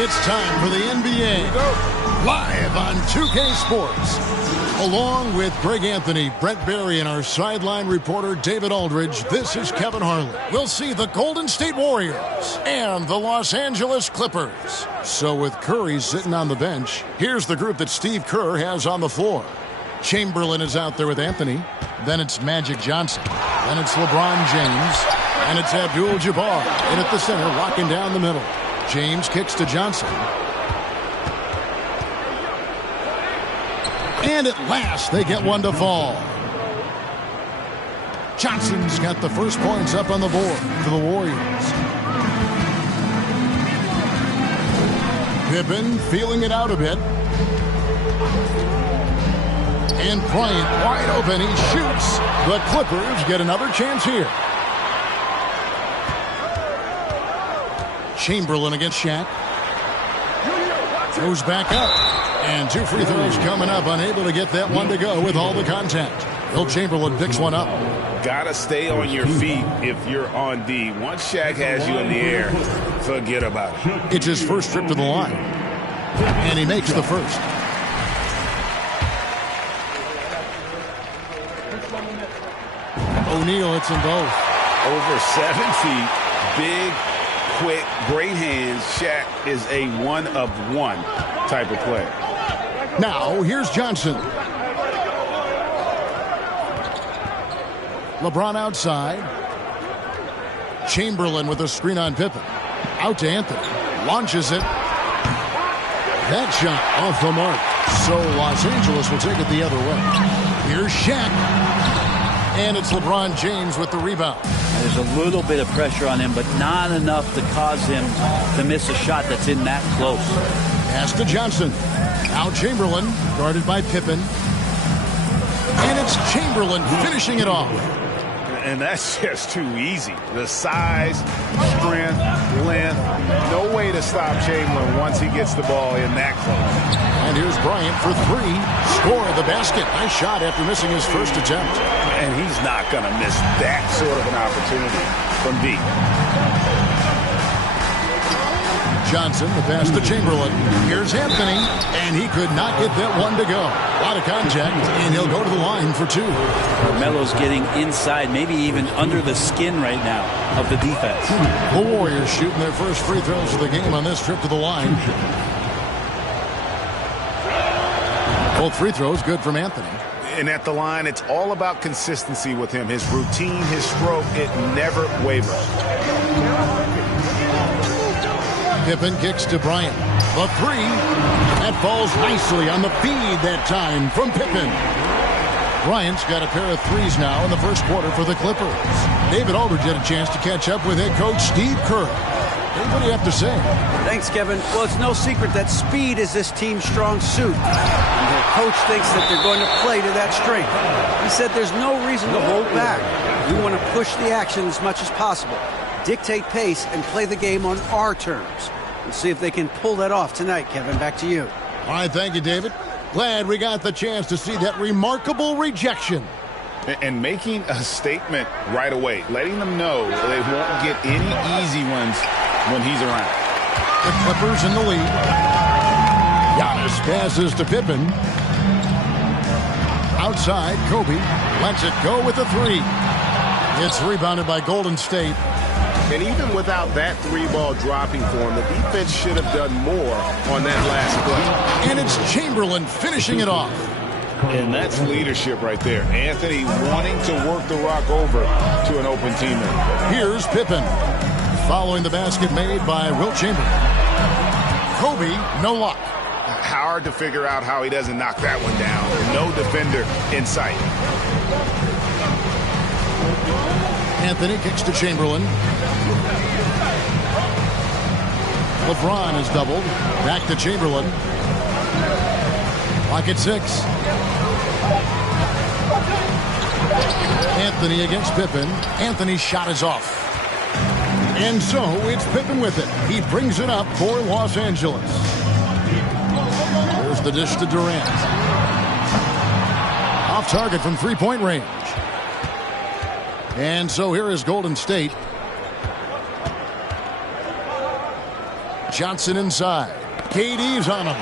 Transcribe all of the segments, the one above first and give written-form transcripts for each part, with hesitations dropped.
It's time for the NBA, live on 2K Sports. Along with Greg Anthony, Brett Barry, and our sideline reporter David Aldridge, this is Kevin Harlan. We'll see the Golden State Warriors and the Los Angeles Clippers. So with Curry sitting on the bench, here's the group that Steve Kerr has on the floor. Chamberlain is out there with Anthony. Then it's Magic Johnson. Then it's LeBron James. And it's Abdul-Jabbar. And at the center, locking down the middle. James kicks to Johnson. And at last, they get one to fall. Johnson's got the first points up on the board for the Warriors. Pippen feeling it out a bit. And Bryant wide open. He shoots. The Clippers get another chance here. Chamberlain against Shaq. Goes back up. And two free throws coming up. Unable to get that one to go with all the contact. Will Chamberlain picks one up. Gotta stay on your feet if you're on D. Once Shaq has you in the air, forget about it. It's his first trip to the line. And he makes the first. O'Neal hits them both. Over 7 feet, big, quick, great hands. Shaq is a one-of-one type of player. Now, here's Johnson. LeBron outside. Chamberlain with a screen on Pippen. Out to Anthony. Launches it. That shot off the mark. So Los Angeles will take it the other way. Here's Shaq. And it's LeBron James with the rebound. There's a little bit of pressure on him, but not enough to cause him to miss a shot that's in that close. Pass to Johnson. Now Chamberlain, guarded by Pippen. And it's Chamberlain finishing it off. And that's just too easy. The size, strength, length, no way to stop Chamberlain once he gets the ball in that close. And here's Bryant for three. Score of the basket. Nice shot after missing his first attempt. And he's not going to miss that sort of an opportunity from deep. Johnson, the pass to Chamberlain. Here's Anthony, and he could not get that one to go. A lot of contact, and he'll go to the line for two. Carmelo's getting inside, maybe even under the skin right now of the defense. The Warriors shooting their first free throws of the game on this trip to the line. Both free throws good from Anthony. And at the line, it's all about consistency with him. His routine, his stroke, it never wavers. Pippen kicks to Bryant. The three. That falls nicely on the feed that time from Pippen. Bryant's got a pair of threes now in the first quarter for the Clippers. David Aldridge had a chance to catch up with head coach Steve Kerr. What do you have to say? Thanks, Kevin. Well, it's no secret that speed is this team's strong suit. And their coach thinks that they're going to play to that strength. He said there's no reason to hold back. We want to push the action as much as possible, dictate pace, and play the game on our terms. We'll see if they can pull that off tonight, Kevin. Back to you. All right, thank you, David. Glad we got the chance to see that remarkable rejection. And making a statement right away, letting them know they won't get any easy ones when he's around. The Clippers in the lead. Giannis passes to Pippen. Outside, Kobe lets it go with the three. It's rebounded by Golden State. And even without that three-ball dropping for him, the defense should have done more on that last play. And it's Chamberlain finishing it off. And that's leadership right there. Anthony wanting to work the rock over to an open teammate. Here's Pippen. Following the basket made by Wilt Chamberlain. Kobe, no luck. Hard to figure out how he doesn't knock that one down. No defender in sight. Anthony kicks to Chamberlain. LeBron is doubled. Back to Chamberlain. Clock at 6. Anthony against Pippen. Anthony's shot is off. And so it's Pippen with it. He brings it up for Los Angeles. There's the dish to Durant. Off target from three-point range. And so here is Golden State. Johnson inside. KD's on him.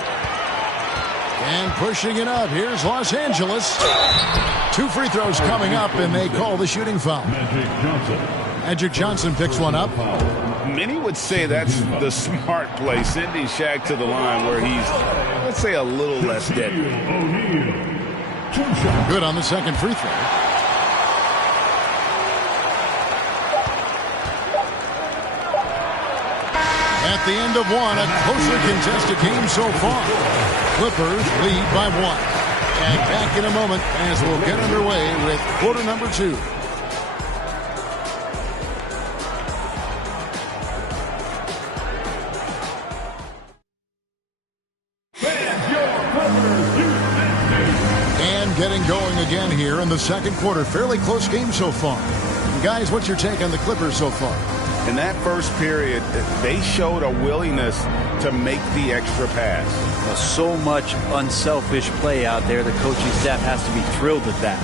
And pushing it up. Here's Los Angeles. 2 free throws coming up, and they call the shooting foul. Magic Johnson picks one up. Many would say that's the smart play. Sending Shaq to the line where he's, let's say, a little less deadly. Good on the second free throw. At the end of one, a closely contested game so far. Clippers lead by 1. And back in a moment as we'll get underway with quarter number 2. And getting going again here in the second quarter. Fairly close game so far. Guys, what's your take on the Clippers so far? In that first period, they showed a willingness to make the extra pass. Well, so much unselfish play out there. The coaching staff has to be thrilled with that.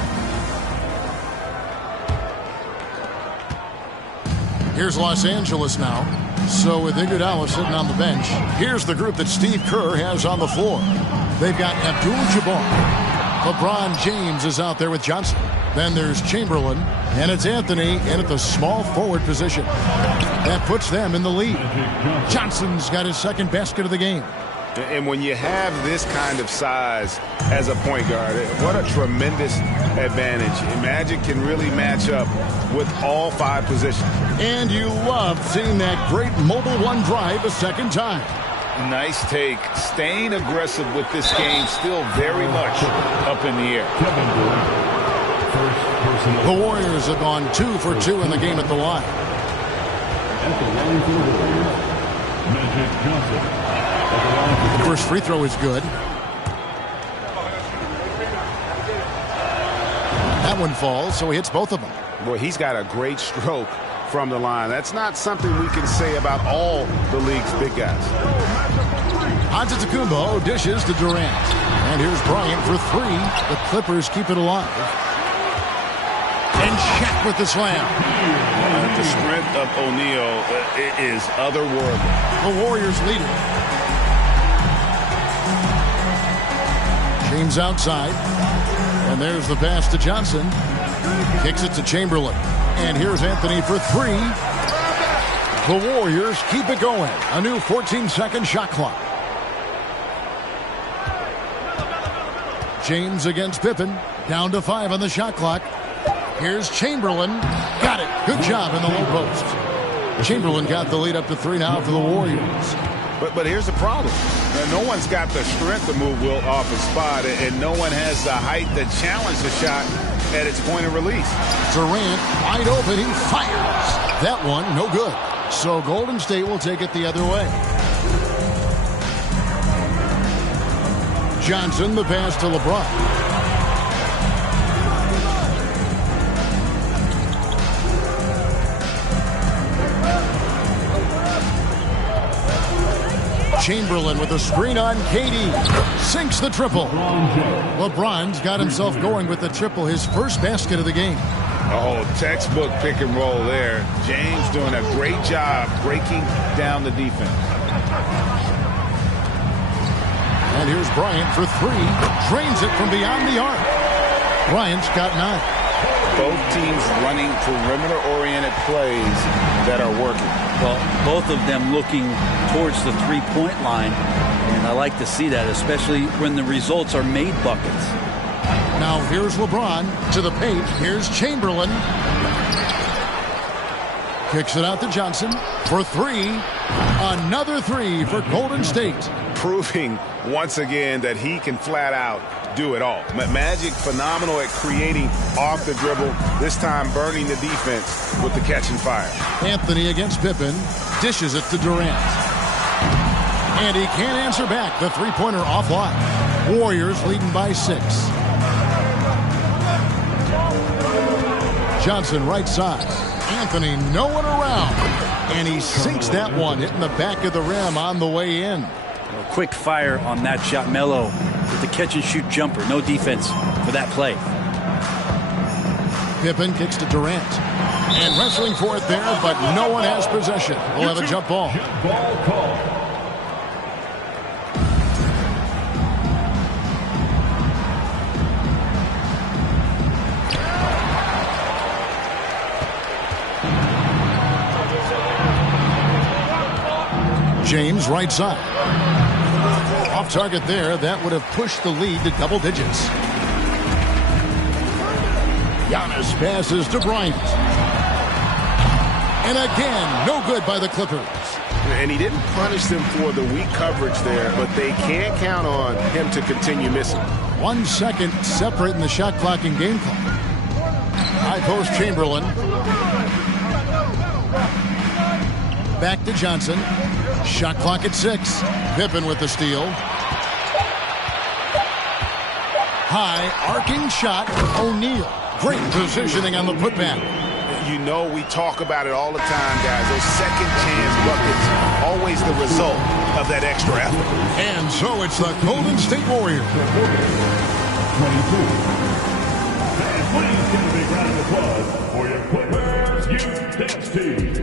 Here's Los Angeles now. So with Iguodala sitting on the bench, here's the group that Steve Kerr has on the floor. They've got Abdul-Jabbar. LeBron James is out there with Johnson. Then there's Chamberlain, and it's Anthony in at the small forward position. That puts them in the lead. Johnson's got his second basket of the game. And when you have this kind of size as a point guard, what a tremendous advantage. Magic can really match up with all 5 positions. And you love seeing that great mobile one drive a second time. Nice take. Staying aggressive with this game, still very much up in the air. The Warriors have gone 2 for 2 in the game at the line. The first free throw is good. That one falls, so he hits both of them. Boy, he's got a great stroke from the line. That's not something we can say about all the league's big guys. Antetokounmpo dishes to Durant. And here's Bryant for 3. The Clippers keep it alive. And Shaq with the slam. The strength of O'Neal is otherworldly. The Warriors lead it. James outside. And there's the pass to Johnson. Kicks it to Chamberlain. And here's Anthony for 3. The Warriors keep it going. A new 14-second shot clock. James against Pippen. Down to 5 on the shot clock. Here's Chamberlain. Got it. Good job in the low post. Chamberlain got the lead up to 3 now for the Warriors. But here's the problem. No one's got the strength to move Wilt off his spot, and no one has the height to challenge the shot at its point of release. Durant wide open. He fires. That one no good. So Golden State will take it the other way. Johnson, the pass to LeBron. Chamberlain with a screen on KD. Sinks the triple. LeBron's got himself going with the triple, his first basket of the game. Oh, textbook pick and roll there. James doing a great job breaking down the defense. And here's Bryant for 3. Drains it from beyond the arc. Bryant's got 9. Both teams running perimeter-oriented plays that are working. Well, both of them looking towards the three-point line, and I like to see that, especially when the results are made buckets. Now here's LeBron to the paint. Here's Chamberlain. Kicks it out to Johnson for 3. Another 3 for Golden State. proving once again that he can flat out do it all. Magic phenomenal at creating off the dribble, this time burning the defense with the catch and fire. Anthony against Pippen, dishes it to Durant. And he can't answer back. The three-pointer offline. Warriors leading by 6. Johnson right side. Anthony no one around. And he sinks that one, hitting the back of the rim on the way in. A quick fire on that shot. Melo with the catch-and-shoot jumper. No defense for that play. Pippen kicks to Durant. And wrestling for it there, but no one has possession. We'll have a jump ball. James right side. Off target there. That would have pushed the lead to double digits. Giannis passes to Bryant. And again, no good by the Clippers. And he didn't punish them for the weak coverage there, but they can't count on him to continue missing. 1 second separating the shot clock and game clock. High post Chamberlain. Back to Johnson. Shot clock at 6. Pippen with the steal. High arcing shot. O'Neal. Great positioning on the putback. You know we talk about it all the time, guys. Those second chance buckets, always the result of that extra effort. And so it's the Golden State Warriors. 22. And please give a big round of applause for your Clippers Youth Dance Team.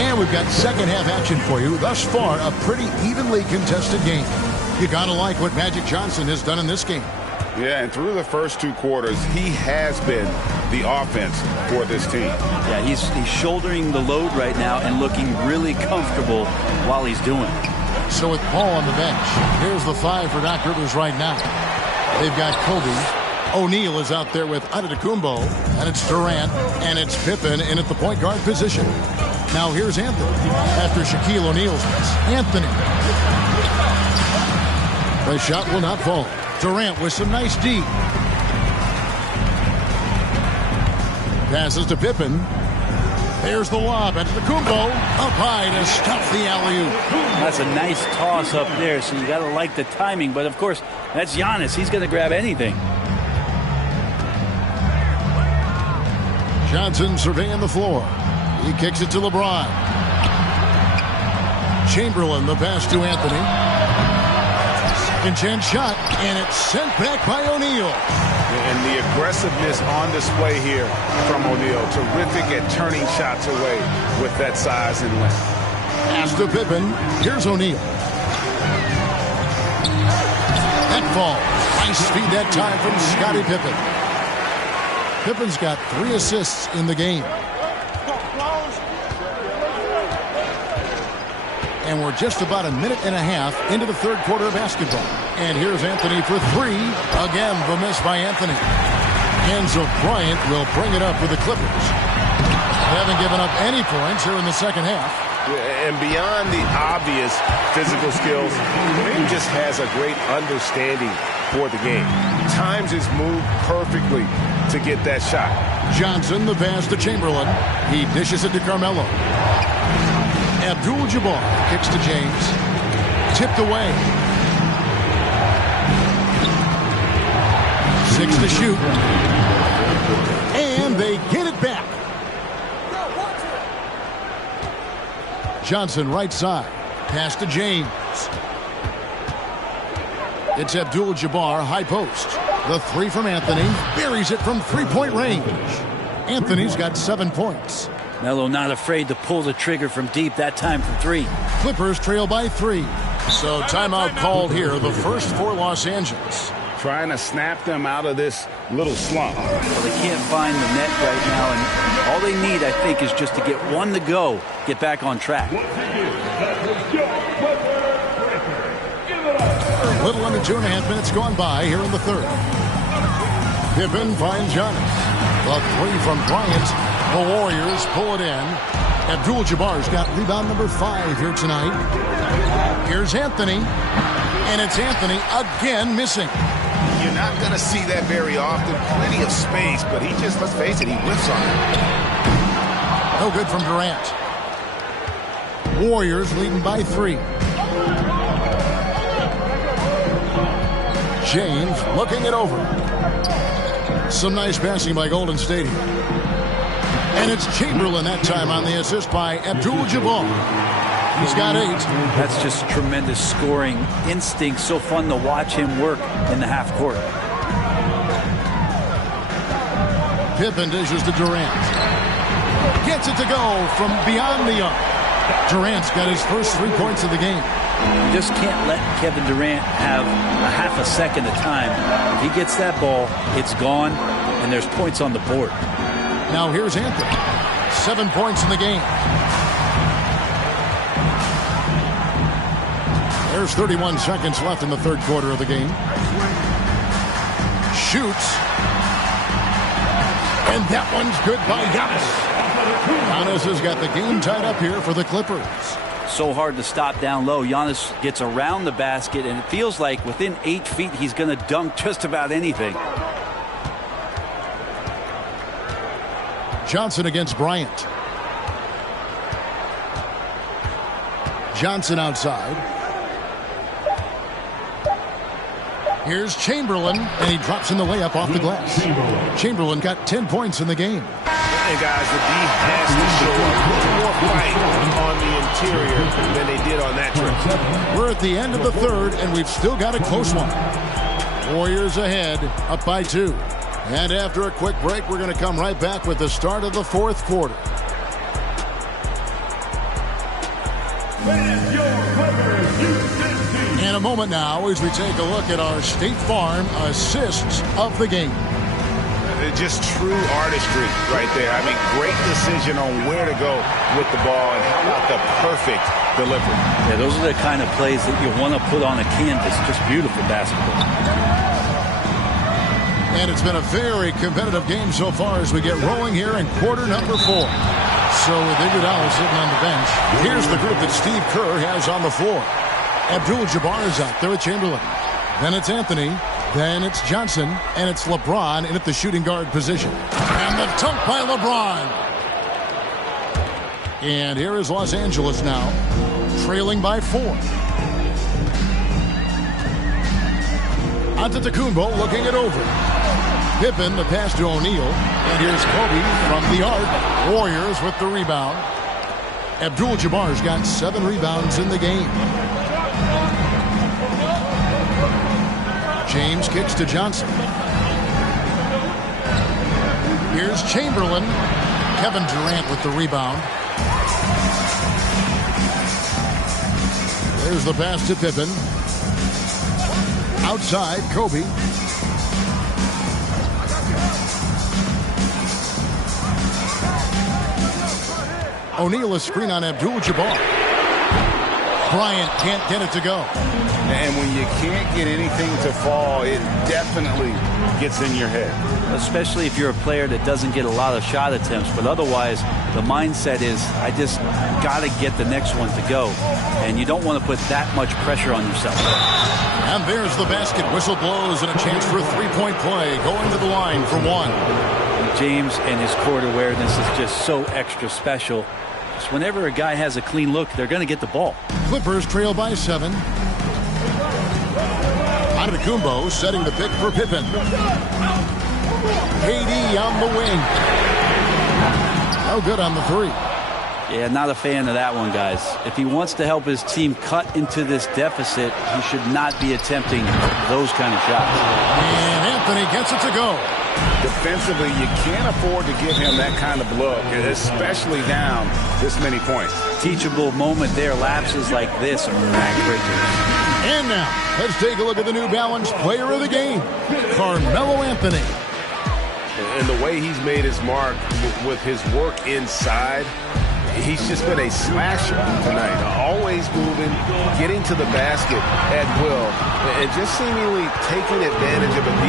And we've got second half action for you. Thus far, a pretty evenly contested game. You gotta like what Magic Johnson has done in this game. Yeah, and through the first 2 quarters, he has been the offense for this team. Yeah, he's shouldering the load right now and looking really comfortable while he's doing it. So with Paul on the bench, here's the 5 for Doc Rivers right now. They've got Kobe. O'Neal is out there with Antetokounmpo, and it's Durant, and it's Pippen in at the point guard position. Now here's Anthony after Shaquille O'Neal's miss. Anthony. The shot will not fall. Durant with some nice D. Passes to Pippen. There's the lob. Antetokounmpo up high to stuff the alley-oop. That's a nice toss up there, so you got to like the timing. But, of course, that's Giannis. He's going to grab anything. Johnson surveying the floor. He kicks it to LeBron. Chamberlain, the pass to Anthony. Second chance shot, and it's sent back by O'Neal. And the aggressiveness on display here from O'Neal. Terrific at turning shots away with that size and length. Pass to Pippen. Here's O'Neal. That falls. Nice feed that time from Scottie Pippen. Pippen's got 3 assists in the game. And we're just about a minute and a half into the third quarter of basketball. And here's Anthony for 3. Again, the miss by Anthony. And so Bryant will bring it up for the Clippers. They haven't given up any points here in the second half. And beyond the obvious physical skills, he just has a great understanding for the game. Times his move perfectly to get that shot. Johnson, the pass to Chamberlain. He dishes it to Carmelo. Abdul-Jabbar kicks to James. Tipped away. 6 to shoot. And they get it back. Johnson right side. Pass to James. It's Abdul-Jabbar, high post. The 3 from Anthony. Buries it from 3-point range. Anthony's got 7 points. Melo not afraid to pull the trigger from deep, that time from 3. Clippers trail by 3. So timeout called here, the first for Los Angeles. Trying to snap them out of this little slump. Well, they can't find the net right now, and all they need, I think, is just to get one to go, get back on track. A little under 2.5 minutes gone by here in the third. Pippen finds Giannis. The three from Bryant. The Warriors pull it in. Abdul-Jabbar's got rebound number 5 here tonight. Here's Anthony. And it's Anthony again missing. You're not going to see that very often. Plenty of space, but he just, let's face it, he whiffs on it. No good from Durant. Warriors leading by 3. James looking it over. Some nice passing by Golden State here. And it's Chamberlain that time on the assist by Abdul-Jabbar. He's got 8. That's just tremendous scoring instinct. So fun to watch him work in the half court. Pippen dishes to Durant. Gets it to go from beyond the arc. Durant's got his first 3 points of the game. You just can't let Kevin Durant have a half a second of time. If he gets that ball, it's gone, and there's points on the board. Now here's Anthony. 7 points in the game. There's 31 seconds left in the third quarter of the game. Shoots. And that one's good by Giannis. Giannis has got the game tied up here for the Clippers. So hard to stop down low. Giannis gets around the basket, and it feels like within 8 feet he's going to dunk just about anything. Johnson against Bryant. Johnson outside. Here's Chamberlain, and he drops in the layup off the glass. Chamberlain got 10 points in the game. And guys, the D has to show more fight on the interior than they did on that trip. We're at the end of the third, and we've still got a close one. Warriors ahead, up by 2. And after a quick break, we're going to come right back with the start of the fourth quarter. In a moment now, as we take a look at our State Farm assists of the game. Just true artistry right there. I mean, great decision on where to go with the ball, and how about the perfect delivery. Yeah, those are the kind of plays that you want to put on a canvas. Just beautiful basketball. And it's been a very competitive game so far as we get rolling here in quarter number 4. So with Iguodala sitting on the bench, here's the group that Steve Kerr has on the floor. Abdul-Jabbar is out there with Chamberlain. Then it's Anthony. Then it's Johnson. And it's LeBron in at the shooting guard position. And the dunk by LeBron. And here is Los Angeles now, trailing by 4. Antetokounmpo looking it over. Pippen, the pass to O'Neal. And here's Kobe from the arc. Warriors with the rebound. Abdul-Jabbar's got 7 rebounds in the game. James kicks to Johnson. Here's Chamberlain. Kevin Durant with the rebound. There's the pass to Pippen. Outside, Kobe. O'Neal a screen on Abdul-Jabbar. Bryant can't get it to go. And when you can't get anything to fall, it definitely gets in your head. Especially if you're a player that doesn't get a lot of shot attempts. But otherwise, the mindset is, I just got to get the next one to go. And you don't want to put that much pressure on yourself. And there's the basket. Whistle blows and a chance for a three-point play. Going to the line for 1. James and his court awareness is just so extra special. Just whenever a guy has a clean look, they're going to get the ball. Clippers trail by 7. Antetokounmpo setting the pick for Pippen. KD on the wing. No good on the 3. Yeah, not a fan of that one, guys. If he wants to help his team cut into this deficit, he should not be attempting those kind of shots. And Anthony gets it to go. Defensively, you can't afford to give him that kind of look, especially down this many points. Teachable moment there. Lapses like this are backbreakers. And now, let's take a look at the New Balance player of the game, Carmelo Anthony. And the way he's made his mark with his work inside, He's just been a slasher tonight. Always moving, getting to the basket at will, and just seemingly taking advantage of a D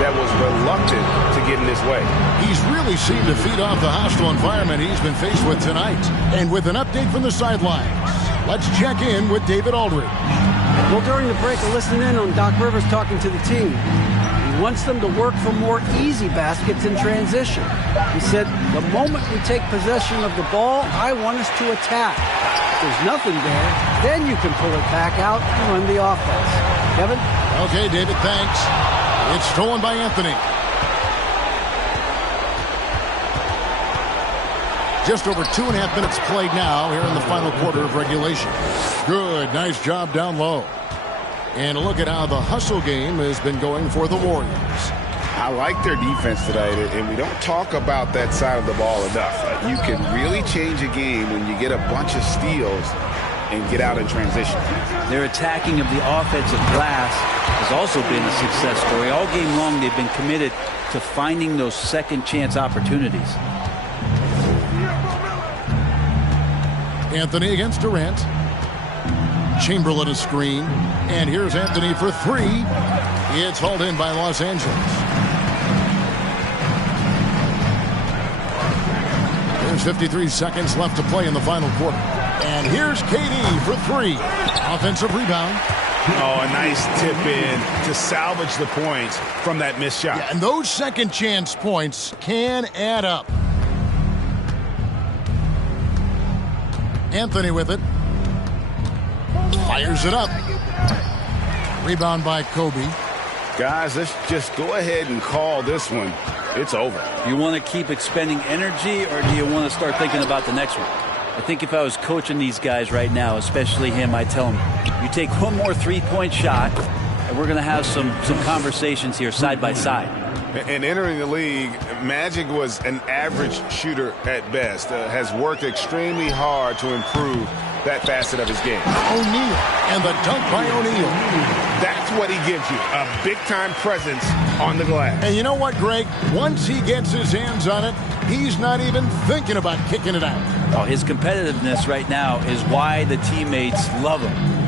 that was reluctant to get in his way. He's really seemed to feed off the hostile environment he's been faced with tonight. And with an update from the sidelines, let's check in with David Aldridge. Well, during the break, I listened in on Doc Rivers talking to the team. He wants them to work for more easy baskets in transition. He said, the moment we take possession of the ball, I want us to attack. If there's nothing there, then you can pull it back out and run the offense. Kevin? Okay, David, thanks. It's stolen by Anthony. Just over 2.5 minutes played now here in the final quarter of regulation. Good, nice job down low. And look at how the hustle game has been going for the Warriors. I like their defense tonight, and we don't talk about that side of the ball enough. You can really change a game when you get a bunch of steals and get out in transition. Their attacking of the offensive glass has also been a success story. All game long, they've been committed to finding those second chance opportunities. Anthony against Durant. Chamberlain a screen. And here's Anthony for three. It's hauled in by Los Angeles. There's 53 seconds left to play in the final quarter. And here's KD for three. Offensive rebound. Oh, a nice tip in to salvage the points from that missed shot. Yeah, and those second chance points can add up. Anthony with it. Fires it up. Rebound by Kobe. Guys, let's just go ahead and call this one. It's over. Do you want to keep expending energy, or do you want to start thinking about the next one? I think if I was coaching these guys right now, especially him, I'd tell him, you take one more three-point shot, and we're going to have some conversations here side by side. And entering the league, Magic was an average shooter at best. Has worked extremely hard to improve that facet of his game. O'Neal, and the dunk by O'Neal. That's what he gives you, a big-time presence on the glass. And you know what, Greg? Once he gets his hands on it, he's not even thinking about kicking it out. Oh, his competitiveness right now is why the teammates love him.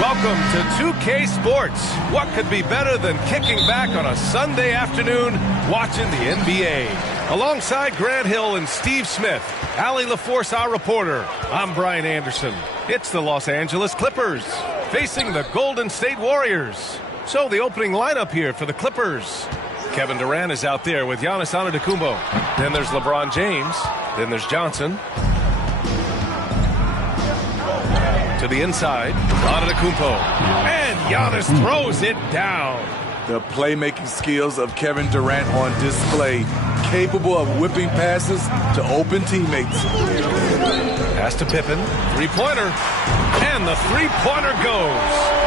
Welcome to 2K Sports. What could be better than kicking back on a Sunday afternoon watching the NBA? Alongside Grant Hill and Steve Smith, Allie LaForce, our reporter, I'm Brian Anderson. It's the Los Angeles Clippers facing the Golden State Warriors. So the opening lineup here for the Clippers. Kevin Durant is out there with Giannis Antetokounmpo. Then there's LeBron James. Then there's Johnson. To the inside, Antetokounmpo. And Giannis throws it down. The playmaking skills of Kevin Durant on display. capable of whipping passes to open teammates. Pass to Pippen. Three-pointer. And the three-pointer goes.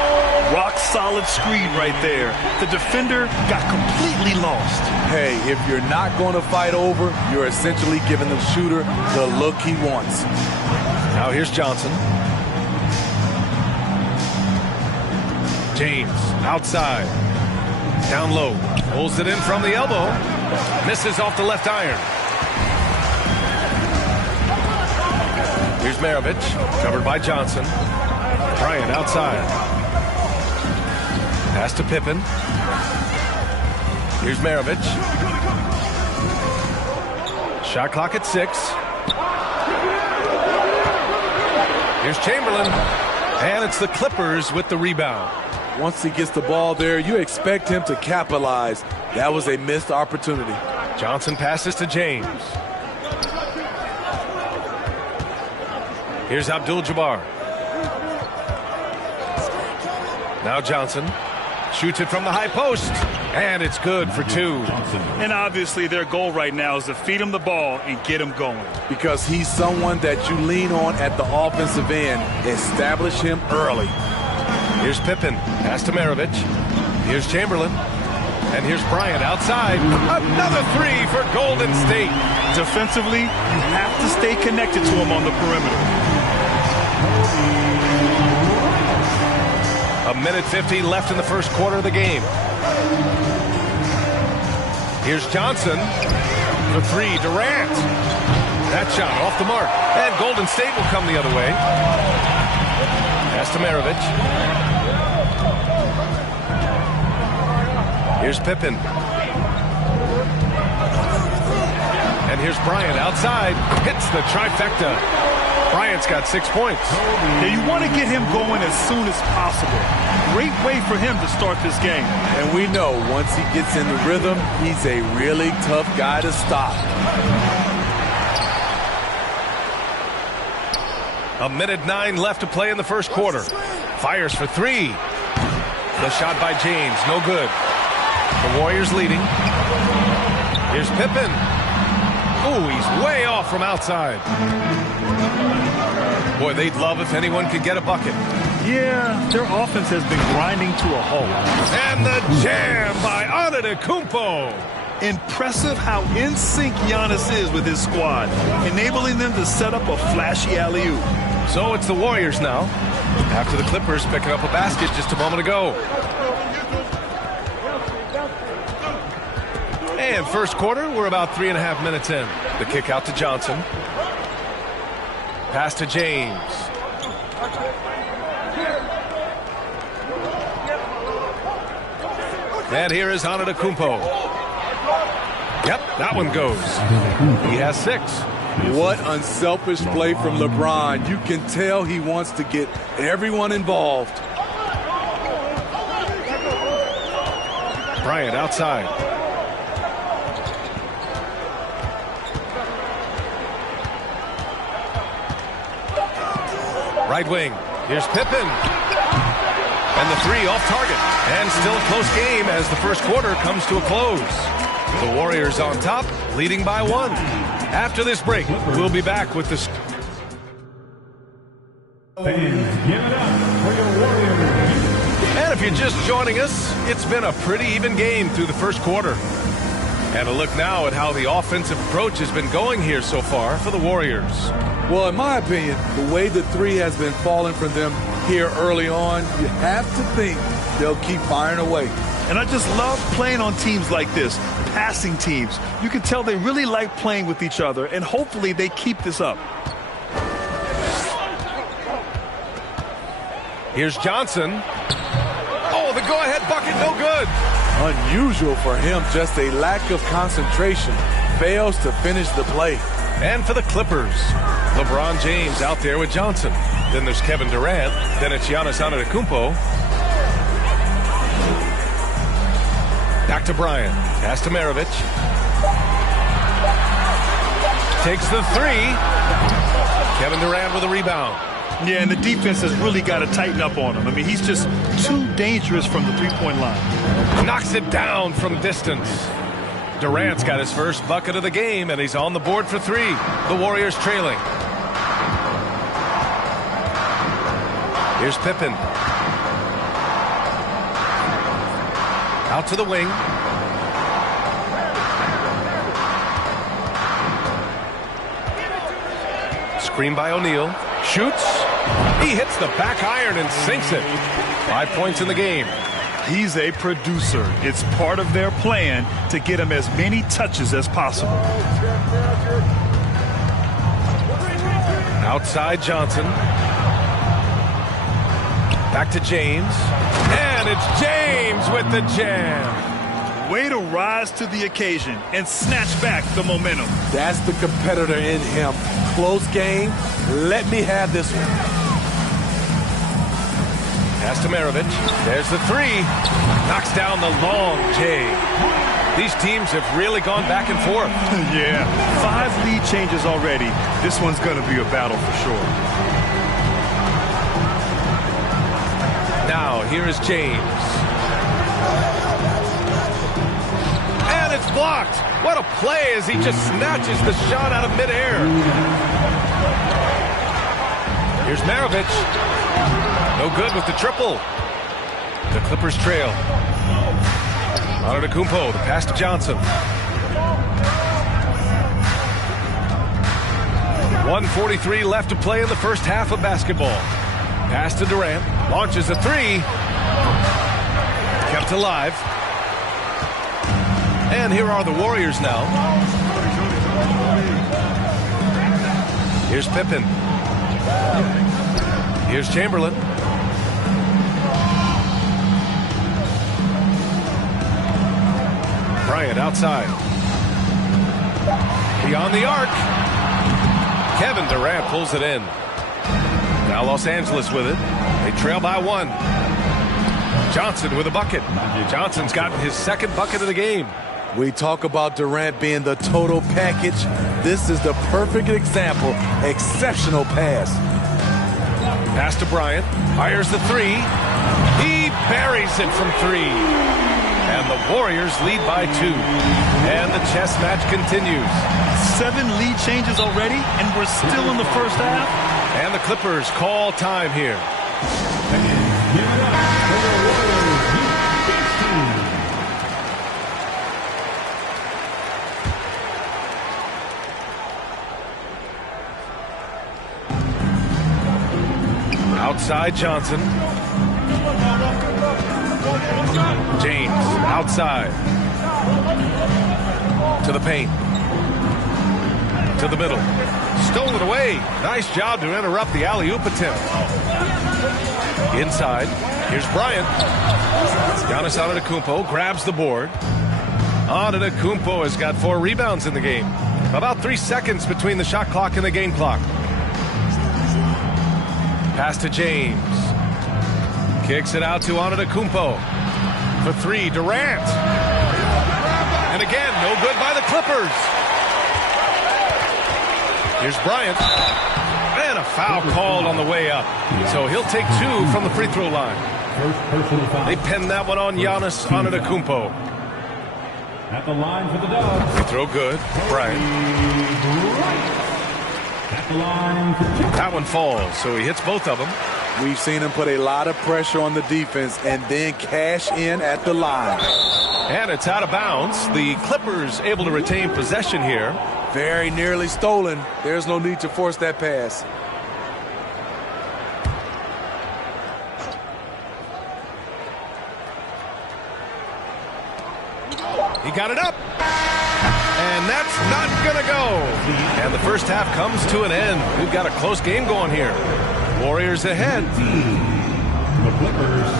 Rock solid screen right there. The defender got completely lost. Hey, if you're not going to fight over, you're essentially giving the shooter the look he wants. Now here's Johnson. James outside. Down low. Pulls it in from the elbow. Misses off the left iron. Here's Maravich. Covered by Johnson. Bryant outside. Pass to Pippen. Here's Maravich. Shot clock at 6. Here's Chamberlain. And it's the Clippers with the rebound. Once he gets the ball there, you expect him to capitalize. That was a missed opportunity. Johnson passes to James. Here's Abdul-Jabbar. Now Johnson shoots it from the high post, and it's good for 2. And obviously their goal right now is to feed him the ball and get him going. Because he's someone that you lean on at the offensive end. Establish him early. Here's Pippen. Pass to Maravich. Here's Chamberlain. And here's Bryant outside. Another 3 for Golden State. Defensively, you have to stay connected to him on the perimeter. A minute 50 left in the first quarter of the game. Here's Johnson. The 3, Durant. That shot off the mark. And Golden State will come the other way. Pass to Maravich. Here's Pippen. And here's Bryant outside. Hits the trifecta. Bryant's got 6 points. Yeah, you want to get him going as soon as possible. Great way for him to start this game. And we know once he gets in the rhythm, he's a really tough guy to stop. A minute 9 left to play in the first quarter. Fires for 3. The shot by James, no good. The Warriors leading. Here's Pippen. Ooh, he's way off from outside. Boy, they'd love if anyone could get a bucket. Yeah, their offense has been grinding to a halt. And the jam by Antetokounmpo. Impressive how in sync Giannis is with his squad, enabling them to set up a flashy alley-oop. So it's the Warriors now, after the Clippers picking up a basket just a moment ago. And first quarter, we're about 3.5 minutes in. The kick out to Johnson. Pass to James. And here is Antetokounmpo. Yep, that one goes. He has 6. What unselfish play from LeBron. You can tell he wants to get everyone involved. Bryant outside. Right wing. Here's Pippen. And the 3 off target. And still a close game as the first quarter comes to a close. The Warriors on top, leading by 1. After this break, we'll be back with the... Fans, give it up for your Warriors. And if you're just joining us, it's been a pretty even game through the first quarter. And a look now at how the offensive approach has been going here so far for the Warriors. Well, in my opinion, the way the 3 has been falling from them here early on, you have to think they'll keep firing away. And I just love playing on teams like this, passing teams. You can tell they really like playing with each other, and hopefully they keep this up. Here's Johnson. Oh, the go-ahead bucket, no good. Unusual for him, just a lack of concentration. Fails to finish the play. And for the Clippers, LeBron James out there with Johnson. Then there's Kevin Durant. Then it's Giannis Antetokounmpo. Back to Bryant. Pass to Maravich. Takes the 3. Kevin Durant with a rebound. Yeah, and the defense has really got to tighten up on him. I mean, he's just too dangerous from the three-point line. Knocks it down from distance. Durant's got his first bucket of the game, and he's on the board for 3. The Warriors trailing. Here's Pippen. Out to the wing. Screen by O'Neal. Shoots. He hits the back iron and sinks it. 5 points in the game. He's a producer. It's part of their plan to get him as many touches as possible. Outside Johnson. Back to James. And it's James with the jam. Way to rise to the occasion and snatch back the momentum. That's the competitor in him. Close game. Let me have this one. Pass to Maravich. There's the 3. Knocks down the long J. These teams have really gone back and forth. Yeah, 5 lead changes already. This one's going to be a battle for sure. Now, here is James. And it's blocked. What a play as he just snatches the shot out of midair. Here's Maravich. No good with the triple. The Clippers trail. Antetokounmpo, the pass to Johnson. 1:43 left to play in the first half of basketball. Pass to Durant. Launches a 3. Kept alive. And here are the Warriors now. Here's Pippen. Here's Chamberlain. Bryant outside. Beyond the arc. Kevin Durant pulls it in. Now Los Angeles with it. They trail by 1. Johnson with a bucket. Johnson's gotten his second bucket of the game. We talk about Durant being the total package. This is the perfect example. Exceptional pass. Pass to Bryant. Fires the 3. He buries it from 3. And the Warriors lead by 2. And the chess match continues. 7 lead changes already, and we're still in the first half. And the Clippers call time here. Outside Johnson. James outside. To the paint. To the middle. Stolen away. Nice job to interrupt the alley-oop attempt. Inside. Here's Bryant. Giannis Antetokounmpo grabs the board. Antetokounmpo has got 4 rebounds in the game. About 3 seconds between the shot clock and the game clock. Pass to James. Kicks it out to Antetokounmpo. For 3, Durant. And again, no good by the Clippers. Here's Bryant. And a foul called on the way up. So he'll take 2 from the free throw line. They pinned that one on Giannis Antetokounmpo. At the line for the Dubs. Free throw good. Bryant. At the line for that one falls, so he hits both of them. We've seen him put a lot of pressure on the defense and then cash in at the line. And it's out of bounds. The Clippers able to retain possession here. Very nearly stolen. There's no need to force that pass. He got it up. And that's not going to go. And the first half comes to an end. We've got a close game going here. Warriors ahead. the Clippers,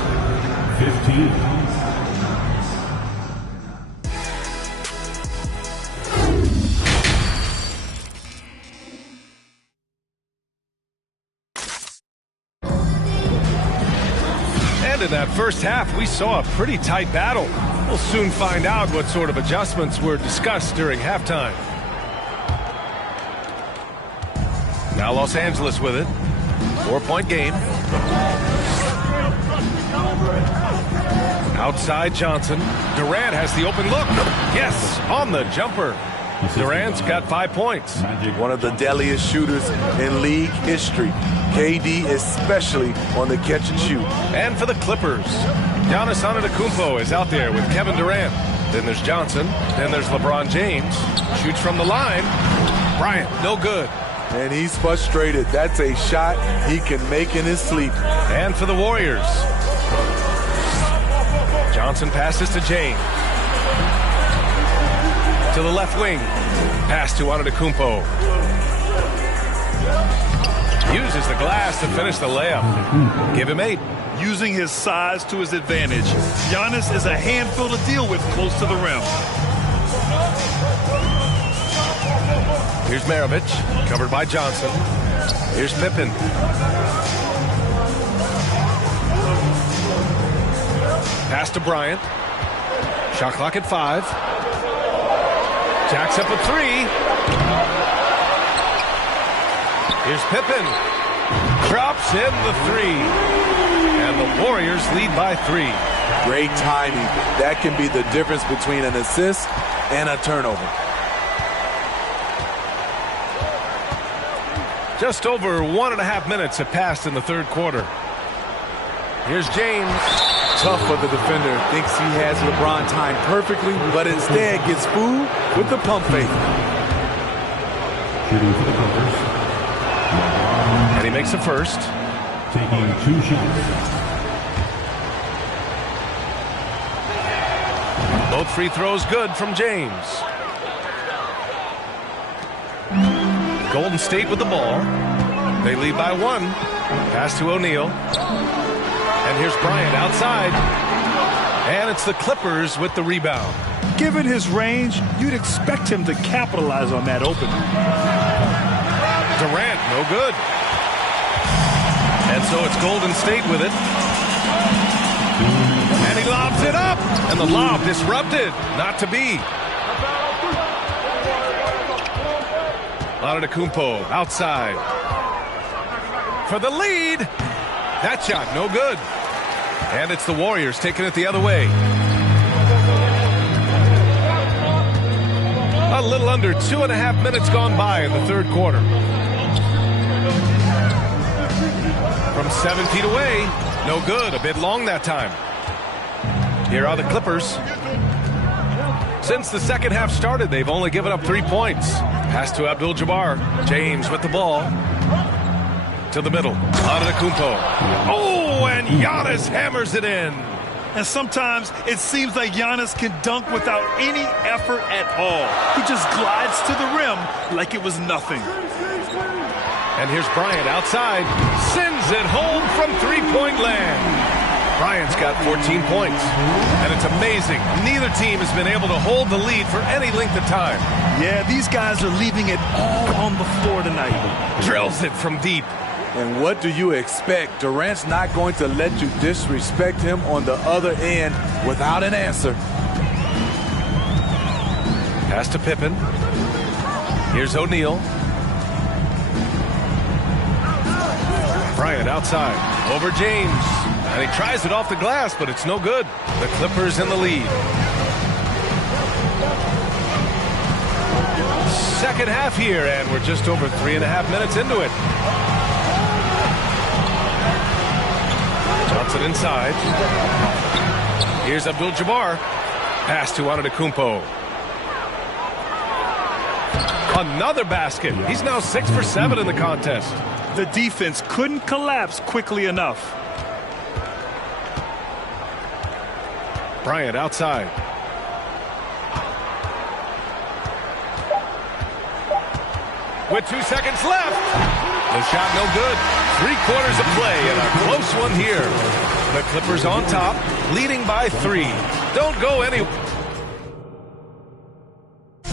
15. In that first half, we saw a pretty tight battle. We'll soon find out what sort of adjustments were discussed during halftime. Now Los Angeles with it. 4-point game. Outside Johnson. Durant has the open look. Yes, on the jumper. Durant's got 5 points. One of the deadliest shooters in league history. KD especially on the catch and shoot. And for the Clippers, Giannis Antetokounmpo is out there with Kevin Durant. Then there's Johnson. Then there's LeBron James. Shoots from the line. Bryant, no good. And he's frustrated. That's a shot he can make in his sleep. And for the Warriors, Johnson passes to James. To the left wing. Pass to Antetokounmpo. Uses the glass to finish the layup. Give him 8. Using his size to his advantage. Giannis is a handful to deal with close to the rim. Here's Maravich, covered by Johnson. Here's Pippen. Pass to Bryant. Shot clock at 5. Jacks up a 3. Here's Pippen. Drops in the 3. And the Warriors lead by 3. Great timing. That can be the difference between an assist and a turnover. Just over 1.5 minutes have passed in the third quarter. Here's James. Tough for the defender. Thinks he has LeBron timed perfectly, but instead gets fooled with the pump fake. And he makes the first. Taking 2 shots. Both free throws good from James. Golden State with the ball. They lead by 1. Pass to O'Neal. And here's Bryant outside. And it's the Clippers with the rebound. Given his range, you'd expect him to capitalize on that opening. Durant, no good. And so it's Golden State with it. And he lobs it up. And the lob disrupted. Not to be. Antetokounmpo outside. For the lead. That shot, no good. And it's the Warriors taking it the other way. A little under 2.5 minutes gone by in the third quarter. From 7 feet away, no good. A bit long that time. Here are the Clippers. Since the second half started, they've only given up 3 points. Pass to Abdul-Jabbar. James with the ball. To the middle. Antetokounmpo. Oh, and Giannis hammers it in. And sometimes it seems like Giannis can dunk without any effort at all. He just glides to the rim like it was nothing. And here's Bryant outside. Sends it home from three-point land. Bryant's got 14 points. And it's amazing. Neither team has been able to hold the lead for any length of time. Yeah, these guys are leaving it all on the floor tonight. Drills it from deep. And what do you expect? Durant's not going to let you disrespect him on the other end without an answer. Pass to Pippen. Here's O'Neal. Bryant outside. Over James. And he tries it off the glass, but it's no good. The Clippers in the lead. Second half here, and we're just over 3.5 minutes into it. Johnson inside. Here's Abdul-Jabbar. Pass to Antetokounmpo. Another basket. He's now 6 for 7 in the contest. The defense couldn't collapse quickly enough. Bryant outside. With 2 seconds left. The shot no good. 3/4 of play and a close one here. The Clippers on top, leading by 3. Don't go anywhere.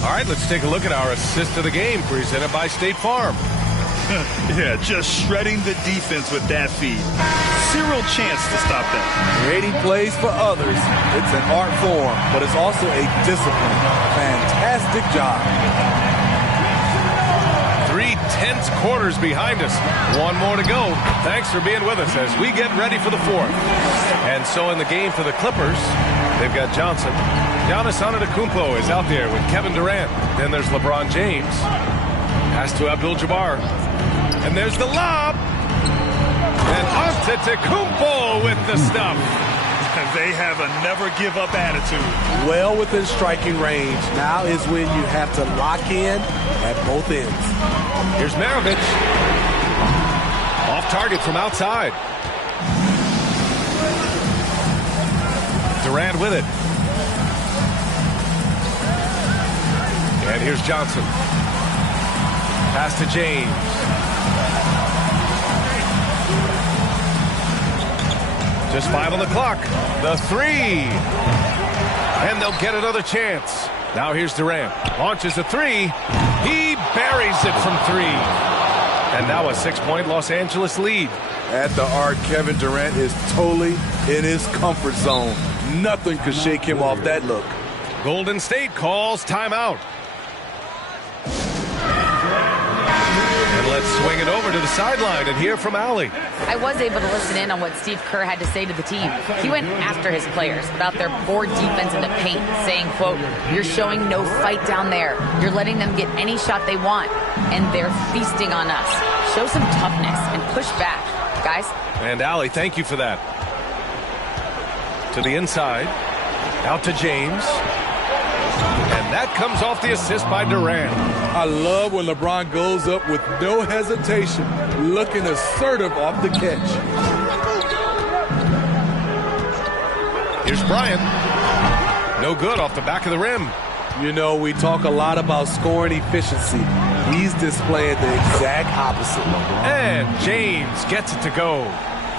All right, let's take a look at our assist of the game presented by State Farm. Yeah, just shredding the defense with that feed. Zero chance to stop that. Creating plays for others. It's an art form, but it's also a discipline. Fantastic job. 3 tense quarters behind us. One more to go. Thanks for being with us as we get ready for the fourth. And so in the game for the Clippers, they've got Johnson. Giannis Antetokounmpo is out there with Kevin Durant. Then there's LeBron James. Pass to Abdul-Jabbar. And there's the lob. And Antetokounmpo with the stuff. They have a never-give-up attitude. Well within striking range. Now is when you have to lock in at both ends. Here's Maravich. Off target from outside. Durant with it. And here's Johnson. Pass to James. Just 5 on the clock. The 3. And they'll get another chance. Now here's Durant. Launches a 3. He buries it from 3. And now a 6-point Los Angeles lead. At the arc, Kevin Durant is totally in his comfort zone. Nothing could shake him off that look. Golden State calls timeout. And let's swing it over to the sideline and hear from Allie. I was able to listen in on what Steve Kerr had to say to the team. He went after his players about their poor defense in the paint, saying, quote, "You're showing no fight down there. You're letting them get any shot they want, and they're feasting on us. Show some toughness and push back, guys." And Allie, thank you for that. To the inside. Out to James. And that comes off the assist by Durant. I love when LeBron goes up with no hesitation, looking assertive off the catch. Here's Bryant. No good off the back of the rim. You know, we talk a lot about scoring efficiency. He's displaying the exact opposite. And James gets it to go.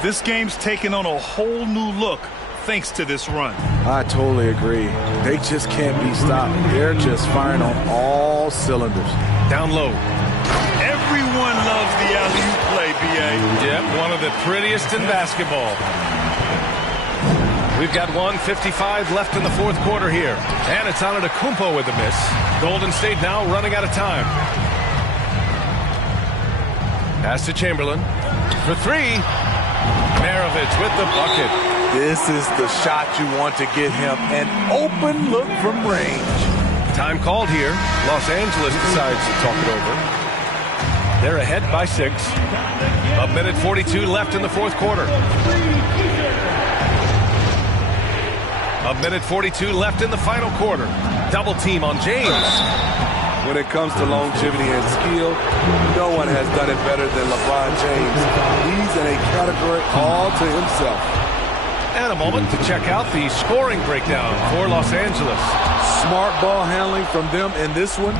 This game's taken on a whole new look thanks to this run. I totally agree. They just can't be stopped. They're just firing on all cylinders. Down low. Everyone loves the alley-oop play, B.A. Yep, one of the prettiest in basketball. We've got 1:55 left in the fourth quarter here. And it's Antetokounmpo with the miss. Golden State now running out of time. Pass to Chamberlain. For 3. Maravich with the bucket. This is the shot you want to get him. An open look from range. Time called here. Los Angeles decides to talk it over. They're ahead by 6. 1:42 left in the fourth quarter. 1:42 left in the final quarter. Double team on James. When it comes to longevity and skill, no one has done it better than LeBron James. He's in a category all to himself. And a moment to check out the scoring breakdown for Los Angeles. Smart ball handling from them in this one.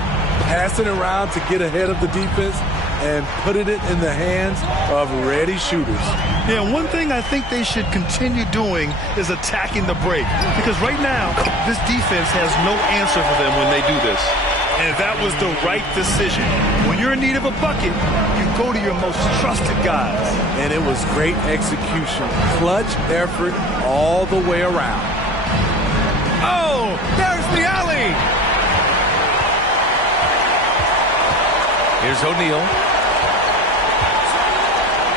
Passing around to get ahead of the defense and putting it in the hands of ready shooters. Yeah, one thing I think they should continue doing is attacking the break. Because right now, this defense has no answer for them when they do this. And that was the right decision. When you're in need of a bucket, you go to your most trusted guys. And it was great execution. Clutch effort all the way around. Oh, there's the alley. Here's O'Neal.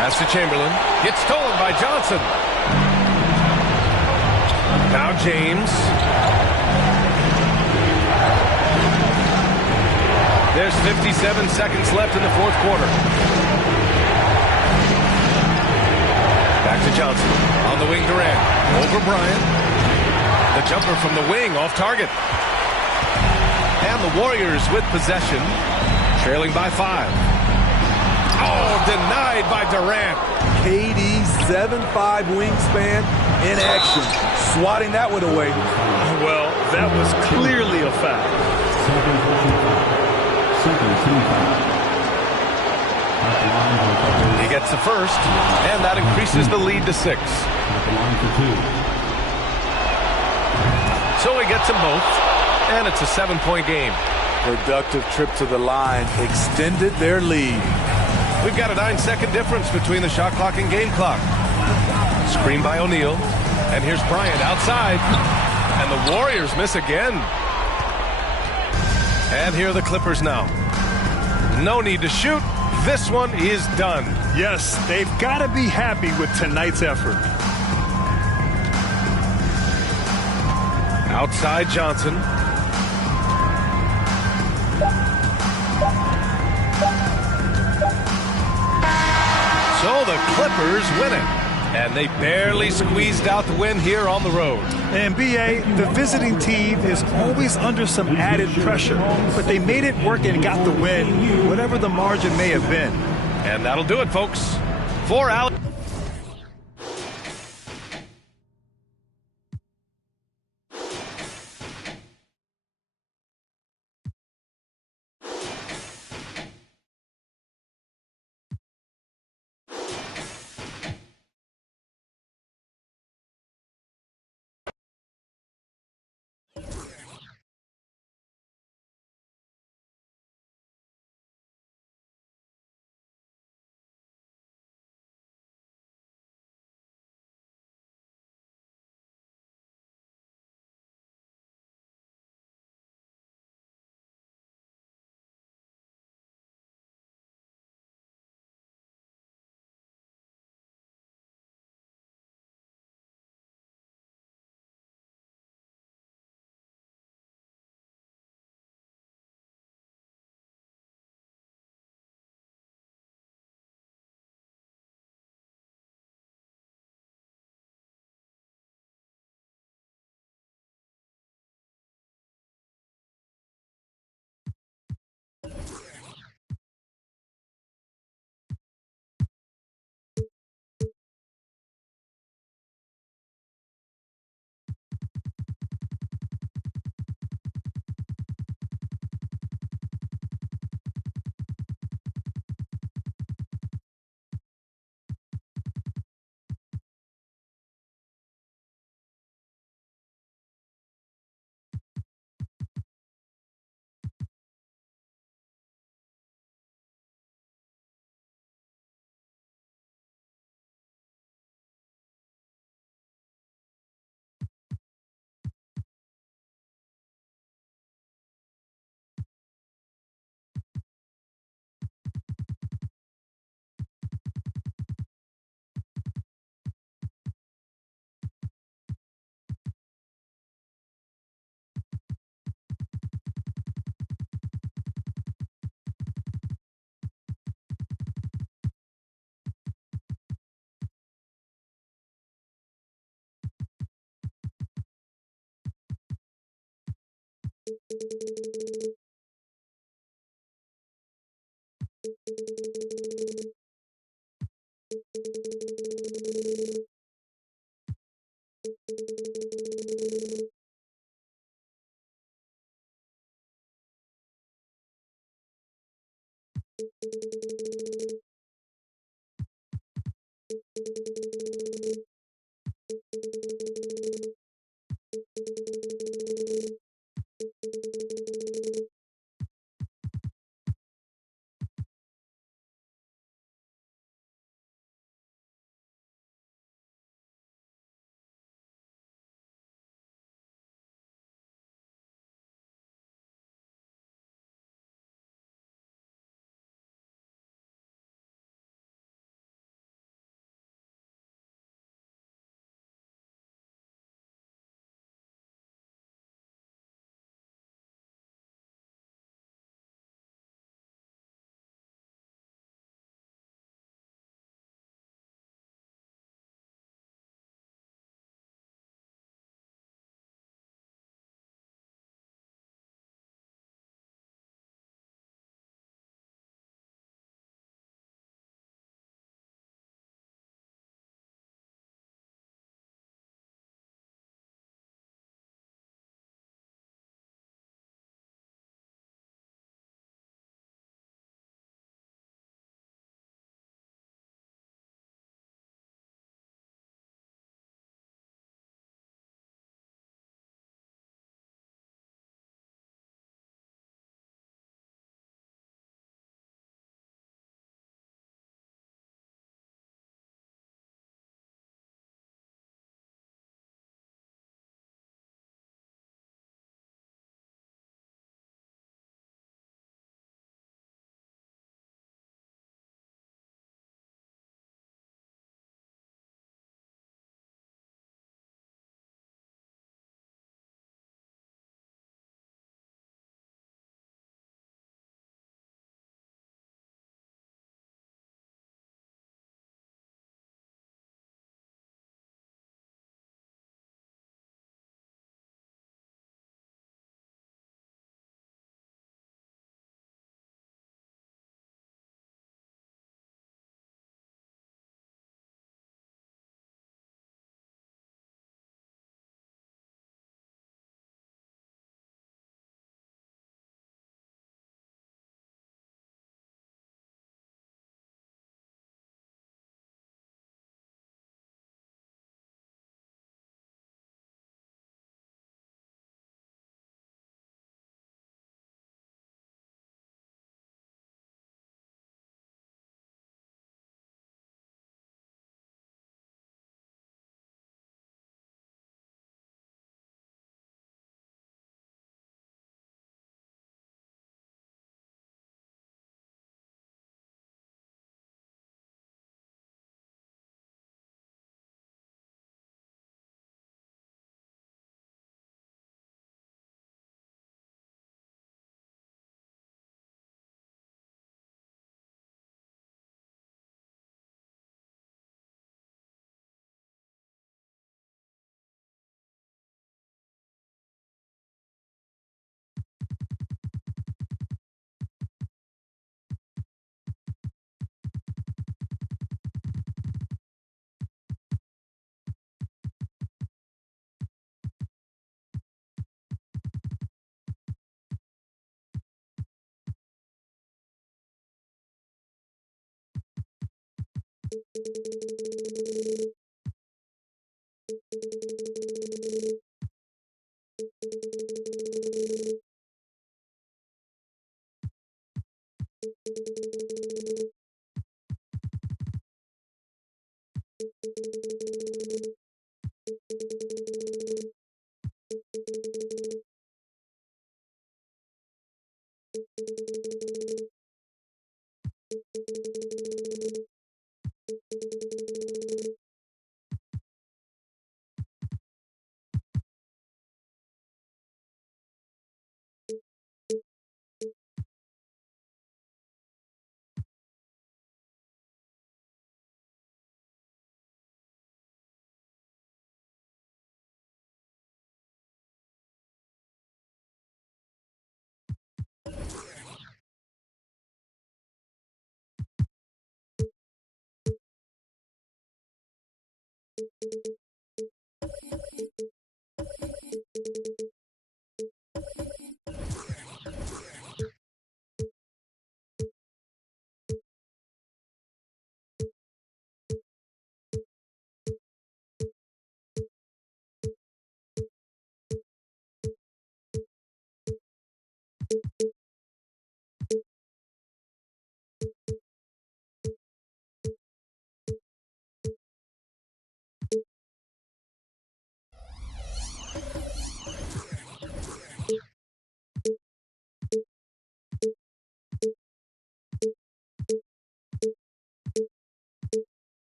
Pass to Chamberlain. Gets stolen by Johnson. Now James. There's 57 seconds left in the fourth quarter. Back to Johnson. On the wing, Durant. Over Bryant. The jumper from the wing off target. And the Warriors with possession. Trailing by 5. Oh, denied by Durant. KD's 7'5" wingspan in action. Swatting that one away. Well, that was clearly a foul. He gets the first, and that increases the lead to 6. So he gets them both, and it's a 7-point game. Productive trip to the line extended their lead. We've got a 9-second difference between the shot clock and game clock. Screen by O'Neal, and here's Bryant outside, and the Warriors miss again. And here are the Clippers now. No need to shoot. This one is done. Yes, they've got to be happy with tonight's effort. Outside Johnson. So the Clippers win it. And they barely squeezed out the win here on the road. And B.A., the visiting team is always under some added pressure, but they made it work and got the win, whatever the margin may have been. And that'll do it, folks. For Alex.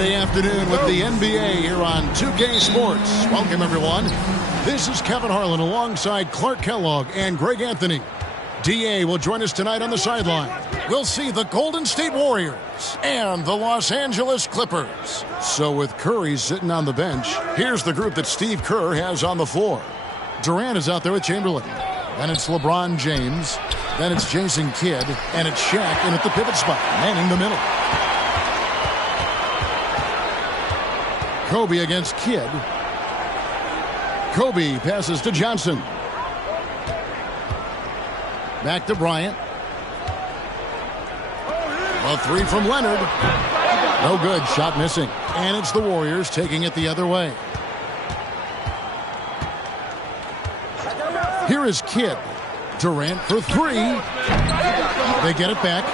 Sunday afternoon with the NBA here on 2K Sports. Welcome, everyone. This is Kevin Harlan alongside Clark Kellogg and Greg Anthony. DA will join us tonight on the sideline. We'll see the Golden State Warriors and the Los Angeles Clippers. So with Curry sitting on the bench, here's the group that Steve Kerr has on the floor. Durant is out there with Chamberlain. And it's LeBron James. Then it's Jason Kidd, and it's Shaq in at the pivot spot, manning the middle. Kobe against Kidd. Kobe passes to Johnson. Back to Bryant. A three from Leonard. No good. Shot missing. And it's the Warriors taking it the other way. Here is Kidd. Durant for three. They get it back.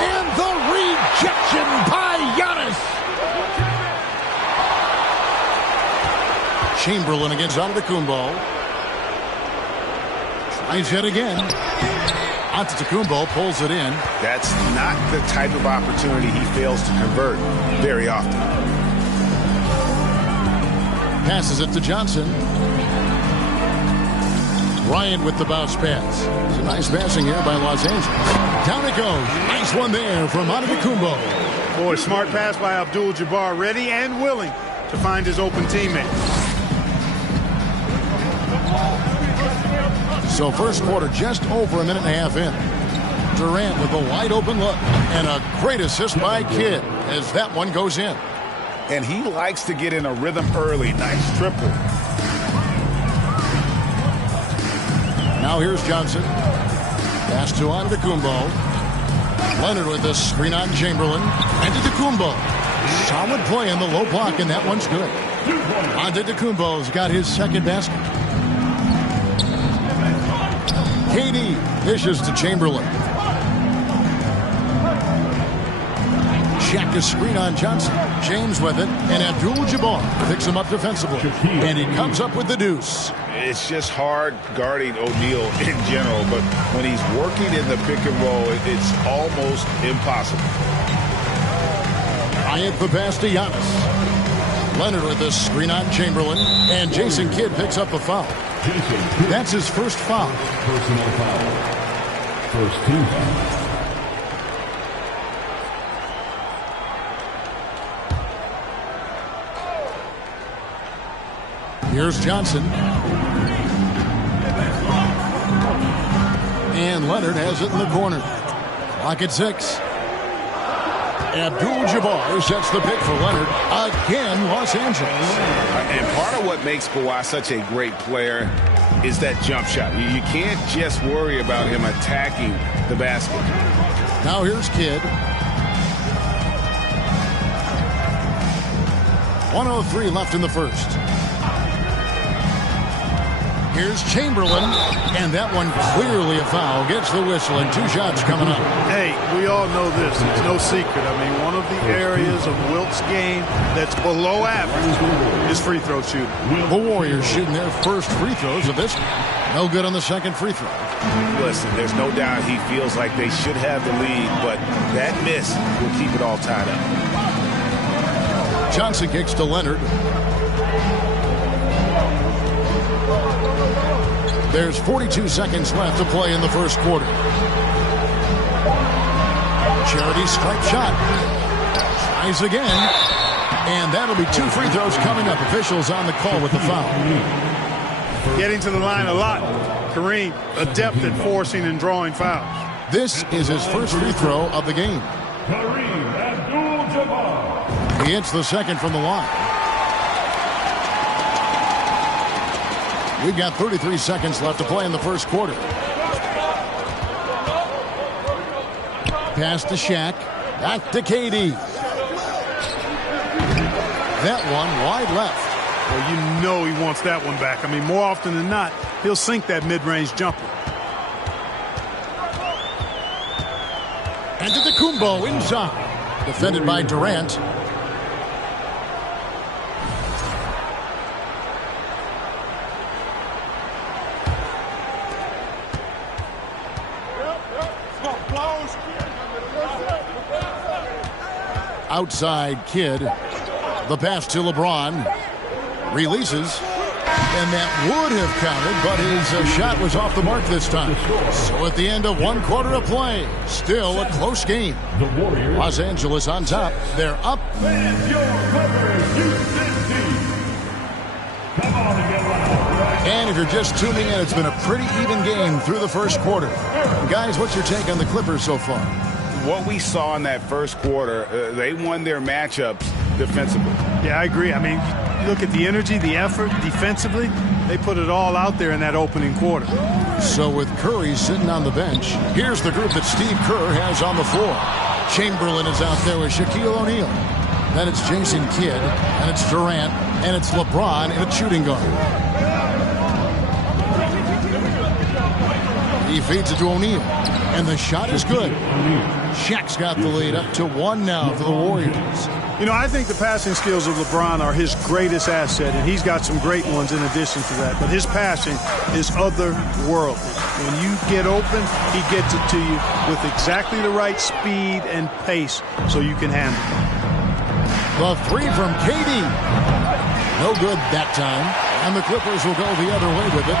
And the rejection by Giannis. Chamberlain against Antetokounmpo. Tries it again. Antetokounmpo pulls it in. That's not the type of opportunity he fails to convert very often. Passes it to Johnson. Bryant with the bounce pass. It's a nice passing here by Los Angeles. Down it goes. Nice one there from Antetokounmpo. Boy, smart pass by Abdul-Jabbar, ready and willing to find his open teammate. So first quarter just over a minute and a half in. Durant with a wide open look and a great assist by Kidd as that one goes in. And he likes to get in a rhythm early. Nice triple. Now here's Johnson. Pass to Antetokounmpo. Leonard with the screen on Chamberlain. Antetokounmpo. Solid play in the low block, and that one's good. Antetokounmpo's got his second basket. KD dishes to Chamberlain. Shaq a screen on Johnson. James with it, and Abdul-Jabbar picks him up defensively. And he comes up with the deuce. It's just hard guarding O'Neal in general, but when he's working in the pick and roll, it's almost impossible. Bryant the pass to Giannis. Leonard with the screen on Chamberlain, and Jason Kidd picks up the foul. That's his first foul. Personal foul. First team foul. Here's Johnson. And Leonard has it in the corner. Clock at 6. Abdul-Jabbar sets the pick for Leonard. Again, Los Angeles. And part of what makes Kawhi such a great player is that jump shot. You can't just worry about him attacking the basket. Now here's Kidd. 1:03 left in the first. Here's Chamberlain, and that one clearly a foul. Gets the whistle, and 2 shots coming up. Hey, we all know this. It's no secret. I mean, one of the areas of Wilt's game that's below average is free throw shooting. The Warriors shooting their first free throws of this one. No good on the second free throw. Listen, there's no doubt he feels like they should have the lead, but that miss will keep it all tied up. Johnson kicks to Leonard. There's 42 seconds left to play in the first quarter. Charity stripe shot. Tries again. And that'll be 2 free throws coming up. Officials on the call with the foul. Getting to the line a lot. Kareem, adept at forcing and drawing fouls. This is his first free throw of the game. Kareem Abdul-Jabbar. He hits the second from the line. We've got 33 seconds left to play in the first quarter. Pass to Shaq. Back to KD. That one wide left. Well, you know he wants that one back. I mean, more often than not, he'll sink that mid-range jumper. Antetokounmpo inside. Defended by Durant. Outside Kidd. The pass to LeBron. Releases. And that would have counted, but his shot was off the mark this time. So at the end of 1 quarter of play, still a close game. Los Angeles on top. They're up. Fans, your Clippers, Houston team. Come on and get loud right And if you're just tuning in, it's been a pretty even game through the first quarter. Guys, what's your take on the Clippers so far? What we saw in that first quarter, they won their matchups defensively. Yeah, I agree. I mean, you look at the energy, the effort defensively, they put it all out there in that opening quarter. So with Curry sitting on the bench, here's the group that Steve Kerr has on the floor. Chamberlain is out there with Shaquille O'Neal. Then it's Jason Kidd, and it's Durant, and it's LeBron in a shooting guard. He feeds it to O'Neal, and the shot is good. Shaq's got the lead up to 1 now for the Warriors. You know, I think the passing skills of LeBron are his greatest asset, and he's got some great ones in addition to that. But his passing is otherworldly. When you get open, he gets it to you with exactly the right speed and pace so you can handle it. The three from KD. No good that time, and the Clippers will go the other way with it.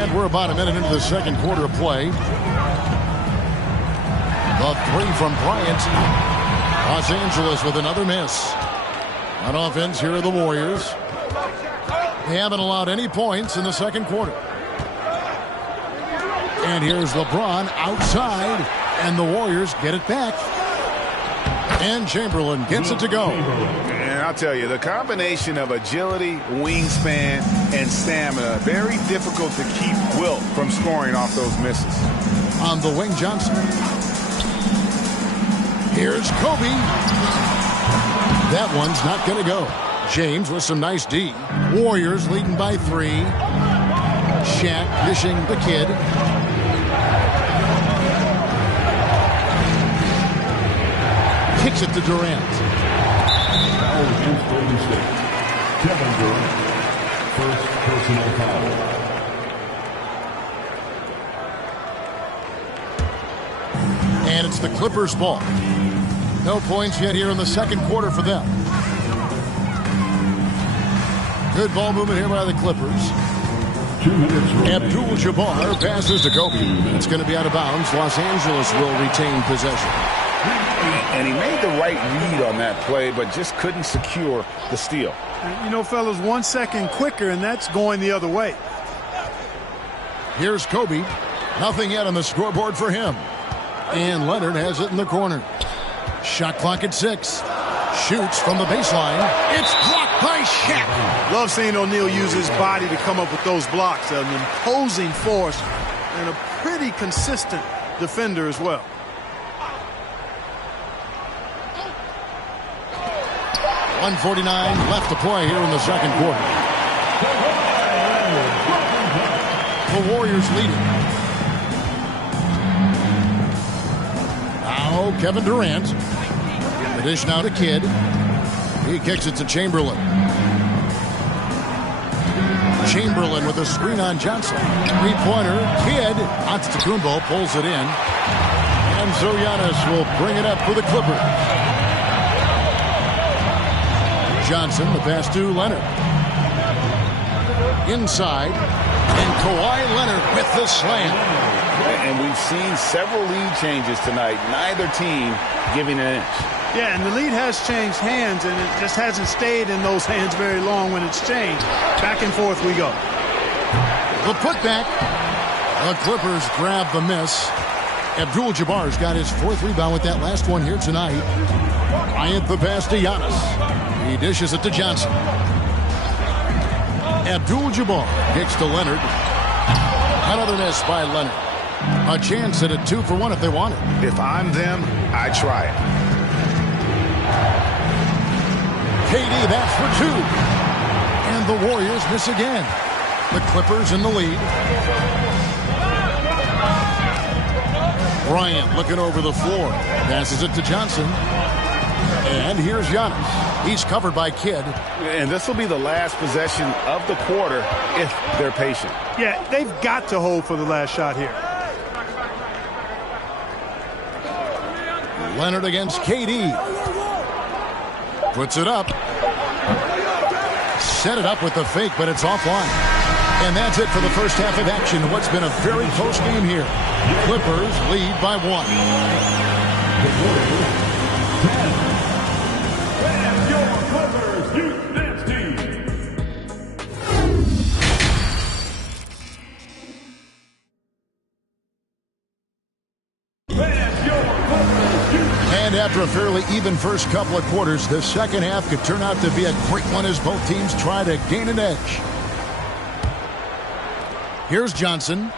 And we're about a minute into the second quarter of play. The three from Bryant. Los Angeles with another miss. On offense, here are the Warriors. They haven't allowed any points in the second quarter. And here's LeBron outside, and the Warriors get it back. And Chamberlain gets it to go. And I'll tell you, the combination of agility, wingspan, and stamina, very difficult to keep Wilt from scoring off those misses. On the wing, Johnson. Here's Kobe. That one's not going to go. James with some nice D. Warriors leading by 3. Shaq dishing the Kid. Kicks it to Durant. Kevin Durant, first personal foul. And it's the Clippers' ball. No points yet here in the second quarter for them. Good ball movement here by the Clippers. 2 minutes remaining. Abdul-Jabbar passes to Kobe. It's going to be out of bounds. Los Angeles will retain possession. And he made the right read on that play, but just couldn't secure the steal. You know, fellas, 1 second quicker, and that's going the other way. Here's Kobe. Nothing yet on the scoreboard for him. And Leonard has it in the corner. Shot clock at 6. Shoots from the baseline. It's blocked by Shaq. Love seeing O'Neal use his body to come up with those blocks. An imposing force and a pretty consistent defender as well. .149 left to play here in the second quarter. The Warriors leading. Now Kevin Durant. The dish now to Kidd. He kicks it to Chamberlain. Chamberlain with a screen on Johnson. Three-pointer. Kidd. Antetokounmpo pulls it in. And so Giannis will bring it up for the Clippers. Johnson, the pass to Leonard. Inside. And Kawhi Leonard with the slam. And we've seen several lead changes tonight. Neither team giving an inch. Yeah, and the lead has changed hands, and it just hasn't stayed in those hands very long when it's changed. Back and forth we go. The putback. The Clippers grab the miss. Abdul-Jabbar's got his 4th rebound with that last one here tonight. Bryant the pass to Giannis. He dishes it to Johnson. Abdul-Jabbar kicks to Leonard. Another miss by Leonard. A chance at a 2-for-1 if they want it. If I'm them, I try it. KD, that's for 2. And the Warriors miss again. The Clippers in the lead. Bryant looking over the floor. Passes it to Johnson. And here's Giannis. He's covered by Kidd. And this will be the last possession of the quarter if they're patient. Yeah, they've got to hold for the last shot here. Leonard against KD. Puts it up. Set it up with the fake, but it's offline. And that's it for the first half of action. What's been a very close game here. Clippers lead by 1. And your Clippers, Houston after a fairly even first couple of quarters, the second half could turn out to be a great one as both teams try to gain an edge. Here's Johnson.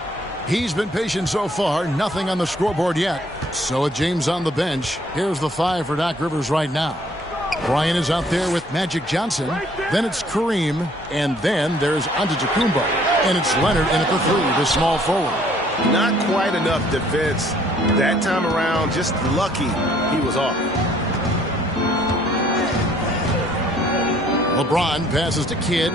He's been patient so far. Nothing on the scoreboard yet. So with James on the bench, here's the 5 for Doc Rivers right now. Bryant is out there with Magic Johnson. Then it's Kareem. And then there's Antetokounmpo. And it's Leonard in at the 3, the small forward. Not quite enough defense that time around. Just lucky he was off. LeBron passes to Kidd.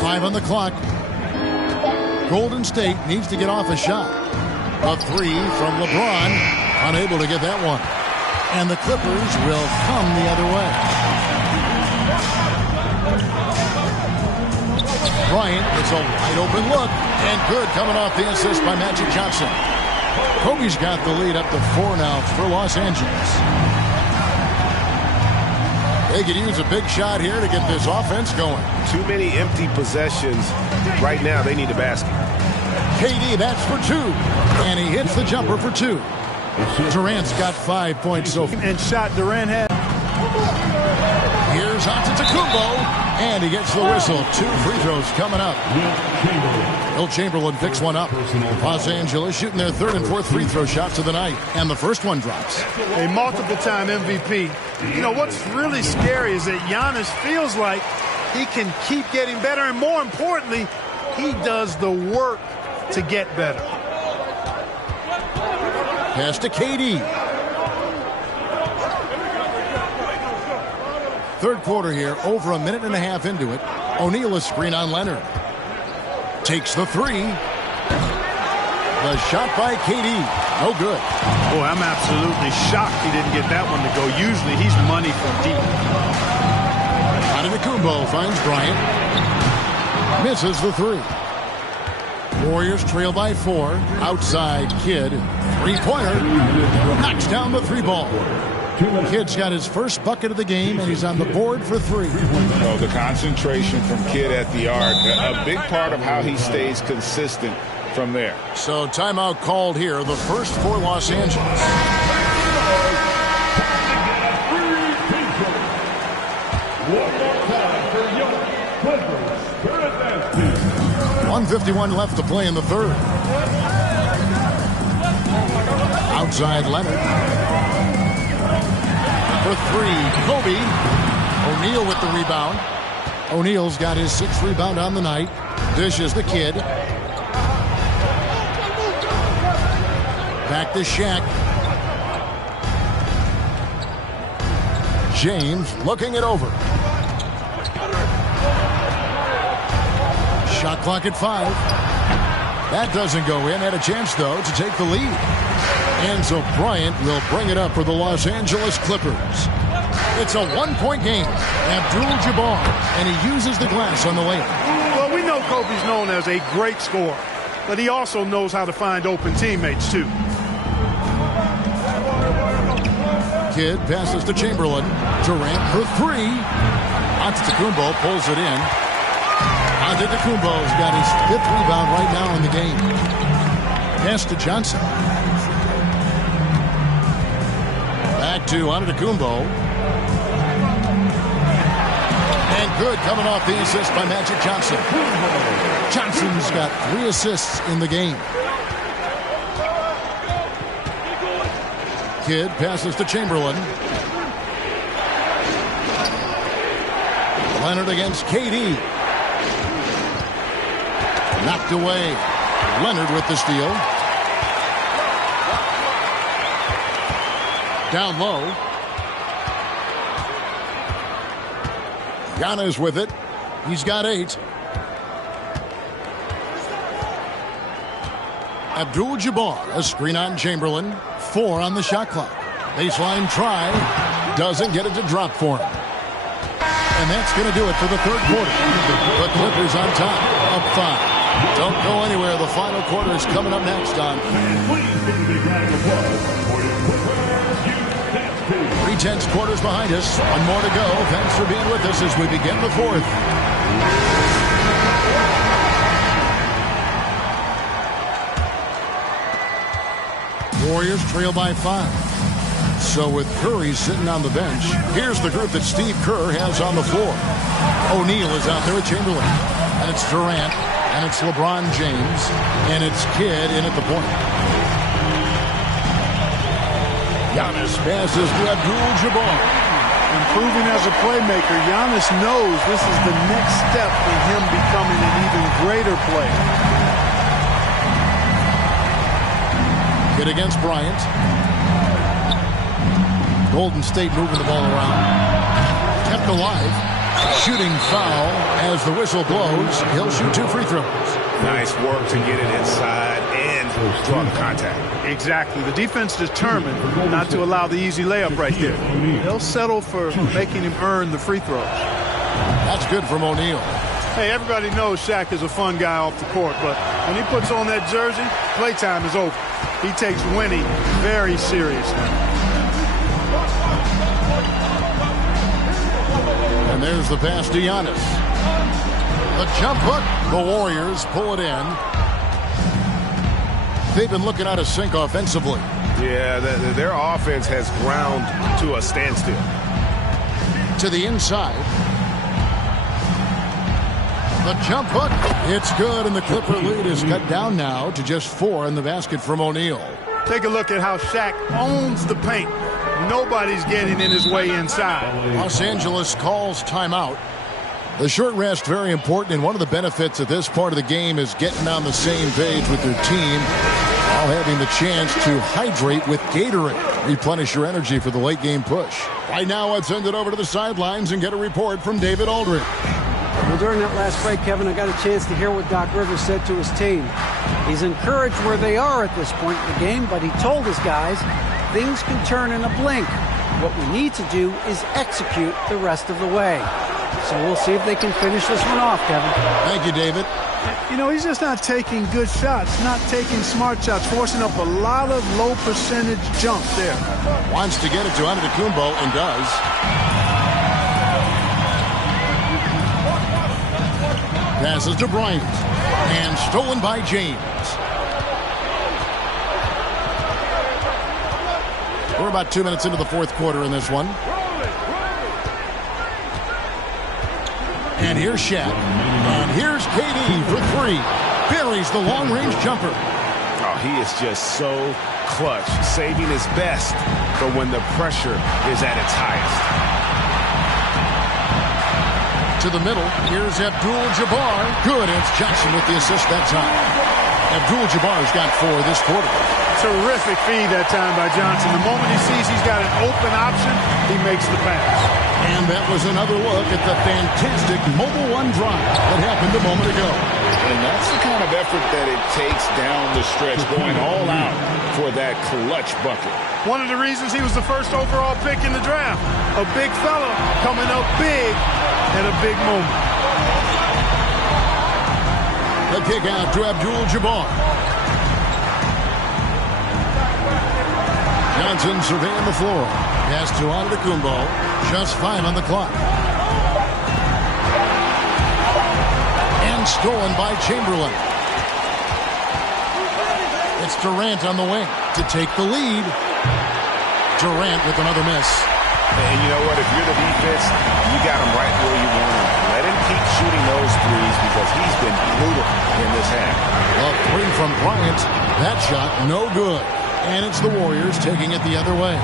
Five on the clock. Golden State needs to get off a shot. A 3 from LeBron. Unable to get that one. And the Clippers will come the other way. Bryant gets a wide open look. And good coming off the assist by Magic Johnson. Kobe's got the lead up to 4 now for Los Angeles. They could use a big shot here to get this offense going. Too many empty possessions. Right now, they need a basket. KD, that's for 2. And he hits the jumper for 2. Durant's got 5 points so far. And shot Durant had. Here's Antetokounmpo. And he gets the whistle. 2 free throws coming up. Will Chamberlain picks one up. Los Angeles shooting their 3rd and 4th free throw shots of the night. And the first one drops. A multiple-time MVP. You know, what's really scary is that Giannis feels like he can keep getting better. And more importantly, he does the work to get better. Pass to KD. Third quarter here, over a minute and a half into it. O'Neal a screen on Leonard. Takes the 3. The shot by KD. No good. Boy, I'm absolutely shocked he didn't get that one to go. Usually he's money from deep. Antetokounmpo finds Bryant. Misses the 3. Warriors trail by 4. Outside Kidd. 3-pointer. Knocks down the 3 ball. Kidd's got his first bucket of the game, and he's on the board for 3. Oh, the concentration from Kidd at the arc, a big part of how he stays consistent from there. So timeout called here, the first for Los Angeles. 1:51 left to play in the 3rd. Outside Leonard. For 3, Kobe. O'Neal with the rebound. O'Neal's got his 6th rebound on the night. Dishes the Kidd. Back to Shaq. James looking it over. Shot clock at 5. That doesn't go in. Had a chance, though, to take the lead. And so Bryant will bring it up for the Los Angeles Clippers. It's a 1-point game. Abdul-Jabbar, and he uses the glass on the layup. Well, we know Kobe's known as a great scorer, but he also knows how to find open teammates, too. Kidd passes to Chamberlain. Durant for 3. Antetokounmpo pulls it in. Antetokounmpo's got his 5th rebound right now in the game. Pass to Johnson. Back to Antetokounmpo. And good coming off the assist by Magic Johnson. Johnson's got 3 assists in the game. Kidd passes to Chamberlain. Leonard against KD. Knocked away. Leonard with the steal. Down low. Giannis with it. He's got 8. Abdul-Jabbar, a screen on Chamberlain. 4 on the shot clock. Baseline try. Doesn't get it to drop for him. And that's going to do it for the 3rd quarter. The Clippers on top, up 5. Don't go anywhere. The final quarter is coming up next on 3/10 quarters behind us. 1 more to go. Thanks for being with us as we begin the 4th. Warriors trail by 5. So with Curry sitting on the bench, here's the group that Steve Kerr has on the floor. O'Neal is out there with Chamberlain. And it's Durant. And it's LeBron James. And it's Kidd in at the point. Giannis passes to Abdul-Jabbar. Improving as a playmaker, Giannis knows this is the next step in him becoming an even greater player. Kidd against Bryant. Golden State moving the ball around. Kept alive. Shooting foul as the whistle blows. He'll shoot 2 free throws. Nice work to get it inside and draw the contact. Exactly. The defense determined not to allow the easy layup right there. They'll settle for making him earn the free throws. That's good from O'Neal. Hey, everybody knows Shaq is a fun guy off the court, but when he puts on that jersey, playtime is over. He takes winning very seriously. And there's the pass to Giannis. The jump hook. The Warriors pull it in. They've been looking out of sync offensively. Yeah, their offense has ground to a standstill. To the inside. The jump hook. It's good, and the Clipper lead is cut down now to just 4 in the basket from O'Neal. Take a look at how Shaq owns the paint. Nobody's getting in his way inside. Los Angeles calls timeout. The short rest, very important, and one of the benefits of this part of the game is getting on the same page with your team while having the chance to hydrate with Gatorade. Replenish your energy for the late game push. Right now, let's send it over to the sidelines and get a report from David Aldridge. Well, during that last break, Kevin, I got a chance to hear what Doc Rivers said to his team. He's encouraged where they are at this point in the game, but he told his guys things can turn in a blink. What we need to do is execute the rest of the way. So we'll see if they can finish this one off, Kevin. Thank you, David. You know, he's just not taking good shots, not taking smart shots, forcing up a lot of low percentage jumps there. Wants to get it to Antetokounmpo and does. Passes to Bryant. And stolen by James. We're about 2 minutes into the fourth quarter in this one. And here's Shaq. And here's KD for 3. Buries the long-range jumper. Oh, he is just so clutch, saving his best for when the pressure is at its highest. To the middle, here's Abdul-Jabbar. Good, and it's Johnson with the assist that time. Abdul-Jabbar's got 4 this quarter. Terrific feed that time by Johnson. The moment he sees he's got an open option, he makes the pass. And that was another look at the fantastic Mobile One drive that happened a moment ago. And that's the kind of effort that it takes down the stretch, going all out for that clutch bucket. One of the reasons he was the first overall pick in the draft. A big fella coming up big at a big moment. The kick out to Abdul-Jabbar. Johnson surveying the floor. Pass to Antetokounmpo. Just 5 on the clock. And stolen by Chamberlain. It's Durant on the wing to take the lead. Durant with another miss. And you know what? If you're the defense, you got him right where you want him. Let him keep shooting those threes because he's been brutal in this half. A 3 from Bryant. That shot no good. And it's the Warriors taking it the other way.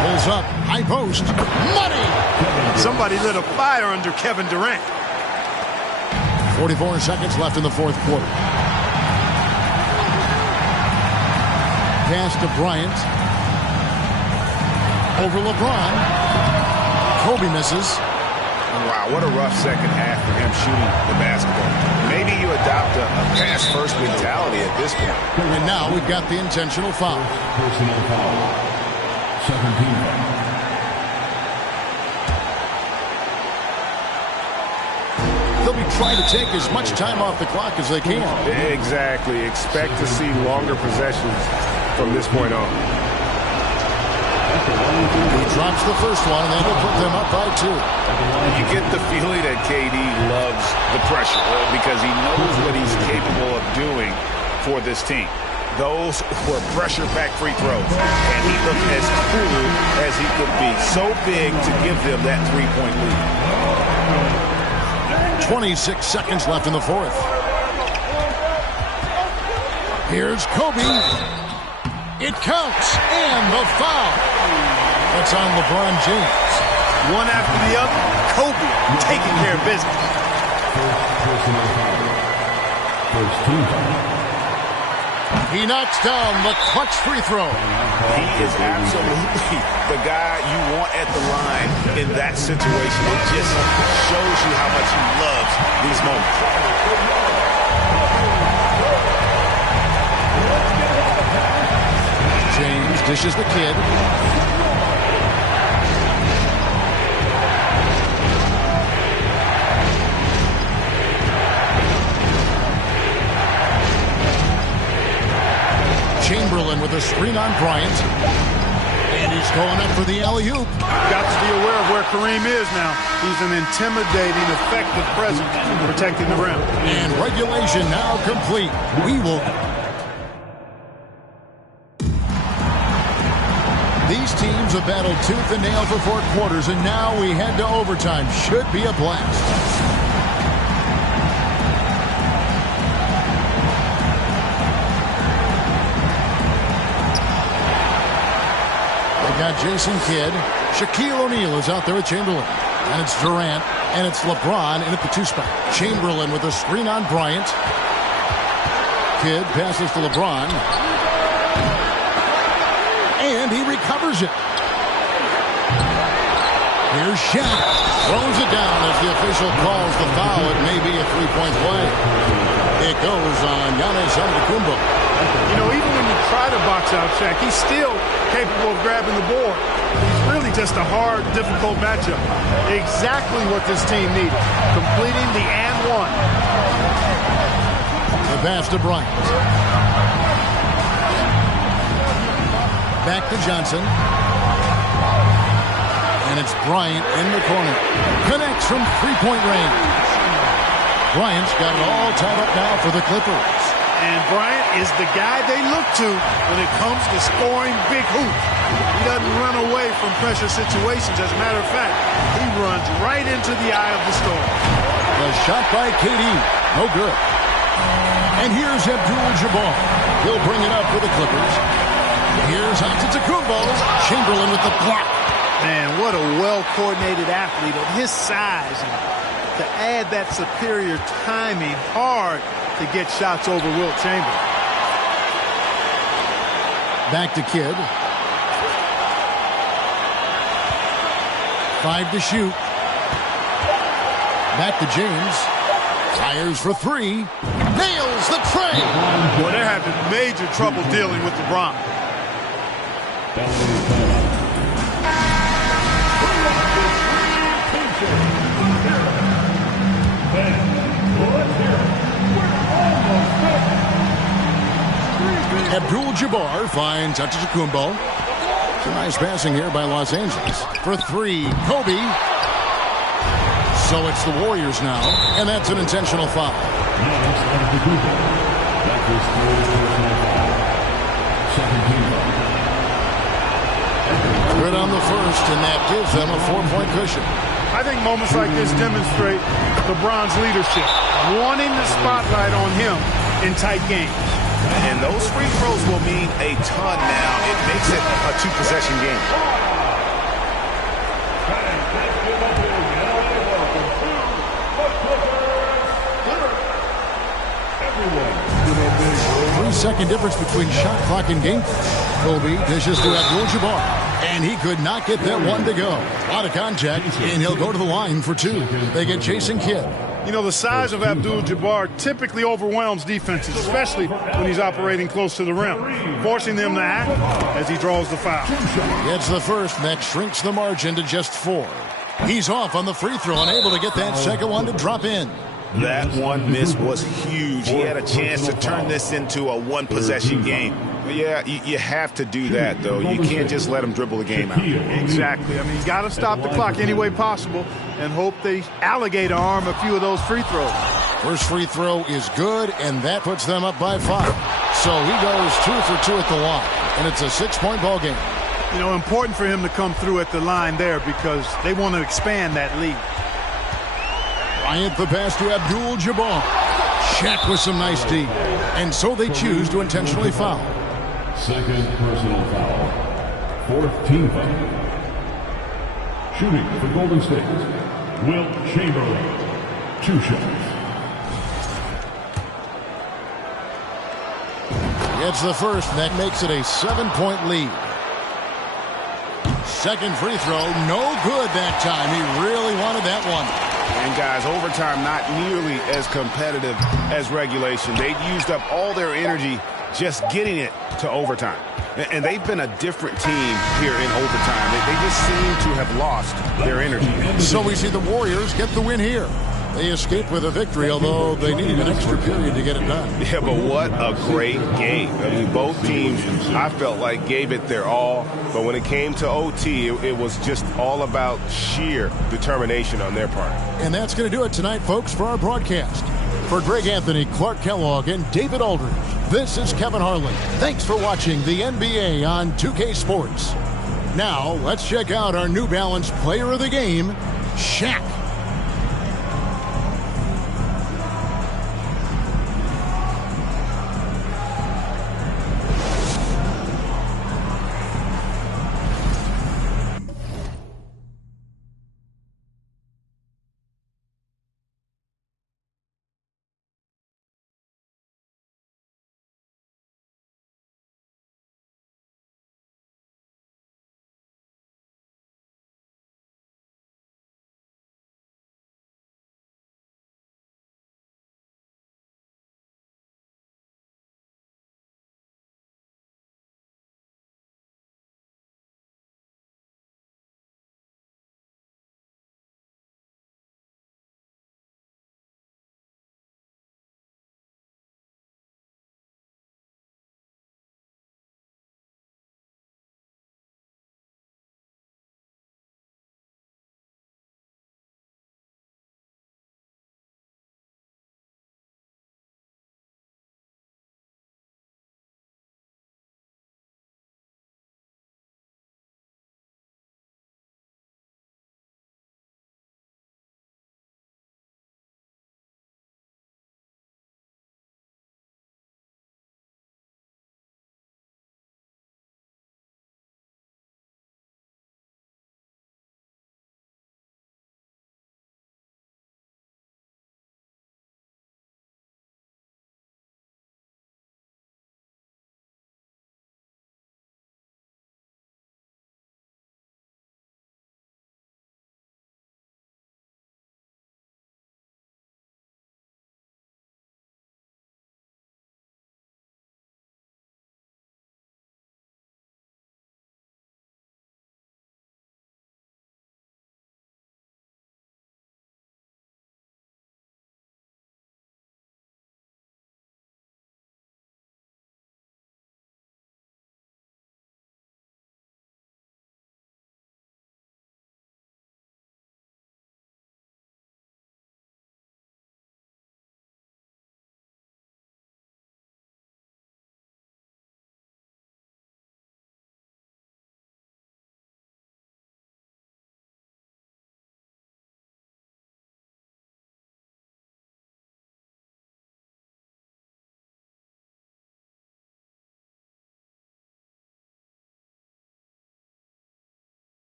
Pulls up. High post. Money! Somebody lit a fire under Kevin Durant. 44 seconds left in the fourth quarter. Pass to Bryant. Over LeBron. Kobe misses. Wow, what a rough second half for him shooting the basketball. Maybe you adopt a pass-first mentality at this point. And now we've got the intentional foul. Personal foul. 17. They'll be trying to take as much time off the clock as they can. Exactly. Expect to see longer possessions from this point on. He drops the first one, and then he'll put them up by 2. You get the feeling that KD loves the pressure because he knows what he's capable of doing for this team. Those were pressure-packed free throws, and he looked as cool as he could be. So big to give them that three-point lead. 26 seconds left in the fourth. Here's Kobe. It counts, and the foul. That's on LeBron James. One after the other, Kobe taking care of business. He knocks down the clutch free throw. He is absolutely the guy you want at the line in that situation. It just shows you how much he loves these moments. James dishes the kid. Chamberlain with a screen on Bryant. And he's going up for the alley-oop. Got to be aware of where Kareem is now. He's an intimidating, effective presence protecting the rim. And regulation now complete. We will... These teams have battled tooth and nail for 4 quarters, and now we head to overtime. Should be a blast. They got Jason Kidd. Shaquille O'Neal is out there with Chamberlain. And it's Durant, and it's LeBron in at the 2 spot. Chamberlain with a screen on Bryant. Kidd passes to LeBron. And he recovers it. Here's Shaq. Throws it down as the official calls the foul. It may be a 3-point play. It goes on Giannis Antetokounmpo. You know, even when you try to box out Shaq, he's still capable of grabbing the board. He's really just a hard, difficult matchup. Exactly what this team needed. Completing the and one. The pass to Bryant. Back to Johnson. And it's Bryant in the corner. Connects from 3-point range. Bryant's got it all tied up now for the Clippers. And Bryant is the guy they look to when it comes to scoring big hoops. He doesn't run away from pressure situations. As a matter of fact, he runs right into the eye of the storm. The shot by KD. No good. And here's Abdul-Jabbar. He'll bring it up for the Clippers. Here's Antetokounmpo. Chamberlain with the block. Man, what a well-coordinated athlete at his size. And to add that superior timing, hard to get shots over Wilt Chamberlain. Back to Kidd. 5 to shoot. Back to James. Fires for 3. Nails the tray. Boy, they're having major trouble dealing with LeBron. Abdul-Jabbar finds Antetokounmpo. It's a nice passing here by Los Angeles. For 3, Kobe. So it's the Warriors now, and that's an intentional foul. Good on the first, and that gives them a 4-point cushion. I think moments like this demonstrate LeBron's leadership, wanting the spotlight on him in tight games. And those free throws will mean a ton now. It makes it a 2-possession game. Three-second difference between shot clock and game clock. Kobe dishes to Abdul-Jabbar, and he could not get that one to go. Out of contact, and he'll go to the line for 2. They get Jason Kidd. You know, the size of Abdul-Jabbar typically overwhelms defenses, especially when he's operating close to the rim, forcing them to act as he draws the foul. Gets the first, and that shrinks the margin to just 4. He's off on the free throw and able to get that second one to drop in. That one miss was huge. He had a chance to turn this into a one-possession game. Yeah, you have to do that, though. You can't just let him dribble the game out. Exactly. I mean, you got to stop the clock any way possible and hope they alligator arm a few of those free throws. First free throw is good, and that puts them up by 5. So he goes 2 for 2 at the line, and it's a 6-point ball game. You know, important for him to come through at the line there because they want to expand that lead. Bryant the pass to Abdul-Jabbar. Shaq with some nice D. And so they choose to intentionally foul. Second personal foul. Fourth team foul. Shooting for Golden State, Wilt Chamberlain. 2 shots. Gets the first, and that makes it a 7-point lead. Second free throw, no good that time. He really wanted that one. And guys, overtime not nearly as competitive as regulation. They used up all their energy just getting it to overtime. And they've been a different team here in overtime. They just seem to have lost their energy. So we see the Warriors get the win here. They escaped with a victory, although they needed an extra period to get it done. Yeah, but what a great game. I mean, both teams, I felt like, gave it their all. But when it came to OT, it was just all about sheer determination on their part. And that's going to do it tonight, folks, for our broadcast. For Greg Anthony, Clark Kellogg, and David Aldridge, this is Kevin Harlan. Thanks for watching the NBA on 2K Sports. Now, let's check out our New Balance player of the game, Shaq.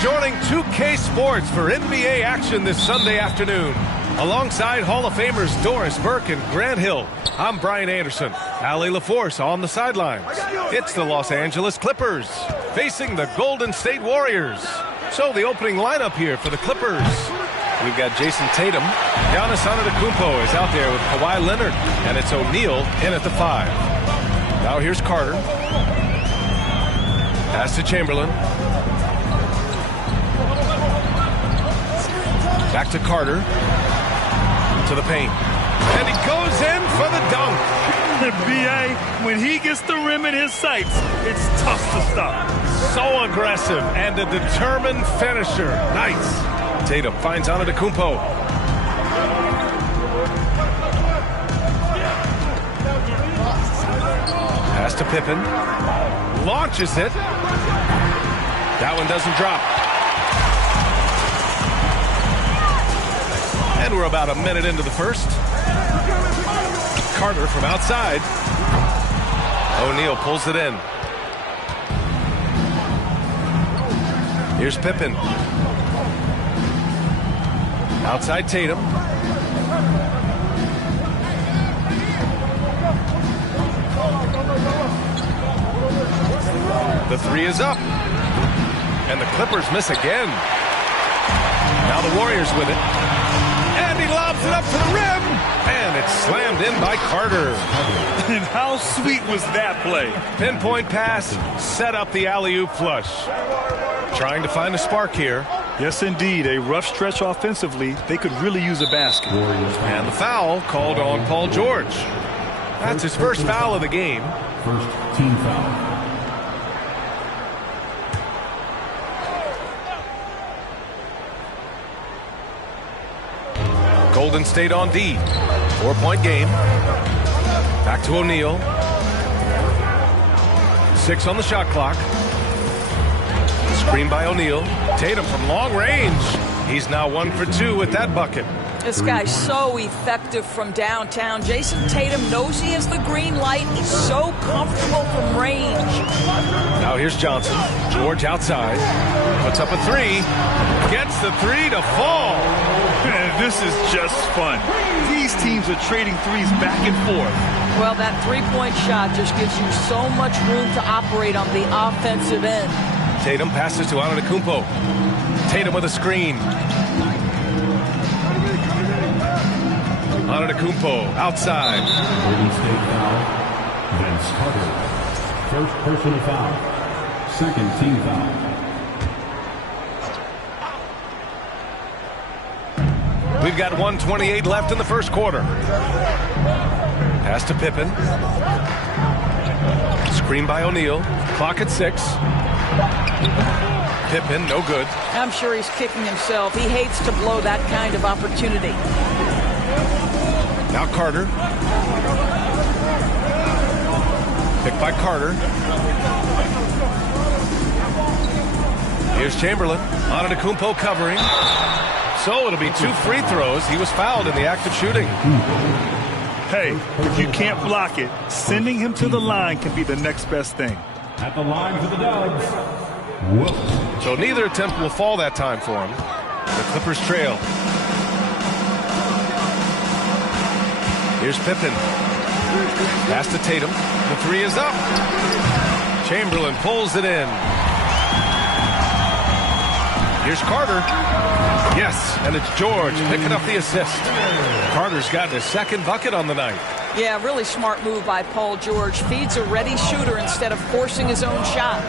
joining 2K Sports for NBA action this Sunday afternoon. Alongside Hall of Famers Doris Burke and Grant Hill, I'm Brian Anderson. Allie LaForce on the sidelines. It's the Los Angeles Clippers facing the Golden State Warriors. So the opening lineup here for the Clippers. We've got Jason Tatum. Giannis Antetokounmpo is out there with Kawhi Leonard. And it's O'Neal in at the 5. Now here's Carter. Pass to Chamberlain. Back to Carter. To the paint. And he goes in for the dunk. B.A., when he gets the rim in his sights, it's tough to stop. So aggressive and a determined finisher. Nice. Tatum finds Antetokounmpo. Pass to Pippen. Launches it. That one doesn't drop. And we're about a minute into the first. Carter from outside. O'Neal pulls it in. Here's Pippen. Outside Tatum. The 3 is up. And the Clippers miss again. Now the Warriors with it. And he lobs it up to the rim. And it's slammed in by Carter. And how sweet was that play? Pinpoint pass, set up the alley-oop flush. Trying to find a spark here. Yes, indeed. A rough stretch offensively. They could really use a basket. And the foul called on Paul George. That's his first foul of the game. First team foul. Golden State on D. 4-point game. Back to O'Neal. 6 on the shot clock. Screen by O'Neal. Tatum from long range. He's now 1 for 2 with that bucket. This guy's so effective from downtown. Jason Tatum knows he has the green light. He's so comfortable from range. Now here's Johnson. George outside. Puts up a 3. Gets the 3 to fall. Man, this is just fun. These teams are trading threes back and forth. Well, that three-point shot just gives you so much room to operate on the offensive end. Tatum passes to Antetokounmpo. Tatum with a screen. Antetokounmpo outside. Golden State foul. Vince Carter. First personal foul. Second team foul. We've got 1:28 left in the first quarter. Pass to Pippen. Screen by O'Neal. Clock at 6. Pippen, no good. I'm sure he's kicking himself. He hates to blow that kind of opportunity. Now Carter. Picked by Carter. Here's Chamberlain. Antetokounmpo covering. So it'll be 2 free throws. He was fouled in the act of shooting. Hey, if you can't block it, sending him to the line can be the next best thing. At the line for the Dubs. Whoops. So neither attempt will fall that time for him. The Clippers trail. Here's Pippen. Pass to Tatum. The 3 is up. Chamberlain pulls it in. Here's Carter. Yes, and it's George picking up the assist. Carter's got his second bucket on the night. Yeah, really smart move by Paul George. Feeds a ready shooter instead of forcing his own shot.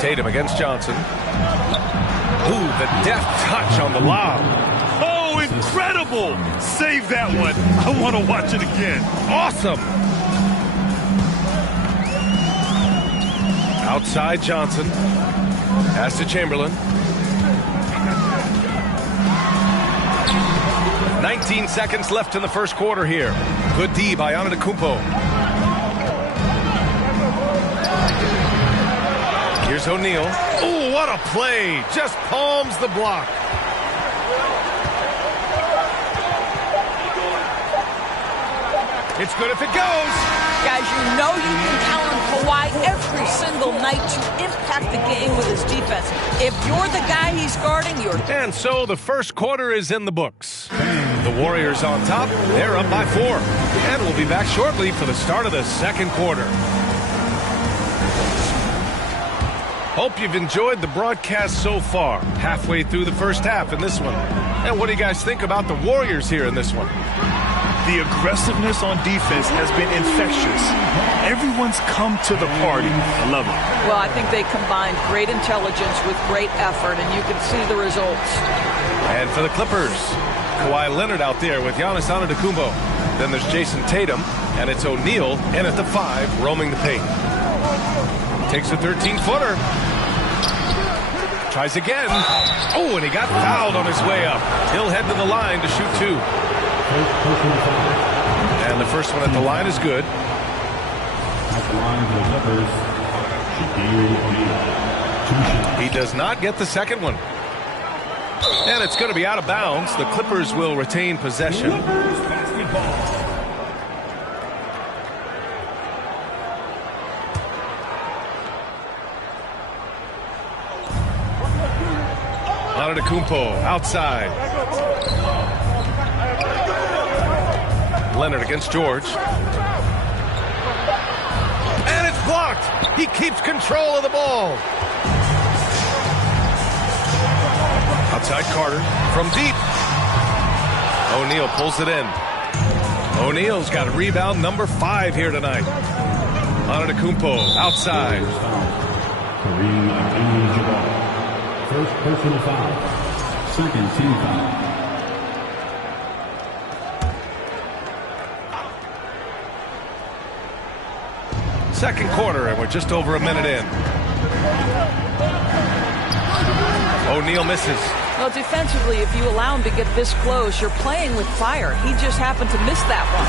Tatum against Johnson. Ooh, the deft touch on the lob. Oh, incredible! Save that one. I want to watch it again. Awesome! Outside Johnson. Pass to Chamberlain. 19 seconds left in the first quarter here. Good D by Antetokounmpo. Here's O'Neal. Oh, what a play! Just palms the block. It's good if it goes. Guys, you know you can count on Kawhi every single night to impact the game with his defense. If you're the guy he's guarding, you're... And so the first quarter is in the books. The Warriors on top. They're up by 4. And we'll be back shortly for the start of the second quarter. Hope you've enjoyed the broadcast so far. Halfway through the first half in this one. And what do you guys think about the Warriors here in this one? The aggressiveness on defense has been infectious. Everyone's come to the party. I love it. Well, I think they combined great intelligence with great effort, and you can see the results. And for the Clippers, Kawhi Leonard out there with Giannis Antetokounmpo. Then there's Jason Tatum, and it's O'Neal in at the 5, roaming the paint. Takes a 13-footer. Tries again. Oh, and he got fouled on his way up. He'll head to the line to shoot 2. And the first one at the line is good. He does not get the second one. And it's going to be out of bounds. The Clippers will retain possession. Antetokounmpo outside. Leonard against George. And it's blocked. He keeps control of the ball. Outside Carter from deep. O'Neal pulls it in. O'Neal's got rebound number 5 here tonight. Antetokounmpo outside. First personal foul. Second team foul. Second quarter, and we're just over a minute in. O'Neal misses. Well, defensively, if you allow him to get this close, you're playing with fire. He just happened to miss that one.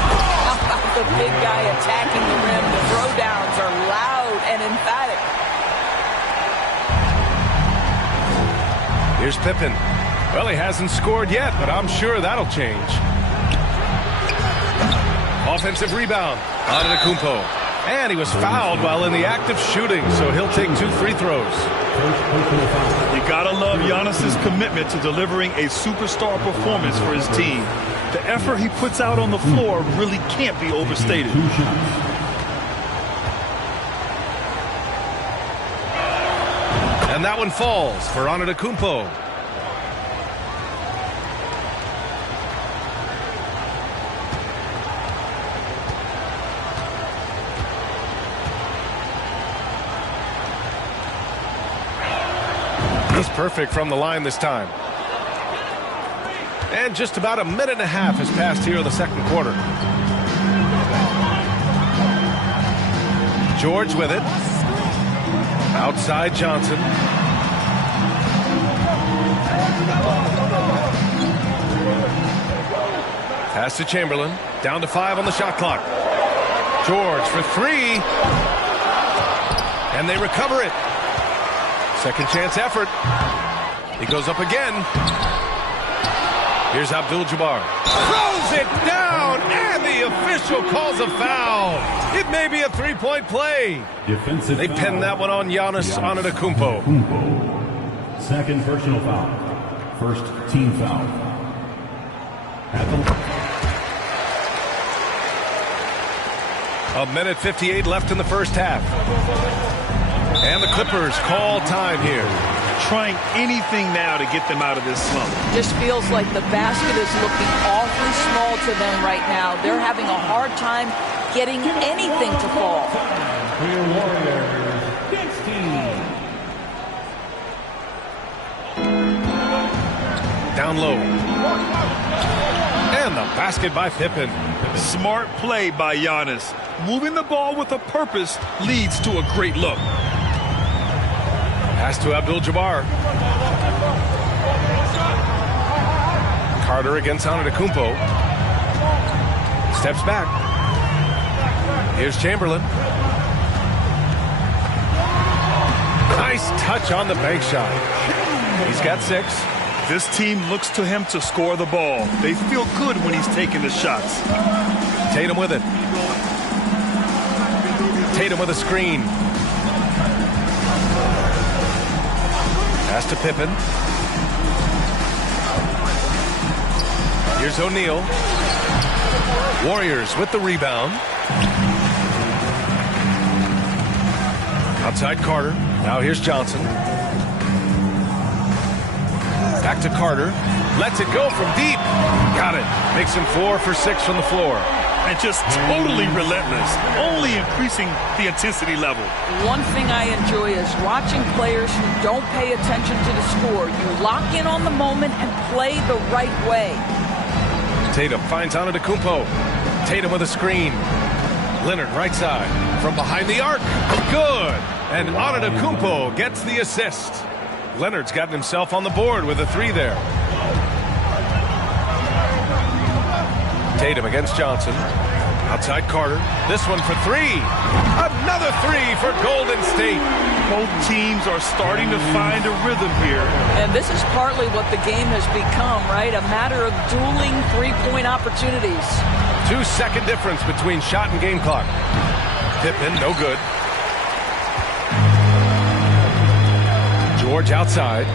How about the big guy attacking the rim? The throwdowns are loud and emphatic. Here's Pippen. Well, he hasn't scored yet, but I'm sure that'll change. Offensive rebound. Antetokounmpo. And he was fouled while in the act of shooting, so he'll take 2 free throws. You gotta love Giannis's commitment to delivering a superstar performance for his team. The effort he puts out on the floor really can't be overstated. And that one falls for Antetokounmpo. He's perfect from the line this time. And just about a minute and a half has passed here in the second quarter. George with it. Outside Johnson. Pass to Chamberlain. Down to 5 on the shot clock. George for 3. And they recover it. Second chance effort. He goes up again. Here's Abdul-Jabbar. Throws it down, and the official calls a foul. It may be a 3-point play. Defensive they pinned that one on Giannis Antetokounmpo. Second personal foul. First team foul. A minute 58 left in the first half. And the Clippers call time here. Trying anything now to get them out of this slump. Just feels like the basket is looking awfully small to them right now. They're having a hard time getting anything to fall. Down low. And the basket by Pippen. Smart play by Giannis. Moving the ball with a purpose leads to a great look. Pass to Abdul-Jabbar. Carter against Antetokounmpo. Steps back. Here's Chamberlain. Nice touch on the bank shot. He's got 6. This team looks to him to score the ball. They feel good when he's taking the shots. Tatum with it. Tatum with a screen. Pass to Pippen. Here's O'Neal. Warriors with the rebound. Outside Carter. Now here's Johnson. Back to Carter. Lets it go from deep. Got it. Makes him 4 for 6 from the floor. And just totally relentless, only increasing the intensity level. One thing I enjoy is watching players who don't pay attention to the score. You lock in on the moment and play the right way. Tatum finds Antetokounmpo. Tatum with a screen. Leonard right side. From behind the arc. Good. And Antetokounmpo gets the assist. Leonard's gotten himself on the board with a 3 there. Tatum against Johnson. Outside Carter. This one for 3. Another 3 for Golden State. Both teams are starting to find a rhythm here. And this is partly what the game has become, right? A matter of dueling three-point opportunities. 2-second difference between shot and game clock. Pippen, no good. George outside.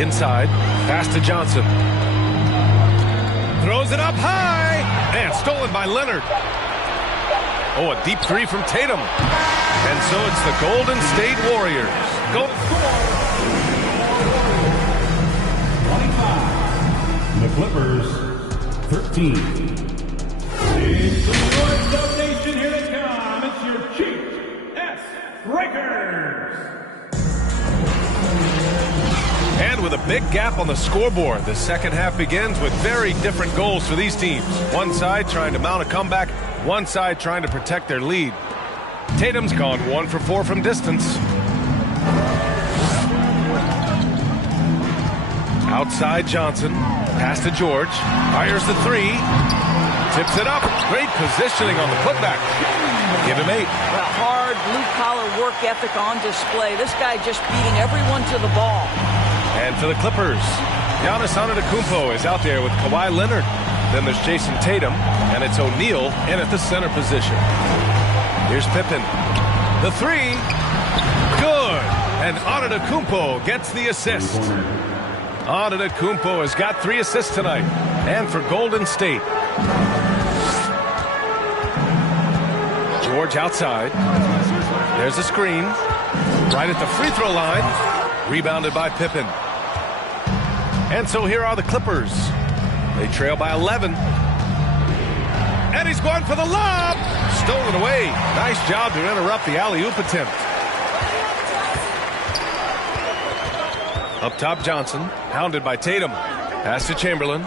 Inside. Pass to Johnson. Throws it up high. And stolen by Leonard. Oh, a deep 3 from Tatum. And so it's the Golden State Warriors. The Clippers, 13. It's the North of Nation, here they come. It's your Chief S. Breakers. And with a big gap on the scoreboard, the second half begins with very different goals for these teams. One side trying to mount a comeback, one side trying to protect their lead. Tatum's gone 1 for 4 from distance. Outside Johnson. Pass to George. Fires the 3. Tips it up. Great positioning on the putback. Give him 8. Well, hard blue-collar work ethic on display. This guy just beating everyone to the ball. And for the Clippers, Giannis Antetokounmpo is out there with Kawhi Leonard. Then there's Jason Tatum, and it's O'Neal in at the center position. Here's Pippen. The 3. Good. And Antetokounmpo gets the assist. Antetokounmpo has got 3 assists tonight. And for Golden State. George outside. There's a screen. Right at the free throw line. Rebounded by Pippen. And so here are the Clippers. They trail by 11. And he's going for the lob. Stolen away. Nice job to interrupt the alley-oop attempt. Up top, Johnson. Hounded by Tatum. Pass to Chamberlain.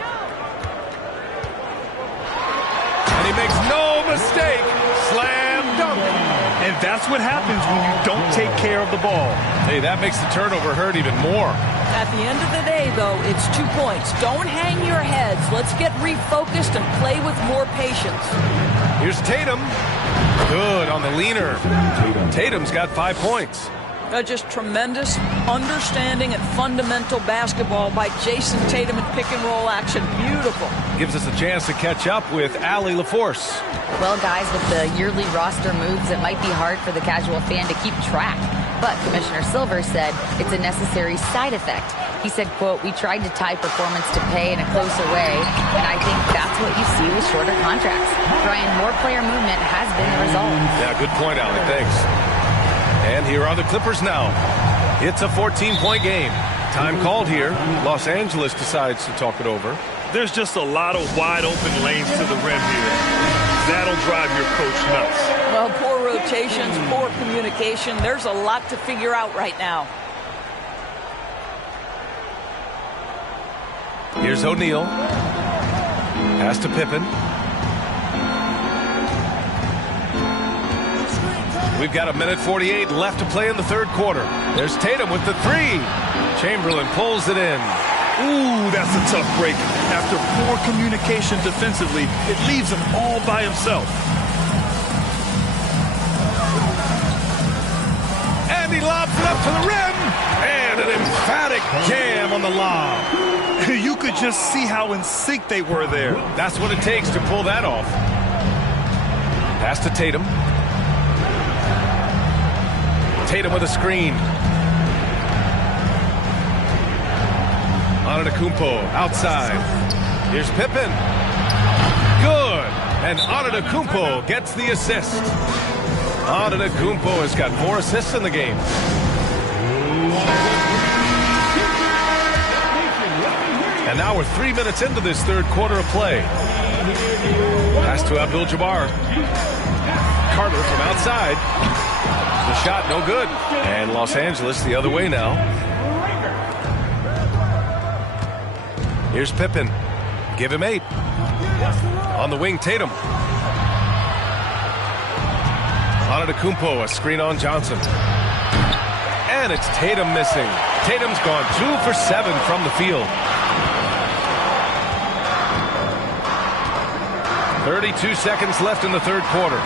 And he makes no mistake. Slam dunk. And that's what happens when you don't take care of the ball. Hey, that makes the turnover hurt even more. At the end of the day, though, it's 2 points. Don't hang your heads. Let's get refocused and play with more patience. Here's Tatum. Good on the leaner. Tatum's got 5 points. Just tremendous understanding and fundamental basketball by Jason Tatum in pick-and-roll action. Beautiful. Gives us a chance to catch up with Allie LaForce. Well, guys, with the yearly roster moves, it might be hard for the casual fan to keep track. But Commissioner Silver said it's a necessary side effect. He said, quote, "We tried to tie performance to pay in a closer way, and I think that's what you see with shorter contracts." Brian, more player movement has been the result. Yeah, good point, Allie. Thanks. And here are the Clippers now. It's a 14-point game. Time called here. Los Angeles decides to talk it over. There's just a lot of wide open lanes to the rim here. That'll drive your coach nuts. Well, poor rotations, poor communication. There's a lot to figure out right now. Here's O'Neal. Pass to Pippen. We've got 1:48 left to play in the third quarter. There's Tatum with the 3. Chamberlain pulls it in. Ooh, that's a tough break. After poor communication defensively, it leaves him all by himself. And he lobs it up to the rim. And an emphatic jam on the lob. You could just see how in sync they were there. That's what it takes to pull that off. Pass to Tatum. Tatum with a screen. Antetokounmpo outside. Here's Pippen. Good. And Antetokounmpo gets the assist. Antetokounmpo has got 4 assists in the game. And now we're 3 minutes into this third quarter of play. Pass to Abdul-Jabbar. Carter from outside. The shot no good. And Los Angeles the other way now. Here's Pippen. Give him 8. On the wing, Tatum. Antetokounmpo, a screen on Johnson. And it's Tatum missing. Tatum's gone 2 for 7 from the field. 32 seconds left in the third quarter.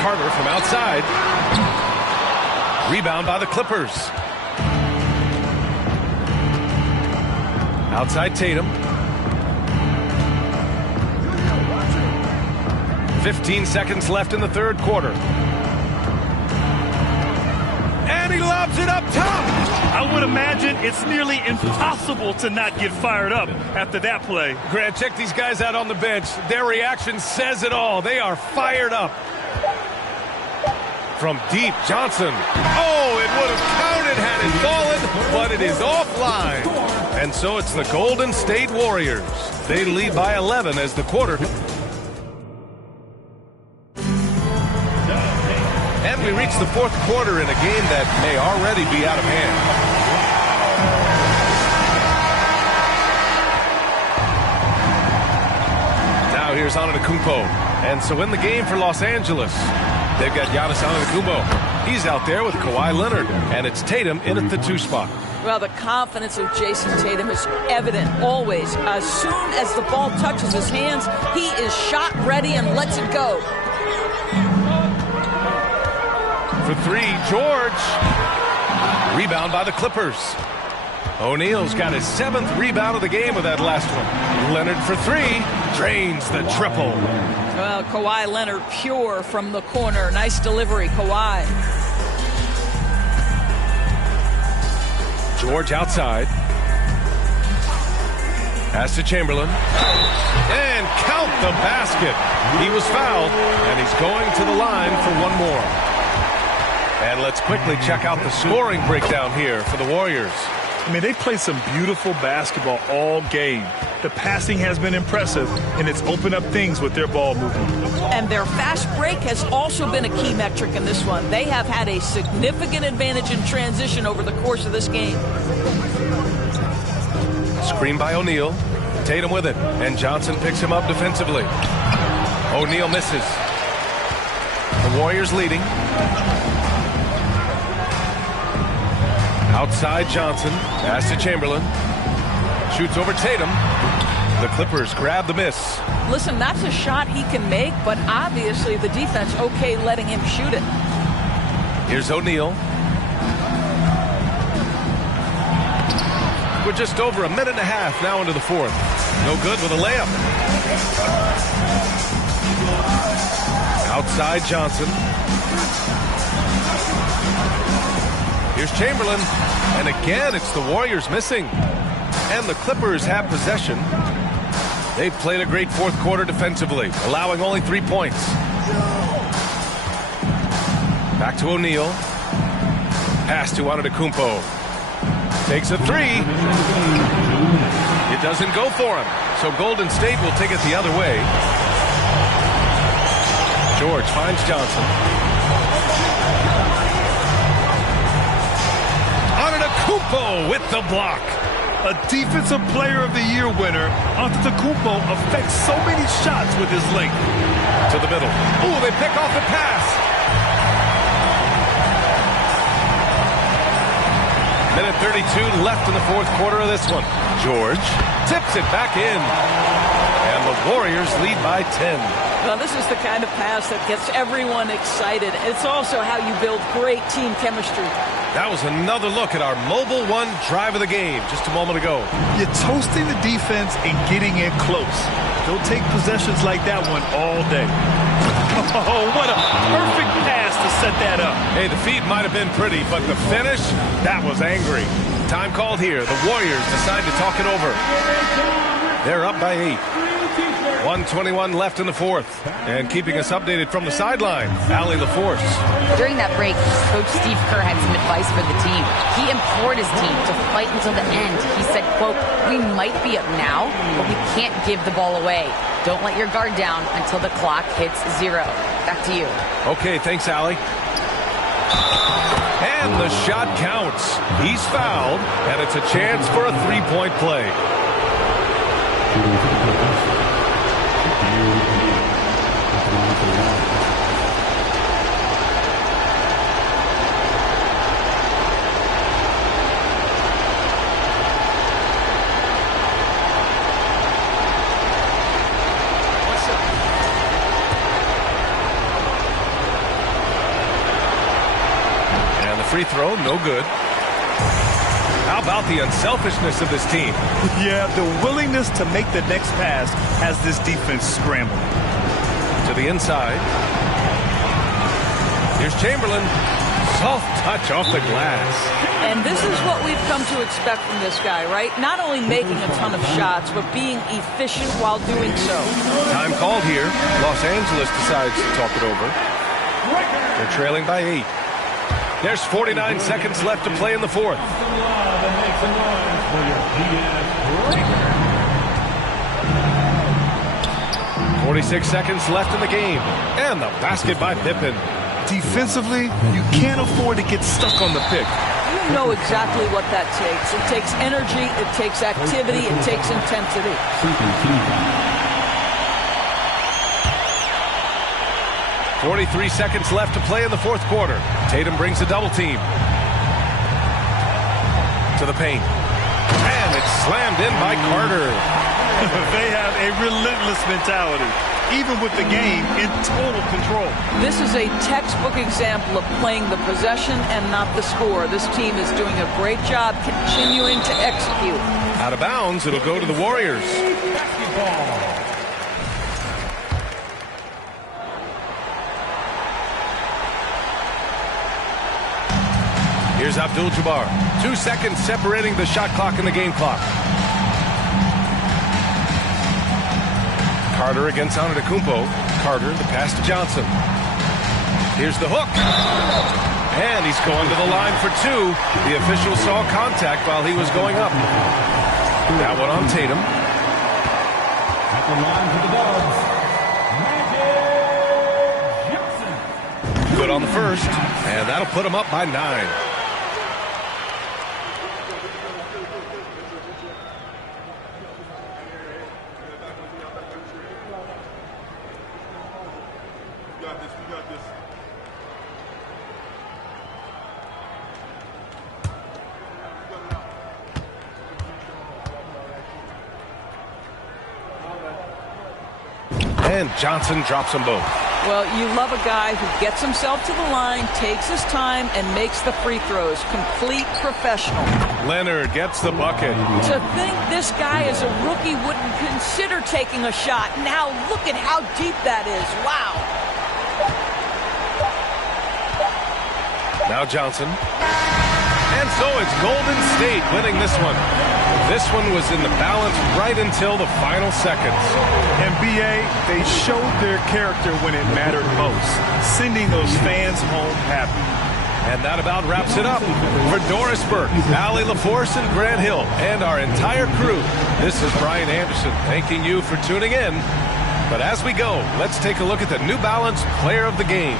Carter from outside. Rebound by the Clippers. Outside Tatum. 15 seconds left in the third quarter. And he lobs it up top. I would imagine it's nearly impossible to not get fired up after that play. Grant, check these guys out on the bench. Their reaction says it all. They are fired up. From deep, Johnson. Oh, it would have counted had it fallen, but it is offline. And so it's the Golden State Warriors. They lead by 11 as the quarter. And we reach the fourth quarter in a game that may already be out of hand. Now here's Antetokounmpo. And so in the game for Los Angeles, they've got Giannis Antetokounmpo. He's out there with Kawhi Leonard. And it's Tatum in at the 2 spot. Well, the confidence of Jason Tatum is evident always. As soon as the ball touches his hands, he is shot ready and lets it go. For 3, George. Rebound by the Clippers. O'Neal's got his 7th rebound of the game with that last one. Leonard for 3. Drains the triple. Well, Kawhi Leonard pure from the corner. Nice delivery, Kawhi. George outside. Pass to Chamberlain. And count the basket. He was fouled, and he's going to the line for one more. And let's quickly check out the scoring breakdown here for the Warriors. I mean, they played some beautiful basketball all game. The passing has been impressive, and it's opened up things with their ball movement. And their fast break has also been a key metric in this one. They have had a significant advantage in transition over the course of this game. Screen by O'Neal. Tatum with it, and Johnson picks him up defensively. O'Neal misses. The Warriors leading. Outside Johnson. Pass to Chamberlain. Shoots over Tatum. The Clippers grab the miss. Listen, that's a shot he can make, but obviously the defense okay letting him shoot it. Here's O'Neal. We're just over a minute and a half now into the fourth. No good with a layup. Outside Johnson. Here's Chamberlain. And again, it's the Warriors missing. And the Clippers have possession. They've played a great fourth quarter defensively, allowing only 3 points. Back to O'Neal. Pass to Antetokounmpo. Takes a 3. It doesn't go for him. So Golden State will take it the other way. George finds Johnson. Antetokounmpo with the block. A Defensive Player of the Year winner, Antetokounmpo affects so many shots with his length. To the middle. Ooh, they pick off the pass. Minute 32 left in the fourth quarter of this one. George tips it back in. And the Warriors lead by 10. Well, this is the kind of pass that gets everyone excited. It's also how you build great team chemistry. That was another look at our Mobile One drive of the game just a moment ago. You're toasting the defense and getting it close. They'll take possessions like that one all day. Oh, what a perfect pass to to set that up. Hey, the feed might have been pretty, but the finish, that was angry. Time called here. The Warriors decide to talk it over. They're up by 8. 1:21 left in the fourth. And keeping us updated from the sideline, Allie LaForce. During that break, Coach Steve Kerr had some advice for the team. He implored his team to fight until the end. He said, quote, "We might be up now, but we can't give the ball away. Don't let your guard down until the clock hits 0. Back to you. Okay, thanks, Allie. And the shot counts. He's fouled, and it's a chance for a three-point play. Free throw, no good. How about the unselfishness of this team? Yeah, the willingness to make the next pass has this defense scrambling. To the inside. Here's Chamberlain. Soft touch off the glass. And this is what we've come to expect from this guy, right? Not only making a ton of shots, but being efficient while doing so. Time called here. Los Angeles decides to talk it over. They're trailing by 8. There's 49 seconds left to play in the fourth. 46 seconds left in the game. And the basket by Pippen. Defensively, you can't afford to get stuck on the pick. You know exactly what that takes. It takes energy, it takes activity, it takes intensity. 43 seconds left to play in the fourth quarter. Tatum brings a double team. To the paint. And it's slammed in by Carter. They have a relentless mentality, even with the game in total control. This is a textbook example of playing the possession and not the score. This team is doing a great job continuing to execute. Out of bounds, it'll go to the Warriors. Here's Abdul-Jabbar. 2 seconds separating the shot clock and the game clock. Carter against Antetokounmpo. Carter, the pass to Johnson. Here's the hook. And he's going to the line for 2. The official saw contact while he was going up. That one on Tatum. At the line for the Dubs, Magic Johnson. Good on the first. And that'll put him up by 9. And Johnson drops them both. Well, you love a guy who gets himself to the line, takes his time, and makes the free throws. Complete professional. Leonard gets the bucket. To think this guy as a rookie wouldn't consider taking a shot. Now look at how deep that is. Wow. Now Johnson. And so it's Golden State winning this one. This one was in the balance right until the final seconds. NBA, they showed their character when it mattered most, sending those fans home happy. And that about wraps it up. For Doris Burke, Allie LaForce, and Grant Hill, and our entire crew, this is Brian Anderson thanking you for tuning in. But as we go, let's take a look at the New Balance Player of the Game.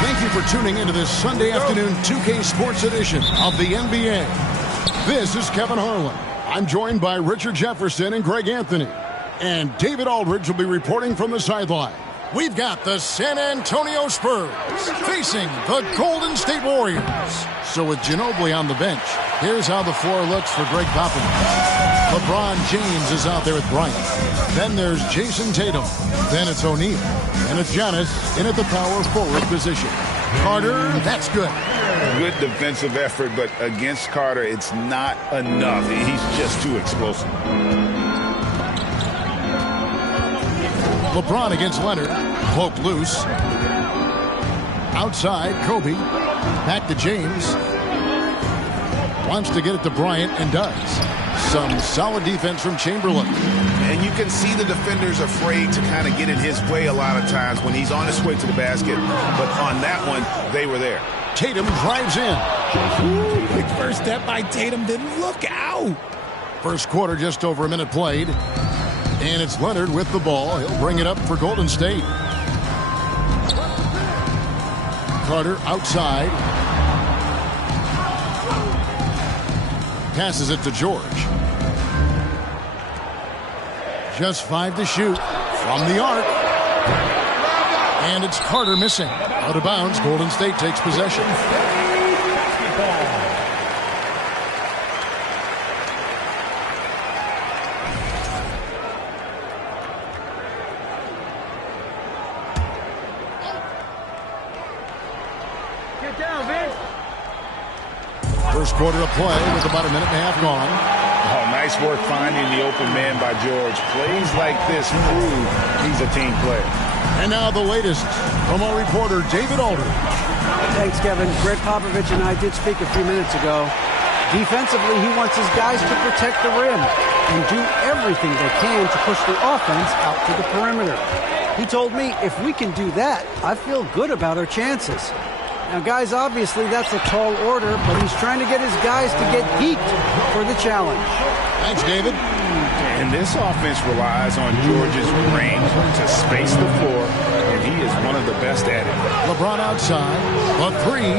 Thank you for tuning into this Sunday afternoon 2K Sports edition of the NBA. This is Kevin Harlan. I'm joined by Richard Jefferson and Greg Anthony. And David Aldridge will be reporting from the sideline. We've got the San Antonio Spurs facing the Golden State Warriors. So with Ginobili on the bench, here's how the floor looks for Greg Popovich. LeBron James is out there with Bryant. Then there's Jason Tatum. Then it's O'Neal. And it's Giannis in at the power forward position. Carter, that's good. Good defensive effort, but against Carter, it's not enough. He's just too explosive. LeBron against Leonard. Cloak loose. Outside, Kobe. Back to James. Wants to get it to Bryant and does. Some solid defense from Chamberlain. And you can see the defenders afraid to kind of get in his way a lot of times when he's on his way to the basket. But on that one, they were there. Tatum drives in. Ooh, big first step by Tatum. Didn't look out. First quarter, just over a minute played. And it's Leonard with the ball. He'll bring it up for Golden State. Carter outside. Passes it to George. Just 5 to shoot from the arc. And it's Carter missing. Out of bounds, Golden State takes possession. Get down, Vince. First quarter of play with about a minute and a half gone. Oh, nice work finding the open man by George. Plays like this prove he's a team player. And now the latest from our reporter, David Aldridge. Thanks, Kevin. Greg Popovich and I did speak a few minutes ago. Defensively, he wants his guys to protect the rim and do everything they can to push the offense out to the perimeter. He told me if we can do that, I feel good about our chances. Now, guys, obviously that's a tall order, but he's trying to get his guys to get geeked for the challenge. Thanks, David. And this offense relies on George's range to space the floor, and he is one of the best at it. LeBron outside, a three.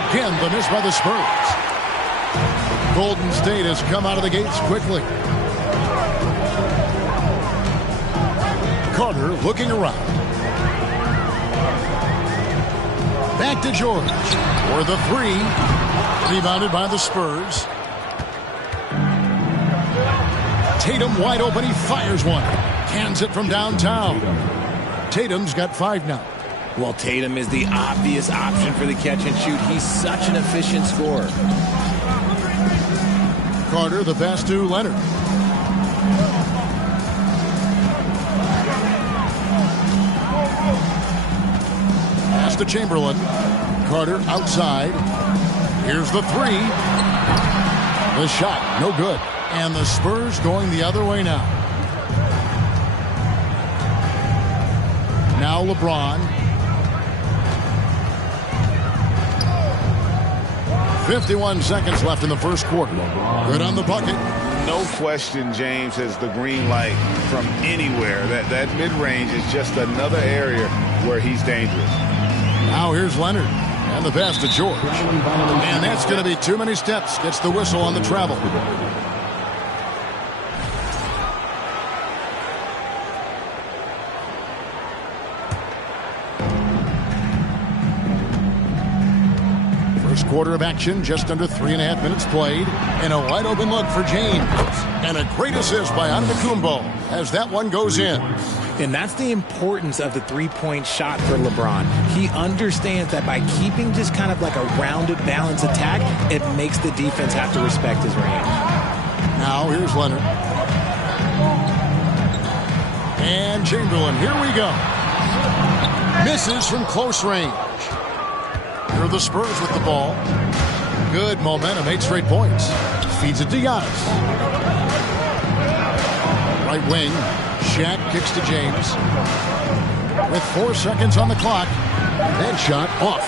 Again, the miss by the Spurs. Golden State has come out of the gates quickly. Carter looking around. Back to George for the three. Rebounded by the Spurs. Tatum wide open. He fires one. Cans it from downtown. Tatum's got 5 now. Well, Tatum is the obvious option for the catch and shoot. He's such an efficient scorer. Carter, the pass to Leonard. Pass to Chamberlain. Carter outside. Here's the three. The shot, no good. And the Spurs going the other way now. Now LeBron. 51 seconds left in the first quarter. Good on the bucket. No question James has the green light from anywhere. That mid-range is just another area where he's dangerous. Now here's Leonard. And the pass to George. And that's going to be too many steps. Gets the whistle on the travel. First quarter of action, just under 3.5 minutes played. And a wide open look for James. And a great assist by Antetokounmpo as that one goes in. And that's the importance of the three-point shot for LeBron. He understands that by keeping just kind of like a rounded, balanced attack, it makes the defense have to respect his range. Now here's Leonard. And Chamberlain, here we go. Misses from close range. Here are the Spurs with the ball. Good momentum, 8 straight points. Feeds it to Giannis. Right wing. Shaq kicks to James. With 4 seconds on the clock. That shot off.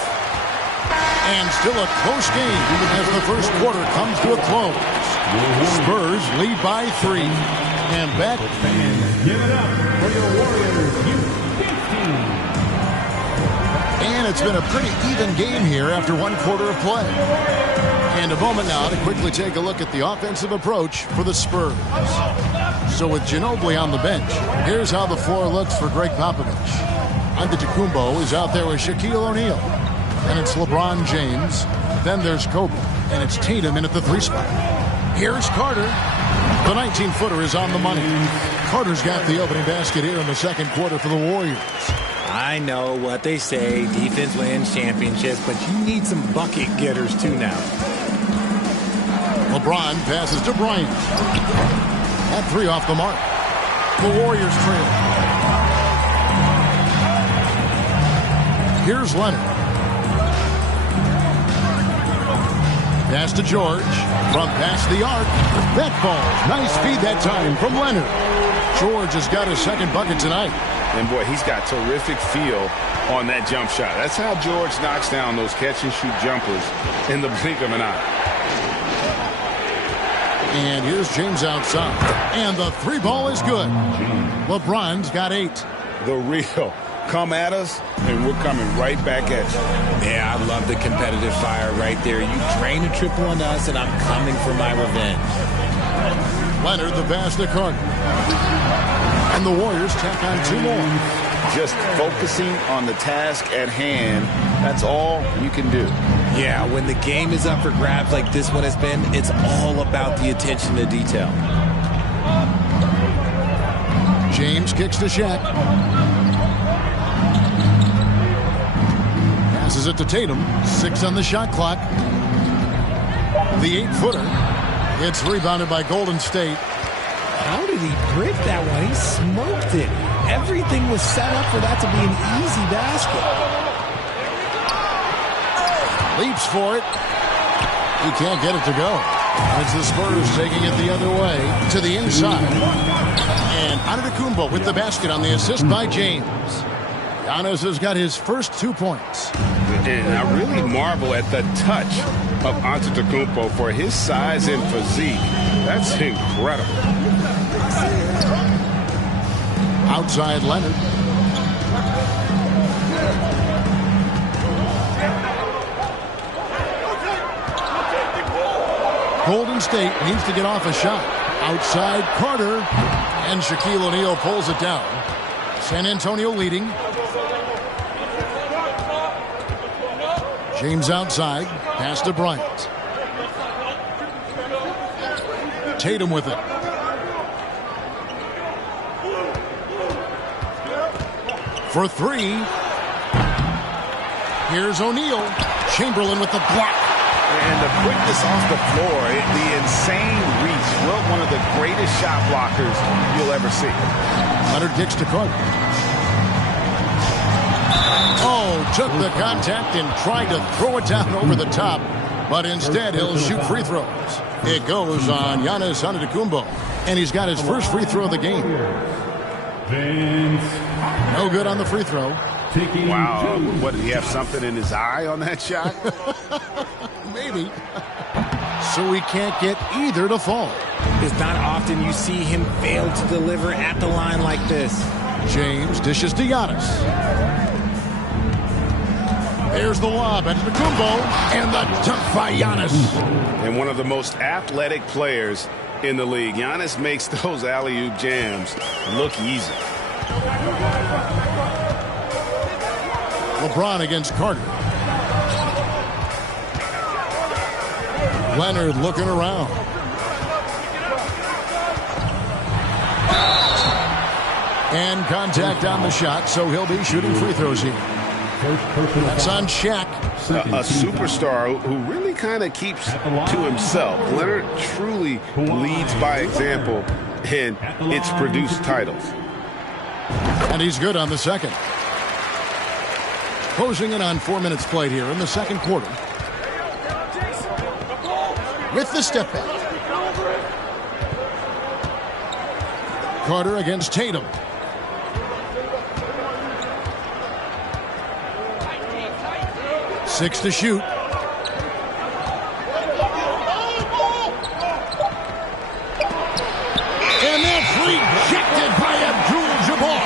And still a close game as the first quarter comes to a close. Spurs lead by 3. And back. Give it up for your Warriors U15. And it's been a pretty even game here after 1 quarter of play. And a moment now to quickly take a look at the offensive approach for the Spurs. So with Ginobili on the bench, here's how the floor looks for Greg Popovich. Antetokounmpo is out there with Shaquille O'Neal. And it's LeBron James. Then there's Kobe. And it's Tatum in at the 3 spot. Here's Carter. The 19-footer is on the money. Carter's got the opening basket here in the second quarter for the Warriors. I know what they say, defense wins championships, but you need some bucket getters too now. LeBron passes to Bryant. That 3 off the mark. The Warriors trail. Here's Leonard. Pass to George. From past the arc. That falls. Nice feed that time from Leonard. George has got his second bucket tonight. And, boy, he's got terrific feel on that jump shot. That's how George knocks down those catch-and-shoot jumpers in the blink of an eye. And here's James outside. And the three ball is good. LeBron's got 8. The real. Come at us, and we're coming right back at you. Yeah, I love the competitive fire right there. You drain a triple on us, and I'm coming for my revenge. Leonard, the pass to Carter. And the Warriors tack on 2 more. Just focusing on the task at hand, that's all you can do. Yeah, when the game is up for grabs like this one has been, it's all about the attention to detail. James kicks to Shaq. Passes it to Tatum. 6 on the shot clock. The 8-footer. It's rebounded by Golden State. How did he brick that one? He smoked it. Everything was set up for that to be an easy basket. Leaps for it. He can't get it to go. It's the Spurs taking it the other way to the inside. And Antetokounmpo with the basket on the assist by James. Giannis has got his first 2 points. And I really marvel at the touch of Antetokounmpo for his size and physique. That's incredible. Outside Leonard. Golden State needs to get off a shot. Outside Carter. And Shaquille O'Neal pulls it down. San Antonio leading. James outside. Pass to Bryant. Tatum with it. For 3. Here's O'Neal. Chamberlain with the block. And the quickness off the floor, the insane reach. Well, one of the greatest shot blockers you'll ever see. Leonard kicks to Carter. Oh, took the contact and tried to throw it down over the top. But instead, he'll shoot free throws. It goes on Giannis Antetokounmpo. And he's got his first free throw of the game. No good on the free throw. Wow. What, did he have something in his eye on that shot? Maybe. So he can't get either to fall. It's not often you see him fail to deliver at the line like this. James dishes to Giannis. There's the lob at Antetokounmpo, and the dunk by Giannis. And one of the most athletic players in the league. Giannis makes those alley-oop jams look easy. LeBron against Carter. Leonard looking around. And contact on the shot, so he'll be shooting free throws here. That's on Shaq. A superstar who really kind of keeps to himself. Leonard truly leads by example, and it's produced titles. And he's good on the second. Closing in on 4 minutes played here in the second quarter. With the step back. Carter against Tatum. Six to shoot. And that's rejected by Abdul-Jabbar.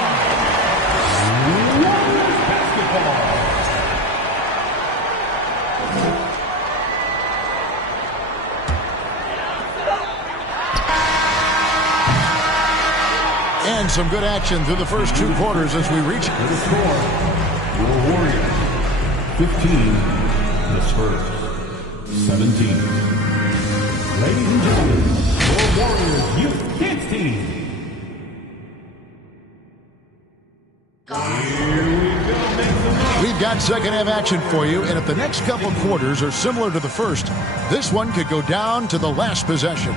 And some good action through the first 2 quarters as we reach the score. Your Warriors 15, the Spurs 17. Ladies and gentlemen, your Warriors Youth Kids team. We've got second half action for you, and if the next couple quarters are similar to the first, this one could go down to the last possession.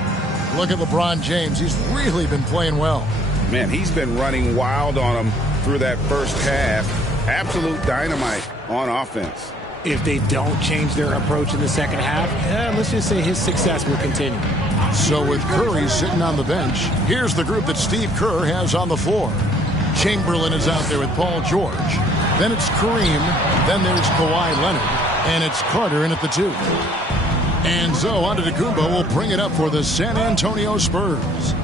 Look at LeBron James. He's really been playing well. Man, he's been running wild on him through that first half. Absolute dynamite on offense. If they don't change their approach in the second half, let's just say his success will continue. So with Curry sitting on the bench, here's the group that Steve Kerr has on the floor. Chamberlain is out there with Paul George. Then it's Kareem. Then there's Kawhi Leonard. And it's Carter in at the 2. And Zoe Antetokounmpo will bring it up for the San Antonio Spurs.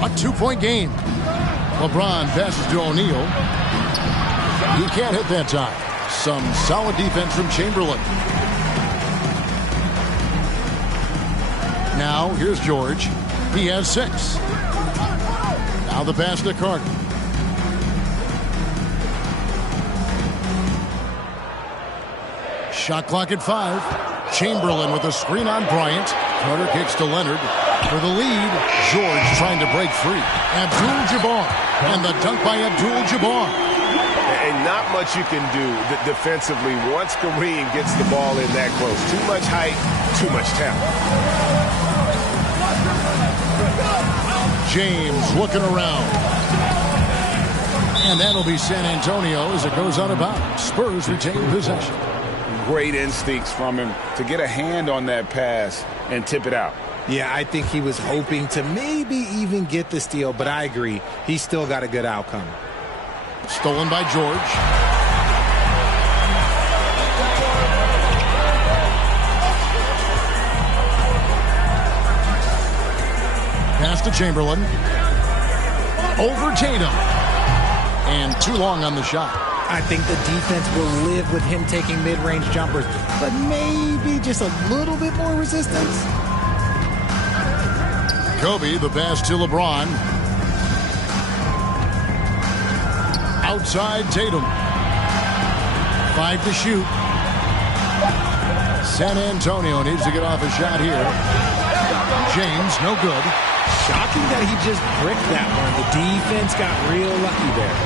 A 2-point game. LeBron passes to O'Neal. He can't hit that time. Some solid defense from Chamberlain. Now, here's George. He has 6. Now the pass to Carter. Shot clock at 5. Chamberlain with a screen on Bryant. Carter kicks to Leonard. For the lead, George trying to break free. Abdul-Jabbar. And the dunk by Abdul-Jabbar. And not much you can do defensively once Kareem gets the ball in that close. Too much height, too much talent. James looking around. And that'll be San Antonio as it goes out of bounds. Spurs retain possession. Great instincts from him to get a hand on that pass and tip it out. Yeah, I think he was hoping to maybe even get the steal, but I agree. He still got a good outcome. Stolen by George. Pass to Chamberlain. Over Tatum. And too long on the shot. I think the defense will live with him taking mid-range jumpers, but maybe just a little bit more resistance. Kobe, the pass to LeBron. Outside Tatum. 5 to shoot. San Antonio needs to get off a shot here. James, no good. Shocking that he just bricked that one. The defense got real lucky there.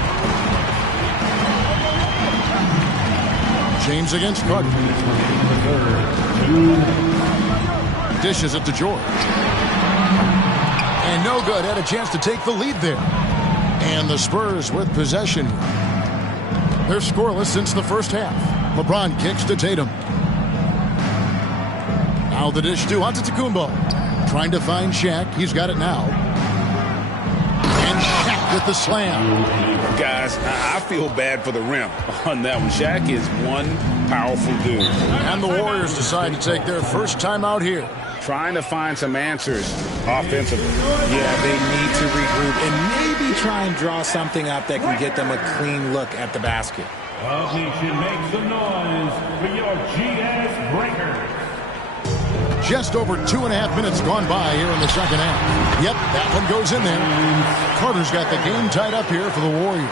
James against Carter. Dishes it to George. And no good. Had a chance to take the lead there. And the Spurs with possession. They're scoreless since the first half. LeBron kicks to Tatum. Now the dish to Antetokounmpo. Trying to find Shaq. He's got it now. And Shaq with the slam. Guys, I feel bad for the rim on that one. Shaq is one powerful dude. And the Warriors decide to take their first time out here. Trying to find some answers offensively. Yeah, they need to regroup and maybe try and draw something up that can get them a clean look at the basket. Well, we should make some noise for your GS Breakers. Just over 2.5 minutes gone by here in the second half. Yep, that one goes in there. Carter's got the game tied up here for the Warriors.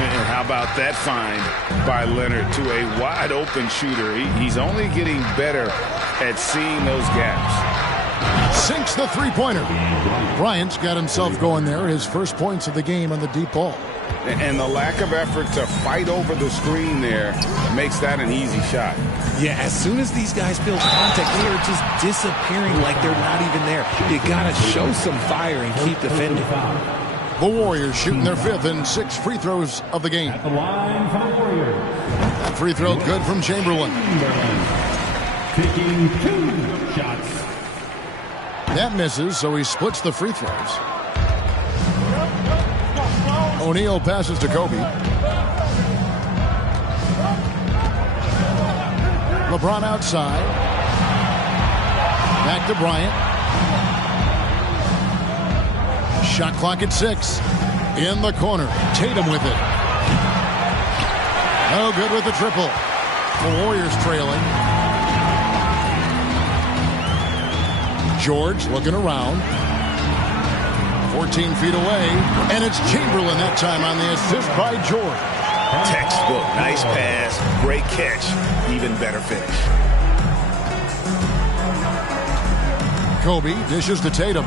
And how about that find by Leonard to a wide-open shooter? He's only getting better at seeing those gaps. Sinks the three-pointer. Bryant's got himself going there. His first points of the game on the deep ball. And the lack of effort to fight over the screen there makes that an easy shot. Yeah, as soon as these guys feel contact, they are just disappearing like they're not even there. You got to show some fire and keep defending. The Warriors shooting their 5th and 6th free throws of the game. At the line for the Warriors. That free throw good from Chamberlain. Taking 2 shots. That misses, so he splits the free throws. O'Neal passes to Kobe. LeBron outside. Back to Bryant. Shot clock at 6. In the corner. Tatum with it. No good with the triple. The Warriors trailing. George looking around. 14 feet away. And it's Chamberlain that time on the assist by George. Textbook. Nice pass. Great catch. Even better finish. Kobe dishes to Tatum.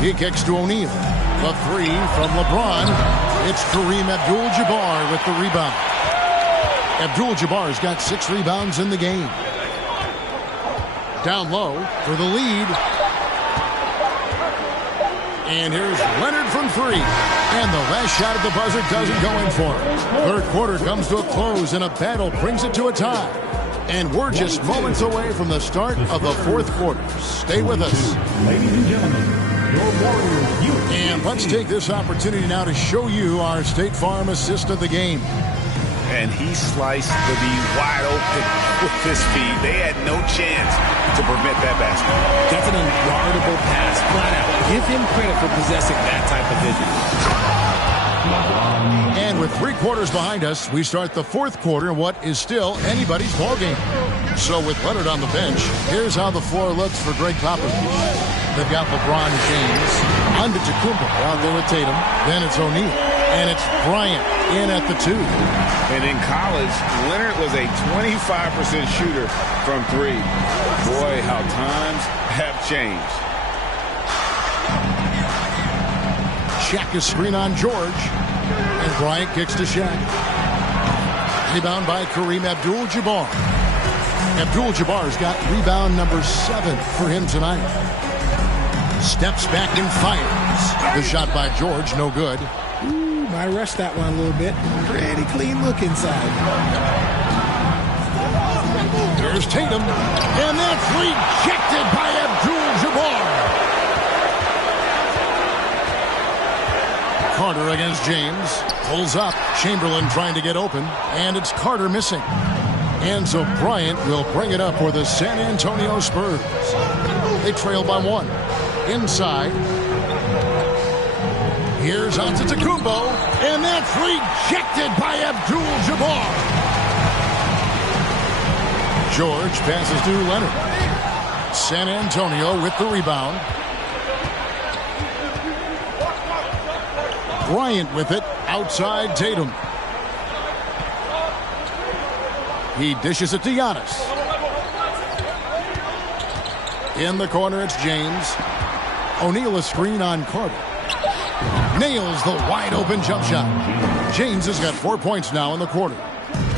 He kicks to O'Neal. The 3 from LeBron. It's Kareem Abdul-Jabbar with the rebound. Abdul-Jabbar's got 6 rebounds in the game. Down low for the lead. And here's Leonard from three. And the last shot at the buzzer doesn't go in for him. Third quarter comes to a close, and a battle brings it to a tie. And we're just moments away from the start of the fourth quarter. Stay with us. Ladies and gentlemen, your Warriors. And let's take this opportunity now to show you our State Farm assist of the game. And he sliced the D wide open with his feet. They had no chance to prevent that basket. That's an unguardable pass, flat out. Give him credit for possessing that type of vision. And with 3 quarters behind us, we start the fourth quarter in what is still anybody's ballgame. So with Leonard on the bench, here's how the floor looks for Greg Popovich. They've got LeBron James, Antetokounmpo out there with Tatum. Then it's O'Neal. And it's Bryant in at the 2. And in college, Leonard was a 25% shooter from 3. Boy, how times have changed. Shaq is screen on George. And Bryant kicks to Shaq. Rebound by Kareem Abdul-Jabbar. Abdul-Jabbar's got rebound number 7 for him tonight. Steps back and fires. The shot by George, no good. I rushed that one a little bit. Pretty clean look inside. There's Tatum. And that's rejected by Abdul-Jabbar. Carter against James. Pulls up. Chamberlain trying to get open. And it's Carter missing. And so Bryant will bring it up for the San Antonio Spurs. They trail by 1. Inside. Here's Antetokounmpo, and that's rejected by Abdul-Jabbar. George passes to Leonard. San Antonio with the rebound. Bryant with it, outside Tatum. He dishes it to Giannis. In the corner, it's James. O'Neal a screen on Carter. Nails the wide-open jump shot. James has got 4 points now in the quarter.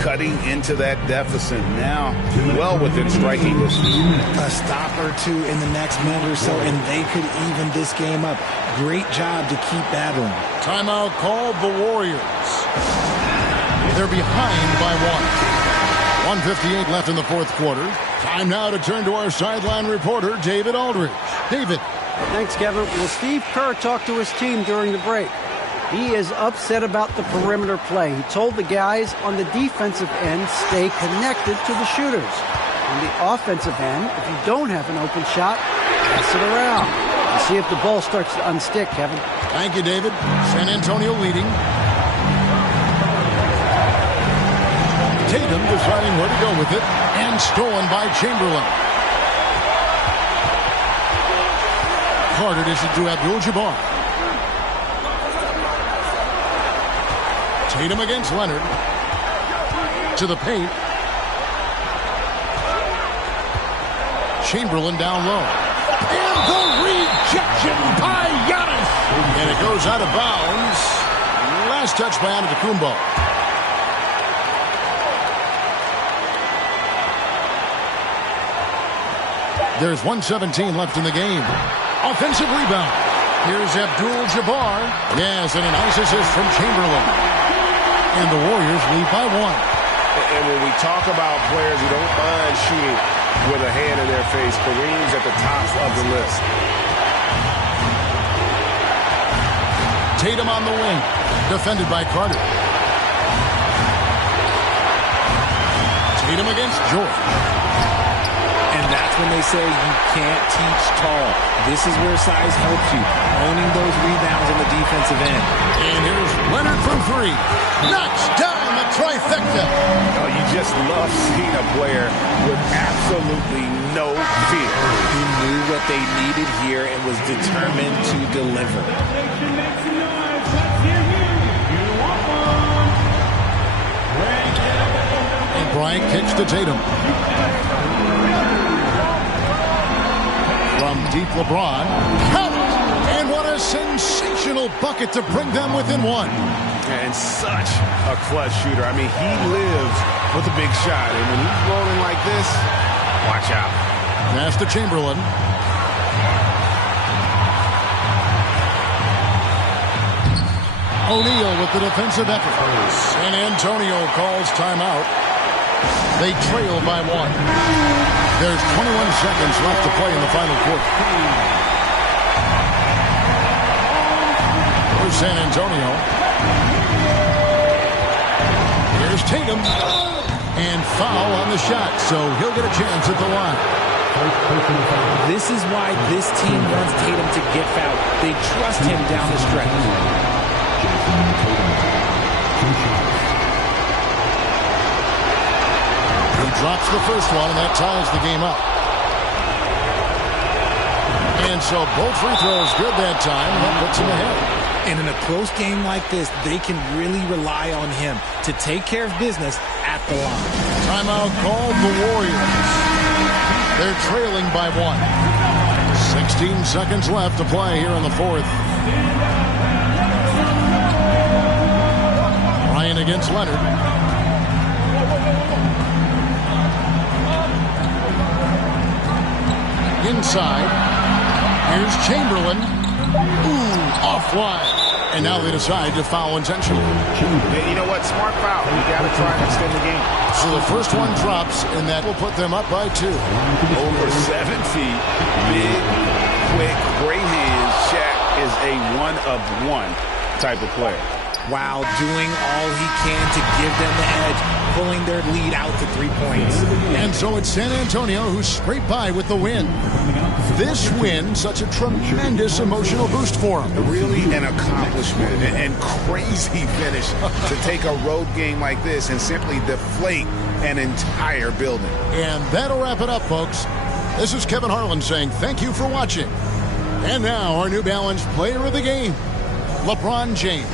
Cutting into that deficit now, well within striking distance. A stop or 2 in the next minute or so, and they could even this game up. Great job to keep battling. Timeout called the Warriors. They're behind by 1. 1:58 left in the fourth quarter. Time now to turn to our sideline reporter, David Aldridge. David. Thanks, Kevin. Well, Steve Kerr talked to his team during the break. He is upset about the perimeter play. He told the guys on the defensive end, stay connected to the shooters. On the offensive end, if you don't have an open shot, pass it around. And see if the ball starts to unstick, Kevin. Thank you, David. San Antonio leading. Tatum deciding where to go with it. And stolen by Chamberlain. Carter dishes to Abdul-Jabbar. Tatum against Leonard. To the paint. Chamberlain down low. And the rejection by Giannis. And it goes out of bounds. Last touch by Antetokounmpo. There's 1:17 left in the game. Offensive rebound. Here's Abdul-Jabbar. Yes, and a nice assist from Chamberlain. And the Warriors lead by 1. And when we talk about players who don't mind shooting with a hand in their face, Kareem's at the top of the list. Tatum on the wing. Defended by Carter. Tatum against George. And that's when they say you can't teach tall. This is where size helps you. Owning those rebounds on the defensive end. And here's Leonard from 3. Knocks down the trifecta. Oh, you just love seeing a player with absolutely no fear. He knew what they needed here and was determined to deliver. And Bryant kicks to Tatum. From deep, LeBron. Count! And what a sensational bucket to bring them within 1. And such a clutch shooter. I mean, he lives with a big shot. And when he's rolling like this, watch out. Pass to Chamberlain. O'Neal with the defensive effort. San Antonio calls timeout. They trail by 1. There's 21 seconds left to play in the final quarter. For San Antonio. Here's Tatum. And foul on the shot, so he'll get a chance at the line. This is why this team wants Tatum to get fouled. They trust him down the stretch. He drops the first one, and that ties the game up. And so both free throws good that time, and that puts him ahead. And in a close game like this, they can really rely on him to take care of business at the line. Timeout called the Warriors. They're trailing by 1. 16 seconds left to play here in the fourth. Ryan against Leonard. Inside. Here's Chamberlain. Ooh, offline. And now they decide to foul intentionally. Hey, you know what? Smart foul. You got to try and extend the game. So the first one drops, and that will put them up by 2. Over 7 feet. Big, quick, great hands. Shaq is a one-of-one type of player. While doing all he can to give them the edge, pulling their lead out to 3 points. And so it's San Antonio who scraped by with the win. This win, such a tremendous emotional boost for them. Really an accomplishment and crazy finish to take a road game like this and simply deflate an entire building. And that'll wrap it up, folks. This is Kevin Harlan saying thank you for watching. And now our New Balance player of the game, LeBron James.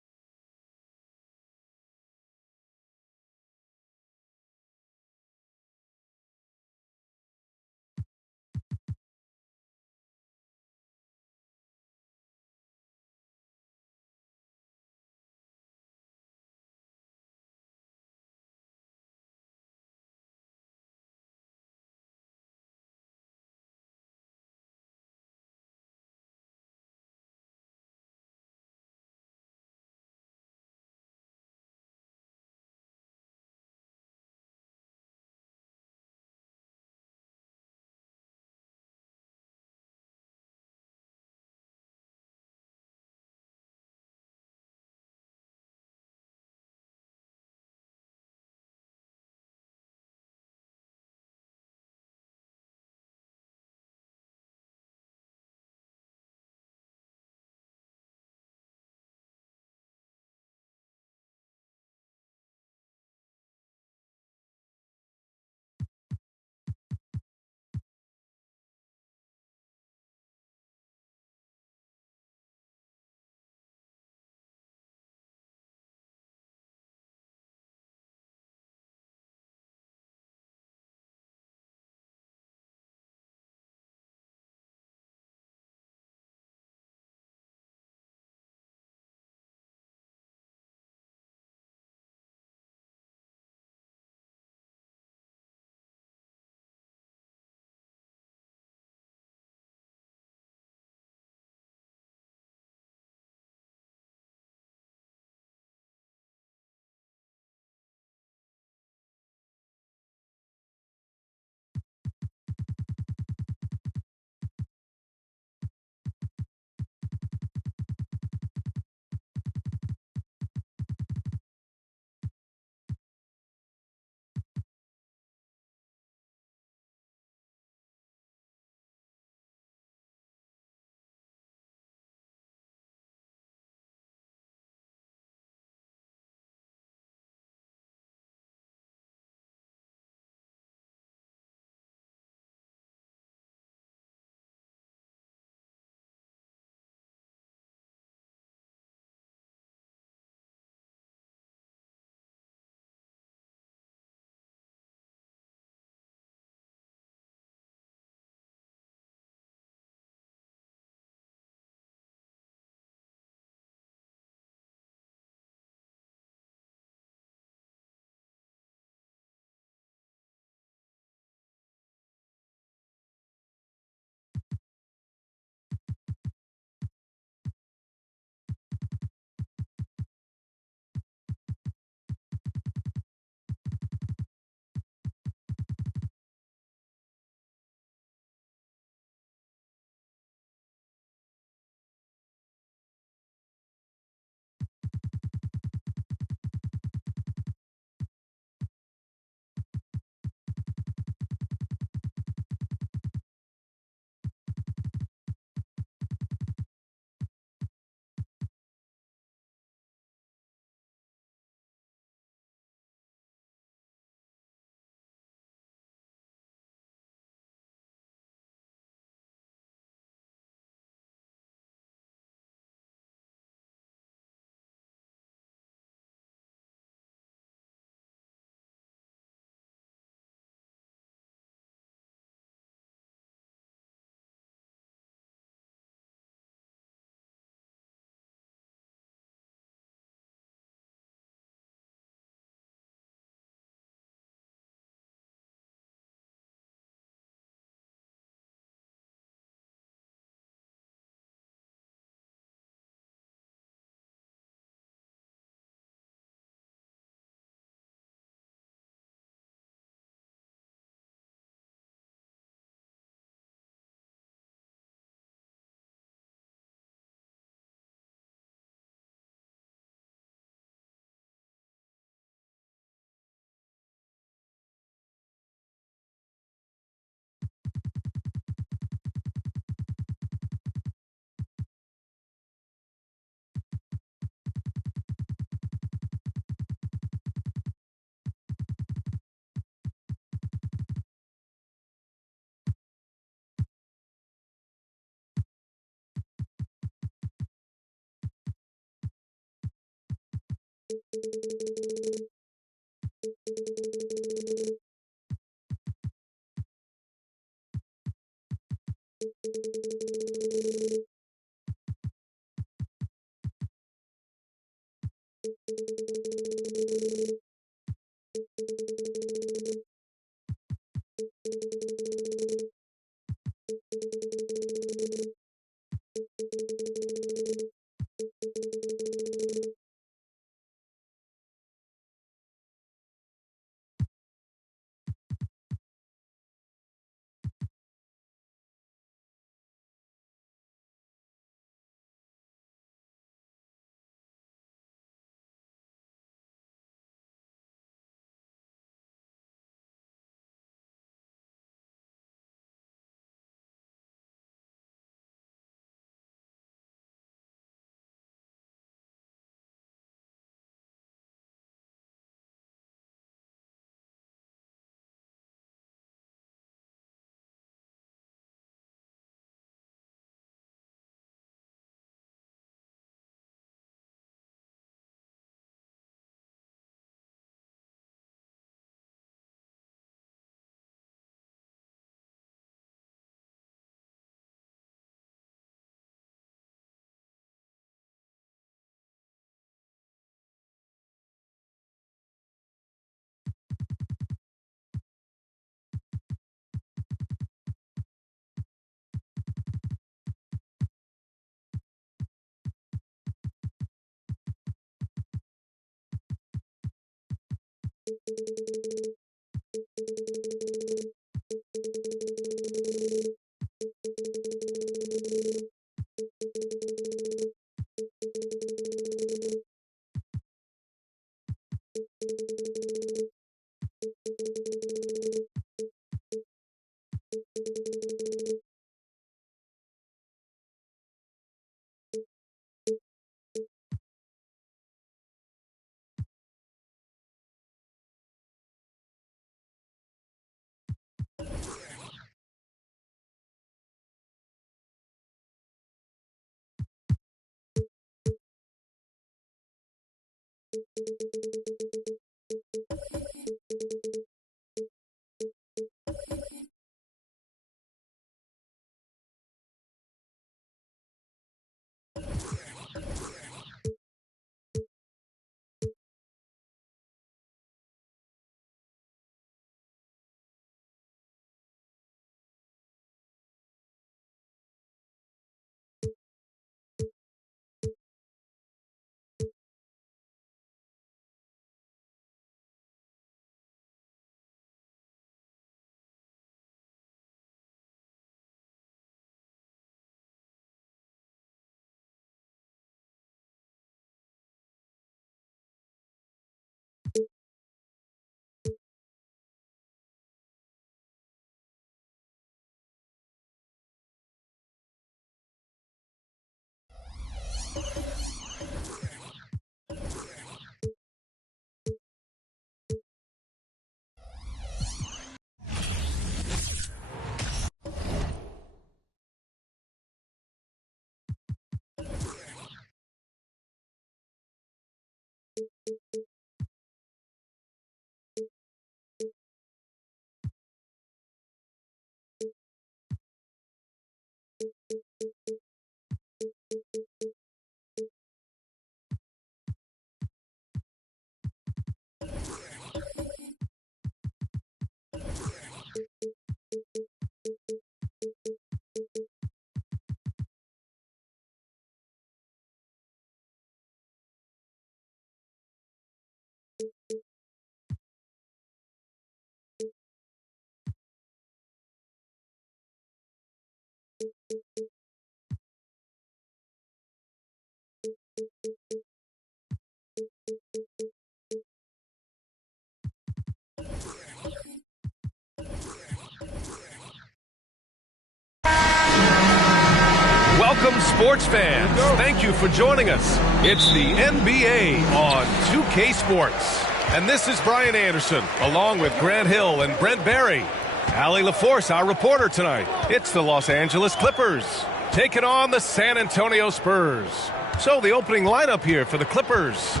Welcome, sports fans. Thank you for joining us. It's the NBA on 2K Sports. And this is Brian Anderson, along with Grant Hill and Brent Barry. Allie LaForce, our reporter tonight. It's the Los Angeles Clippers taking on the San Antonio Spurs. So the opening lineup here for the Clippers.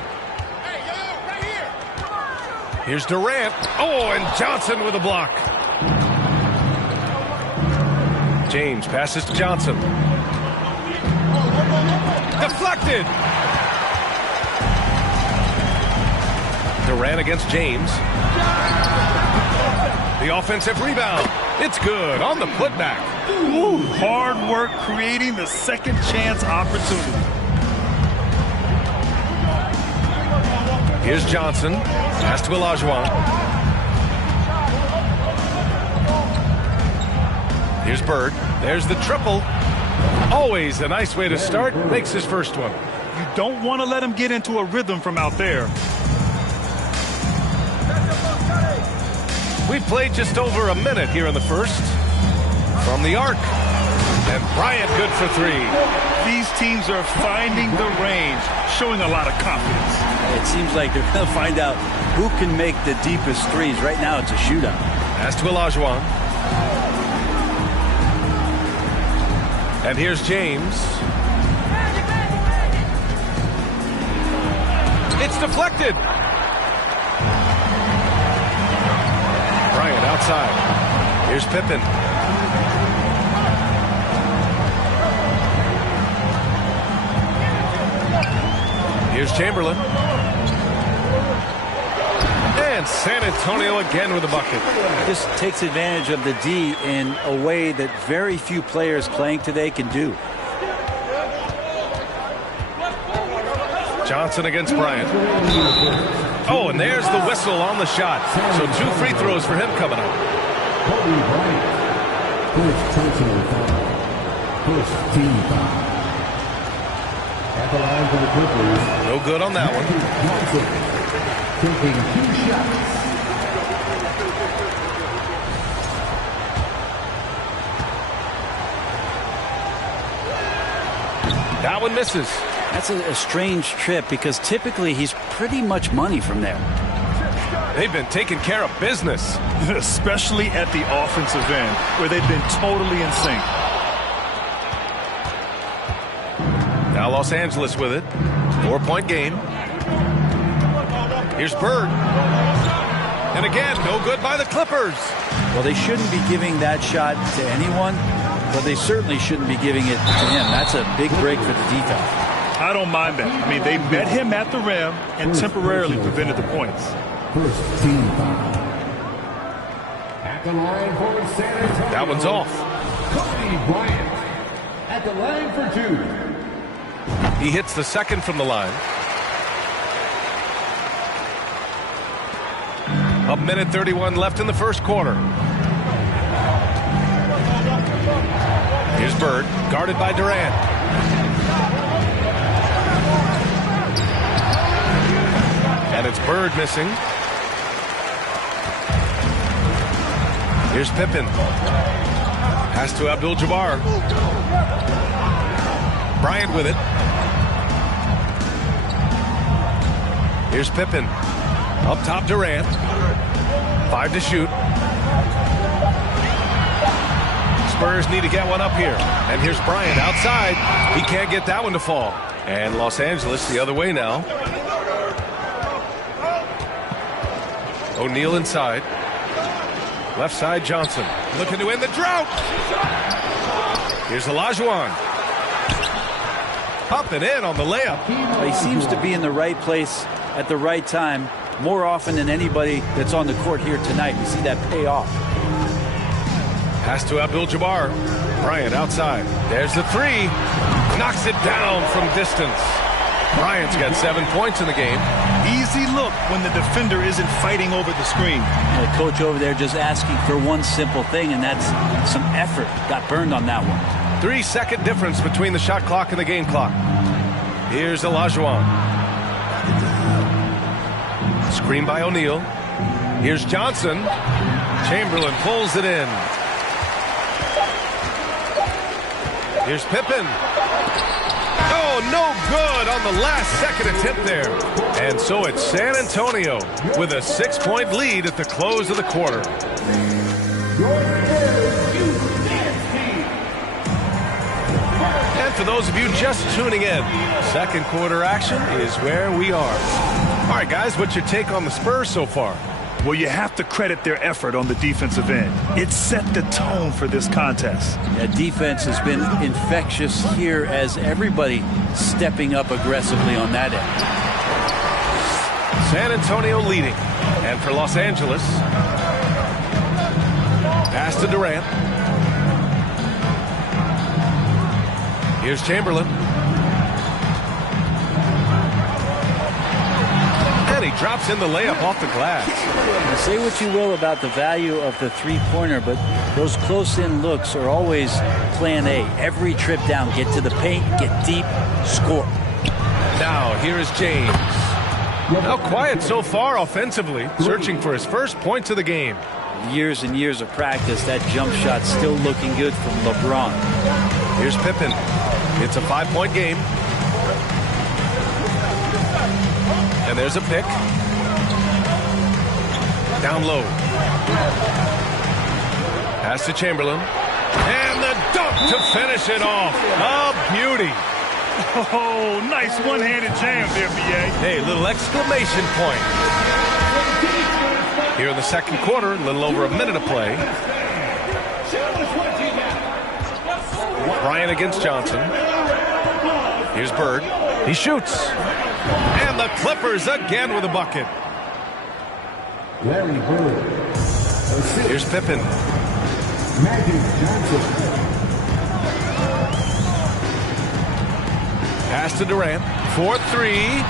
Here's Durant. Oh, and Johnson with a block. James passes to Johnson. Deflected. Durant against James. The offensive rebound. It's good on the putback. Ooh, hard work creating the second chance opportunity. Here's Johnson. Pass to Olajuwon. Here's Bird. There's the triple. Always a nice way to start. Makes his first one. You don't want to let him get into a rhythm from out there. We've played just over a minute here in the first. From the arc. And Bryant good for three. These teams are finding the range, showing a lot of confidence. It seems like they're going to find out who can make the deepest threes. Right now it's a shootout. Pass to Olajuwon. And here's James. It's deflected. Bryant outside. Here's Pippen. Here's Chamberlain. And San Antonio again with a bucket. This takes advantage of the D in a way that very few players playing today can do. Johnson against Bryant. Oh, and there's the whistle on the shot. So 2 free throws for him coming up. Kobe Bryant. First personal foul. First team foul. At the line for the Clippers. No good on that one. Johnson taking 2 shots. That one misses. That's a strange trip because typically he's pretty much money from there. They've been taking care of business. Especially at the offensive end, where they've been totally in sync. Now Los Angeles with it. 4-point game. Here's Bird. And again, no good by the Clippers. Well, they shouldn't be giving that shot to anyone, but they certainly shouldn't be giving it to him. That's a big break for the defense. I don't mind that. I mean, they met him at the rim and temporarily prevented the points. First team foul. At the line for San Antonio. That one's off. Kobe Bryant. At the line for 2. He hits the second from the line. A minute 31 left in the first quarter. Here's Bird, guarded by Durant. And it's Bird missing. Here's Pippen. Pass to Abdul-Jabbar. Bryant with it. Here's Pippen. Up top, Durant. 5 to shoot. Spurs need to get one up here. And here's Bryant outside. He can't get that one to fall. And Los Angeles the other way now. O'Neal inside. Left side, Johnson. Looking to end the drought. Here's Olajuwon. Up and in on the layup. Well, he seems to be in the right place at the right time more often than anybody that's on the court here tonight. We see that pay off. Pass to Abdul-Jabbar. Bryant outside. There's the three. Knocks it down from distance. Bryant's got 7 points in the game. Easy look when the defender isn't fighting over the screen. The coach over there just asking for one simple thing, and that's some effort. Got burned on that one. 3-second difference between the shot clock and the game clock. Here's Olajuwon. Screen by O'Neal. Here's Johnson. Chamberlain pulls it in. Here's Pippen. Oh, no good on the last second attempt there. And so it's San Antonio with a 6-point lead at the close of the quarter. And for those of you just tuning in, second quarter action is where we are. All right, guys, what's your take on the Spurs so far? Well, you have to credit their effort on the defensive end. It set the tone for this contest. Yeah, defense has been infectious here as everybody stepping up aggressively on that end. San Antonio leading. And for Los Angeles, pass to Durant. Here's Chamberlain. And he drops in the layup off the glass. Now, say what you will about the value of the three-pointer, but those close-in looks are always plan A. Every trip down, get to the paint, get deep, score. Now, here is James. Now quiet so far offensively, searching for his first points of the game. Years and years of practice, that jump shot still looking good from LeBron. Here's Pippen. It's a 5-point game. And there's a pick. Down low. Pass to Chamberlain. And the dunk to finish it off. A beauty. Oh, nice one-handed jam there, B.A. Hey, little exclamation point. Here in the second quarter, a little over a minute of play. Bryant against Johnson. Here's Bird. He shoots. And the Clippers again with a bucket. Larry Bird. Here's Pippen. Magic Johnson. Pass to Durant. 4-3.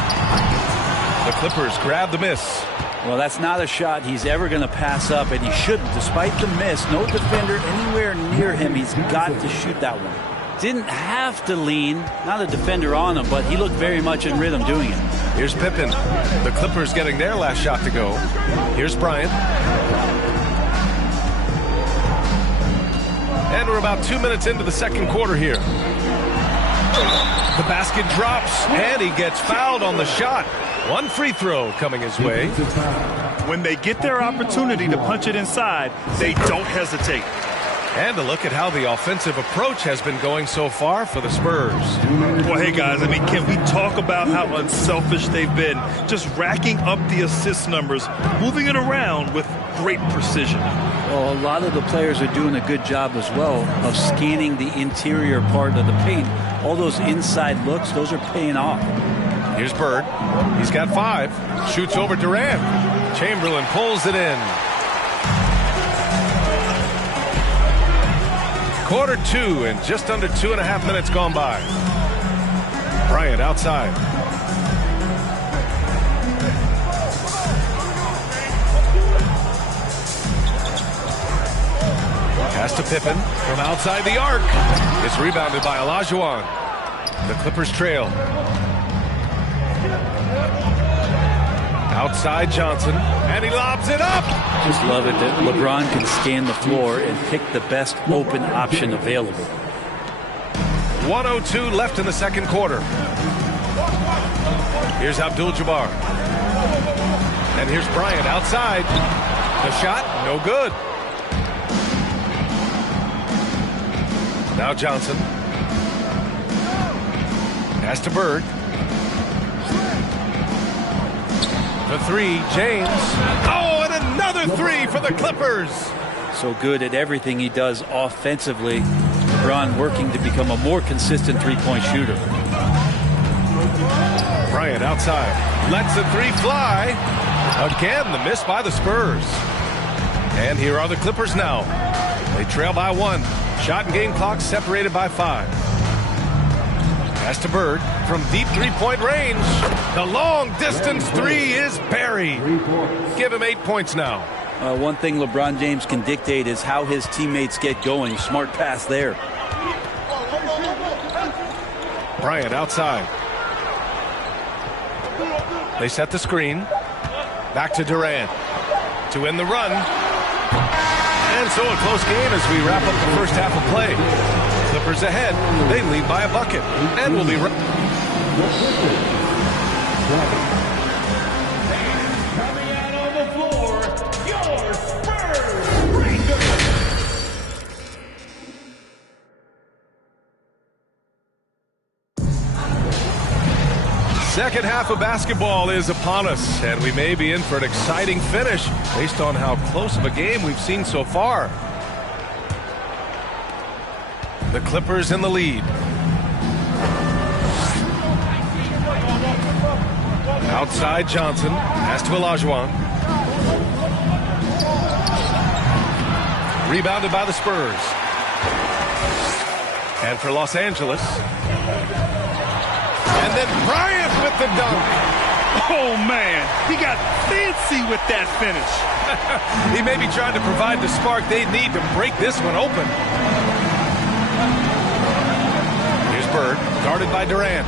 The Clippers grab the miss. Well, that's not a shot he's ever going to pass up, and he shouldn't. Despite the miss, no defender anywhere near him. He's got to shoot that one. Didn't have to lean, not a defender on him, but he looked very much in rhythm doing it. Here's Pippen. The Clippers getting their last shot to go. Here's Bryant. And we're about 2 minutes into the second quarter here. The basket drops, and he gets fouled on the shot. One free throw coming his way. When they get their opportunity to punch it inside, they don't hesitate. And a look at how the offensive approach has been going so far for the Spurs. Well, hey, guys, I mean, can we talk about how unselfish they've been? Just racking up the assist numbers, moving it around with great precision. Well, a lot of the players are doing a good job as well of scanning the interior part of the paint. All those inside looks, those are paying off. Here's Bird. He's got 5. Shoots over Durant. Chamberlain pulls it in. Quarter 2 and just under 2.5 minutes gone by. Bryant outside. Pass to Pippen from outside the arc. It's rebounded by Olajuwon. The Clippers trail. Outside Johnson, and he lobs it up. Just love it that LeBron can scan the floor and pick the best open option available. 1:02 left in the second quarter. Here's Abdul-Jabbar. And here's Bryant outside. The shot, no good. Now Johnson. Pass to Bird. The 3, James. Oh, and another 3 for the Clippers. So good at everything he does offensively. LeBron working to become a more consistent three-point shooter. Bryant outside. Lets the 3 fly. Again, the miss by the Spurs. And here are the Clippers now. They trail by 1. Shot and game clock separated by 5. Pass to Bird from deep three-point range. The long-distance 3 is buried. Give him 8 points now. One thing LeBron James can dictate is how his teammates get going. Smart pass there. Bryant outside. They set the screen. Back to Durant to end the run. And so a close game as we wrap up the first half of play. Clippers ahead. They lead by a bucket. And we'll be right. Coming out on the floor, your Spurs. Second half of basketball is upon us, and we may be in for an exciting finish based on how close of a game we've seen so far. The Clippers in the lead. Outside Johnson, pass to Olajuwon. Rebounded by the Spurs. And for Los Angeles. And then Bryant with the dunk. Oh, man. He got fancy with that finish. He may be trying to provide the spark they need to break this one open. Here's Bird, guarded by Durant.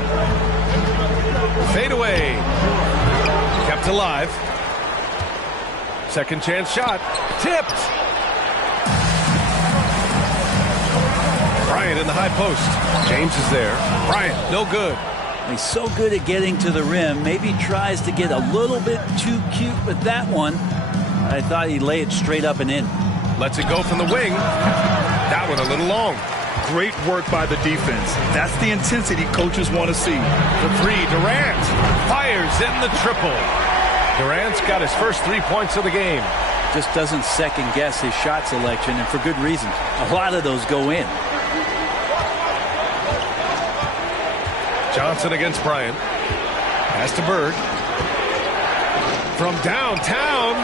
Fade away. Kept alive. Second chance shot. Tipped. Bryant in the high post. James is there. Bryant, no good. He's so good at getting to the rim. Maybe tries to get a little bit too cute with that one. I thought he'd lay it straight up and in. Lets it go from the wing. That one a little long. Great work by the defense. That's the intensity coaches want to see. The three, Durant fires in the triple. Durant's got his first 3 points of the game. Just doesn't second guess his shot selection, and for good reason. A lot of those go in. Johnson against Bryant. Pass to Bird. From downtown.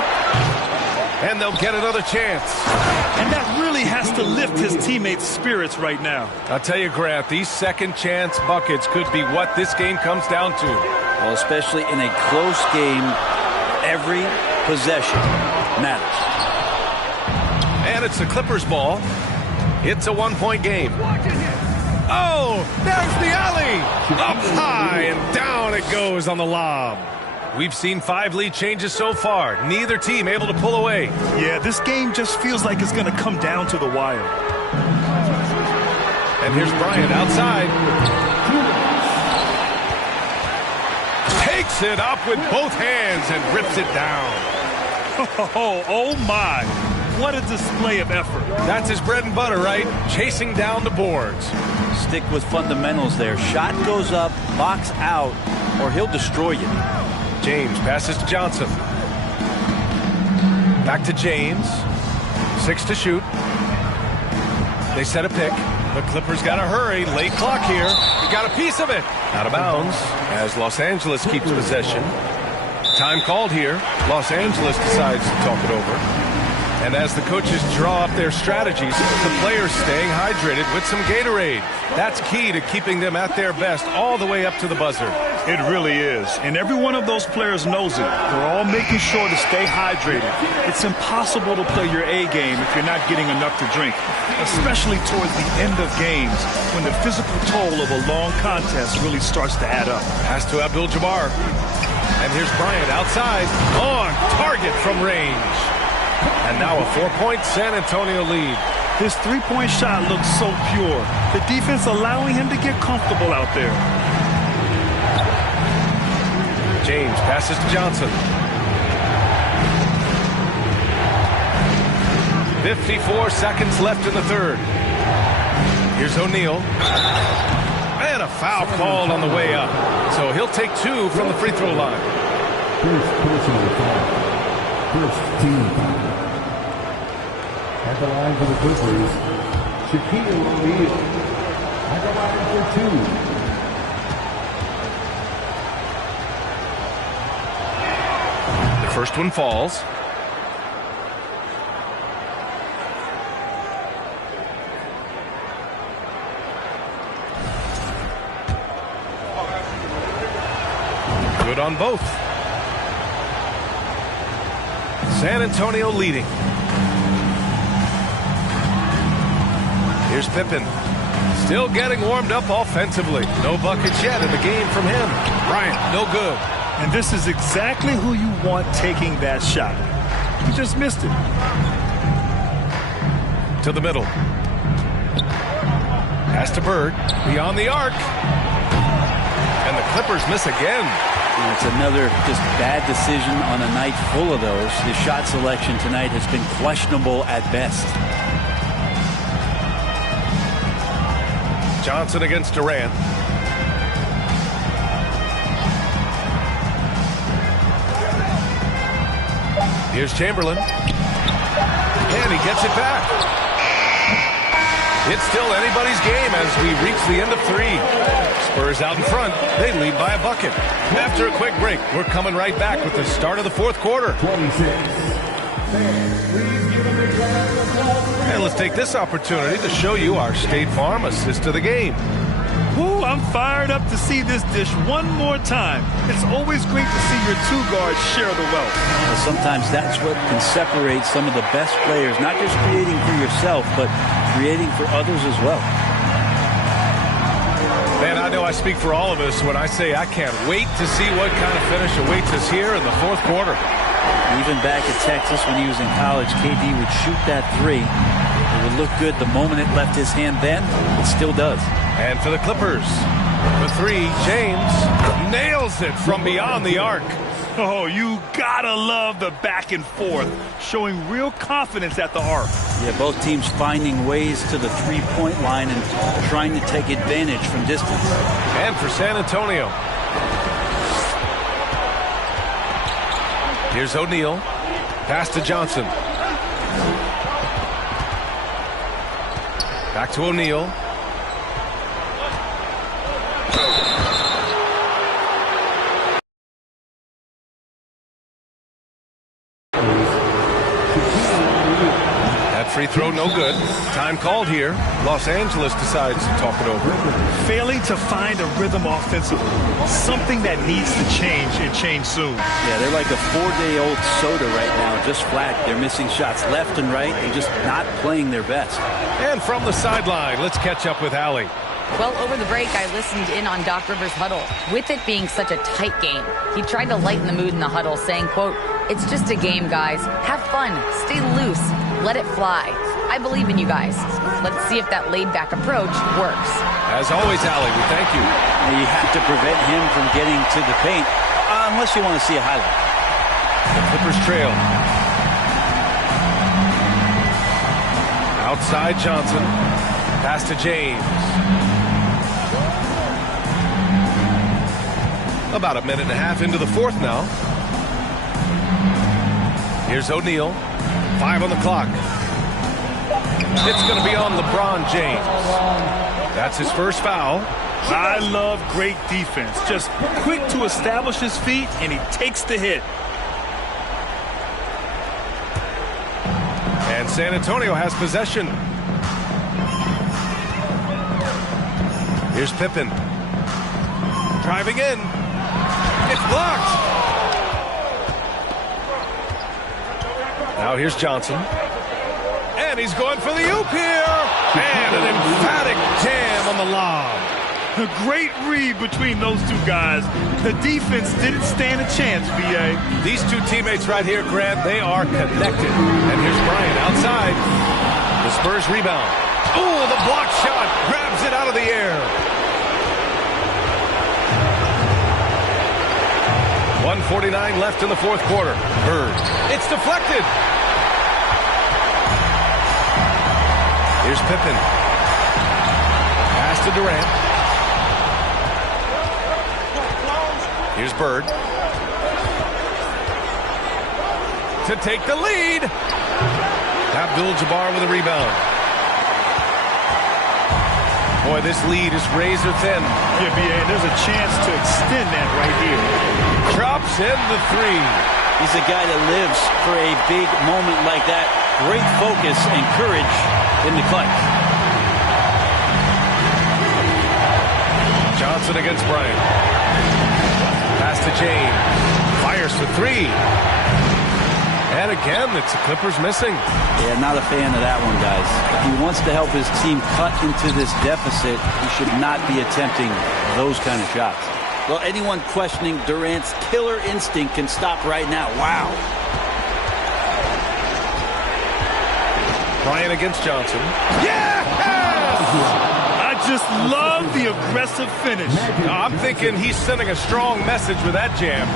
And they'll get another chance. And that really has to lift his teammates' spirits right now. I'll tell you, Grant, these second chance buckets could be what this game comes down to. Well, especially in a close game, every possession matters. And it's the Clippers' ball. It's a one-point game. Oh, there's the alley. Up high and down it goes on the lob. We've seen 5 lead changes so far. Neither team able to pull away. Yeah, this game just feels like it's going to come down to the wire. And here's Bryant outside. Takes it up with both hands and rips it down. Oh my. What a display of effort. That's his bread and butter, right? Chasing down the boards. Stick with fundamentals there. Shot goes up, box out, or he'll destroy you. James passes to Johnson. Back to James. 6 to shoot. They set a pick. The Clippers got to hurry. Late clock here. He got a piece of it. Out of bounds as Los Angeles keeps possession. Time called here. Los Angeles decides to talk it over. And as the coaches draw up their strategies, the players staying hydrated with some Gatorade. That's key to keeping them at their best all the way up to the buzzer. It really is. And every one of those players knows it. They're all making sure to stay hydrated. It's impossible to play your A game if you're not getting enough to drink, especially towards the end of games when the physical toll of a long contest really starts to add up. Pass to Abdul-Jabbar. And here's Bryant outside. On target from range. And now a 4-point San Antonio lead. His three-point shot looks so pure. The defense allowing him to get comfortable out there. James passes to Johnson. 54 seconds left in the third. Here's O'Neal. And a foul called on the way up. So he'll take 2 from the free throw line. First personal foul. First team foul. At the line for the Clippers, Shaquille O'Neal. At the line for 2. The first one falls. Good on both. San Antonio leading. Here's Pippen. Still getting warmed up offensively. No buckets yet in the game from him. Bryant, no good. And this is exactly who you want taking that shot. He just missed it. To the middle. Pass to Bird. Beyond the arc. And the Clippers miss again. And it's another just bad decision on a night full of those. His shot selection tonight has been questionable at best. Johnson against Durant. Here's Chamberlain. And he gets it back. It's still anybody's game as we reach the end of 3. Spurs out in front. They lead by a bucket. After a quick break, we're coming right back with the start of the 4th quarter. 26. And let's take this opportunity to show you our State Farm assist of the game. Ooh, I'm fired up to see this dish one more time. It's always great to see your 2 guards share the wealth. Well, sometimes that's what can separate some of the best players, not just creating for yourself, but creating for others as well. Man, I know I speak for all of us when I say I can't wait to see what kind of finish awaits us here in the 4th quarter. Even back at Texas when he was in college, KD would shoot that 3. It would look good the moment it left his hand then. It still does. And for the Clippers, the 3, James nails it from beyond the arc. Oh, you gotta love the back and forth, showing real confidence at the arc. Yeah, both teams finding ways to the 3-point line and trying to take advantage from distance. And for San Antonio, here's O'Neal. Pass to Johnson. Back to O'Neal. That free throw no good. Time called here. Los Angeles decides to talk it over. Failing to find a rhythm offensively. Something that needs to change and change soon. Yeah, they're like a 4-day-old soda right now, just flat. They're missing shots left and right and just not playing their best. And from the sideline, let's catch up with Allie. Well, over the break, I listened in on Doc Rivers' huddle. With it being such a tight game, he tried to lighten the mood in the huddle, saying, quote, "It's just a game, guys. Have fun. Stay loose. Let it fly. I believe in you guys. Let's see if that laid-back approach works." As always, Allie, we thank you. You have to prevent him from getting to the paint, unless you want to see a highlight. The Clippers trail. Outside Johnson. Pass to James. About a minute and a half into the 4th now. Here's O'Neal. 5 on the clock. It's going to be on LeBron James. That's his first foul. I love great defense. Just quick to establish his feet, and he takes the hit. And San Antonio has possession. Here's Pippen. Driving in. It's blocked. Now here's Johnson. And he's going for the oop here. And an emphatic jam on the lob. A great read between those 2 guys. The defense didn't stand a chance, B.A. These 2 teammates right here, Grant, they are connected. And here's Bryant outside. The Spurs rebound. Oh, the block shot. Grabs it out of the air. 1:49 left in the 4th quarter. Bird. It's deflected. Here's Pippen. Pass to Durant. Here's Bird. To take the lead. Abdul-Jabbar with a rebound. Boy, this lead is razor thin. Yeah, B.A., there's a chance to extend that right here. Drops in the 3. He's a guy that lives for a big moment like that. Great focus and courage in the clutch. Johnson against Bryant. Pass to James. Fires for 3. And again, it's the Clippers missing. Yeah, not a fan of that one, guys. If he wants to help his team cut into this deficit, he should not be attempting those kind of shots. Well, anyone questioning Durant's killer instinct can stop right now. Wow. Bryant against Johnson. Yes! I just love the aggressive finish. I'm thinking he's sending a strong message with that jam.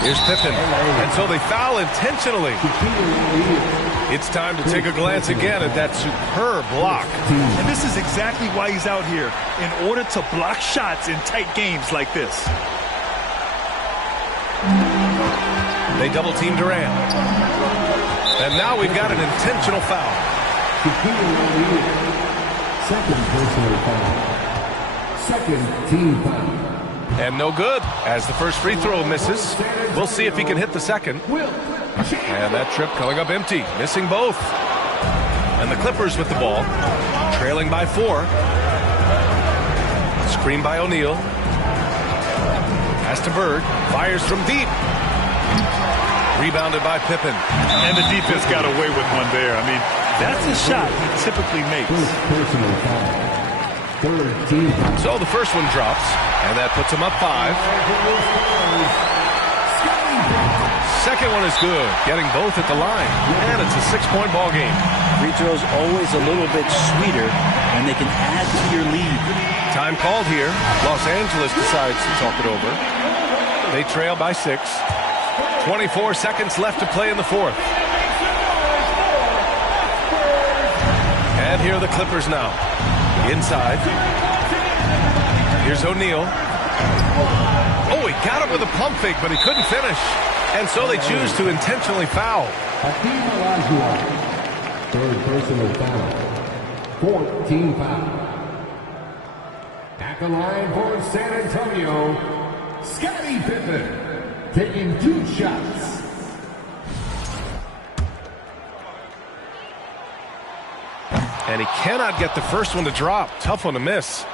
Here's Pippen. And so they foul intentionally. It's time to take a glance again at that superb block. And this is exactly why he's out here, in order to block shots in tight games like this. They double team Durant. And now we've got an intentional foul. Second personal foul. Second team foul. And no good, as the first free throw misses. We'll see if he can hit the second. And that trip coming up empty, missing both. And the Clippers with the ball, trailing by 4. Screen by O'Neal. Pass to Bird, fires from deep. Rebounded by Pippen. And the defense got away with one there. I mean, that's a shot he typically makes. Personal foul. Third team foul. So the first one drops, and that puts him up 5. Second one is good, getting both at the line. And it's a 6-point ball game. Free throws always a little bit sweeter, and they can add to your lead. Time called here. Los Angeles decides to talk it over. They trail by 6. 24 seconds left to play in the fourth. And here are the Clippers now. Inside. Here's O'Neal. Oh, he got him with a pump fake, but he couldn't finish. And so they choose to intentionally foul. Hakeem Olajuwon. Third personal foul. Fourth team foul. At the line for San Antonio, Scottie Pippen. Taking 2 shots. And he cannot get the first one to drop. Tough one to miss.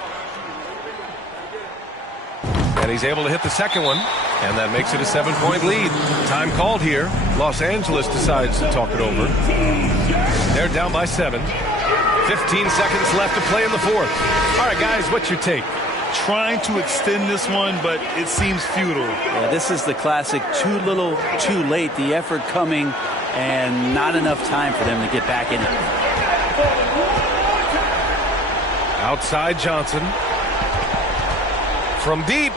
And he's able to hit the second one. And that makes it a 7-point lead. Time called here. Los Angeles decides to talk it over. They're down by 7. 15 seconds left to play in the fourth. All right, guys, what's your take? Trying to extend this one, but it seems futile. Yeah, this is the classic too little, too late. The effort coming and not enough time for them to get back in it. Outside Johnson. From deep.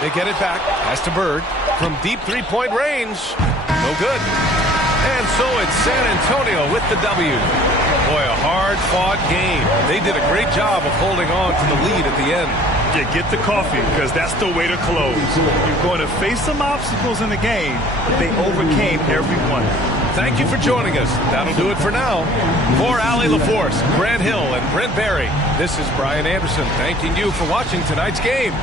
They get it back. Pass to Bird. From deep 3-point range. No good. And so it's San Antonio with the W. Boy, a hard-fought game. They did a great job of holding on to the lead at the end. Yeah, get the coffee, because that's the way to close. You're going to face some obstacles in the game, but they overcame every one. Thank you for joining us. That'll do it for now. For Allie LaForce, Grant Hill, and Brent Barry, this is Brian Anderson thanking you for watching tonight's game.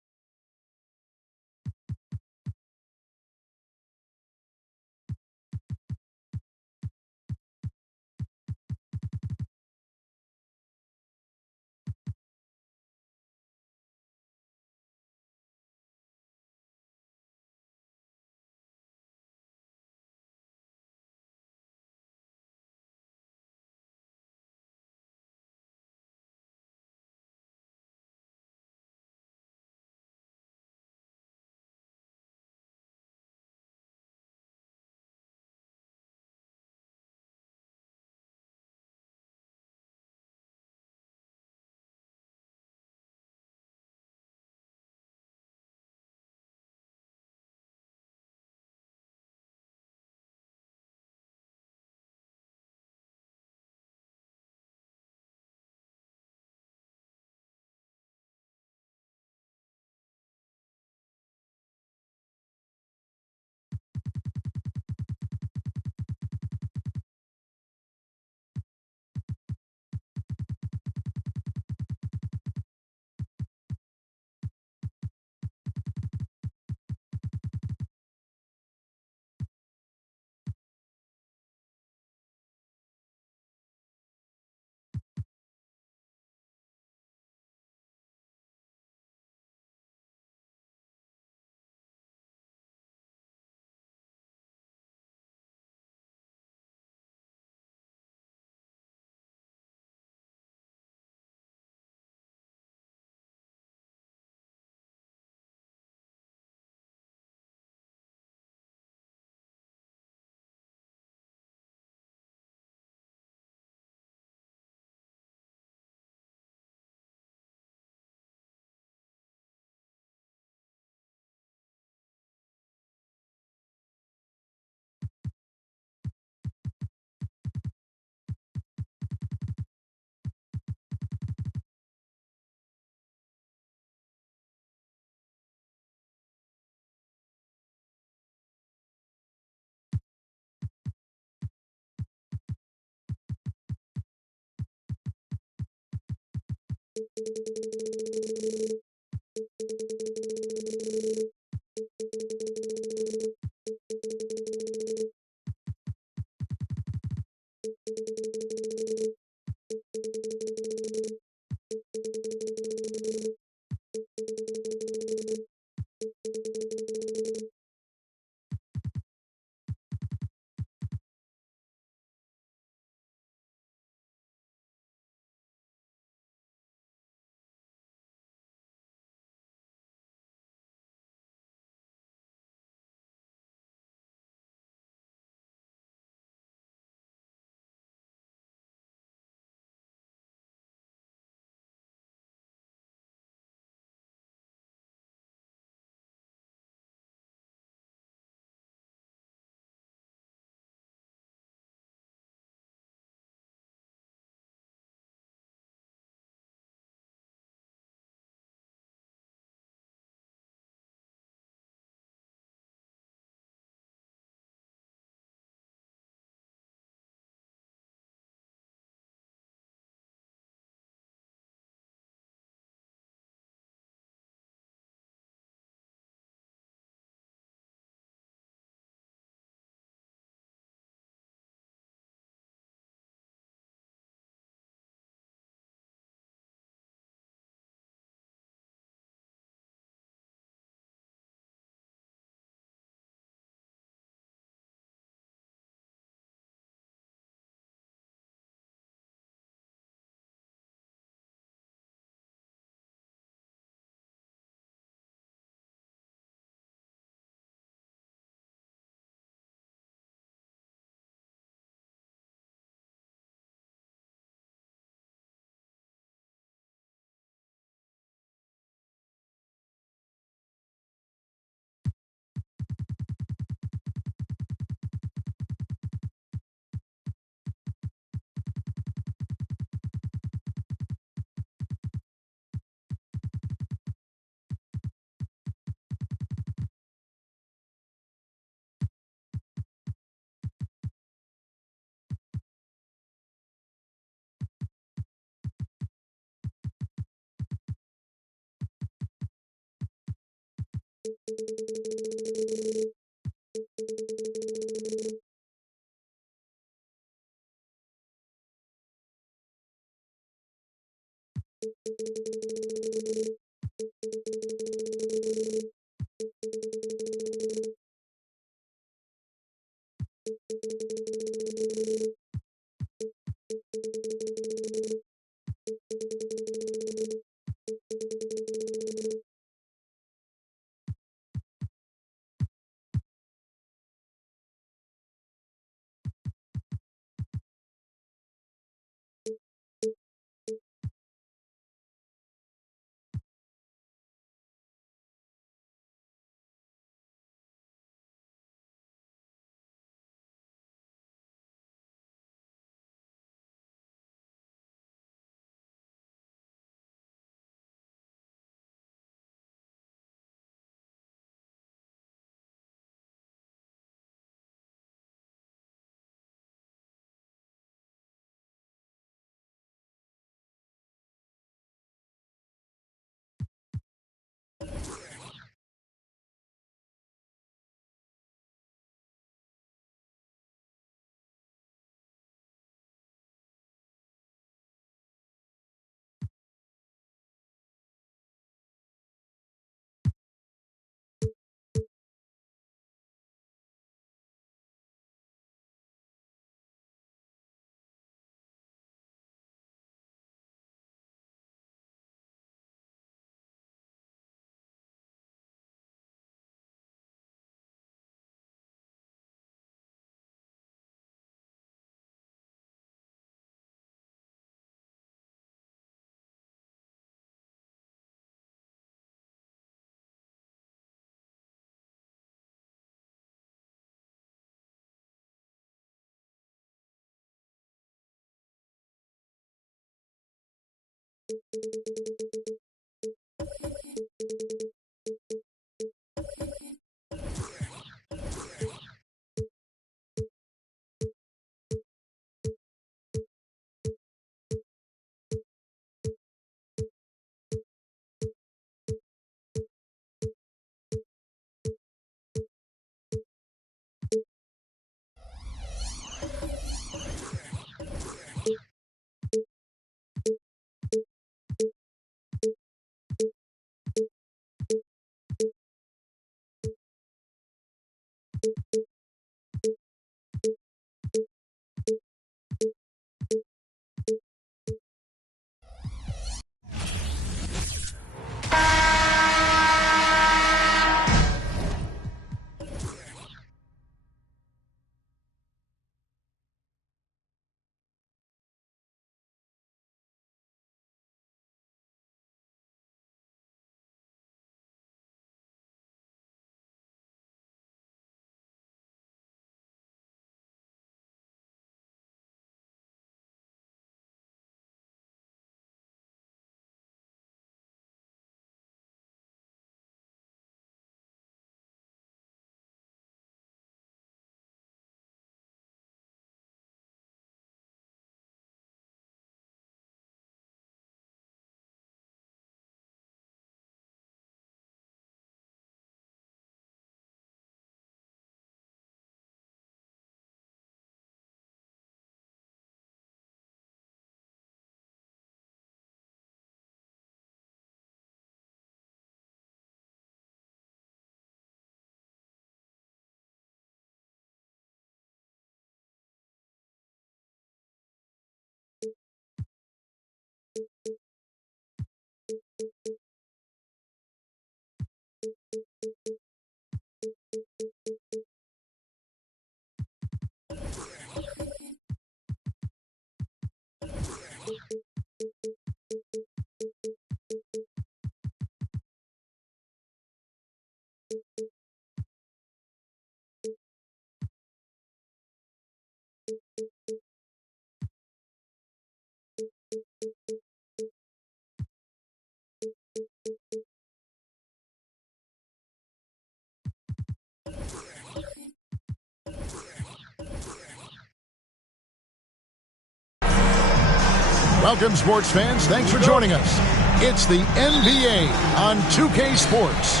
Welcome, sports fans. Thanks for joining us. It's the NBA on 2K Sports.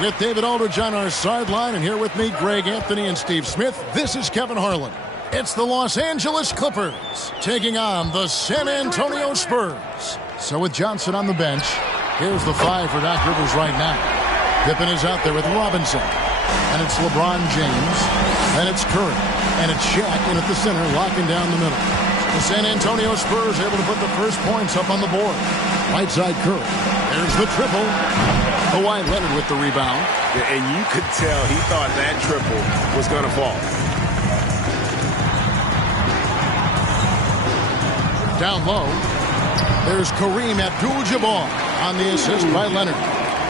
With David Aldridge on our sideline, and here with me, Greg Anthony and Steve Smith, this is Kevin Harlan. It's the Los Angeles Clippers taking on the San Antonio Spurs. So with Johnson on the bench, here's the 5 for Doc Rivers right now. Pippen is out there with Robinson. And it's LeBron James. And it's Curry. And it's Shaq in at the center, locking down the middle. The San Antonio Spurs able to put the first points up on the board. Right side Curry. There's the triple. Kawhi Leonard with the rebound. Yeah, and you could tell he thought that triple was going to fall. Down low. There's Kareem Abdul-Jabbar on the assist by Leonard.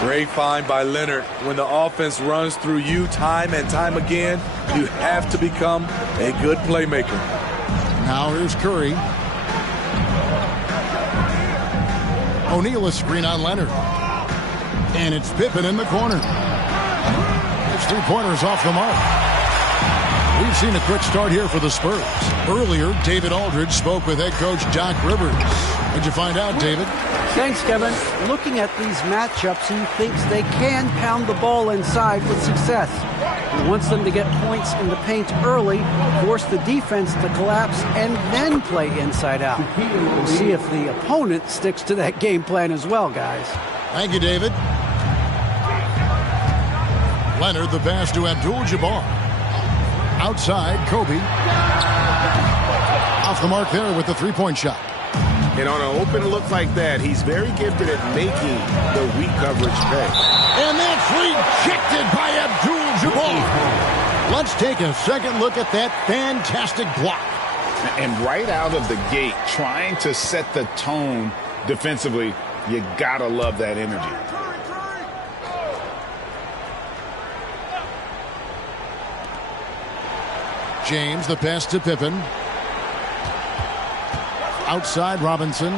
Great find by Leonard. When the offense runs through you time and time again, you have to become a good playmaker. Now here's Curry. O'Neal a screen on Leonard. And it's Pippen in the corner. It's 3-pointers off the mark. We've seen a quick start here for the Spurs. Earlier, David Aldridge spoke with head coach Doc Rivers. What'd you find out, David? Thanks, Kevin. Looking at these matchups, he thinks they can pound the ball inside with success. He wants them to get points in the paint early, force the defense to collapse, and then play inside out. We'll see if the opponent sticks to that game plan as well, guys. Thank you, David. Leonard, the pass to Abdul-Jabbar. Outside, Kobe. Off the mark there with the 3-point shot. And on an open look like that, he's very gifted at making the weak coverage pay. And that's rejected by Abdul-Jabbar. Let's take a second look at that fantastic block. And right out of the gate, trying to set the tone defensively, you gotta love that energy. James, the pass to Pippen. Outside, Robinson.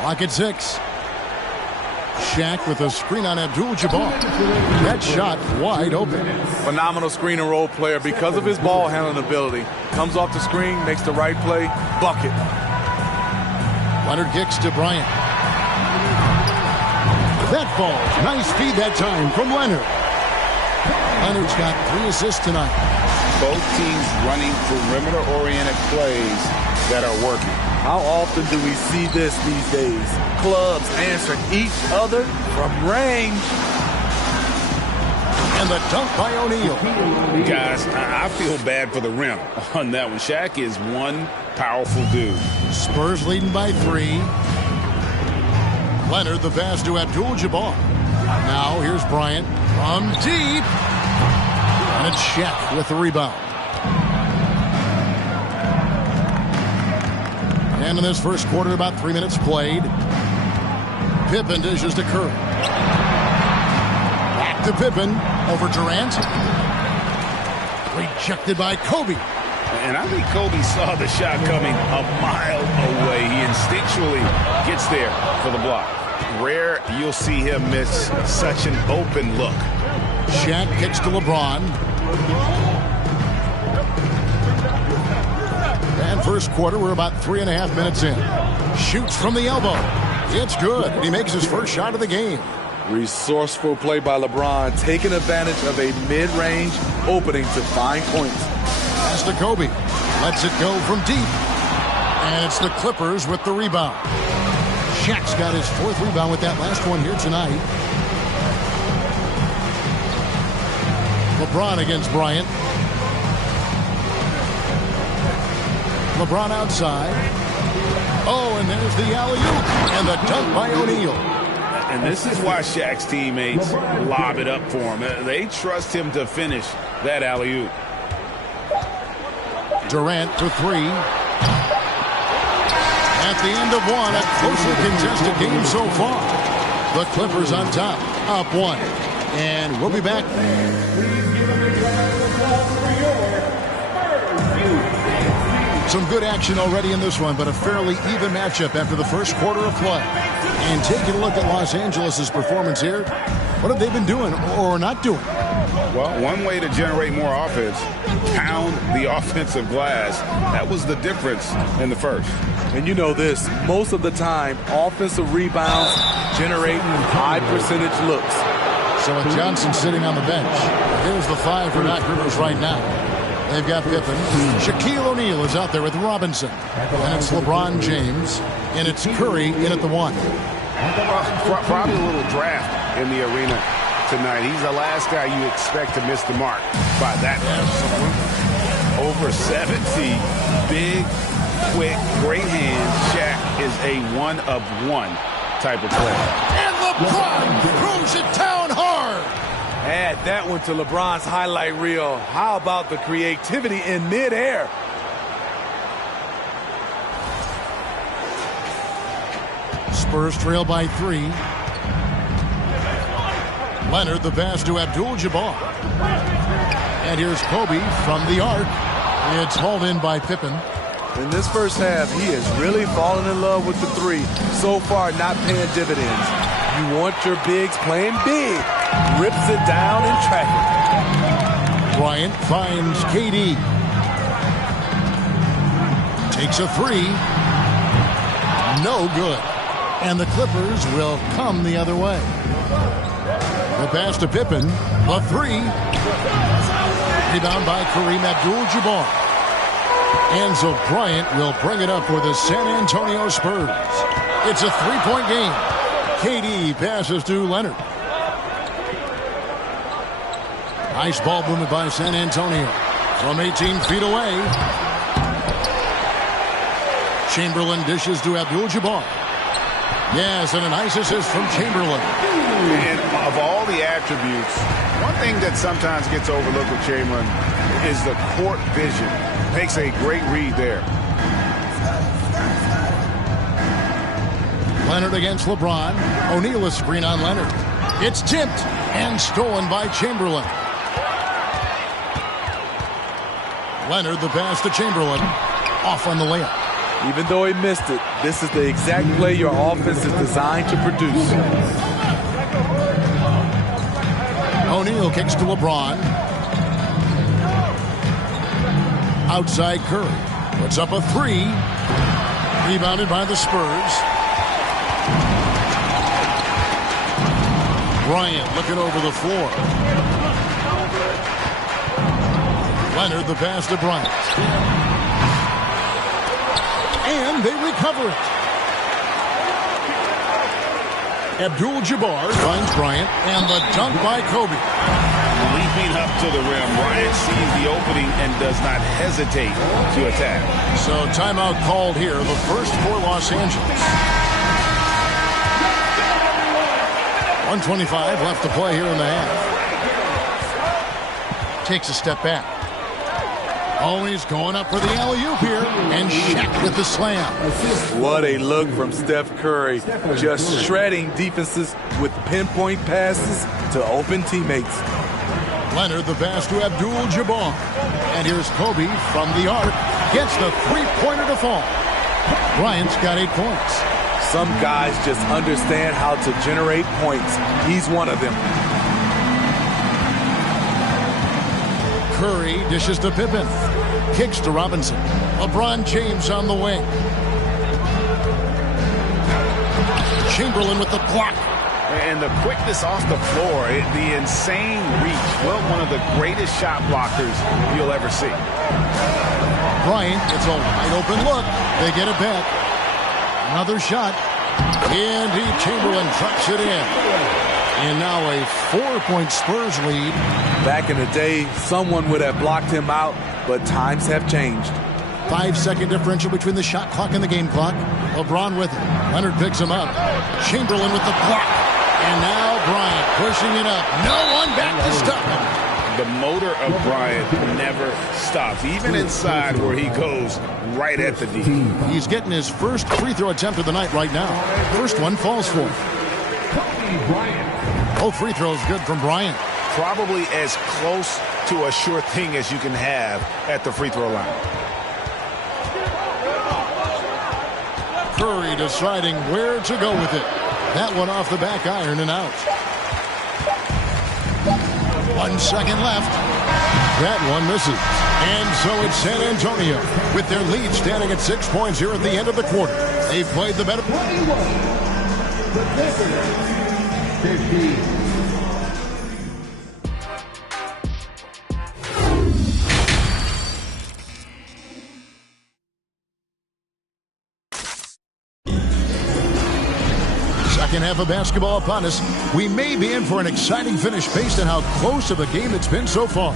Clock at 6. Shaq with a screen on Abdul-Jabbar. That shot wide open. Phenomenal screen and roll player because of his ball handling ability. Comes off the screen, makes the right play, bucket. Leonard kicks to Bryant. That falls. Nice feed that time from Leonard. Leonard's got 3 assists tonight. Both teams running perimeter-oriented plays that are working. How often do we see this these days? Clubs answering each other from range. And the dunk by O'Neal. Guys, I feel bad for the rim on that one. Shaq is one powerful dude. Spurs leading by 3. Leonard, the pass to Abdul-Jabbar. Now here's Bryant from deep. And it's Shaq with the rebound. And in this first quarter, about 3 minutes played. Pippen dishes to Curry. Back to Pippen. Over Durant. Rejected by Kobe. And I think Kobe saw the shot coming a mile away. He instinctually gets there for the block. Rare you'll see him miss such an open look. Shaq kicks to LeBron. And first quarter, we're about 3.5 minutes in. Shoots from the elbow. It's good. He makes his first shot of the game. Resourceful play by LeBron, taking advantage of a mid-range opening to find points. Pass to Kobe. Lets it go from deep. And it's the Clippers with the rebound. Shaq's got his 4th rebound with that last one here tonight. LeBron against Bryant. LeBron outside. Oh, and there's the alley-oop. And the dunk by O'Neal. And this is why Shaq's teammates lob it up for him. They trust him to finish that alley-oop. Durant for 3. At the end of one, a closely contested game so far. The Clippers on top, up 1. And we'll be back. Some good action already in this one, but a fairly even matchup after the first quarter of play. And taking a look at Los Angeles' performance here, what have they been doing or not doing? Well, one way to generate more offense, pound the offensive glass. That was the difference in the first. And you know this, most of the time, offensive rebounds generate high percentage looks. So with Johnson sitting on the bench, here's the 5 for Doc Rivers right now. They've got Pippen. Shaquille O'Neal is out there with Robinson. And it's LeBron James. And it's Curry in at the 1. Probably a little draft in the arena tonight. He's the last guy you expect to miss the mark by that. Over 70. Big, quick, great hands. Shaq is a one-of-one type of player. And LeBron throws it down hard. Add that one to LeBron's highlight reel. How about the creativity in midair? Spurs trail by 3. Leonard, the pass to Abdul-Jabbar. And here's Kobe from the arc. It's hauled in by Pippen. In this first half, he has really fallen in love with the 3. So far, not paying dividends. You want your bigs playing big. Rips it down in traffic. Bryant finds KD. Takes a 3. No good. And the Clippers will come the other way. The pass to Pippen. The 3. Rebound by Kareem Abdul-Jabbar. And so Bryant will bring it up for the San Antonio Spurs. It's a 3-point game. KD passes to Leonard. Nice ball movement by San Antonio. From 18 feet away. Chamberlain dishes to Abdul-Jabbar. Yes, and a nice assist from Chamberlain. And of all the attributes, one thing that sometimes gets overlooked with Chamberlain is the court vision. Makes a great read there. Leonard against LeBron. O'Neal a screen on Leonard. It's tipped and stolen by Chamberlain. Leonard, the pass to Chamberlain. Off on the layup. Even though he missed it, this is the exact play your offense is designed to produce. O'Neal kicks to LeBron. Outside Curry. Puts up a 3. Rebounded by the Spurs. Bryant looking over the floor. Leonard, the pass to Bryant. And they recover it. Abdul-Jabbar finds Bryant, and the dunk by Kobe. up to the rim. Bryant sees the opening and does not hesitate to attack. So timeout called here, the first for Los Angeles. 1:25 left to play here in the half. Takes a step back. Always going up for the alley-oop here, and Shaq with the slam. What a look from Steph Curry, just shredding defenses with pinpoint passes to open teammates. Leonard the pass to Abdul-Jabbar. And here's Kobe from the arc. Gets the three-pointer to fall. Bryant's got 8 points. Some guys just understand how to generate points. He's one of them. Curry dishes to Pippen. Kicks to Robinson. LeBron James on the wing. Chamberlain with the block. And the quickness off the floor, the insane reach. Well, one of the greatest shot blockers you'll ever see. Bryant gets a wide open look. They get it back. Another shot. Indeed, Chamberlain trucks it in. And now a 4-point Spurs lead. Back in the day, someone would have blocked him out, but times have changed. 5-second differential between the shot clock and the game clock. LeBron with it. Leonard picks him up. Chamberlain with the block. And now Bryant pushing it up. No one back to stop him. The motor of Bryant never stops, even inside where he goes right at the D. He's getting his first free throw attempt of the night right now. First one falls for him. Both free throws good from Bryant. Probably as close to a sure thing as you can have at the free throw line. Curry deciding where to go with it. That one off the back iron and out. 1 second left. That one misses. And so it's San Antonio with their lead standing at 6 points here at the end of the quarter. They played the better. 50. Second half of basketball upon us. We may be in for an exciting finish based on how close of a game it's been so far.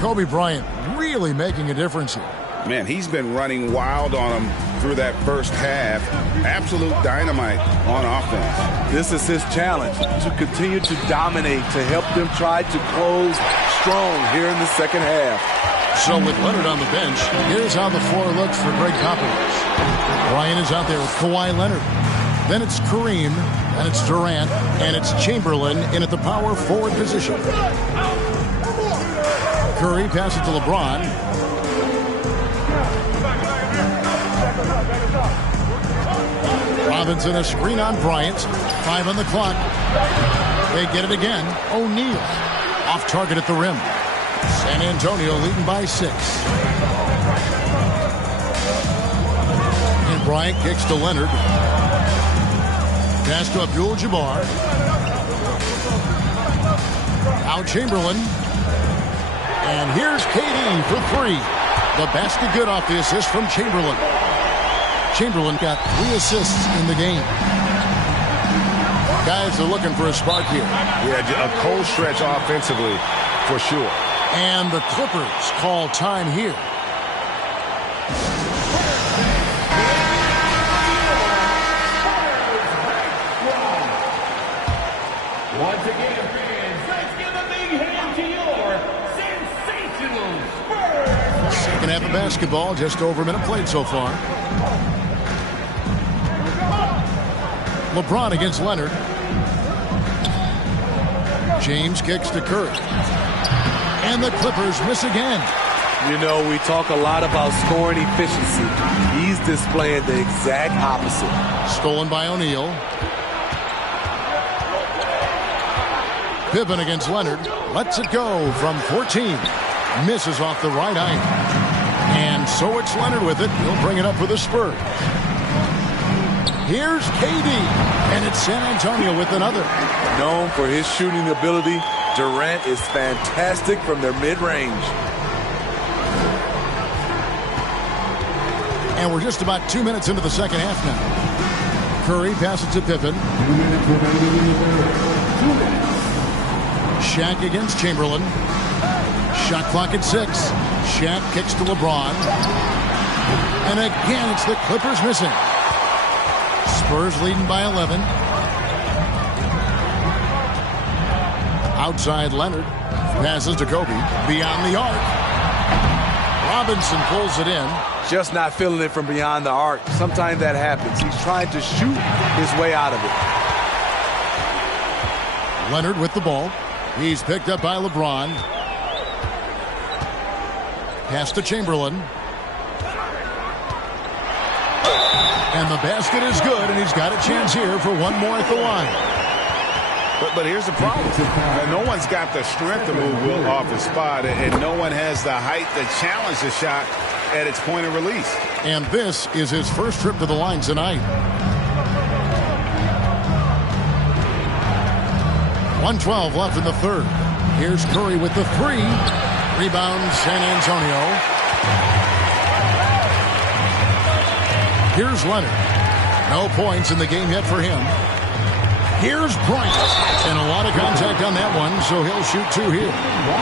Kobe Bryant really making a difference here. Man, he's been running wild on him through that first half. Absolute dynamite on offense. This is his challenge, to continue to dominate, to help them try to close strong here in the second half. So with Leonard on the bench, here's how the floor looks for Greg Popovich. Bryant is out there with Kawhi Leonard. Then it's Kareem, and it's Durant, and it's Chamberlain in at the power forward position. Curry passes to LeBron. Robinson a screen on Bryant. 5 on the clock. They get it again. O'Neal off target at the rim. San Antonio leading by 6. And Bryant kicks to Leonard. Pass to Abdul-Jabbar. Now Chamberlain. And here's KD for 3. The basket good off the assist from Chamberlain. Chamberlain got 3 assists in the game. Guys are looking for a spark here. Yeah, a cold stretch offensively for sure. And the Clippers call time here. Once again, fans, let's give a big hand to your sensational Spurs. Second half of basketball, just over a minute played so far. LeBron against Leonard. James kicks to Curry. And the Clippers miss again. You know, we talk a lot about scoring efficiency. He's displaying the exact opposite. Stolen by O'Neal. Pippen against Leonard. Lets it go from 14. Misses off the right iron. And so it's Leonard with it. He'll bring it up for the Spurs. Here's KD. And it's San Antonio with another. Known for his shooting ability, Durant is fantastic from their mid-range. And we're just about 2 minutes into the second half now. Curry passes to Pippen. Shaq against Chamberlain. Shot clock at 6. Shaq kicks to LeBron. And again, it's the Clippers missing. Spurs leading by 11. Outside Leonard. Passes to Kobe. Beyond the arc. Robinson pulls it in. Just not feeling it from beyond the arc. Sometimes that happens. He's trying to shoot his way out of it. Leonard with the ball. He's picked up by LeBron. Pass to Chamberlain. And the basket is good, and he's got a chance here for one more at the line. But here's the problem. No one's got the strength to move Wilt off his spot, and no one has the height to challenge the shot at its point of release. And this is his first trip to the line tonight. 1:12 left in the third. Here's Curry with the 3. Rebound, San Antonio. Here's Leonard. No points in the game yet for him. Here's Bryant. And a lot of contact on that one, so he'll shoot 2 here.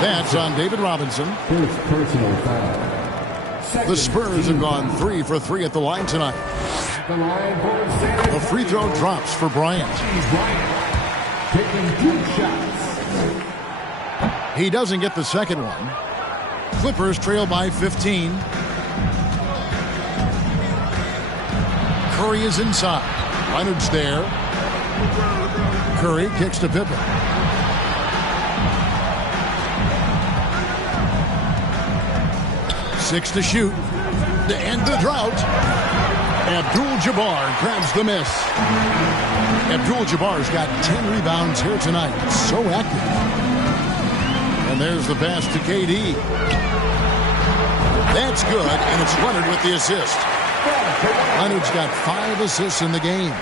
That's on David Robinson. First personal foul. The Spurs have gone 3 for 3 at the line tonight. The free throw drops for Bryant. Taking 2 shots. He doesn't get the second one. Clippers trail by 15. Curry is inside. Leonard's there. Curry kicks to Pippen. Six to shoot. To end the drought. Abdul-Jabbar grabs the miss. Abdul-Jabbar's got 10 rebounds here tonight. So active. And there's the pass to KD. That's good, and it's Leonard with the assist. Leonard's got 5 assists in the game.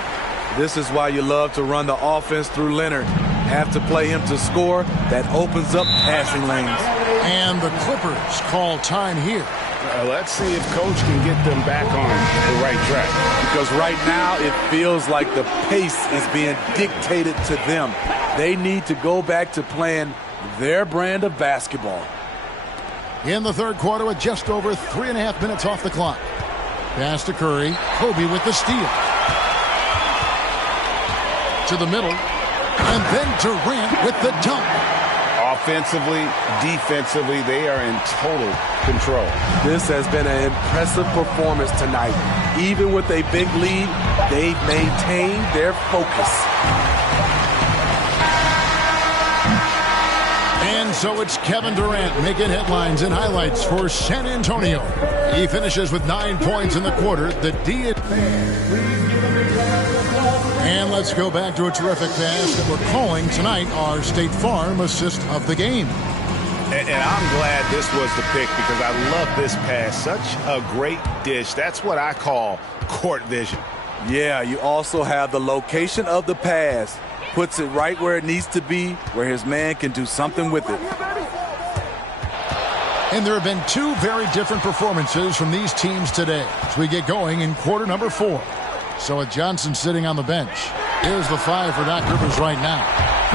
This is why you love to run the offense through Leonard. Have to play him to score. That opens up passing lanes. And the Clippers call time here. Let's see if Coach can get them back on the right track. Because right now it feels like the pace is being dictated to them. They need to go back to playing their brand of basketball. In the third quarter with just over 3.5 minutes off the clock. Pass to Curry. Kobe with the steal. To the middle. And then Durant with the dunk. Offensively, defensively, they are in total control. This has been an impressive performance tonight. Even with a big lead, they've maintained their focus. And so it's Kevin Durant making headlines and highlights for San Antonio. He finishes with 9 points in the quarter. The D. And let's go back to a terrific pass that we're calling tonight our State Farm assist of the game. And I'm glad this was the pick because I love this pass. Such a great dish. That's what I call court vision. Yeah, you also have the location of the pass. Puts it right where it needs to be, where his man can do something with it. And there have been 2 very different performances from these teams today as we get going in quarter number 4. So with Johnson sitting on the bench, here's the 5 for Doc Rivers right now.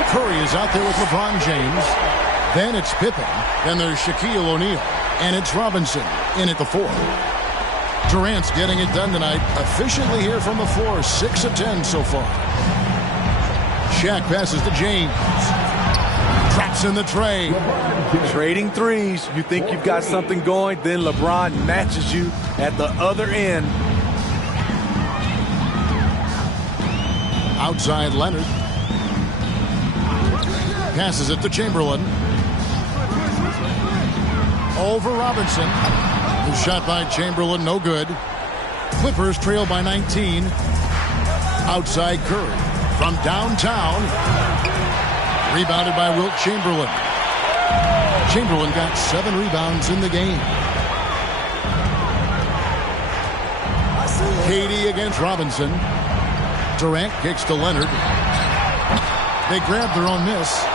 Curry is out there with LeBron James. Then it's Pippen. Then there's Shaquille O'Neal. And it's Robinson in at the 4. Durant's getting it done tonight efficiently here from the floor. 6 of 10 so far. Shaq passes to James. Drops in the tray. Trading threes. You think you've got something going, then LeBron matches you at the other end. Outside Leonard. Passes it to Chamberlain. Over Robinson. The shot by Chamberlain, no good. Clippers trail by 19. Outside Curry. From downtown. Rebounded by Wilt Chamberlain. Chamberlain got 7 rebounds in the game. KD against Robinson. Durant kicks to Leonard. They grab their own miss.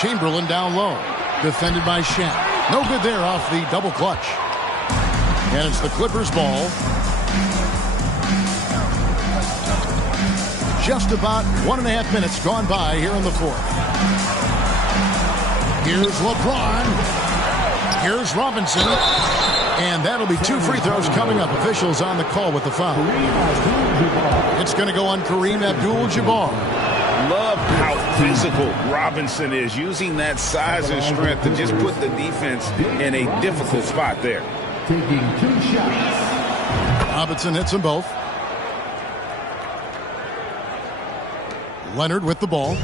Chamberlain down low. Defended by Shaq. No good there off the double clutch. And it's the Clippers ball. Just about 1.5 minutes gone by here in the fourth. Here's LeBron. Here's Robinson. And that'll be 2 free throws coming up. Officials on the call with the foul. It's going to go on Kareem Abdul-Jabbar. Love how physical Robinson is, using that size and strength to just put the defense in a difficult spot there. Taking 2 shots. Robinson hits them both. Leonard with the ball.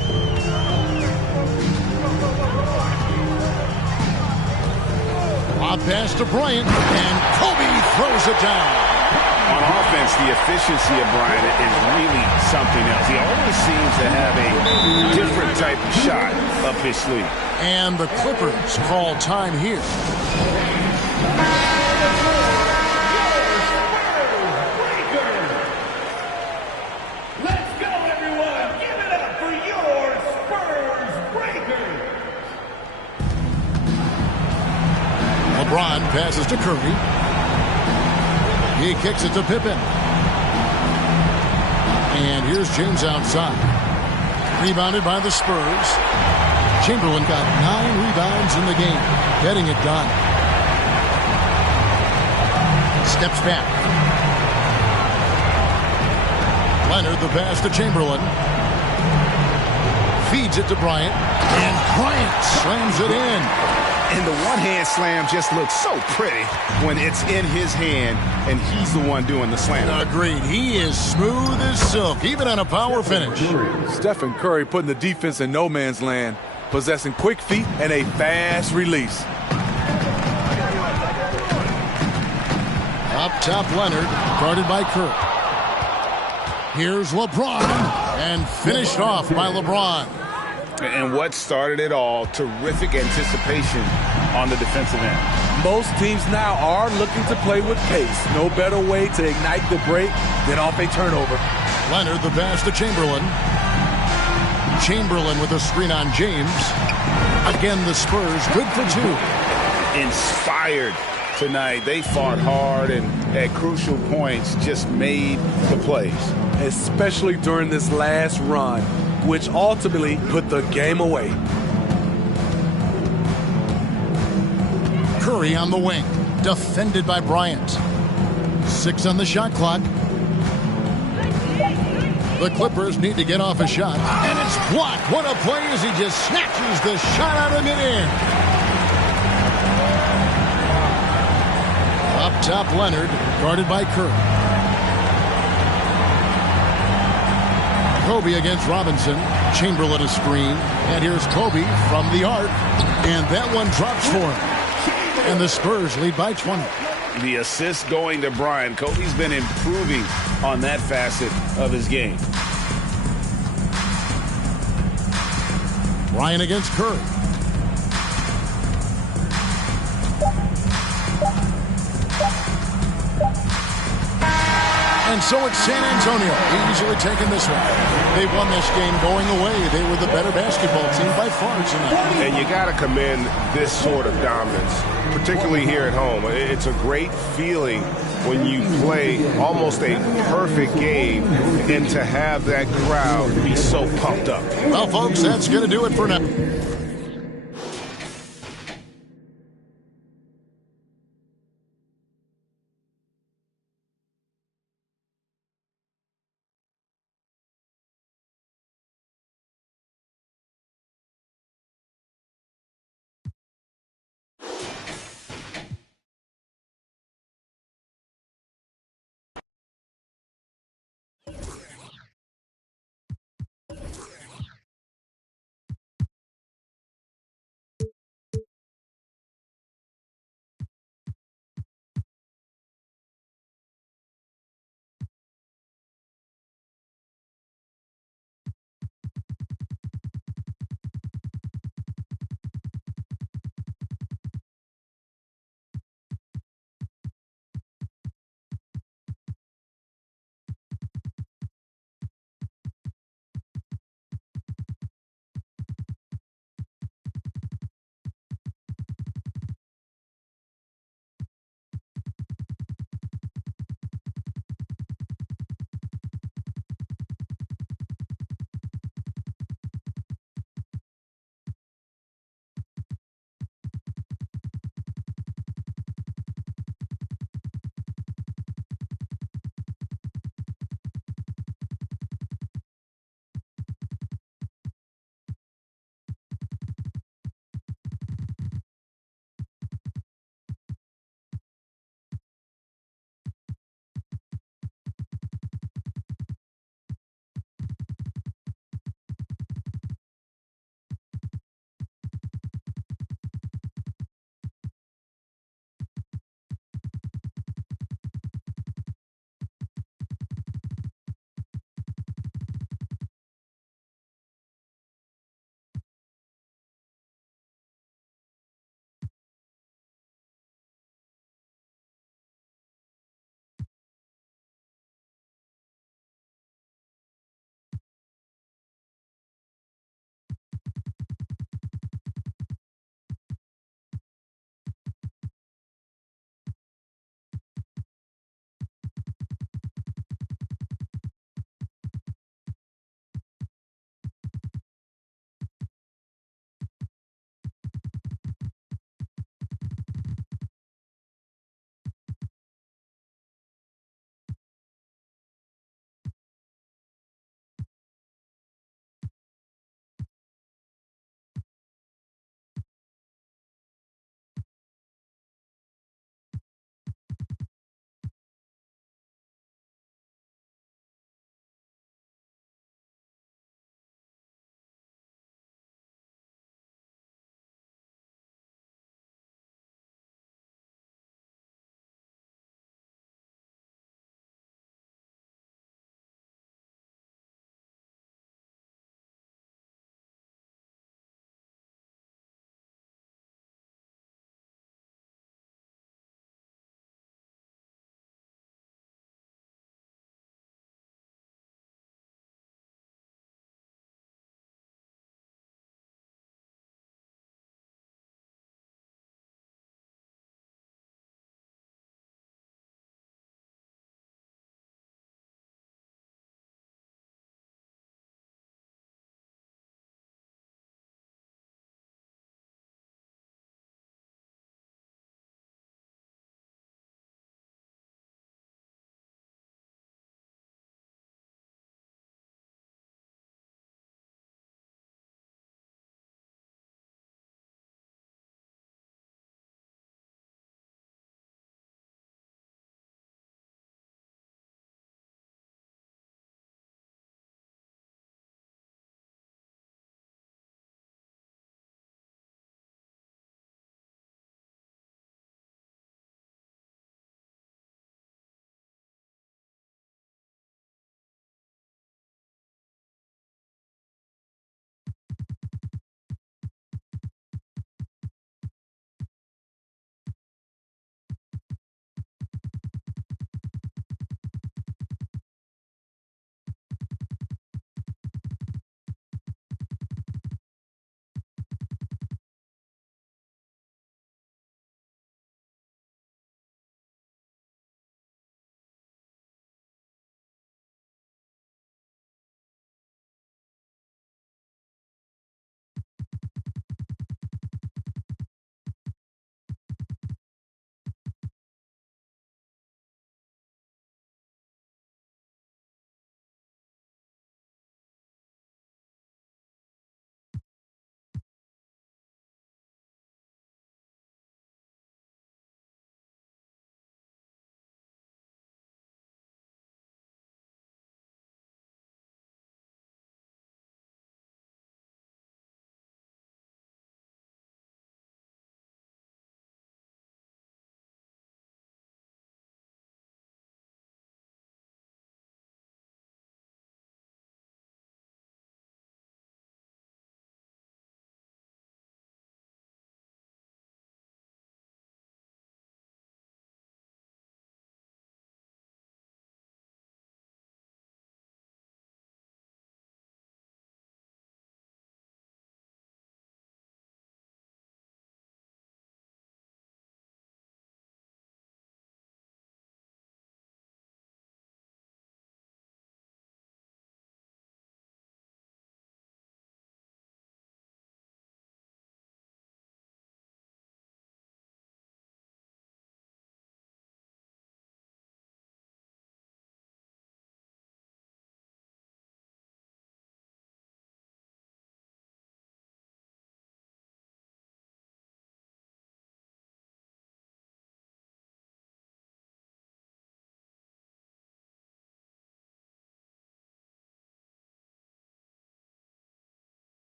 Lob pass to Bryant, and Kobe throws it down. On offense, the efficiency of Bryant is really something else. He always seems to have a different type of shot up his sleeve. And the Clippers call time here. Let's go, everyone! Give it up for your Spurs Breakers! LeBron passes to Curry. He kicks it to Pippen. And here's James outside. Rebounded by the Spurs. Chamberlain got 9 rebounds in the game, getting it done. Steps back. Leonard, the pass to Chamberlain. Feeds it to Bryant. And Bryant slams it in. And the one-hand slam just looks so pretty when it's in his hand and he's the one doing the slam. Agreed. He is smooth as silk, even on a power finish. Stephen Curry putting the defense in no man's land, possessing quick feet and a fast release. Up top, Leonard, guarded by Kerr. Here's LeBron, and finished off by LeBron. And what started it all, terrific anticipation on the defensive end. Most teams now are looking to play with pace. No better way to ignite the break than off a turnover. Leonard, the pass to Chamberlain. Chamberlain with a screen on James. Again, the Spurs good for 2. Inspired tonight. They fought hard and at crucial points just made the plays. Especially during this last run, which ultimately put the game away. Curry on the wing, defended by Bryant. 6 on the shot clock. The Clippers need to get off a shot, and it's blocked. What a play as he just snatches the shot out of midair. Up top, Leonard, guarded by Kerr. Kobe against Robinson. Chamberlain a screen. And here's Kobe from the arc. And that one drops for him. And the Spurs lead by 20. The assist going to Bryant. Kobe's been improving on that facet of his game. Bryant against Curry. And so it's San Antonio easily taking this one. They won this game going away. They were the better basketball team by far tonight. And you got to commend this sort of dominance, particularly here at home. It's a great feeling when you play almost a perfect game and to have that crowd be so pumped up. Well, folks, that's going to do it for now.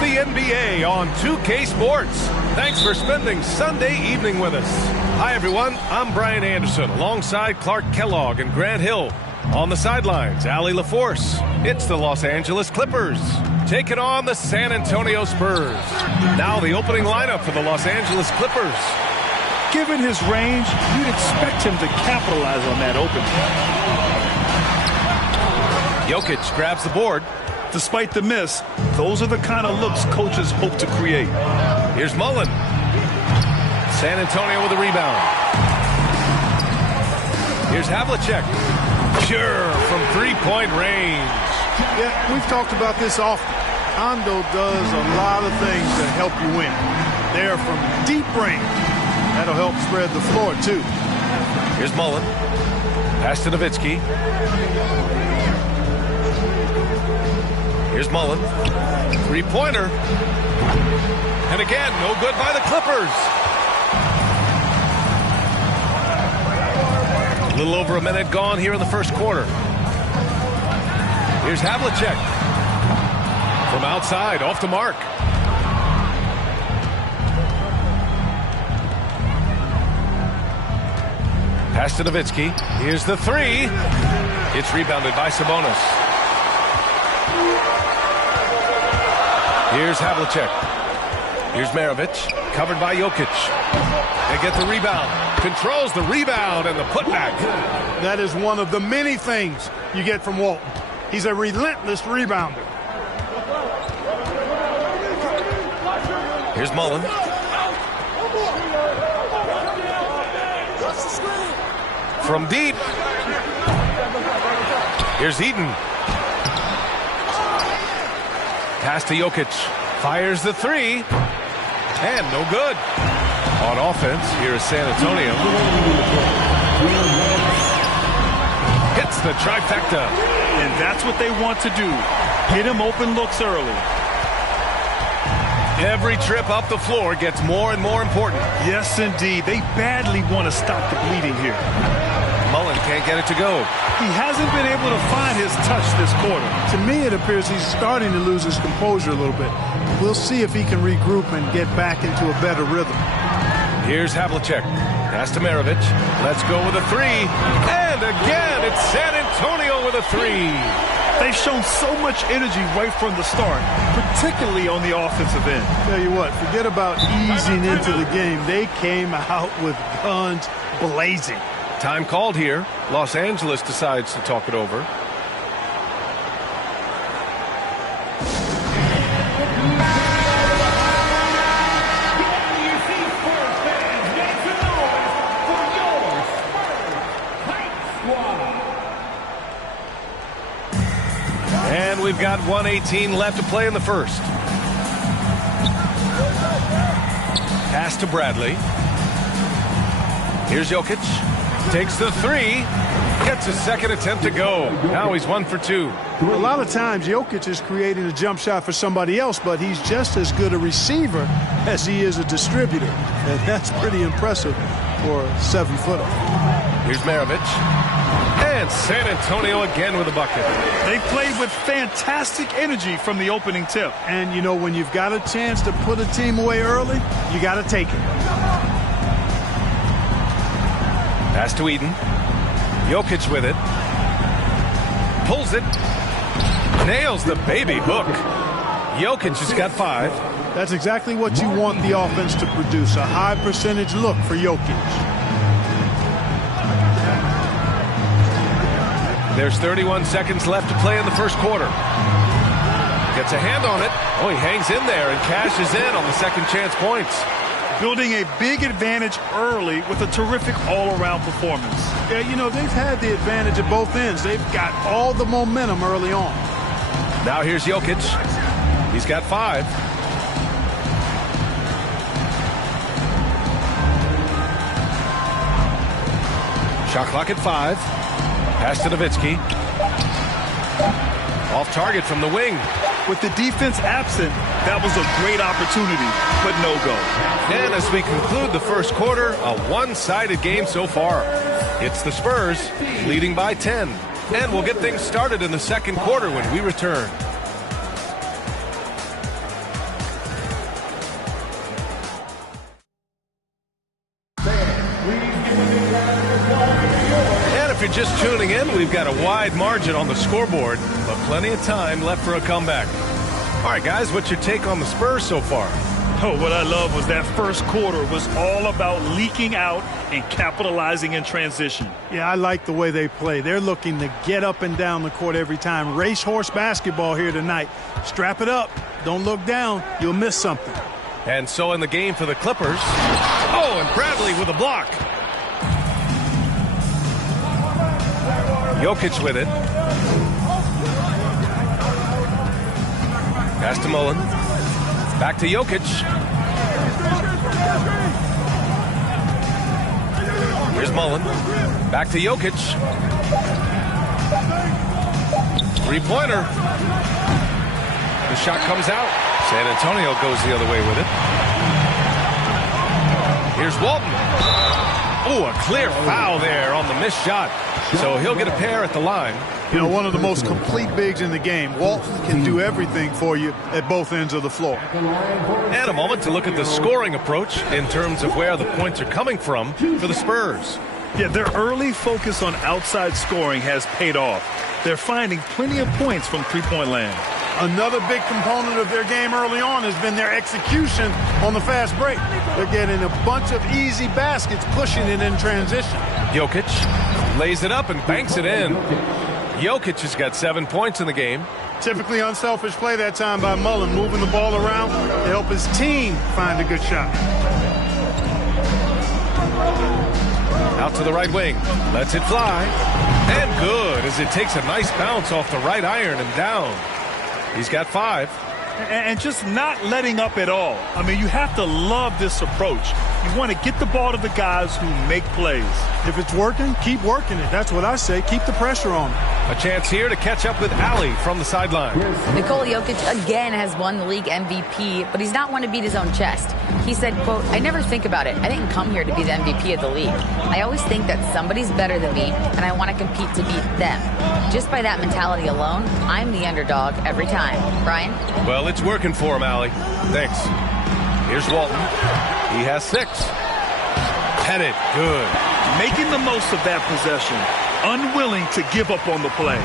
The NBA on 2K Sports. Thanks for spending Sunday evening with us. Hi, everyone. I'm Brian Anderson alongside Clark Kellogg and Grant Hill. On the sidelines, Allie LaForce. It's the Los Angeles Clippers taking on the San Antonio Spurs. Now the opening lineup for the Los Angeles Clippers. Given his range, you'd expect him to capitalize on that opening. Jokic grabs the board. Despite the miss, those are the kind of looks coaches hope to create. Here's Mullen. San Antonio with a rebound. Here's Havlicek. Pure from three-point range. Yeah, we've talked about this often. Hondo does a lot of things to help you win. They're from deep range. That'll help spread the floor, too. Here's Mullen. Pass to Nowitzki. Here's Mullen. Three-pointer. And again, no good by the Clippers. A little over a minute gone here in the first quarter. Here's Havlicek. From outside, off the mark. Pass to Nowitzki. Here's the three. It's rebounded by Sabonis. Here's Havlicek. Here's Maravich. Covered by Jokic. They get the rebound. Controls the rebound and the putback. That is one of the many things you get from Walton. He's a relentless rebounder. Here's Mullen. From deep. Here's Eden. Pass to Jokic. Fires the three. And no good. On offense, here is San Antonio. Hits the trifecta. And that's what they want to do. Get him open looks early. Every trip up the floor gets more and more important. Yes, indeed. They badly want to stop the bleeding here. Mullen can't get it to go. He hasn't been able to find his touch this quarter. To me, it appears he's starting to lose his composure a little bit. We'll see if he can regroup and get back into a better rhythm. Here's Havlicek. Pass to Maravich. Let's go with a three. And again, it's San Antonio with a three. They've shown so much energy right from the start, particularly on the offensive end. Tell you what, forget about easing into the game. They came out with guns blazing. Time called here. Los Angeles decides to talk it over. And we've got 1:18 left to play in the first. Pass to Bradley. Here's Jokic. Takes the three. Gets a second attempt to go. Now he's 1 for 2. A lot of times Jokic is creating a jump shot for somebody else, but he's just as good a receiver as he is a distributor. And that's pretty impressive for a 7-footer. Here's Maravich. And San Antonio again with a bucket. They played with fantastic energy from the opening tip. And, you know, when you've got a chance to put a team away early, you got to take it. Pass to Eden. Jokic with it. Pulls it. Nails the baby hook. Jokic has got 5. That's exactly what you want the offense to produce. A high percentage look for Jokic. There's 31 seconds left to play in the first quarter. Gets a hand on it. Oh, he hangs in there and cashes in on the second chance points. Building a big advantage early with a terrific all-around performance. Yeah, you know, they've had the advantage at both ends. They've got all the momentum early on. Now here's Jokic. He's got 5. Shot clock at 5. Pass to Nowitzki. Off target from the wing. With the defense absent, that was a great opportunity, but no go. And as we conclude the first quarter, a one-sided game so far. It's the Spurs leading by 10. And we'll get things started in the second quarter when we return. If you're just tuning in, we've got a wide margin on the scoreboard, but plenty of time left for a comeback. All right, guys, what's your take on the Spurs so far? Oh, what I love was that first quarter was all about leaking out and capitalizing in transition. Yeah, I like the way they play. They're looking to get up and down the court every time. Racehorse basketball here tonight. Strap it up. Don't look down. You'll miss something. And so in the game for the Clippers. Oh, and Bradley with a block. Jokic with it. Pass to Mullen. Back to Jokic. Here's Mullen. Back to Jokic. Three-pointer. The shot comes out. San Antonio goes the other way with it. Here's Walton. Oh, a clear foul there on the missed shot. So he'll get a pair at the line. You know, one of the most complete bigs in the game. Walton can do everything for you at both ends of the floor. And a moment to look at the scoring approach in terms of where the points are coming from for the Spurs. Yeah, their early focus on outside scoring has paid off. They're finding plenty of points from three-point land. Another big component of their game early on has been their execution on the fast break. They're getting a bunch of easy baskets, pushing it in transition. Jokic lays it up and banks it in. Jokic has got 7 points in the game. Typically unselfish play that time by Mullen, moving the ball around to help his team find a good shot. Out to the right wing. Lets it fly. And good as it takes a nice bounce off the right iron and down. He's got 5. And just not letting up at all. I mean, you have to love this approach. You want to get the ball to the guys who make plays. If it's working, keep working it. That's what I say. Keep the pressure on them. A chance here to catch up with Allie from the sideline. Nikola Jokic again has won the league MVP, but he's not one to beat his own chest. He said, quote, "I never think about it. I didn't come here to be the MVP of the league. I always think that somebody's better than me, and I want to compete to beat them. Just by that mentality alone, I'm the underdog every time." Brian? Well, it's working for him, Allie. Thanks. Here's Walton. He has 6. Pettit, good. Making the most of that possession. Unwilling to give up on the play.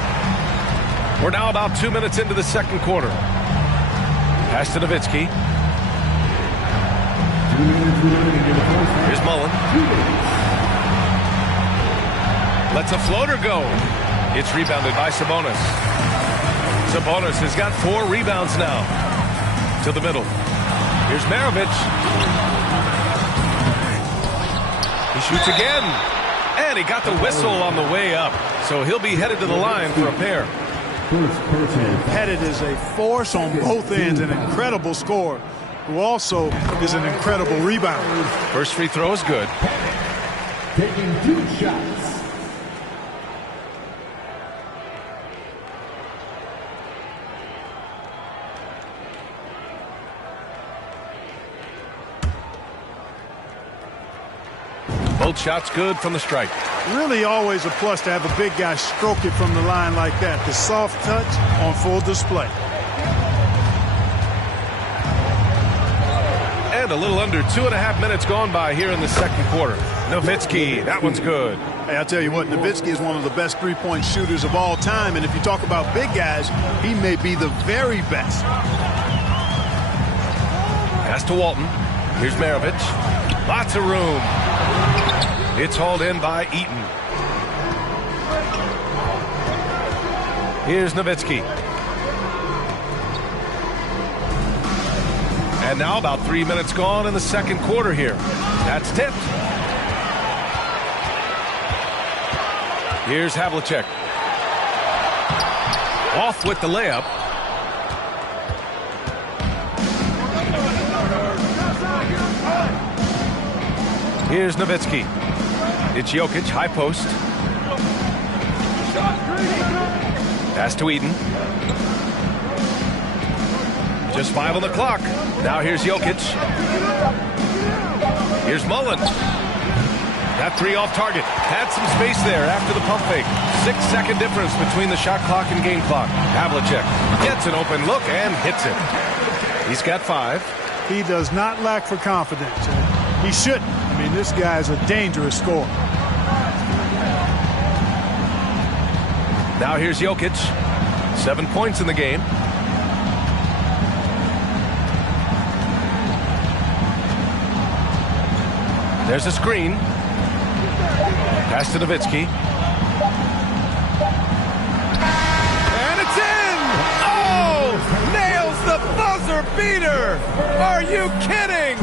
We're now about 2 minutes into the second quarter. Pass to Nowitzki. Here's Mullen. Lets a floater go. It's rebounded by Sabonis. Sabonis has got 4 rebounds now. To the middle. Here's Maravich. He shoots again. And he got the whistle on the way up. So he'll be headed to the line for a pair. Pettit is a force on both ends, an incredible scorer, who also is an incredible rebounder. First free throw is good. Taking 2 shots. Both shots good from the stripe. Really always a plus to have a big guy stroke it from the line like that. The soft touch on full display. And a little under 2.5 minutes gone by here in the second quarter. Nowitzki, that one's good. Hey, I'll tell you what, Nowitzki is one of the best three-point shooters of all time. And if you talk about big guys, he may be the very best. Pass to Walton. Here's Maravich. Lots of room. It's hauled in by Eaton. Here's Nowitzki. And now about 3 minutes gone in the second quarter here. That's tipped. Here's Havlicek. Off with the layup. Here's Nowitzki. It's Jokic, high post. Pass to Eden. Just 5 on the clock. Now here's Jokic. Here's Mullen. That 3 off target. Had some space there after the pump fake. 6-second difference between the shot clock and game clock. Havlicek gets an open look and hits it. He's got 5. He does not lack for confidence. He shouldn't. I mean, this guy is a dangerous scorer. Now here's Jokic. 7 points in the game. There's a screen. Pass to Nowitzki. And it's in! Oh! Nails the buzzer beater! Are you kidding?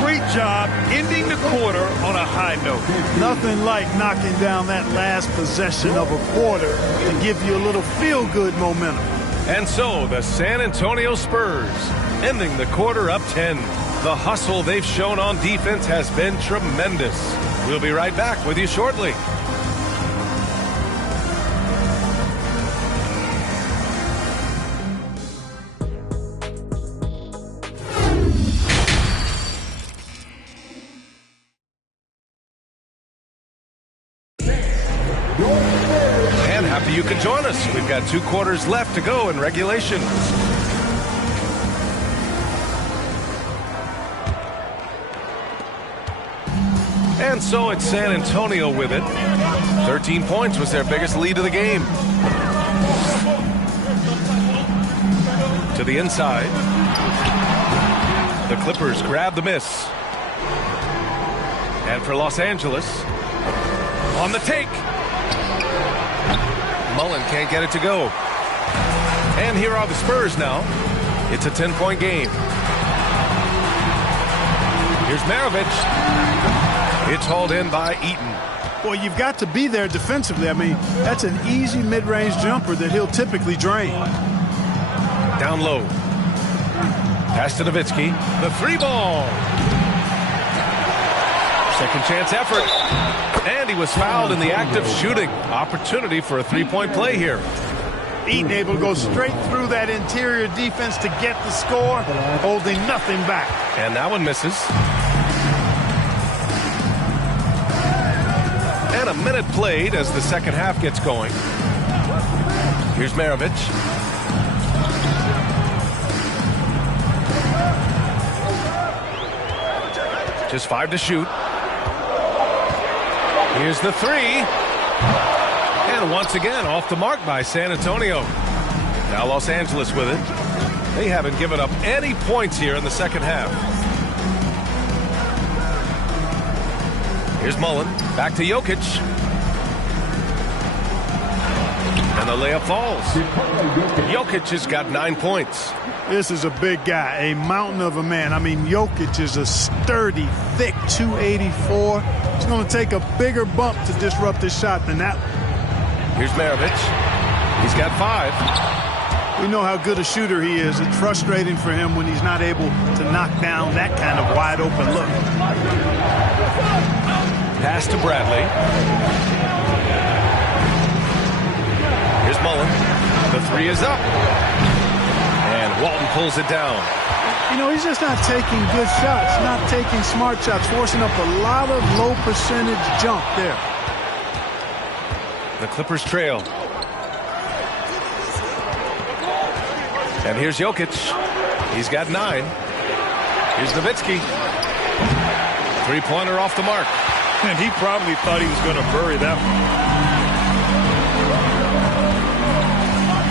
Great job ending the quarter on a high note. Nothing like knocking down that last possession of a quarter to give you a little feel-good momentum. And so the San Antonio Spurs ending the quarter up 10. The hustle they've shown on defense has been tremendous. We'll be right back with you shortly. And happy you can join us. We've got 2 quarters left to go in regulation. And so it's San Antonio with it. 13 points was their biggest lead of the game. To the inside. The Clippers grab the miss. And for Los Angeles, on the take. Mullen can't get it to go. And here are the Spurs now. It's a 10-point game. Here's Maravich. It's hauled in by Eaton. Boy, you've got to be there defensively. I mean, that's an easy mid-range jumper that he'll typically drain. Down low. Pass to Nowitzki. The 3 ball. Second chance effort. And he was fouled in the act of shooting. Opportunity for a three-point play here. Eaton able to go straight through that interior defense to get the score, holding nothing back. And that one misses. And a minute played as the second half gets going. Here's Maravich. Just 5 to shoot. Here's the three. And once again, off the mark by San Antonio. Now Los Angeles with it. They haven't given up any points here in the second half. Here's Mullen. Back to Jokic. And the layup falls. Jokic has got 9 points. This is a big guy, a mountain of a man. I mean, Jokic is a sturdy, thick 284. It's going to take a bigger bump to disrupt this shot than that. Here's Maravich. He's got 5. We know how good a shooter he is. It's frustrating for him when he's not able to knock down that kind of wide open look. Pass to Bradley. Here's Mullen. The three is up. And Walton pulls it down. You know, he's just not taking good shots, not taking smart shots, forcing up a lot of low percentage jump there. The Clippers trail. And here's Jokic. He's got 9. Here's Nowitzki. Three-pointer off the mark. And he probably thought he was going to bury that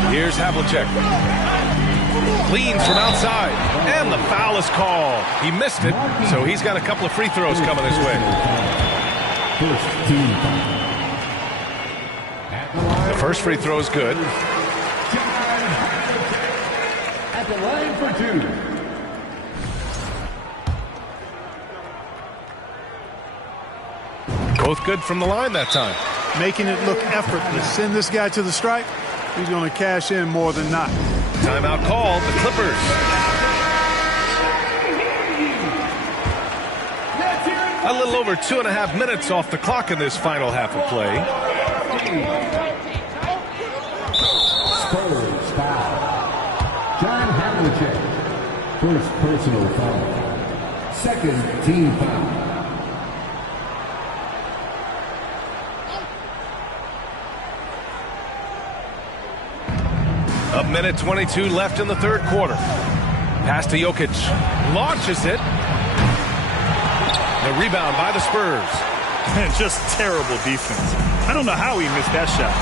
one. Here's Havlicek. Leans from outside. And the foul is called. He missed it, so he's got a couple of free throws coming his way. The first free throw is good. At the line for 2. Both good from the line that time. Making it look effortless. Send this guy to the stripe. He's going to cash in more than not. Timeout called. The Clippers. A little over 2.5 minutes off the clock in this final half of play. Spurs foul. John Havlicek. First personal foul. Second team foul. A minute 22 left in the third quarter. Pass to Jokic. Launches it. The rebound by the Spurs. Man, just terrible defense. I don't know how he missed that shot.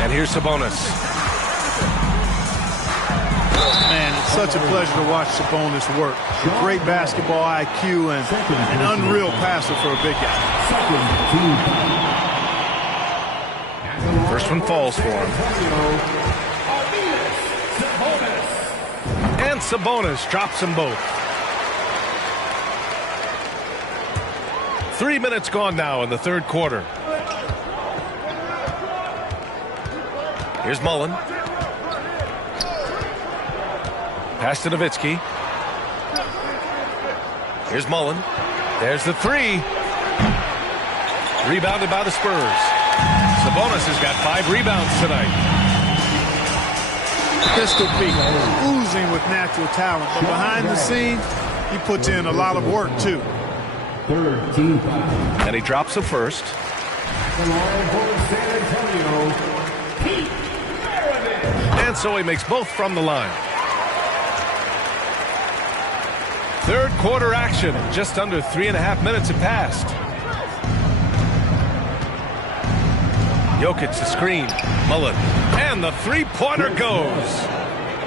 And here's Sabonis. Man, it's such a pleasure to watch Sabonis work. Great basketball IQ and an unreal passer for a big guy. First one falls for him. And Sabonis drops them both. 3 minutes gone now in the third quarter. Here's Mullen. Pass to Nowitzki. Here's Mullen. There's the three. Rebounded by the Spurs. Sabonis has got 5 rebounds tonight. Pistol feet, oozing with natural talent. But behind the scenes, he puts in a lot of work, too. Third team foul. And he drops the first. The line for San Antonio. Pete Maravich. And so he makes both from the line. Third quarter action. Just under 3.5 minutes have passed. Jokic the screen. Mullen. And the three-pointer goes.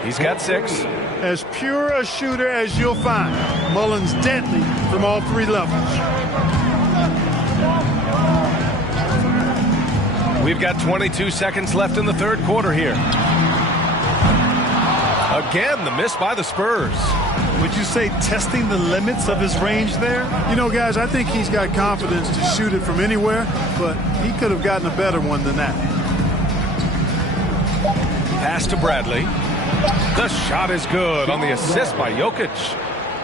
He's got 6. As pure a shooter as you'll find. Mullen's deadly from all 3 levels. We've got 22 seconds left in the third quarter here. Again, the miss by the Spurs. Would you say testing the limits of his range there? You know, guys, I think he's got confidence to shoot it from anywhere, but he could have gotten a better one than that. Pass to Bradley. The shot is good on the assist by Jokic.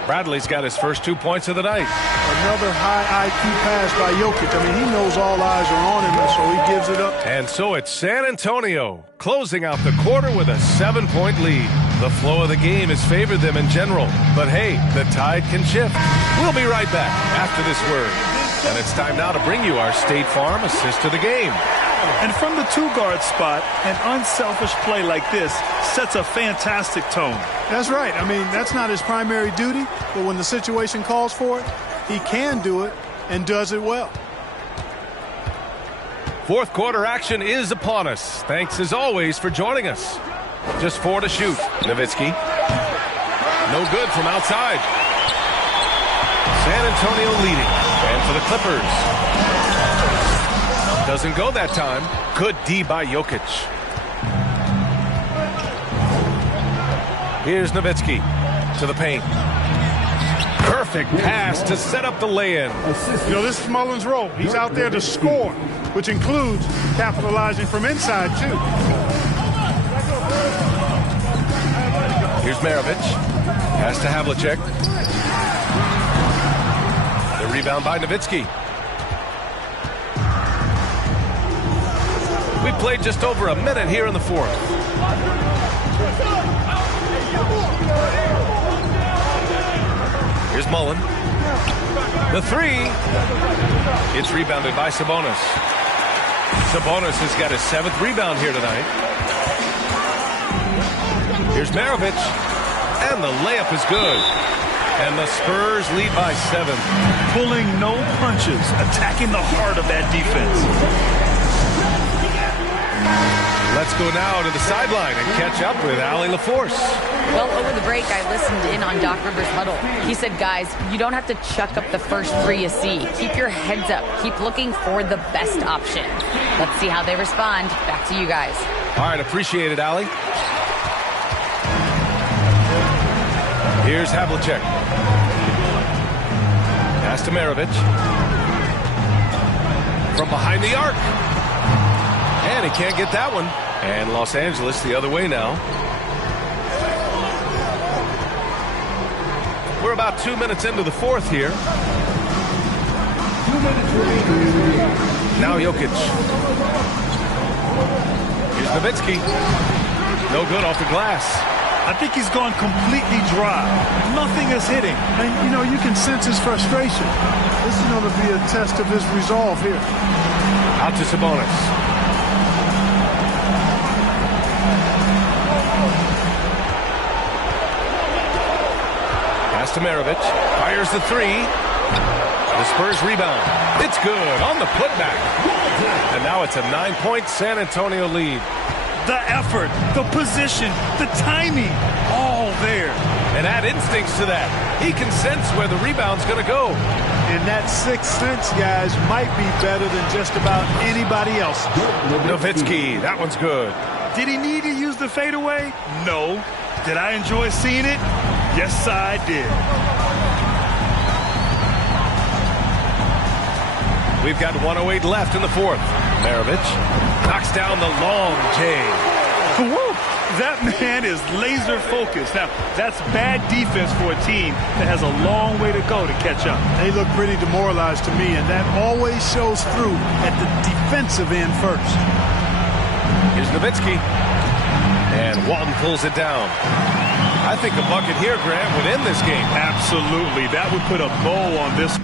Bradley's got his first 2 points of the night. Another high IQ pass by Jokic. I mean, he knows all eyes are on him, and so he gives it up. And so it's San Antonio closing out the quarter with a 7-point lead. The flow of the game has favored them in general. But hey, the tide can shift. We'll be right back after this word. And it's time now to bring you our State Farm assist to the game. And from the two-guard spot, an unselfish play like this sets a fantastic tone. That's right. I mean, that's not his primary duty, but when the situation calls for it, he can do it and does it well. Fourth quarter action is upon us. Thanks as always for joining us. Just 4 to shoot. Nowitzki. No good from outside. San Antonio leading. And for the Clippers. Doesn't go that time. Good D by Jokic. Here's Nowitzki to the paint. Perfect pass to set up the lay-in. You know, this is Mullen's role. He's out there to score, which includes capitalizing from inside, too. Here's Maravich. Pass to Havlicek. The rebound by Nowitzki. We played just over a minute here in the fourth. Here's Mullen. The three. It's rebounded by Sabonis. Sabonis has got his 7th rebound here tonight. Here's Maravich. And the layup is good. And the Spurs lead by 7. Pulling no punches, attacking the heart of that defense. Let's go now to the sideline and catch up with Allie LaForce. Well, over the break, I listened in on Doc Rivers' huddle. He said, guys, you don't have to chuck up the first 3 you see. Keep your heads up. Keep looking for the best option. Let's see how they respond. Back to you guys. All right, appreciate it, Allie. Here's Havlicek. Pass to Maravich. From behind the arc. And he can't get that one. And Los Angeles the other way now. We're about 2 minutes into the fourth here. 2 minutes remaining. Now Jokic. Here's Nowitzki. No good off the glass. I think he's gone completely dry. Nothing is hitting. And, you know, you can sense his frustration. This is going to be a test of his resolve here. Out to Sabonis. Pass to Maravich. Fires the 3. The Spurs rebound. It's good on the putback. And now it's a 9-point San Antonio lead. The effort, the position, the timing, all there. And add instincts to that. He can sense where the rebound's going to go. And that 6th sense, guys, might be better than just about anybody else. Nowitzki, that one's good. Did he need to use the fadeaway? No. Did I enjoy seeing it? Yes, I did. We've got 1:08 left in the fourth. Maravich knocks down the long J. Woo! That man is laser focused. Now, that's bad defense for a team that has a long way to go to catch up. They look pretty demoralized to me, and that always shows through at the defensive end first. Here's Nowitzki. And Walton pulls it down. I think a bucket here, Grant, would end this game. Absolutely. That would put a bow on this.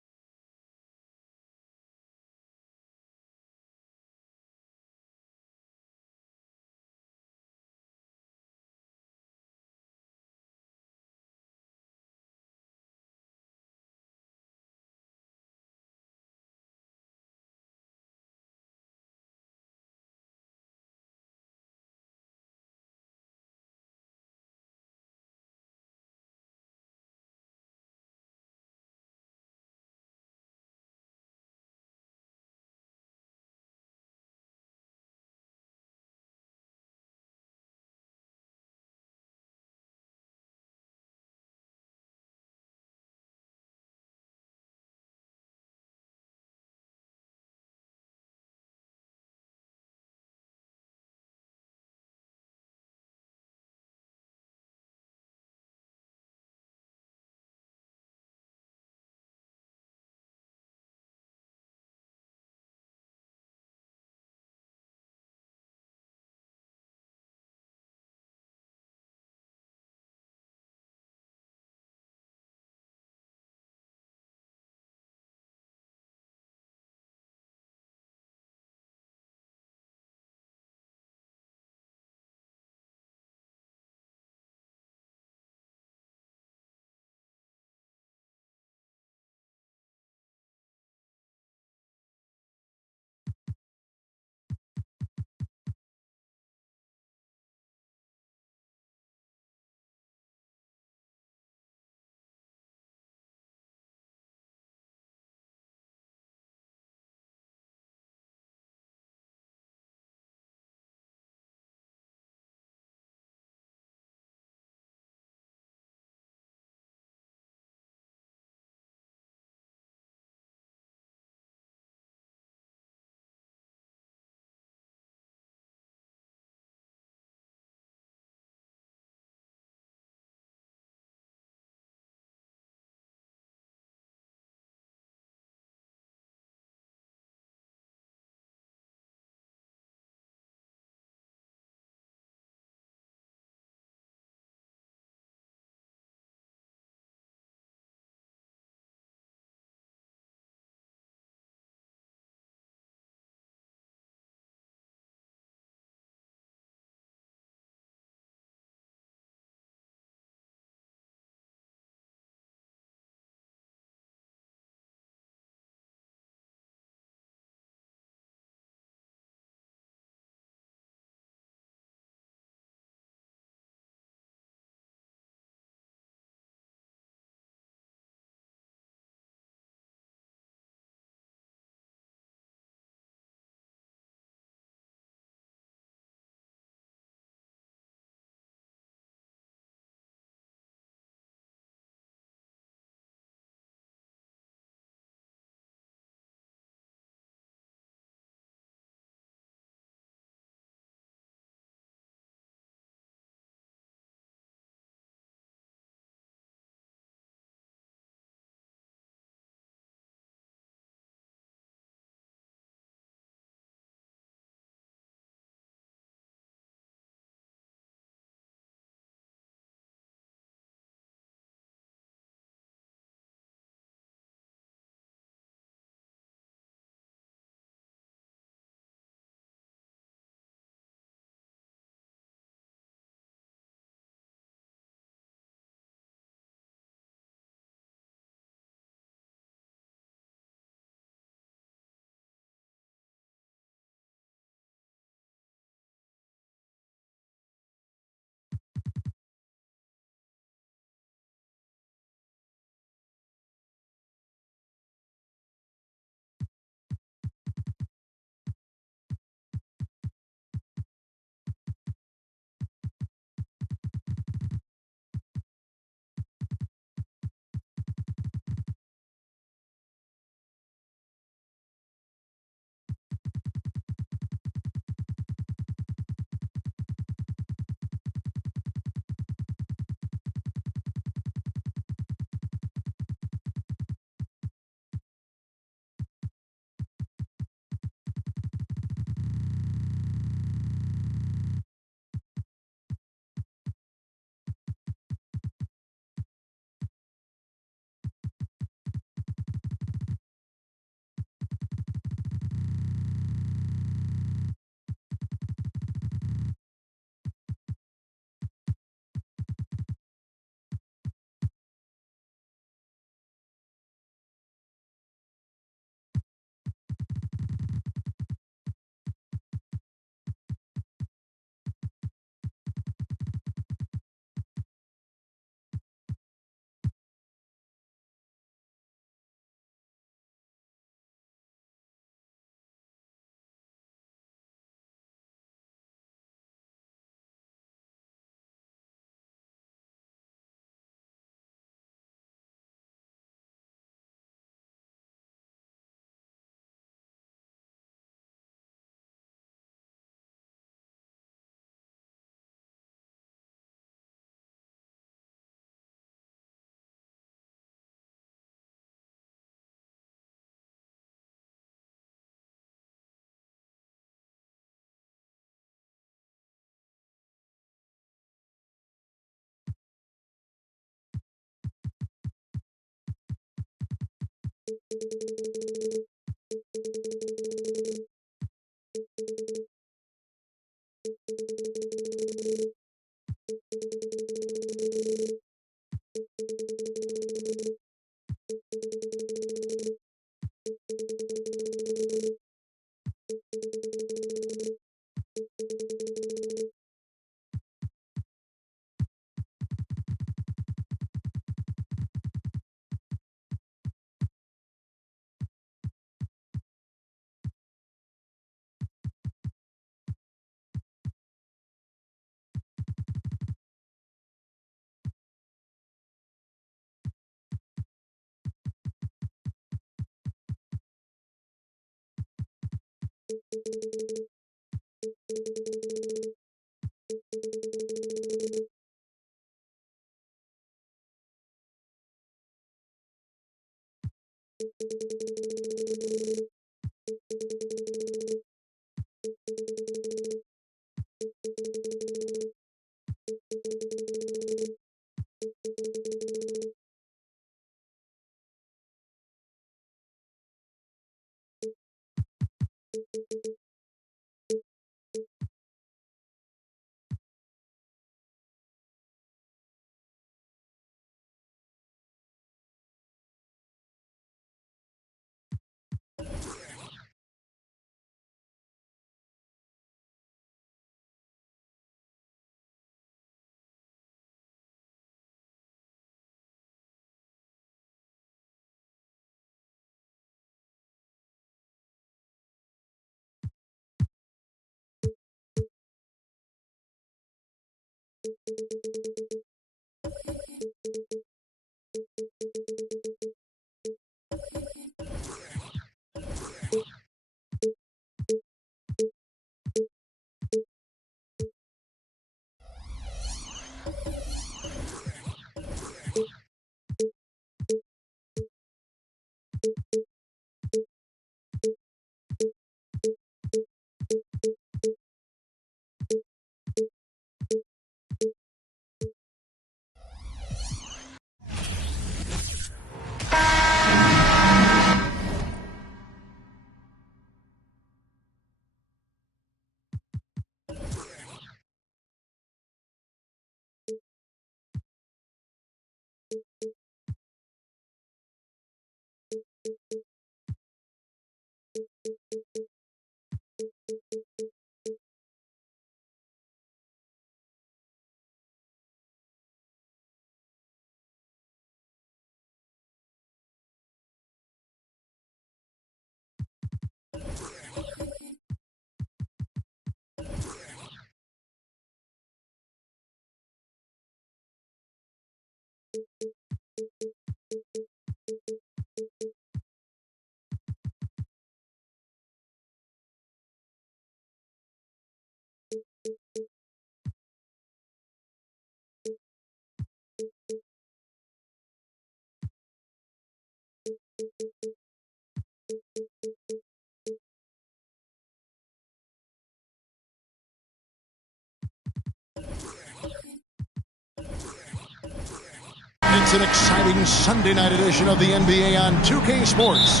It's an exciting Sunday night edition of the NBA on 2K Sports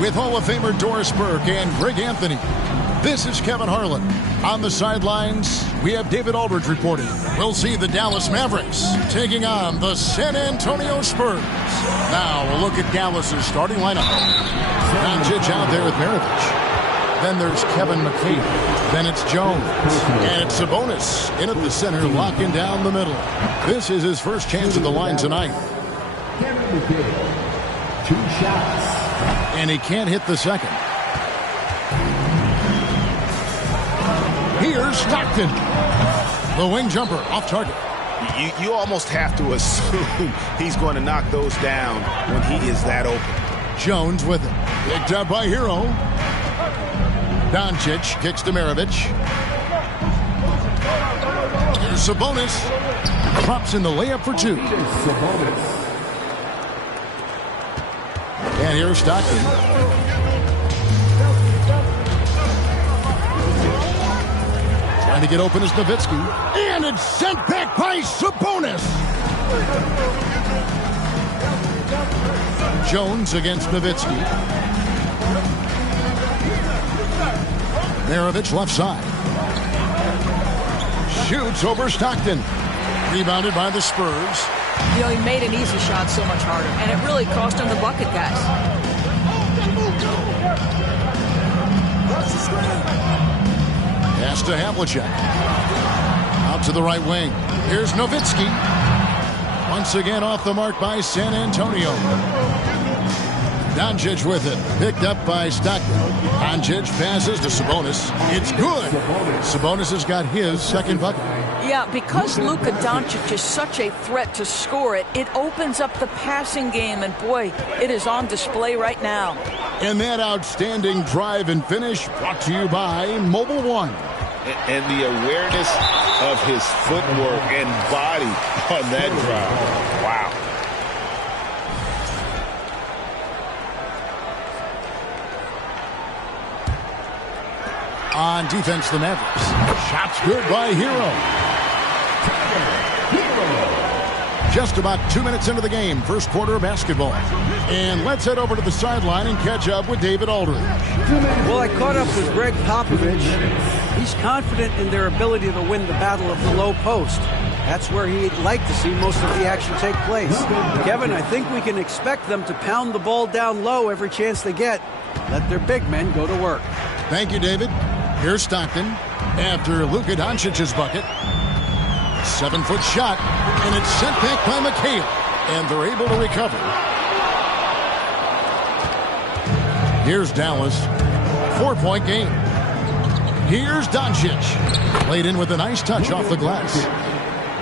with Hall of Famer Doris Burke and Greg Anthony. This is Kevin Harlan. On the sidelines, we have David Aldridge reporting. We'll see the Dallas Mavericks taking on the San Antonio Spurs. Now we'll look at Dallas' starting lineup. Doncic out there with Maravich. Then there's Kevin McHale. Then it's Jones. And it's Sabonis in at the center, locking down the middle. This is his first chance at the line tonight. Kevin McHale, 2 shots. And he can't hit the second. Here's Stockton. The wing jumper off target. You almost have to assume he's going to knock those down when he is that open. Jones with it. Picked up by Hero. Doncic kicks to Maravich. Here's Sabonis. Drops in the layup for 2. And here's Stockton. Trying to get open is Nowitzki. And it's sent back by Sabonis. Jones against Nowitzki. Maravich left side. Shoots over Stockton. Rebounded by the Spurs. You know, he made an easy shot so much harder, and it really cost him the bucket, guys. Pass to Havlicek. Out to the right wing. Here's Nowitzki. Once again off the mark by San Antonio. Doncic with it. Picked up by Stockton. Doncic passes to Sabonis. It's good. Sabonis has got his second bucket. Yeah, because Luka Doncic is such a threat to score it, it opens up the passing game, and boy, it is on display right now. And that outstanding drive and finish brought to you by Mobile One. And the awareness of his footwork and body on that drive. Wow. On defense, the Mavericks. Shots good by Hero. Just about 2 minutes into the game, first quarter of basketball. And let's head over to the sideline and catch up with David Aldridge. Well, I caught up with Greg Popovich. He's confident in their ability to win the battle of the low post. That's where he'd like to see most of the action take place. Kevin, I think we can expect them to pound the ball down low every chance they get. Let their big men go to work. Thank you, David. Here's Stockton after Luka Doncic's bucket. 7-foot shot, and it's sent back by McHale, and they're able to recover. Here's Dallas. 4-point game. Here's Doncic. Played in with a nice touch off the glass.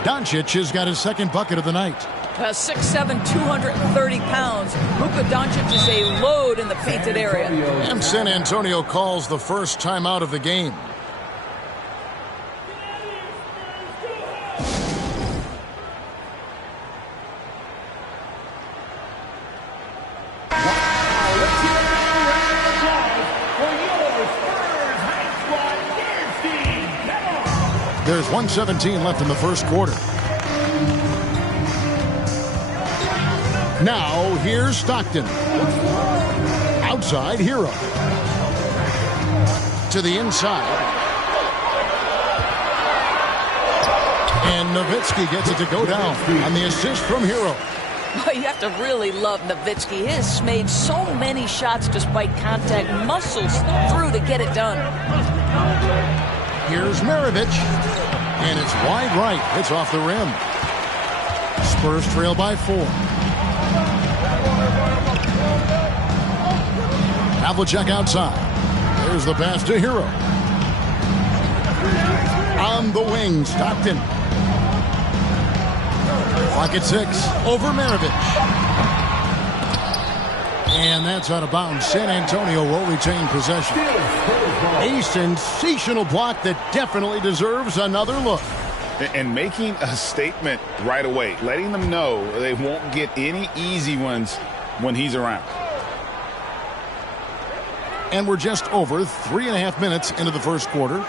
Doncic has got his second bucket of the night. 6'7", 230 pounds. Luka Doncic is a load in the painted area. And San Antonio calls the first timeout of the game. There's 1:17 left in the first quarter. Now, here's Stockton. Outside, Hero. To the inside. And Nowitzki gets it to go down on the assist from Hero. You have to really love Nowitzki. He has made so many shots despite contact, muscles through to get it done. Here's Maravich. And it's wide right. It's off the rim. Spurs trail by 4. Havlicek outside. There's the pass to Hero. On the wing, Stockton. Clock at 6. Over Maravich. And that's out of bounds. San Antonio will retain possession. A sensational block that definitely deserves another look. And making a statement right away, letting them know they won't get any easy ones when he's around. And we're just over 3.5 minutes into the first quarter.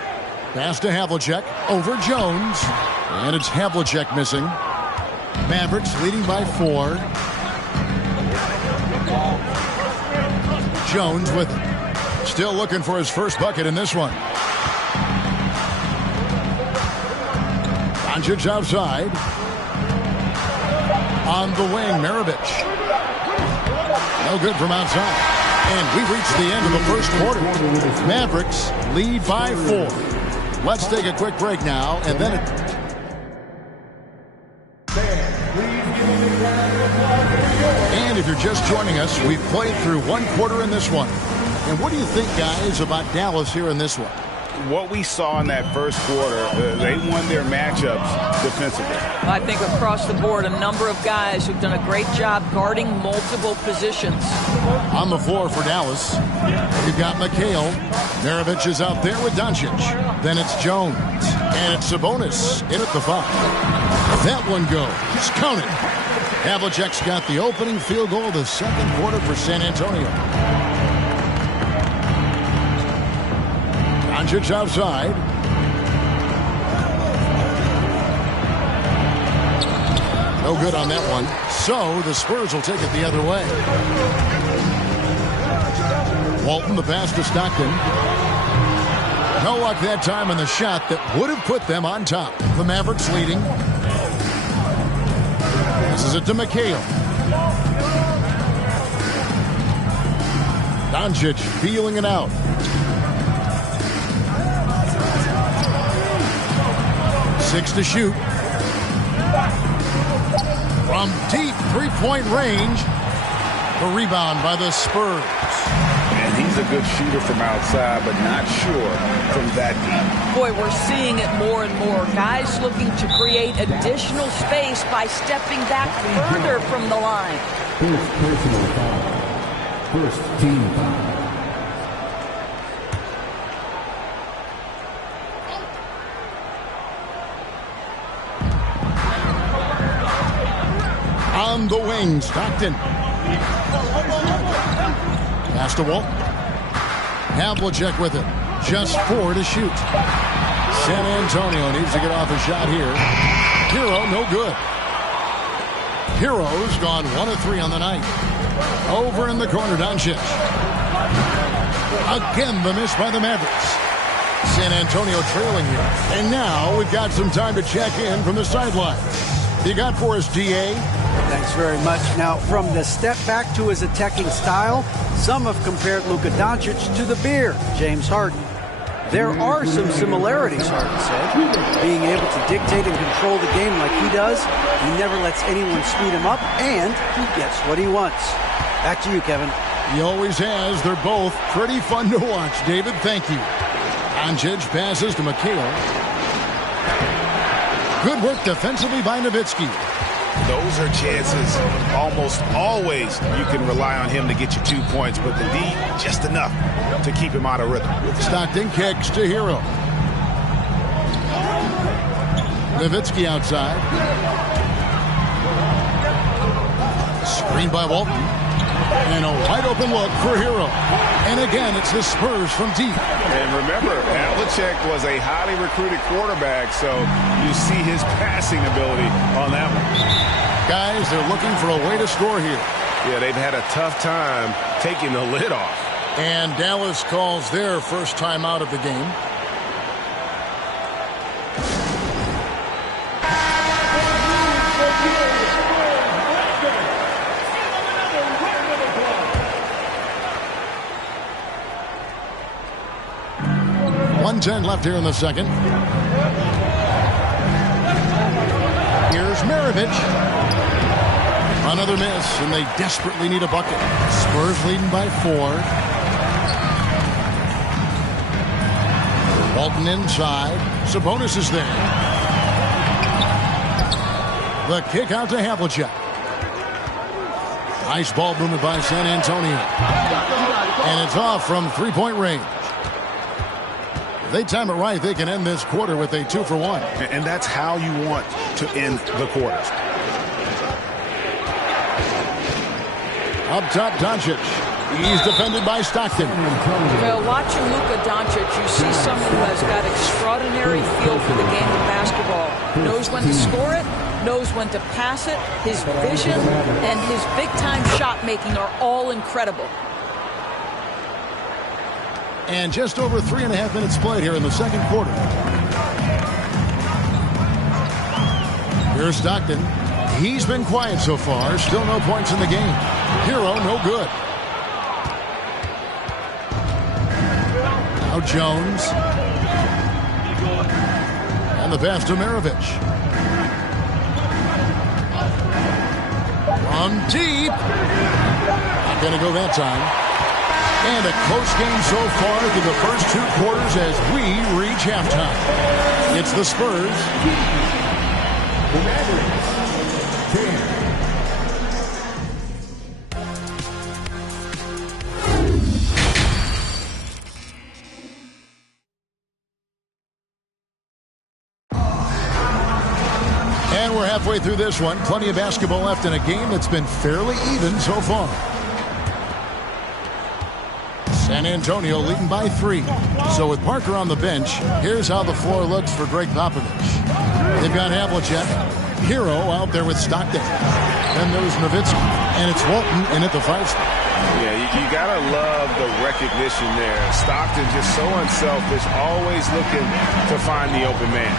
Pass to Havlicek over Jones. And it's Havlicek missing. Mavericks leading by 4. Jones with it. Still looking for his first bucket in this one. Doncic outside. On the wing, Maravich. No good from outside. And we've reached the end of the first quarter. Mavericks lead by 4. Let's take a quick break now, and then And if you're just joining us, we've played through one quarter in this one. And what do you think, guys, about Dallas here in this one? What we saw in that first quarter, they won their matchups defensively. I think across the board, a number of guys who've done a great job guarding multiple positions. On the floor for Dallas, we've got McHale. Maravich is out there with Doncic. Then it's Jones. And it's Sabonis in at the 5. That one goes. Count it. Havlicek's got the opening field goal of the second quarter for San Antonio. Doncic outside. No good on that one. So the Spurs will take it the other way. Walton, the pass to Stockton. No luck that time on the shot that would have put them on top. The Mavericks leading. This is it to McHale. Doncic feeling it out. 6 to shoot. From deep three-point range. The rebound by the Spurs. And he's a good shooter from outside, but not sure from that deep. Boy, we're seeing it more and more. Guys looking to create additional space by stepping back further from the line. First personal foul. First team foul. On the wing, Stockton. Pass to Walt. Havlicek with it. Just 4 to shoot. San Antonio needs to get off a shot here. Hero, no good. Hero's gone 1 of 3 on the night. Over in the corner, Doncic. Again, the miss by the Mavericks. San Antonio trailing here. And now we've got some time to check in from the sideline. You got for us, D.A.? Thanks very much. Now, from the step back to his attacking style, some have compared Luka Doncic to the bear, James Harden. There are some similarities, Harden said. Being able to dictate and control the game like he does, he never lets anyone speed him up, and he gets what he wants. Back to you, Kevin. He always has. They're both pretty fun to watch. David, thank you. Doncic passes to McHale. Good work defensively by Nowitzki. Those are chances almost always you can rely on him to get you 2 points, but the D, just enough to keep him out of rhythm. Stockton kicks to Hero. Nowitzki outside. Screen by Walton. And a wide open look for Hero. And again, it's the Spurs from deep. And remember, Havlicek was a highly recruited quarterback, so you see his passing ability on that one. Guys, they're looking for a way to score here. Yeah, they've had a tough time taking the lid off. And Dallas calls their first time out of the game. .110 left here in the second. Here's Maravich. Another miss, and they desperately need a bucket. Spurs leading by 4. Walton inside. Sabonis is there. The kick out to Havlicek. Nice ball movement by San Antonio. And it's off from three-point range. If they time it right, they can end this quarter with a 2-for-1. And that's how you want to end the quarters. Up top, Doncic. He's defended by Stockton. Well, watching Luka Doncic, you see someone who has got extraordinary feel for the game of basketball. Knows when to score it, knows when to pass it. His vision and his big-time shot making are all incredible. And just over 3.5 minutes played here in the second quarter. Here's Stockton. He's been quiet so far. Still no points in the game. Hero, no good. Now Jones. And the pass to Maravich. From deep. Not going to go that time. And a close game so far through the first 2 quarters as we reach halftime. It's the Spurs. The Mavericks. 10. And we're halfway through this one. Plenty of basketball left in a game that's been fairly even so far. San Antonio leading by 3. So with Parker on the bench, here's how the floor looks for Greg Popovich. They've got Havlicek. Hero out there with Stockton. Then there's Nowitzki. And it's Walton in at the 5 spot. Yeah, you got to love the recognition there. Stockton just so unselfish, always looking to find the open man.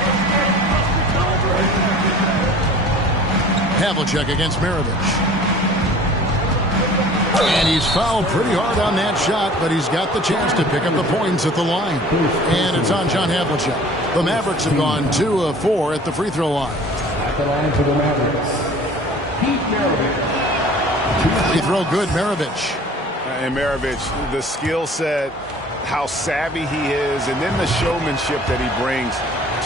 Havlicek against Maravich. And he's fouled pretty hard on that shot, but he's got the chance to pick up the points at the line. And it's on John Havlicek. The Mavericks have gone 2 of 4 at the free throw line. At the line for the Mavericks, Pete Maravich. Free throw good, Maravich. And Maravich, the skill set, how savvy he is, and then the showmanship that he brings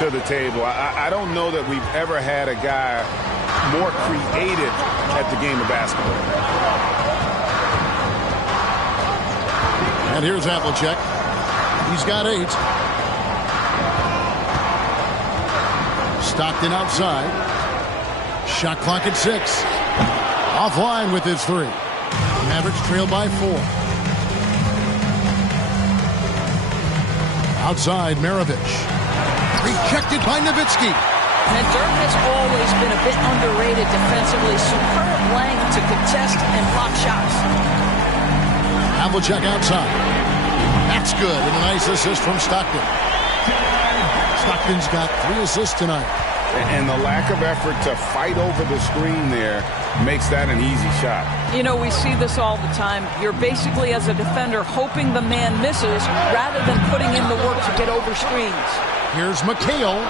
to the table. I don't know that we've ever had a guy more creative at the game of basketball. And here's Havlicek. He's got 8. Stockton outside. Shot clock at 6. Offline with his 3. Mavericks trail by 4. Outside, Maravich. Rejected by Nowitzki. And Dirk has always been a bit underrated defensively. Superb length to contest and block shots. Havlicek outside. That's good. And a nice assist from Stockton. Stockton's got 3 assists tonight. And the lack of effort to fight over the screen there makes that an easy shot. You know, we see this all the time. You're basically, as a defender, hoping the man misses rather than putting in the work to get over screens. Here's McHale.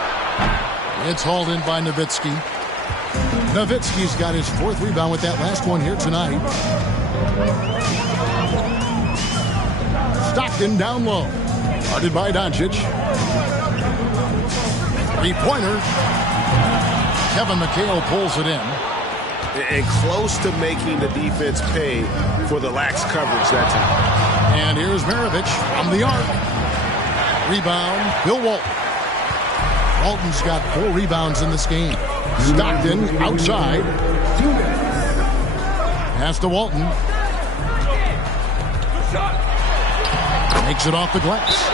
It's hauled in by Nowitzki. Nowitzki's got his 4th rebound with that last one here tonight. Stockton down low. Guarded by Doncic. 3-pointer. Kevin McHale pulls it in. And close to making the defense pay for the lax coverage that time. And here's Maravich from the arc. Rebound, Bill Walton. Walton's got 4 rebounds in this game. Stockton outside. Pass to Walton. Makes it off the glass.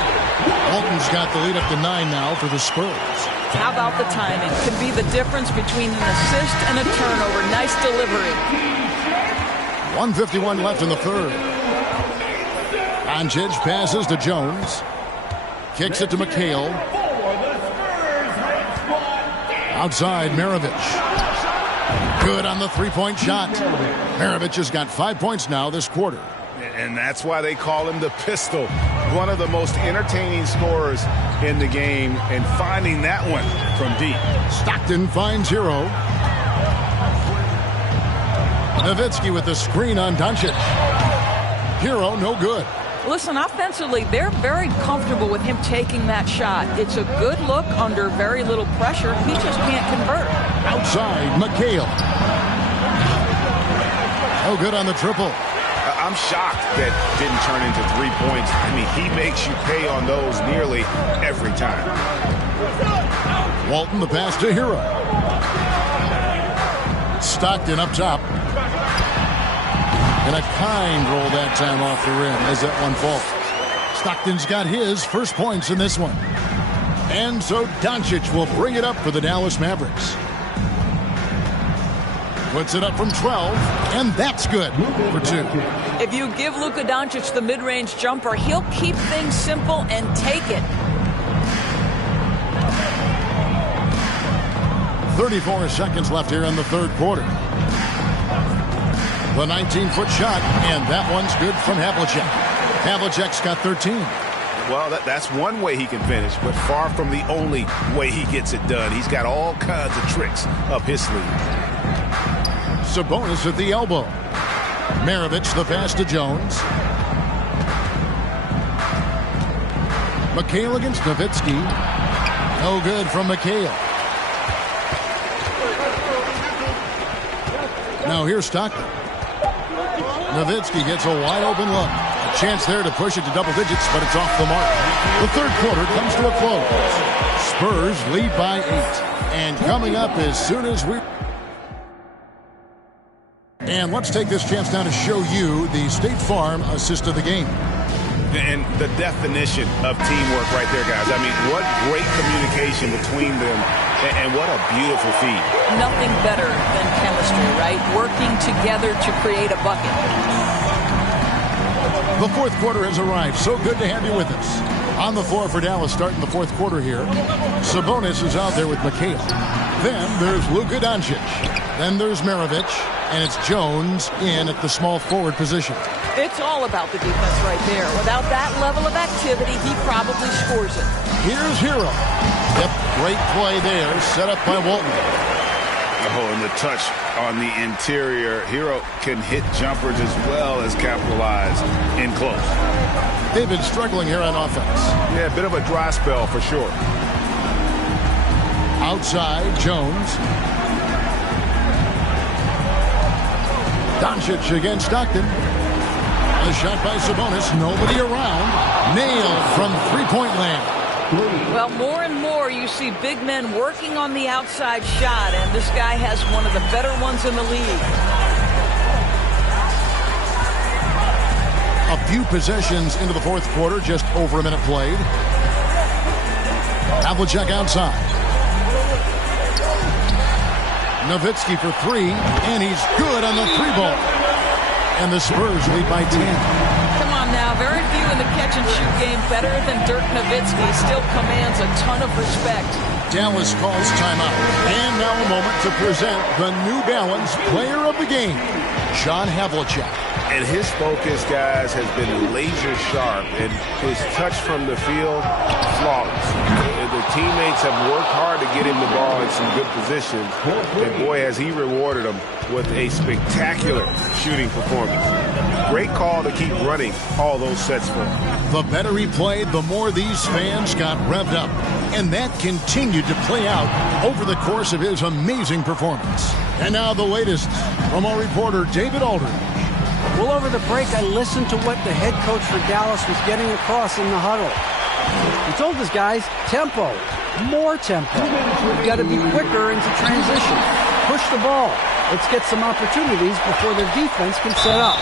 Walton's got the lead up to 9 now for the Spurs. How about the timing? Could be the difference between an assist and a turnover. Nice delivery. 1:51 left in the 3rd. Doncic passes to Jones. Kicks it to McHale. Outside, Maravich. Good on the 3-point shot. Maravich has got 5 points now this quarter. And that's why they call him the Pistol. One of the most entertaining scorers in the game, and finding that one from deep. Stockton finds Hero. Nowitzki with the screen on Doncic. Hero, no good. Listen, offensively, they're very comfortable with him taking that shot. It's a good look under very little pressure. He just can't convert. Outside, McHale. No good on the triple. I'm shocked that didn't turn into 3 points. I mean, he makes you pay on those nearly every time. Walton, the pass to Hero. Stockton up top. And a kind roll that time off the rim as that one falls. Stockton's got his first points in this one. And so Doncic will bring it up for the Dallas Mavericks. Puts it up from 12, and that's good for 2. If you give Luka Doncic the mid-range jumper, he'll keep things simple and take it. 34 seconds left here in the 3rd quarter. The 19-foot shot, and that one's good from Havlicek. Havlicek's got 13. Well, that's one way he can finish, but far from the only way he gets it done. He's got all kinds of tricks up his sleeve. Sabonis at the elbow. Maravich the pass to Jones. McHale against Nowitzki. No good from McHale. Now here's Stockton. Nowitzki gets a wide open look. A chance there to push it to double digits, but it's off the mark. The 3rd quarter comes to a close. Spurs lead by 8. And coming up as soon as we... And let's take this chance now to show you the State Farm assist of the game. And the definition of teamwork right there, guys. I mean, what great communication between them, and what a beautiful feed. Nothing better than chemistry, right? Working together to create a bucket. The fourth quarter has arrived. So good to have you with us. On the floor for Dallas starting the fourth quarter here. Sabonis is out there with McHale. Then there's Luka Doncic. Then there's Maravich. And it's Jones in at the small forward position. It's all about the defense right there. Without that level of activity, he probably scores it. Here's Hero. Yep, great play there, set up by Walton. Oh, and the touch on the interior. Hero can hit jumpers as well as capitalize in close. They've been struggling here on offense. Yeah, a bit of a dry spell for sure. Outside, Jones. Doncic against Stockton. A shot by Sabonis. Nobody around. Nailed from three-point land. Well, more and more you see big men working on the outside shot, and this guy has one of the better ones in the league. A few possessions into the fourth quarter, just over a minute played. Havlicek outside. Nowitzki for three, and he's good on the three ball. And the Spurs lead by 10. Come on now, very few in the catch-and-shoot game better than Dirk Nowitzki. Still commands a ton of respect. Dallas calls timeout. And now a moment to present the New Balance Player of the Game, John Havlicek. And his focus, guys, has been laser sharp, and his touch from the field, flawless. The teammates have worked hard to get him the ball in some good positions, and boy, has he rewarded them with a spectacular shooting performance. Great call to keep running all those sets for him. The better he played, the more these fans got revved up, and that continued to play out over the course of his amazing performance. And now the latest from our reporter, David Aldridge. Well, over the break, I listened to what the head coach for Dallas was getting across in the huddle. He told his guys, tempo, more tempo. You've got to be quicker into transition. Push the ball. Let's get some opportunities before their defense can set up.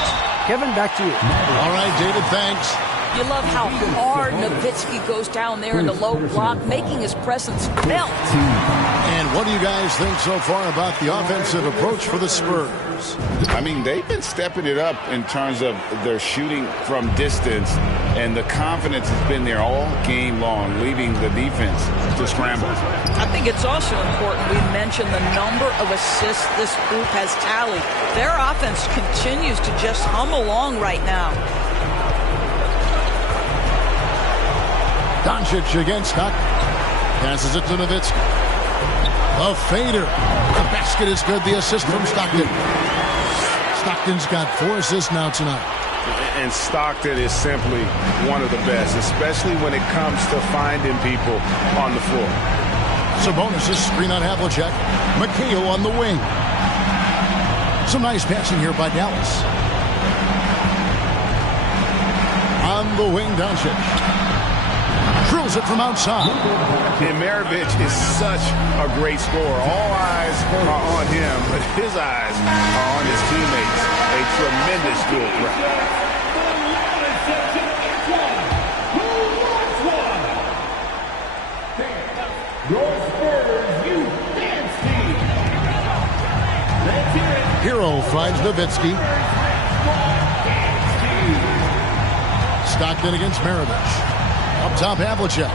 Kevin, back to you. All right, David, thanks. You love how hard Nowitzki goes down there in the low block, making his presence felt. And what do you guys think so far about the offensive approach for the Spurs? I mean, they've been stepping it up in terms of their shooting from distance, and the confidence has been there all game long, leaving the defense to scramble. I think it's also important we mention the number of assists this group has tallied. Their offense continues to just hum along right now. Doncic against Stockton. Passes it to Nowitzki. A fader. The basket is good. The assist from Stockton. Stockton's got 4 assists now tonight. And Stockton is simply one of the best, especially when it comes to finding people on the floor. Sabonis is screen on Havlicek. McHale on the wing. Some nice passing here by Dallas. On the wing, Doncic. Drills it from outside. And Maravich is such a great scorer. All eyes are on him, but his eyes are on his teammates. A tremendous dual threat. Hero finds Nowitzki. Stockton against Maravich. Up top, Havlicek.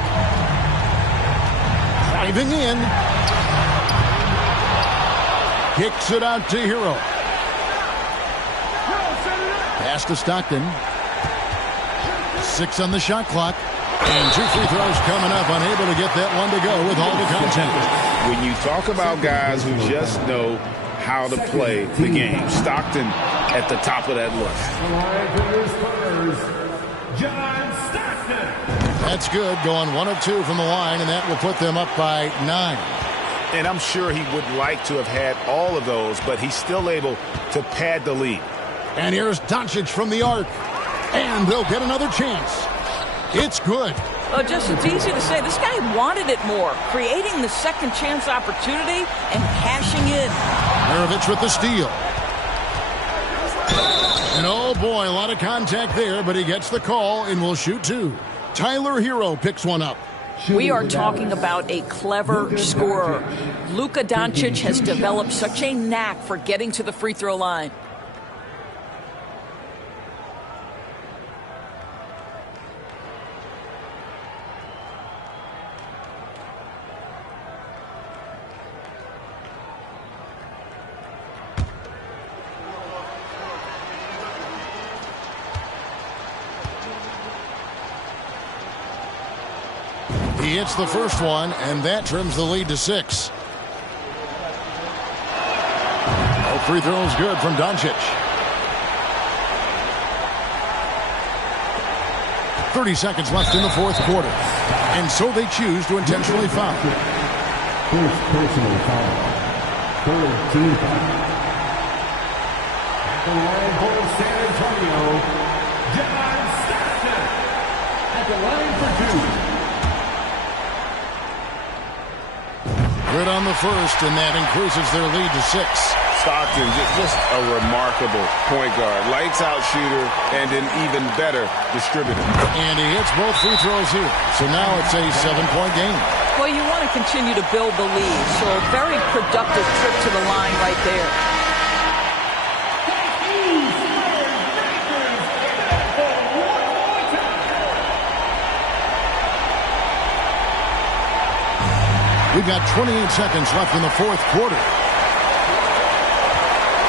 Driving in. Kicks it out to Hero. Pass to Stockton. 6 on the shot clock. And 2 free throws coming up. Unable to get that one to go with all the contact. When you talk about guys who just know how to play the game, Stockton at the top of that list. John Stockton. That's good, going 1 of 2 from the line, and that will put them up by 9. And I'm sure he would like to have had all of those, but he's still able to pad the lead. And here's Doncic from the arc. And they'll get another chance. It's good. Well, just it's easy to say. This guy wanted it more, creating the second chance opportunity and cashing in. Maravich with the steal. And oh boy, a lot of contact there, but he gets the call and will shoot two. Tyler Hero picks one up. We are talking about a clever scorer. Luka Doncic has developed such a knack for getting to the free throw line. He hits the first one, and that trims the lead to 6. Oh, free throw is good from Doncic. 30 seconds left in the fourth quarter. And so they choose to intentionally foul. First personal foul. Third team foul. At the line for San Antonio, John Stockton. At the line for 2. Good on the first, and that increases their lead to 6. Stockton, just a remarkable point guard. Lights out shooter and an even better distributor. And he hits both free throws here. So now it's a 7-point game. Well, you want to continue to build the lead, so a very productive trip to the line right there. We've got 28 seconds left in the fourth quarter.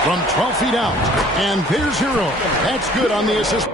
From 12 feet out, and there's Hero. That's good on the assist.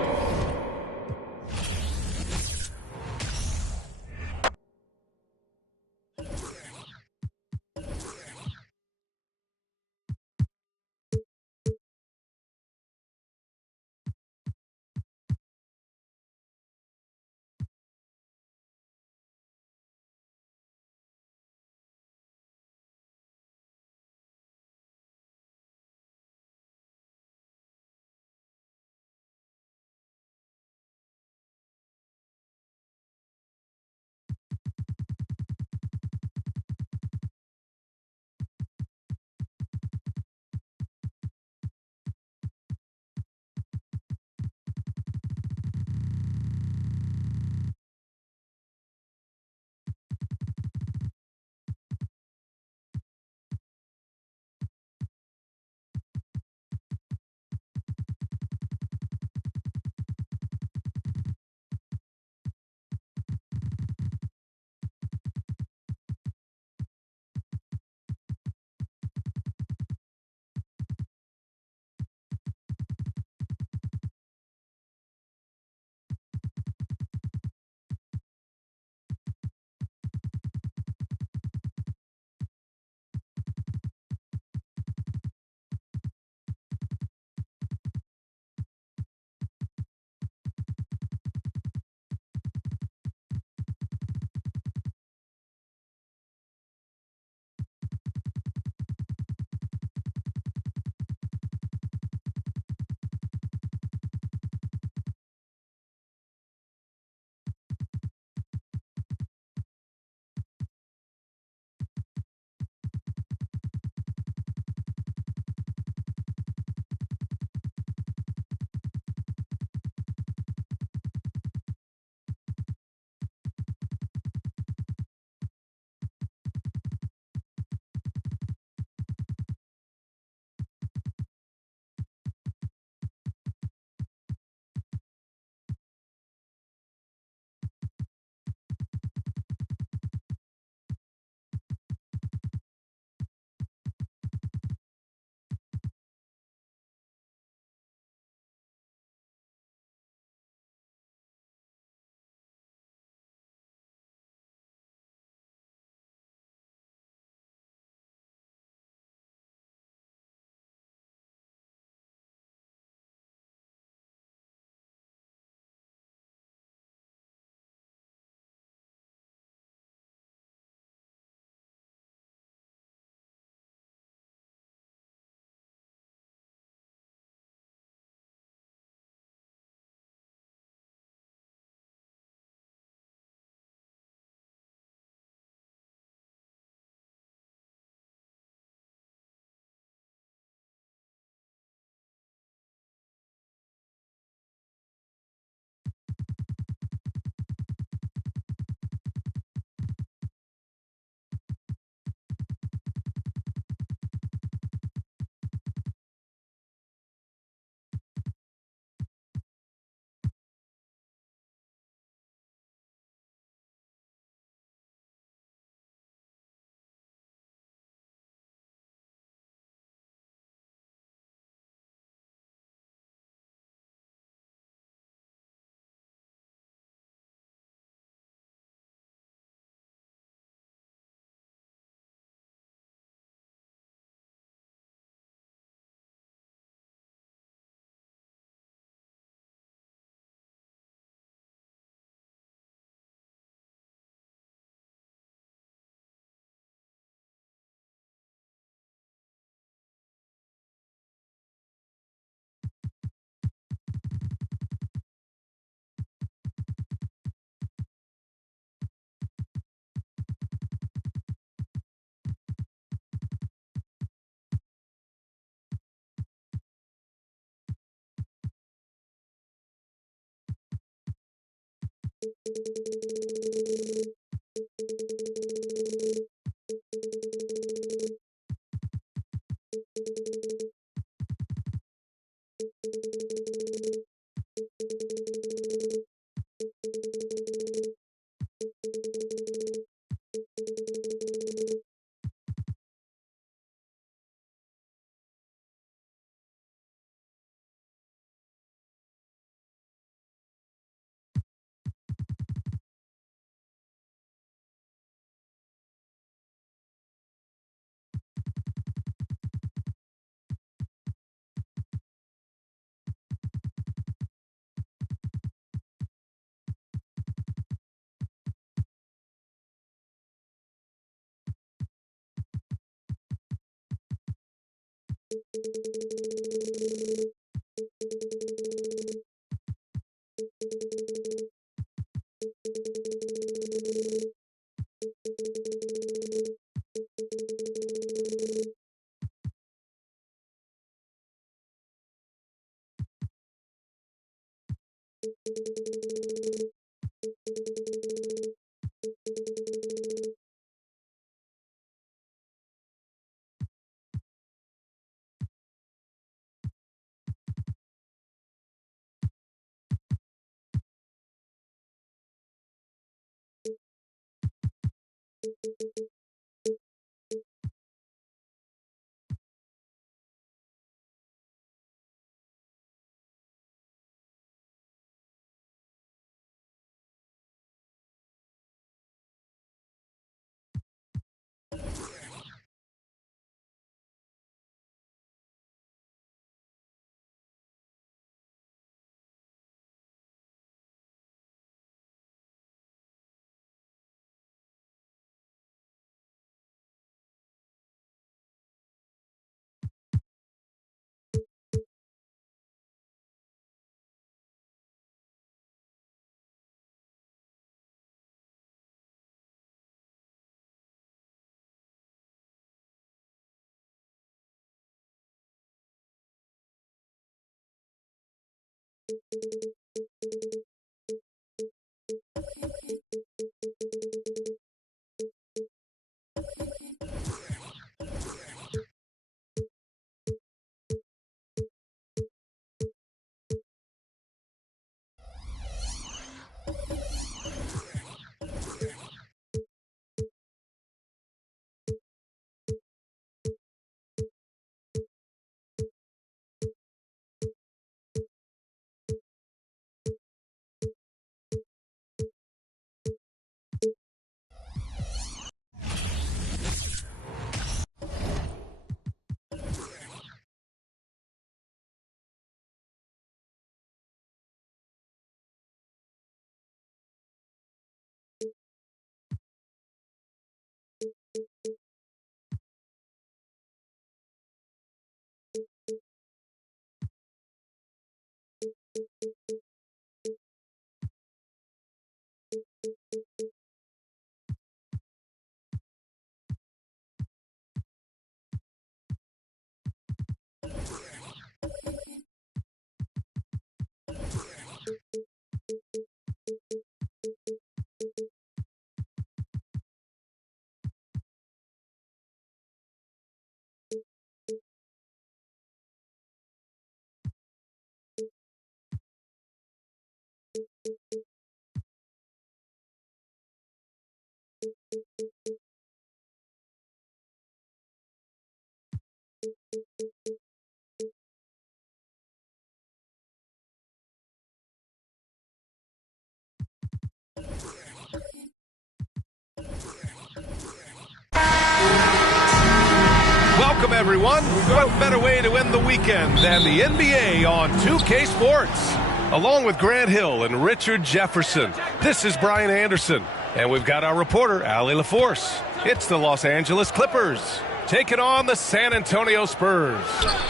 Welcome, everyone. What better way to end the weekend than the NBA on 2K Sports? Along with Grant Hill and Richard Jefferson, this is Brian Anderson. And we've got our reporter, Allie LaForce. It's the Los Angeles Clippers taking on the San Antonio Spurs.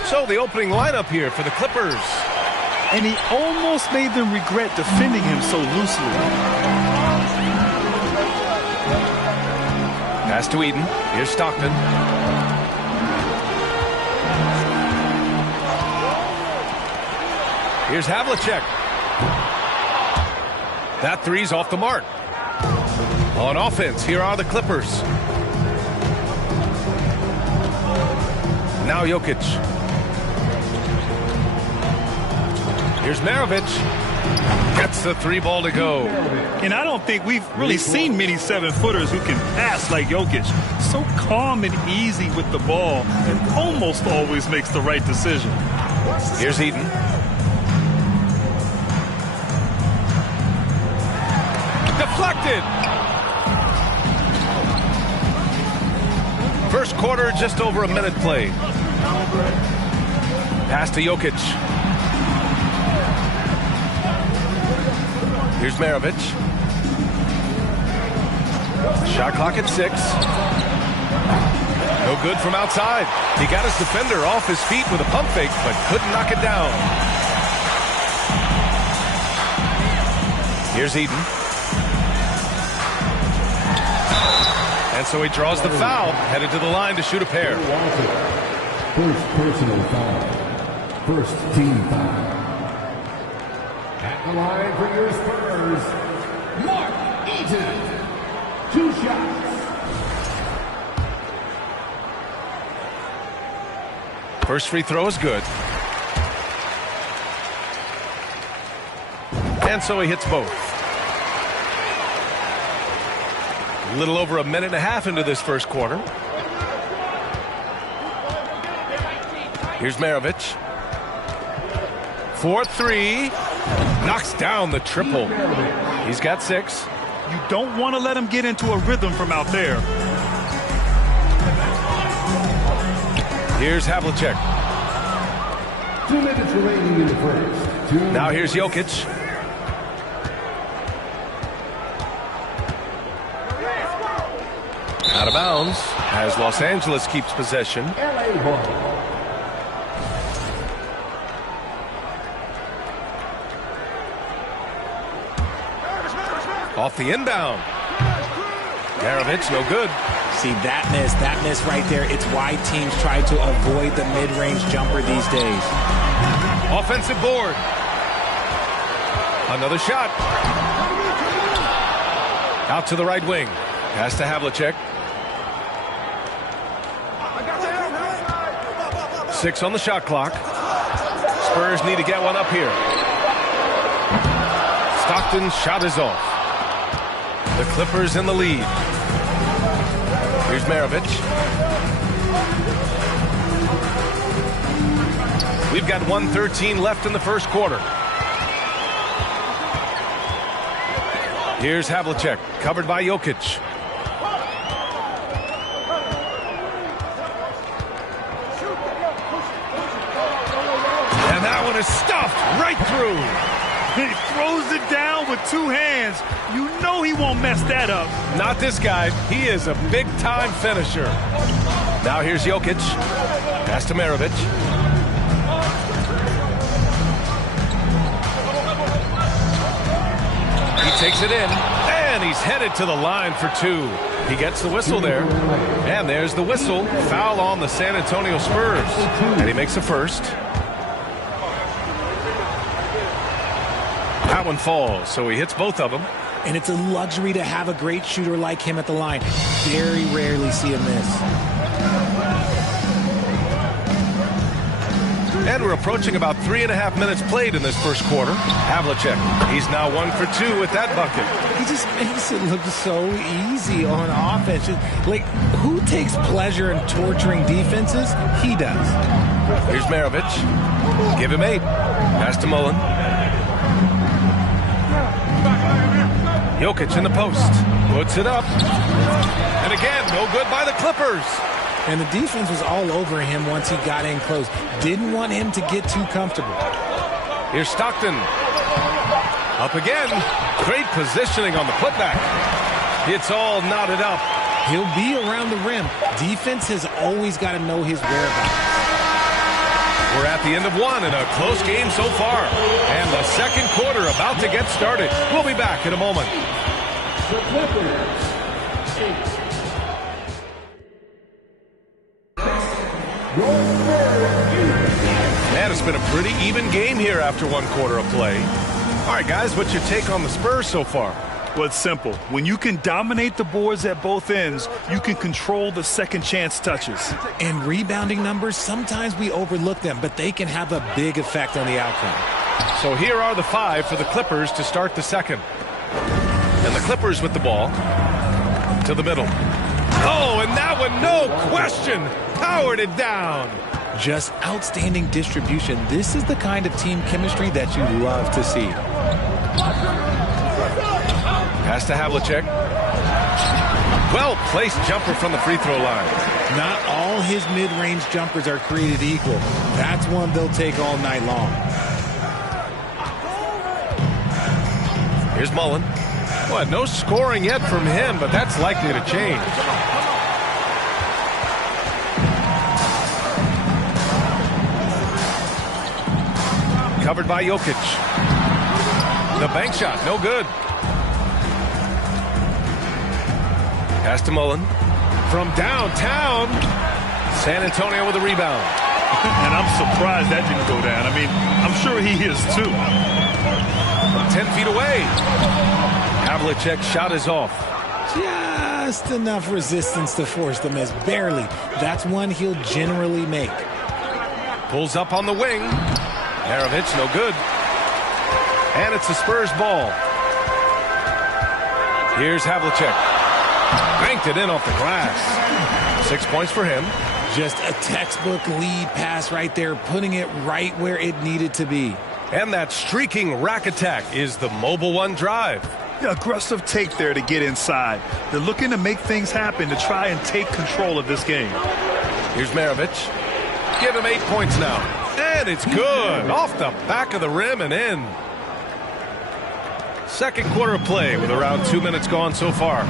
So the opening lineup here for the Clippers. And he almost made them regret defending him so loosely. Pass to Eden. Here's Stockton. Here's Havlicek. That three's off the mark. On offense, here are the Clippers. Now Jokic. Here's Maravich. Gets the three ball to go. And I don't think we've really seen many 7-footers who can pass like Jokic. So calm and easy with the ball and almost always makes the right decision. Here's Eaton. Deflected. First quarter, just over a minute played. Pass to Jokic. Here's Maravich. Shot clock at 6. No good from outside. He got his defender off his feet with a pump fake, but couldn't knock it down. Here's Eaton. And so he draws the foul, headed to the line to shoot a pair. First personal foul. First team foul. At the line for your Spurs, Mark Eaton. 2 shots. First free throw is good. And so he hits both. A little over a minute and a half into this first quarter. Here's Maravich. 4-3. Knocks down the triple. He's got 6. You don't want to let him get into a rhythm from out there. Here's Havlicek. 2 minutes remaining in the first. Now here's Jokic. Out of bounds as Los Angeles keeps possession. LA ball. Off the inbound. Maravich, no good. See, that miss right there, it's why teams try to avoid the mid-range jumper these days. Offensive board. Another shot. Out to the right wing. Pass to Havlicek. 6 on the shot clock. Spurs need to get one up here. Stockton's shot is off. The Clippers in the lead. Here's Maravich. We've got 1:13 left in the first quarter. Here's Havlicek, covered by Jokic. And that one is stuffed right through. He throws it down with 2 hands. You know he won't mess that up. Not this guy. He is a big-time finisher. Now here's Jokic. Pass to Maravich. He takes it in, and he's headed to the line for 2. He gets the whistle there, and there's the whistle. Foul on the San Antonio Spurs, and he makes a first. That one falls, so he hits both of them. And it's a luxury to have a great shooter like him at the line. Very rarely see a miss. And we're approaching about 3.5 minutes played in this first quarter. Havlicek, he's now 1 for 2 with that bucket. He just makes it look so easy on offense. Like, who takes pleasure in torturing defenses? He does. Here's Maravich. Give him 8. Pass to Mullen. Jokic in the post. Puts it up. And again, no good by the Clippers. And the defense was all over him once he got in close. Didn't want him to get too comfortable. Here's Stockton. Up again. Great positioning on the putback. It's all knotted up. He'll be around the rim. Defense has always got to know his whereabouts. We're at the end of 1 in a close game so far. And the second quarter about to get started. We'll be back in a moment. The Clippers. 8. Man, it's been a pretty even game here after 1 quarter of play. All right, guys, what's your take on the Spurs so far? Well, it's simple. When you can dominate the boards at both ends, you can control the second chance touches. And rebounding numbers, sometimes we overlook them, but they can have a big effect on the outcome. So here are the 5 for the Clippers to start the second. And the Clippers with the ball to the middle. Oh, and that one, no question, powered it down. Just outstanding distribution. This is the kind of team chemistry that you love to see. Pass to Havlicek. Well-placed jumper from the free throw line. Not all his mid-range jumpers are created equal. That's one they'll take all night long. Here's Mullen. Well, no scoring yet from him, but that's likely to change. Covered by Jokic. The bank shot, no good. Pass to Mullen. From downtown, San Antonio with a rebound. And I'm surprised that didn't go down. I mean, I'm sure he is too. 10 feet away. Havlicek's shot is off. Just enough resistance to force the miss. Barely. That's one he'll generally make. Pulls up on the wing. Maravich, no good. And it's the Spurs ball. Here's Havlicek. Banked it in off the glass. 6 points for him. Just a textbook lead pass right there, putting it right where it needed to be. And that streaking rack attack is the Mobile One drive. Yeah, aggressive take there to get inside. They're looking to make things happen to try and take control of this game. Here's Maravich. Give him 8 points now. And it's good. Off the back of the rim and in. Second quarter of play with around 2 minutes gone so far.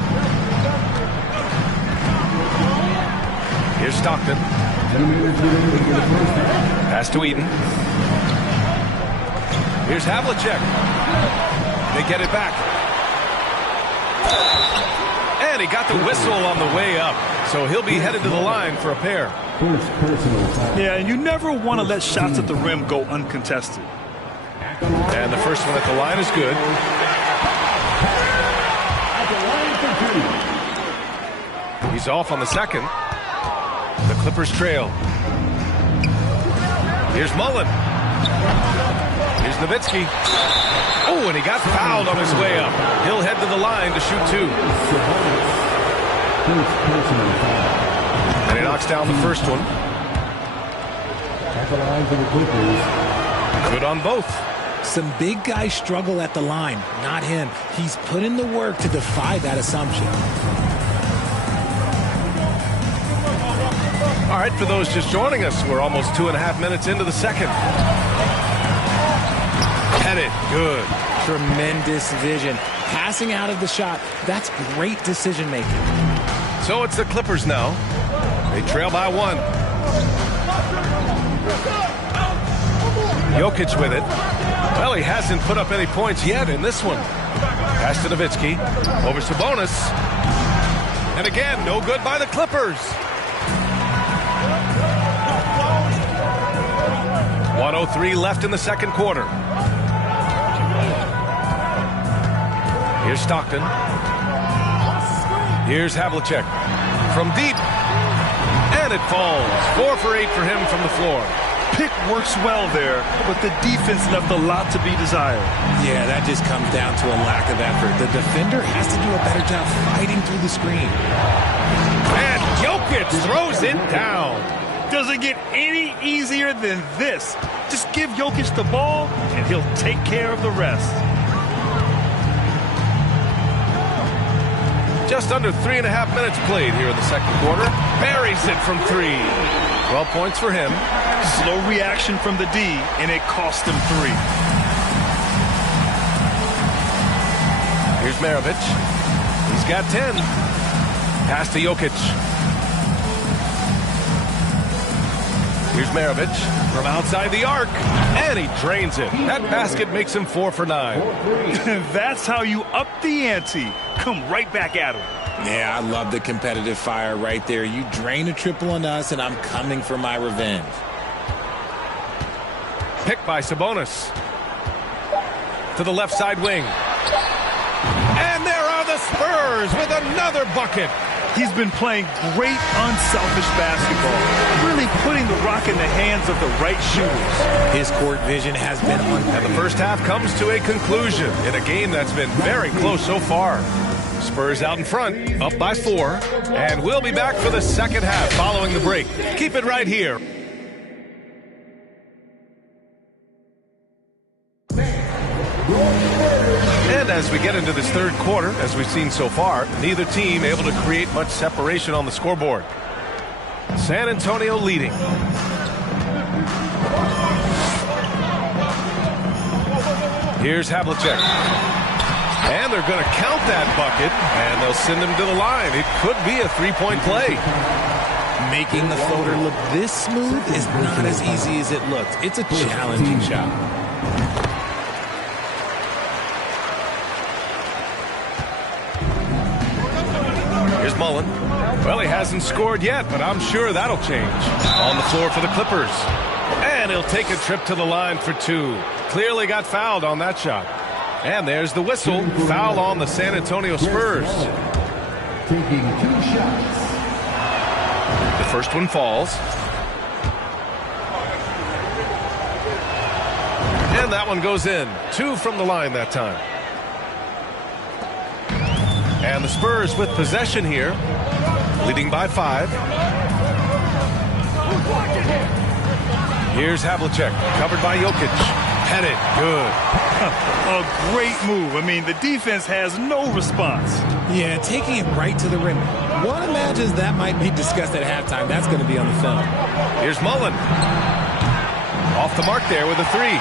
Here's Stockton. Pass to Eaton. Here's Havlicek. They get it back. And he got the whistle on the way up. So he'll be headed to the line for a pair. Yeah, and you never want to let shots at the rim go uncontested. And the first one at the line is good. He's off on the second. The Clippers trail. Here's Mullen. Here's Nowitzki. Oh, and he got fouled on his way up. He'll head to the line to shoot 2. And he knocks down the first one. Good on both. Some big guys struggle at the line, not him. He's put in the work to defy that assumption. All right, for those just joining us, we're almost 2.5 minutes into the second. Headed, good. Tremendous vision. Passing out of the shot, that's great decision making. So it's the Clippers now. They trail by 1. Jokic with it. Well, he hasn't put up any points yet in this one. Pass to Nowitzki. Over Sabonis. And again, no good by the Clippers. 1:03 left in the second quarter. Here's Stockton. Here's Havlicek. From deep. And it falls. 4 for 8 for him from the floor. Pick works well there, but the defense left a lot to be desired. Yeah, that just comes down to a lack of effort. The defender has to do a better job fighting through the screen. And Jokic throws it down. Doesn't get any easier than this. Just give Jokic the ball, and he'll take care of the rest. Just under 3.5 minutes played here in the second quarter. Buries it from 3. 12 points for him. Slow reaction from the D, and it cost him 3. Here's Maravich. He's got 10. Pass to Jokic. Here's Maravich from outside the arc, and he drains it. That basket makes him 4 for 9. That's how you up the ante. Come right back at him. Yeah, I love the competitive fire right there. You drain a triple on us, and I'm coming for my revenge. Picked by Sabonis. to the left side wing. And there are the Spurs with another bucket. He's been playing great, unselfish basketball, really putting the rock in the hands of the right shooters. His court vision has been on. And the first half comes to a conclusion in a game that's been very close so far. Spurs out in front, up by 4. And we'll be back for the second half following the break. Keep it right here. And as we get into this third quarter, as we've seen so far, neither team able to create much separation on the scoreboard. San Antonio leading. Here's Havlicek. And they're going to count that bucket, and they'll send him to the line. It could be a three-point play. Making the floater look this smooth is not as easy as it looks. It's a challenging shot. Here's Mullen. Well, he hasn't scored yet, but I'm sure that'll change. On the floor for the Clippers. And he'll take a trip to the line for 2. Clearly got fouled on that shot. And there's the whistle. Foul on the San Antonio Spurs. Taking 2 shots. The first one falls. And that one goes in. 2 from the line that time. And the Spurs with possession here, leading by 5. Here's Havlicek, covered by Jokic. Headed, good. A great move. I mean, the defense has no response. Yeah, taking it right to the rim. One imagines that might be discussed at halftime. That's going to be on the film. Here's Mullen. Off the mark there with a 3.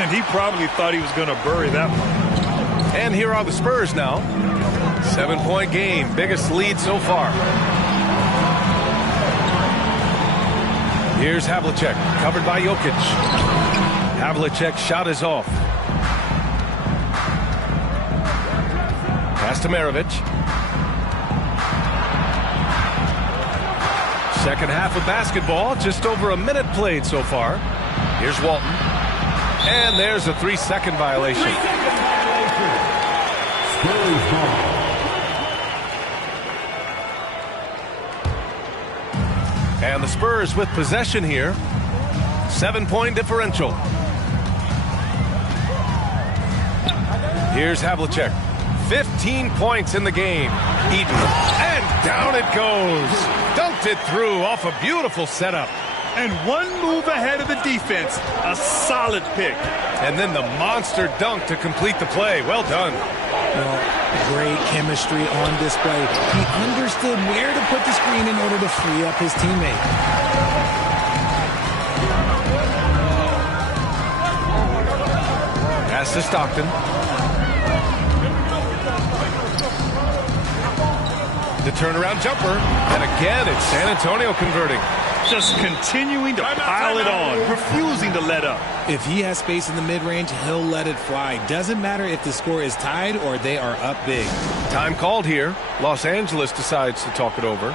And he probably thought he was going to bury that one. And here are the Spurs now. 7-point game, biggest lead so far. Here's Havlicek, covered by Jokic. Havlicek's shot is off. Pass to Maravich. Second half of basketball, just over a minute played so far. Here's Walton. And there's a 3-second violation. Spurs ball. And the Spurs with possession here. 7-point differential. Here's Havlicek. 15 points in the game. Eaton. And down it goes. Dunked it through off a beautiful setup. And one move ahead of the defense. A solid pick. And then the monster dunk to complete the play. Well done. Well, great chemistry on display. He understood where to put the screen in order to free up his teammate. Pass to Stockton. The turnaround jumper. And again, it's San Antonio converting. Just continuing to pile it on, refusing to let up. If he has space in the mid-range, he'll let it fly. Doesn't matter if the score is tied or they are up big. Time called here. Los Angeles decides to talk it over.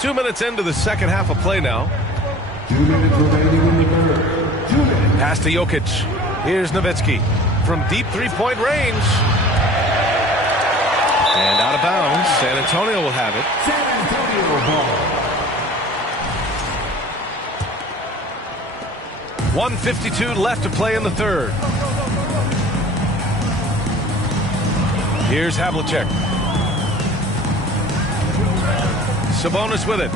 Two minutes into the second half of play now. 2 minutes remaining in the third. 2 minutes. Pass to Jokic. Here's Nowitzki from deep three-point range. And out of bounds. San Antonio will have it. San Antonio ball. 1:52 left to play in the third. Here's Havlicek. Sabonis with it.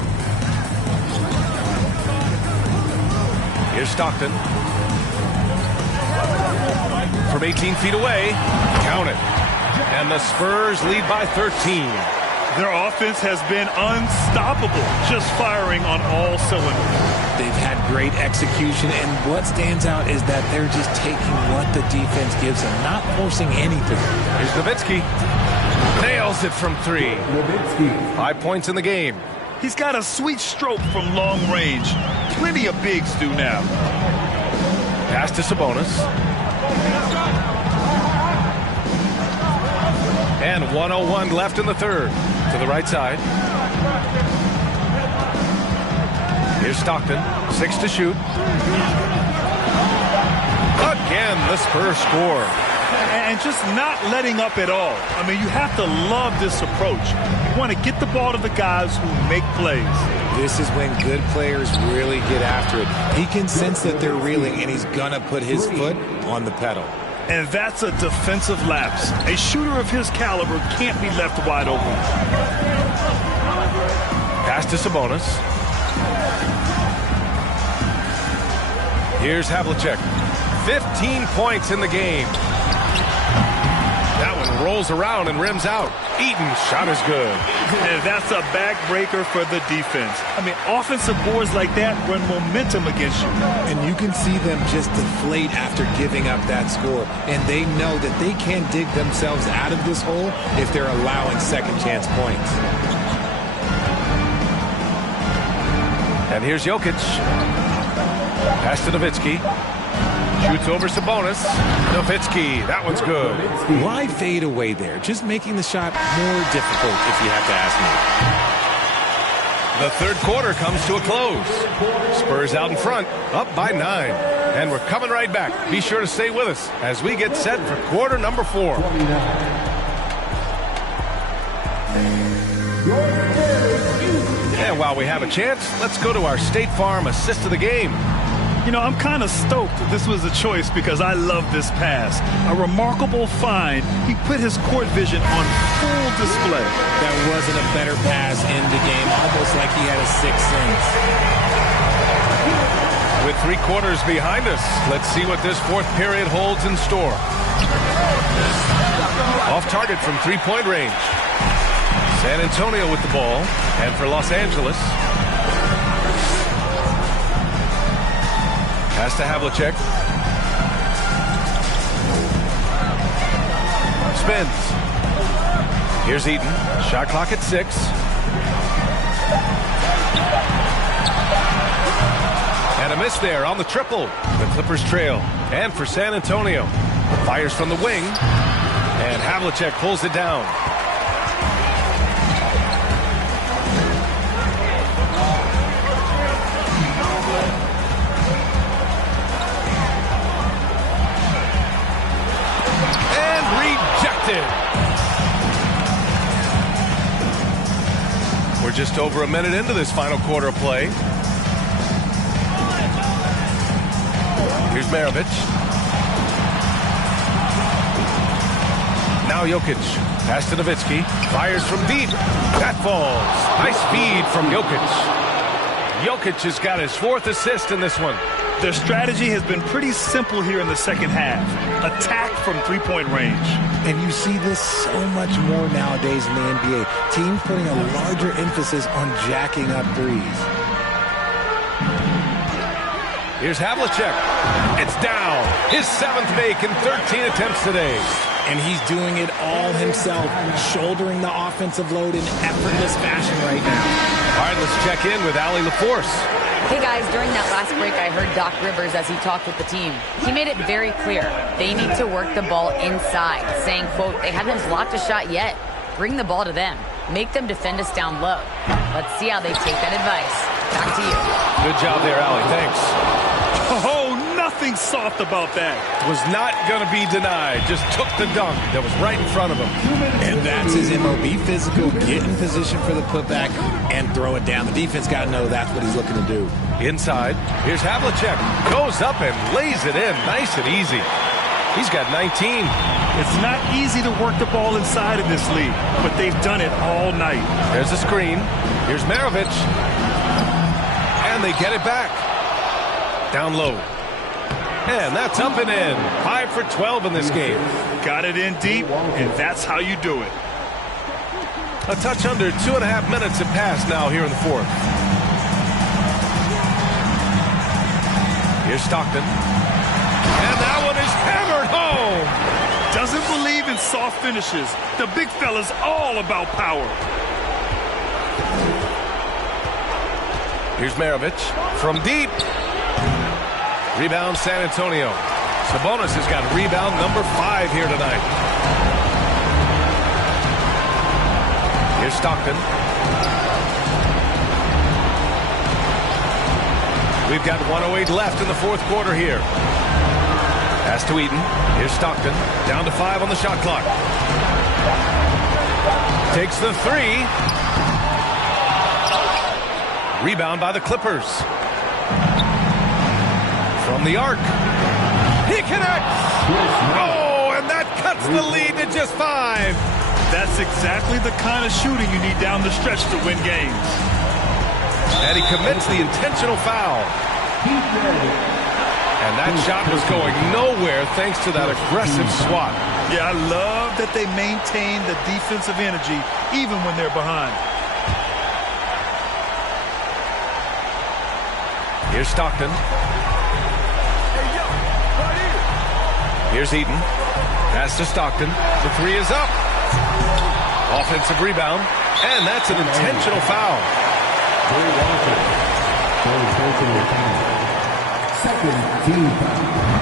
Here's Stockton. From 18 feet away. Count it. And the Spurs lead by 13. Their offense has been unstoppable, just firing on all cylinders. They've had great execution, and what stands out is that they're just taking what the defense gives them, not forcing anything. Here's Nowitzki. Nails it from 3. Nowitzki. 5 points in the game. He's got a sweet stroke from long range. Plenty of bigs do now. Pass to Sabonis. And 1:01 left in the third. To the right side. Here's Stockton. 6 to shoot. Again, the Spurs score. And just not letting up at all. I mean, you have to love this approach. You want to get the ball to the guys who make plays. This is when good players really get after it. He can sense that they're reeling, and he's going to put his foot on the pedal. And that's a defensive lapse. A shooter of his caliber can't be left wide open. Pass to Sabonis. Here's Havlicek. 15 points in the game. That one rolls around and rims out. Eaton's shot is good. And that's a backbreaker for the defense. I mean, offensive boards like that run momentum against you. And you can see them just deflate after giving up that score. And they know that they can't dig themselves out of this hole if they're allowing second chance points. And here's Jokic. Pass to Nowitzki. Shoots over Sabonis. Nowitzki, that one's good. Why fade away there? Just making the shot more difficult, if you have to ask me. The third quarter comes to a close. Spurs out in front, up by 9. And we're coming right back. Be sure to stay with us as we get set for quarter number 4. And while we have a chance, let's go to our State Farm assist of the game. You know, I'm kind of stoked this was a choice because I love this pass. A remarkable find. He put his court vision on full display. That wasn't a better pass in the game, almost like he had a sixth sense. With 3 quarters behind us, let's see what this fourth period holds in store. Off target from 3-point range. San Antonio with the ball, and for Los Angeles. Pass to Havlicek. Spins. Here's Eaton. Shot clock at 6. And a miss there on the triple. The Clippers trail. And for San Antonio. Fires from the wing. And Havlicek pulls it down. We're just over a minute into this final quarter of play. Here's Maravich. Now Jokic. Pass to Nowitzki. Fires from deep. That falls. Nice feed from Jokic. Jokic has got his 4th assist in this one. Their strategy has been pretty simple here in the second half. Attack from 3-point range. And you see this so much more nowadays in the NBA. Teams putting a larger emphasis on jacking up threes. Here's Havlicek. It's down. His 7th make in 13 attempts today. And he's doing it all himself, shouldering the offensive load in effortless fashion right now. All right, let's check in with Allie LaForce. Hey guys, during that last break I heard Doc Rivers as he talked with the team. He made it very clear they need to work the ball inside, saying, quote, they haven't blocked a shot yet. Bring the ball to them. Make them defend us down low. Let's see how they take that advice. Back to you. Good job there, Allie. Thanks. Oh, nothing soft about that. Was not going to be denied. Just took the dunk that was right in front of him. And that's his MO. Be physical, get in position for the putback, and throw it down. The defense got to know that's what he's looking to do. Inside, here's Havlicek. Goes up and lays it in. Nice and easy. He's got 19. It's not easy to work the ball inside in this league, but they've done it all night. There's a screen. Here's Maravich. And they get it back. Down low. And that's up and in. 5 for 12 in this game. Got it in deep, and that's how you do it. A touch under 2.5 minutes have passed now here in the fourth. Here's Stockton. And that one is hammered home. Doesn't believe in soft finishes. The big fella's all about power. Here's Maravich from deep. Rebound San Antonio. Sabonis has got rebound number 5 here tonight. Here's Stockton. We've got 1:08 left in the fourth quarter here. Pass to Eaton. Here's Stockton. Down to 5 on the shot clock. Takes the three. Rebound by the Clippers. From the arc. He connects. Oh, and that cuts the lead to just 5. That's exactly the kind of shooting you need down the stretch to win games. And he commits the intentional foul. And that shot was going nowhere thanks to that aggressive swat. Yeah, I love that they maintain the defensive energy even when they're behind. Here's Stockton. Here's Eaton. Pass to Stockton. The three is up. Offensive rebound. And that's an intentional foul.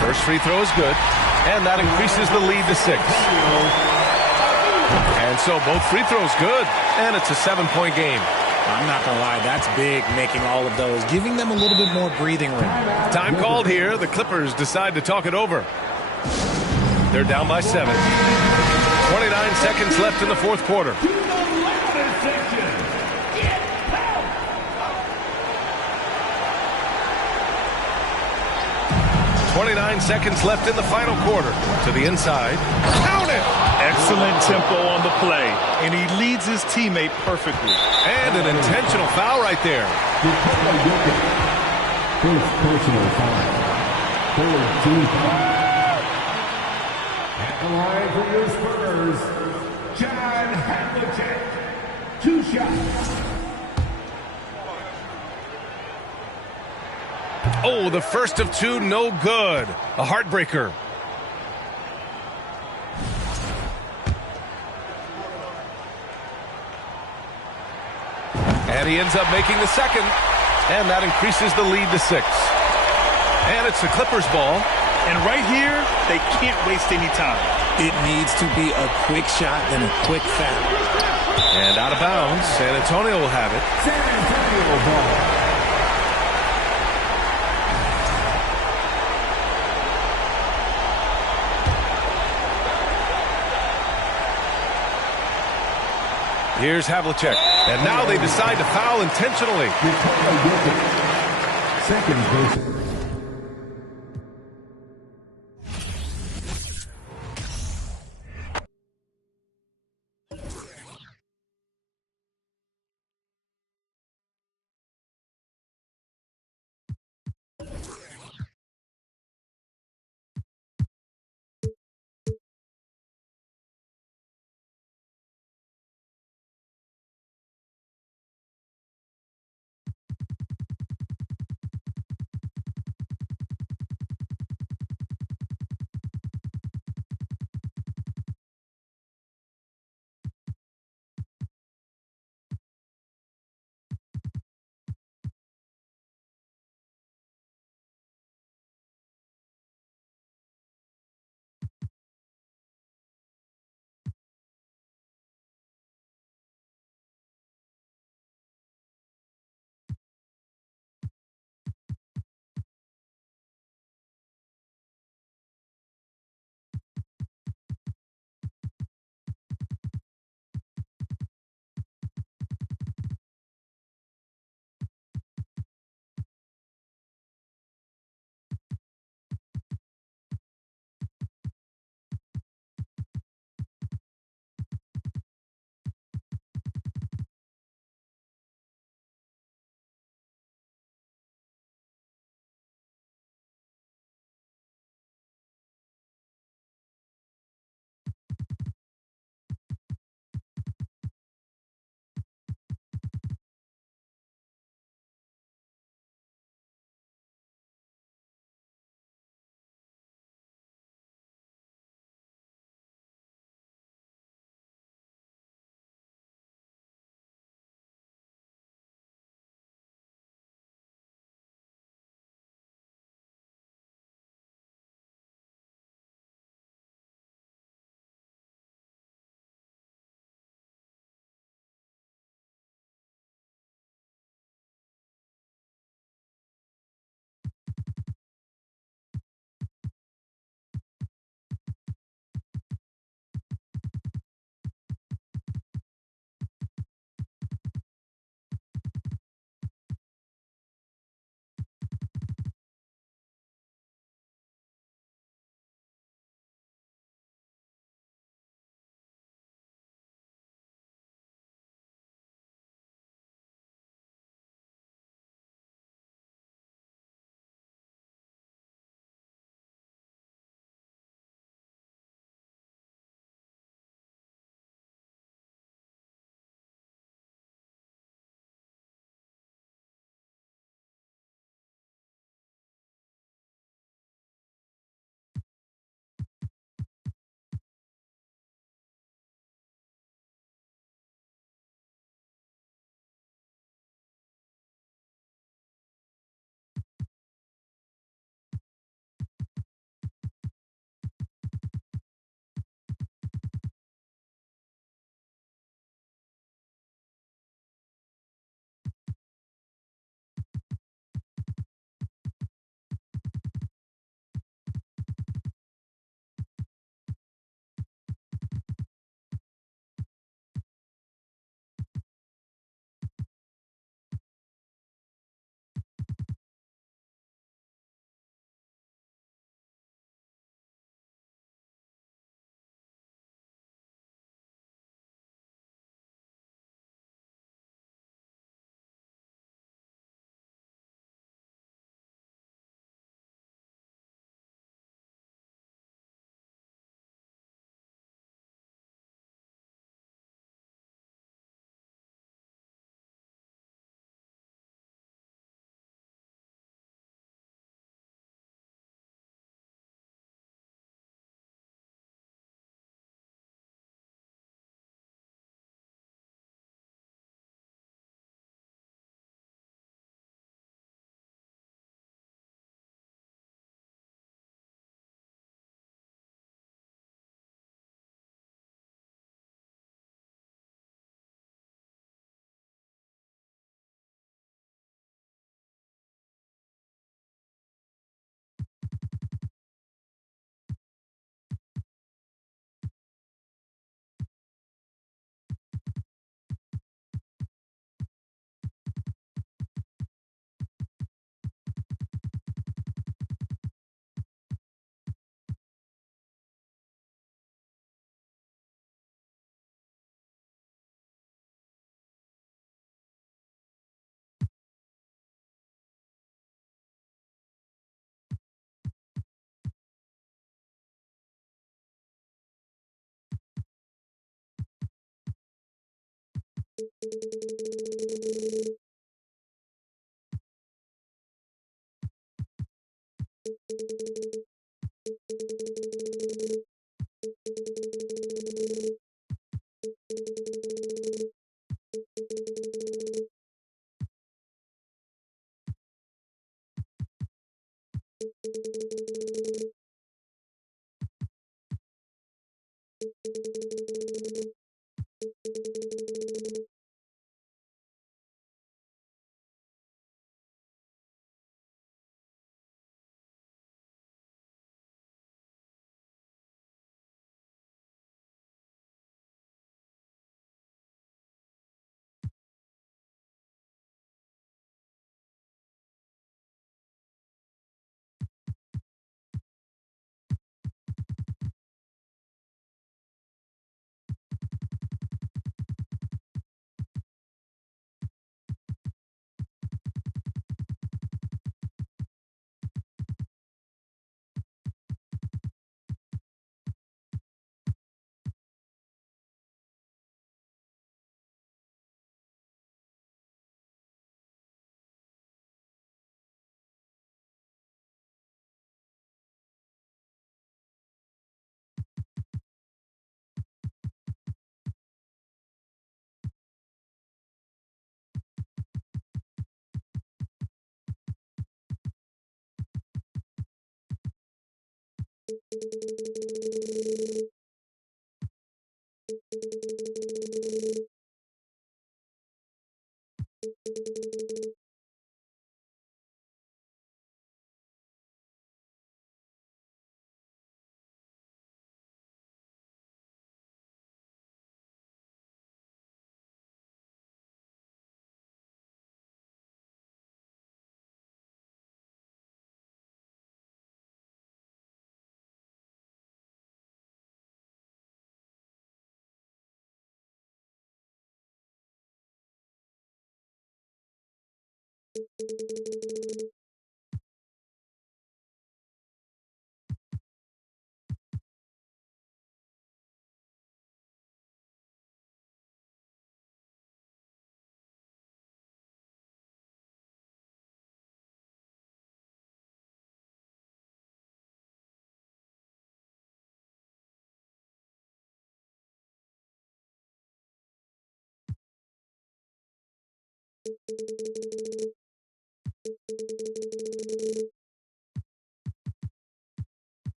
First free throw is good. And that increases the lead to 6. And so both free throws good. And it's a 7-point game. I'm not going to lie, that's big, making all of those, giving them a little bit more breathing room. Time called here. The Clippers decide to talk it over. They're down by 7. 29 seconds left in the fourth quarter. 29 seconds left in the final quarter. To the inside. Count it! Excellent tempo on the play, and he leads his teammate perfectly. And an intentional foul right there. First personal foul. Third team foul. At the line for your Spurs, John Havlicek. 2 shots. Oh, the first of 2, no good. A heartbreaker. And he ends up making the second. And that increases the lead to 6. And it's the Clippers ball. And right here, they can't waste any time. It needs to be a quick shot and a quick foul. And out of bounds. San Antonio will have it. San Antonio ball. Here's Havlicek. And now they decide to foul intentionally. Second person.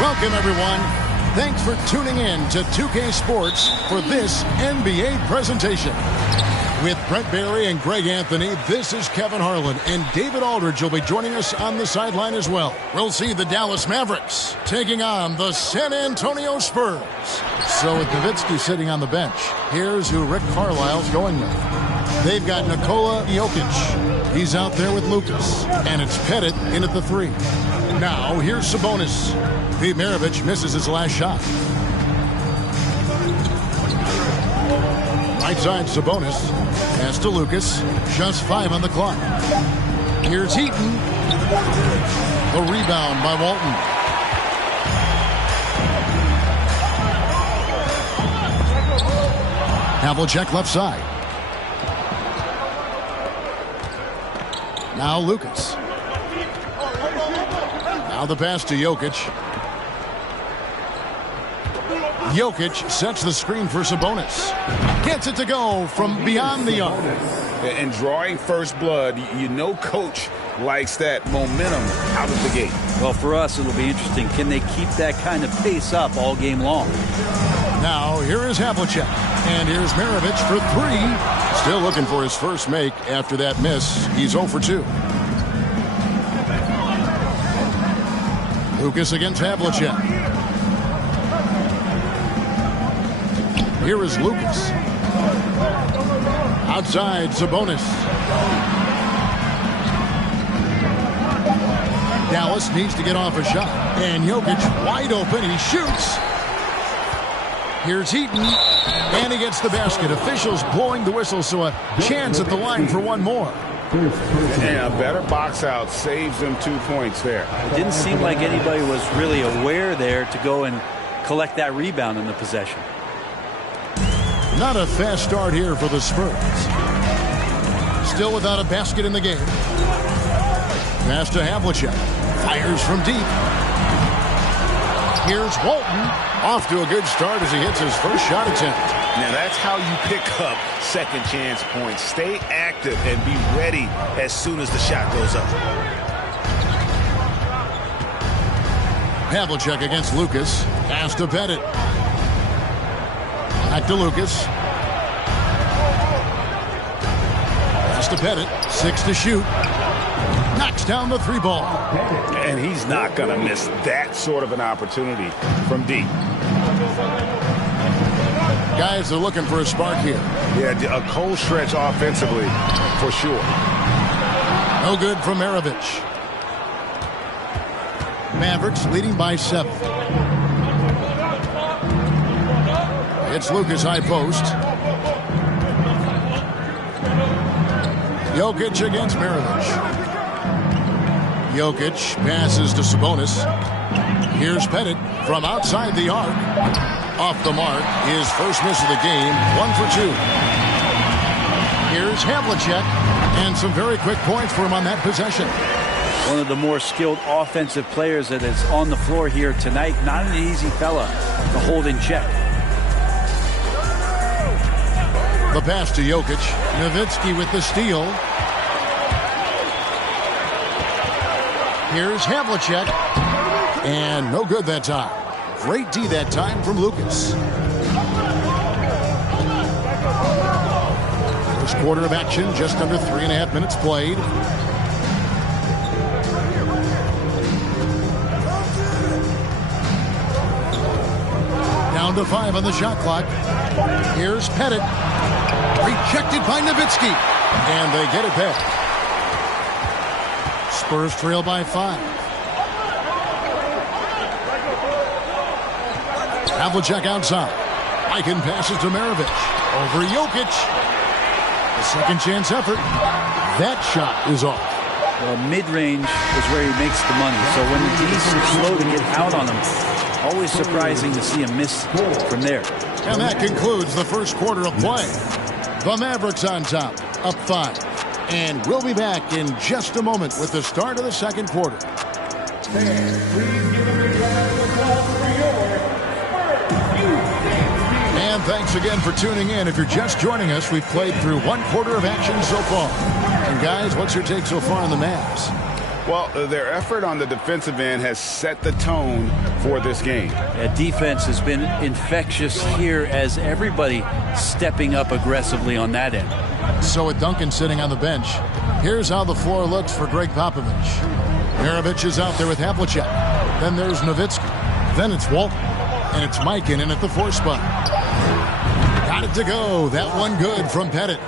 Welcome, everyone. Thanks for tuning in to 2K Sports for this NBA presentation. With Brent Barry and Greg Anthony, this is Kevin Harlan, and David Aldridge will be joining us on the sideline as well. We'll see the Dallas Mavericks taking on the San Antonio Spurs. So with Nowitzki sitting on the bench, here's who Rick Carlisle's going with. They've got Nikola Jokic. He's out there with Lucas, and it's Pettit in at the 3. Now, here's Sabonis. Pete Maravich misses his last shot. Right side, Sabonis. Pass to Lucas. Just 5 on the clock. Here's Heaton. The rebound by Walton. Havlicek left side. Now Lucas. Now the pass to Jokic. Jokic sets the screen for Sabonis. Gets it to go from beyond the arc. And drawing first blood, you know coach likes that momentum out of the gate. Well, for us, it'll be interesting. Can they keep that kind of pace up all game long? Now, here is Havlicek. And here's Maravich for 3. Still looking for his first make after that miss. He's 0 for 2. Lucas against Havlicek. Here is Lucas. Outside, Sabonis. Dallas needs to get off a shot. And Jokic wide open. He shoots. Here's Heaton. And he gets the basket. Officials blowing the whistle, so a chance at the line for one more. And a better box out saves them 2 points there. It didn't seem like anybody was really aware there to go and collect that rebound in the possession. Not a fast start here for the Spurs. Still without a basket in the game. Pass to Havlicek. Fires from deep. Here's Walton. Off to a good start as he hits his first shot attempt. Now that's how you pick up second chance points. Stay active and be ready as soon as the shot goes up. Havlicek against Lucas. Pass to Pettit. Back to Lucas. Pass to Pettit. 6 to shoot. Knocks down the 3 ball. And he's not going to miss that sort of an opportunity from deep. Guys are looking for a spark here. Yeah, a cold stretch offensively for sure. No good from Maravich. Mavericks leading by 7. It's Lucas high post. Jokic against Maravich. Jokic passes to Sabonis. Here's Pettit from outside the arc. Off the mark. His first miss of the game. 1 for 2. Here's Havlicek. And some very quick points for him on that possession. One of the more skilled offensive players that is on the floor here tonight. Not an easy fella to hold in check. The pass to Jokic. Nowitzki with the steal. Here's Havlicek. And no good that time. Great D that time from Lucas. First quarter of action, just under 3.5 minutes played. Down to 5 on the shot clock. Here's Pettit. Rejected by Nowitzki. And they get it back. Spurs trail by 5. Havlicek outside. Eichen passes to Maravich. Over Jokic. A second chance effort. That shot is off. Well, mid-range is where he makes the money. So when the D's are slow to get out on him, always surprising to see him miss from there. And that concludes the first quarter of play. The Mavericks on top, up 5. And we'll be back in just a moment with the start of the second quarter. And thanks again for tuning in. If you're just joining us, we've played through 1 quarter of action so far. And guys, what's your take so far on the Mavs? Well, their effort on the defensive end has set the tone for this game. That defense has been infectious here as everybody stepping up aggressively on that end. So with Duncan sitting on the bench, here's how the floor looks for Greg Popovich. Maravich is out there with Havlicek. Then there's Nowitzki. Then it's Walton. And it's Mikan in at the 4 spot. Got it to go. That one good from Pettit.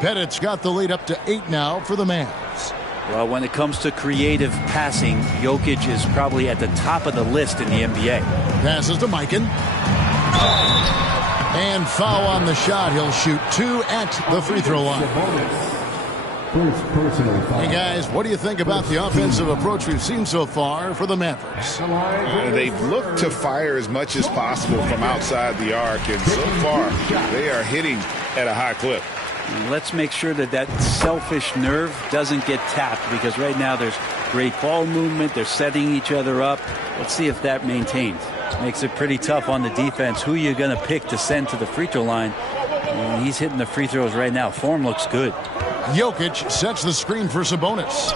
Pettit's got the lead up to 8 now for the Mavs. Well, when it comes to creative passing, Jokic is probably at the top of the list in the NBA. Passes to Mikan. And foul on the shot. He'll shoot 2 at the free throw line. Hey, guys, what do you think about the offensive approach we've seen so far for the Mavericks? They've looked to fire as much as possible from outside the arc, and so far they are hitting at a high clip. Let's make sure that that selfish nerve doesn't get tapped, because right now there's great ball movement. They're setting each other up. Let's see if that maintains. Makes it pretty tough on the defense. Who are you going to pick to send to the free throw line? And he's hitting the free throws right now. Form looks good. Jokic sets the screen for Sabonis.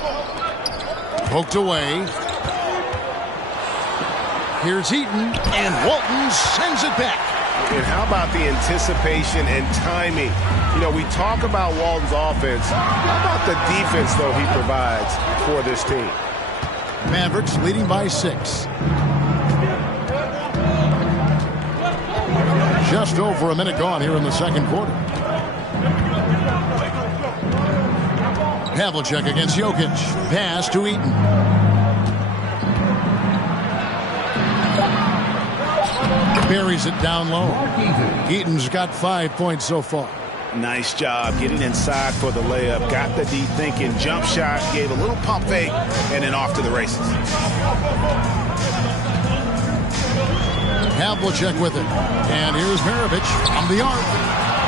Poked away. Here's Heaton, and Walton sends it back. And how about the anticipation and timing? You know, we talk about Walton's offense. How about the defense, though, he provides for this team? Mavericks leading by 6. Just over a minute gone here in the second quarter. Havlicek against Jokic. Pass to Eaton. Buries it down low. Eaton's got 5 points so far. Nice job getting inside for the layup. Got the deep thinking. Jump shot. Gave a little pump fake. And then off to the races. Havlicek with it. And here's Maravich on the arc.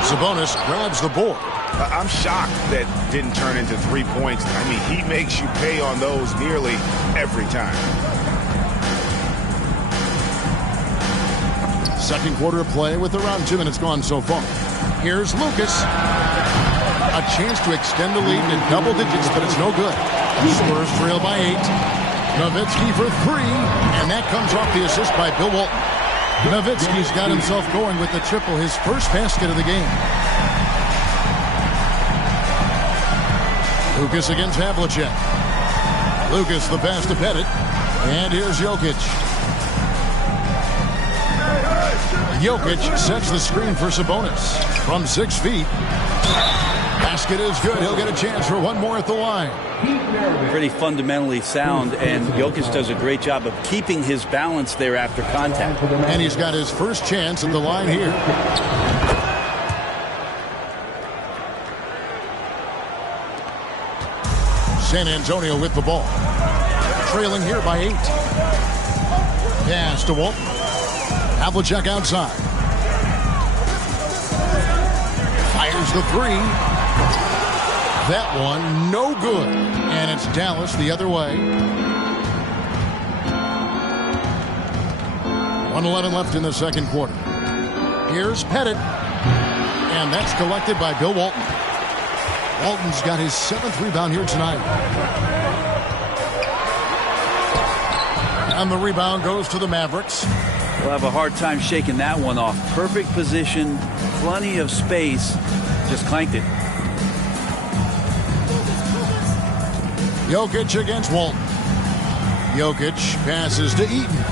Sabonis grabs the board. I'm shocked that didn't turn into 3 points. I mean, he makes you pay on those nearly every time. Second quarter of play with around 2 minutes gone so far. Here's Lucas. A chance to extend the lead to double digits, but it's no good. Spurs trail by 8. Nowitzki for 3, and that comes off the assist by Bill Walton. Nowitzki's got himself going with the triple, his first basket of the game. Lucas against Havlicek. Lucas the pass to Pettit. And here's Jokic. Jokic sets the screen for Sabonis. From 6 feet. Basket is good. He'll get a chance for one more at the line. Pretty fundamentally sound, and Jokic does a great job of keeping his balance there after contact. And he's got his first chance at the line here. San Antonio with the ball. Trailing here by 8. Pass to Walton. Havlicek outside. Fires the 3. That one no good. And it's Dallas the other way. 1:11 left in the second quarter. Here's Pettit. And that's collected by Bill Walton. Walton's got his 7th rebound here tonight. And the rebound goes to the Mavericks. We'll have a hard time shaking that one off. Perfect position, plenty of space, just clanked it. Jokic against Walton. Jokic passes to Eaton.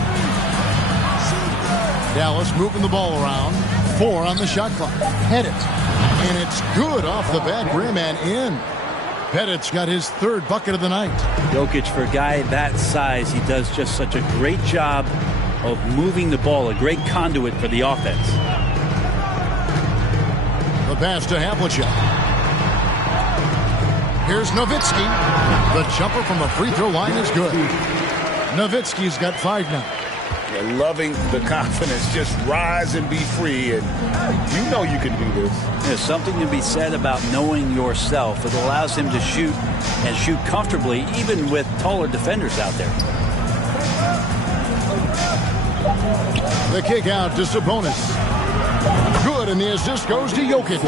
Dallas moving the ball around. 4 on the shot clock. Pettit. And it's good off the back rim and in. Pettit's got his 3rd bucket of the night. Jokic, for a guy that size, he does just such a great job of moving the ball, a great conduit for the offense. The pass to Havlicek. Here's Nowitzki. The jumper from the free throw line is good. Nowitzki's got 5 now. You're loving the confidence. Just rise and be free, and you know you can do this. There's something to be said about knowing yourself. It allows him to shoot and shoot comfortably, even with taller defenders out there. The kick out to Sabonis. Good, and the assist goes to Jokic.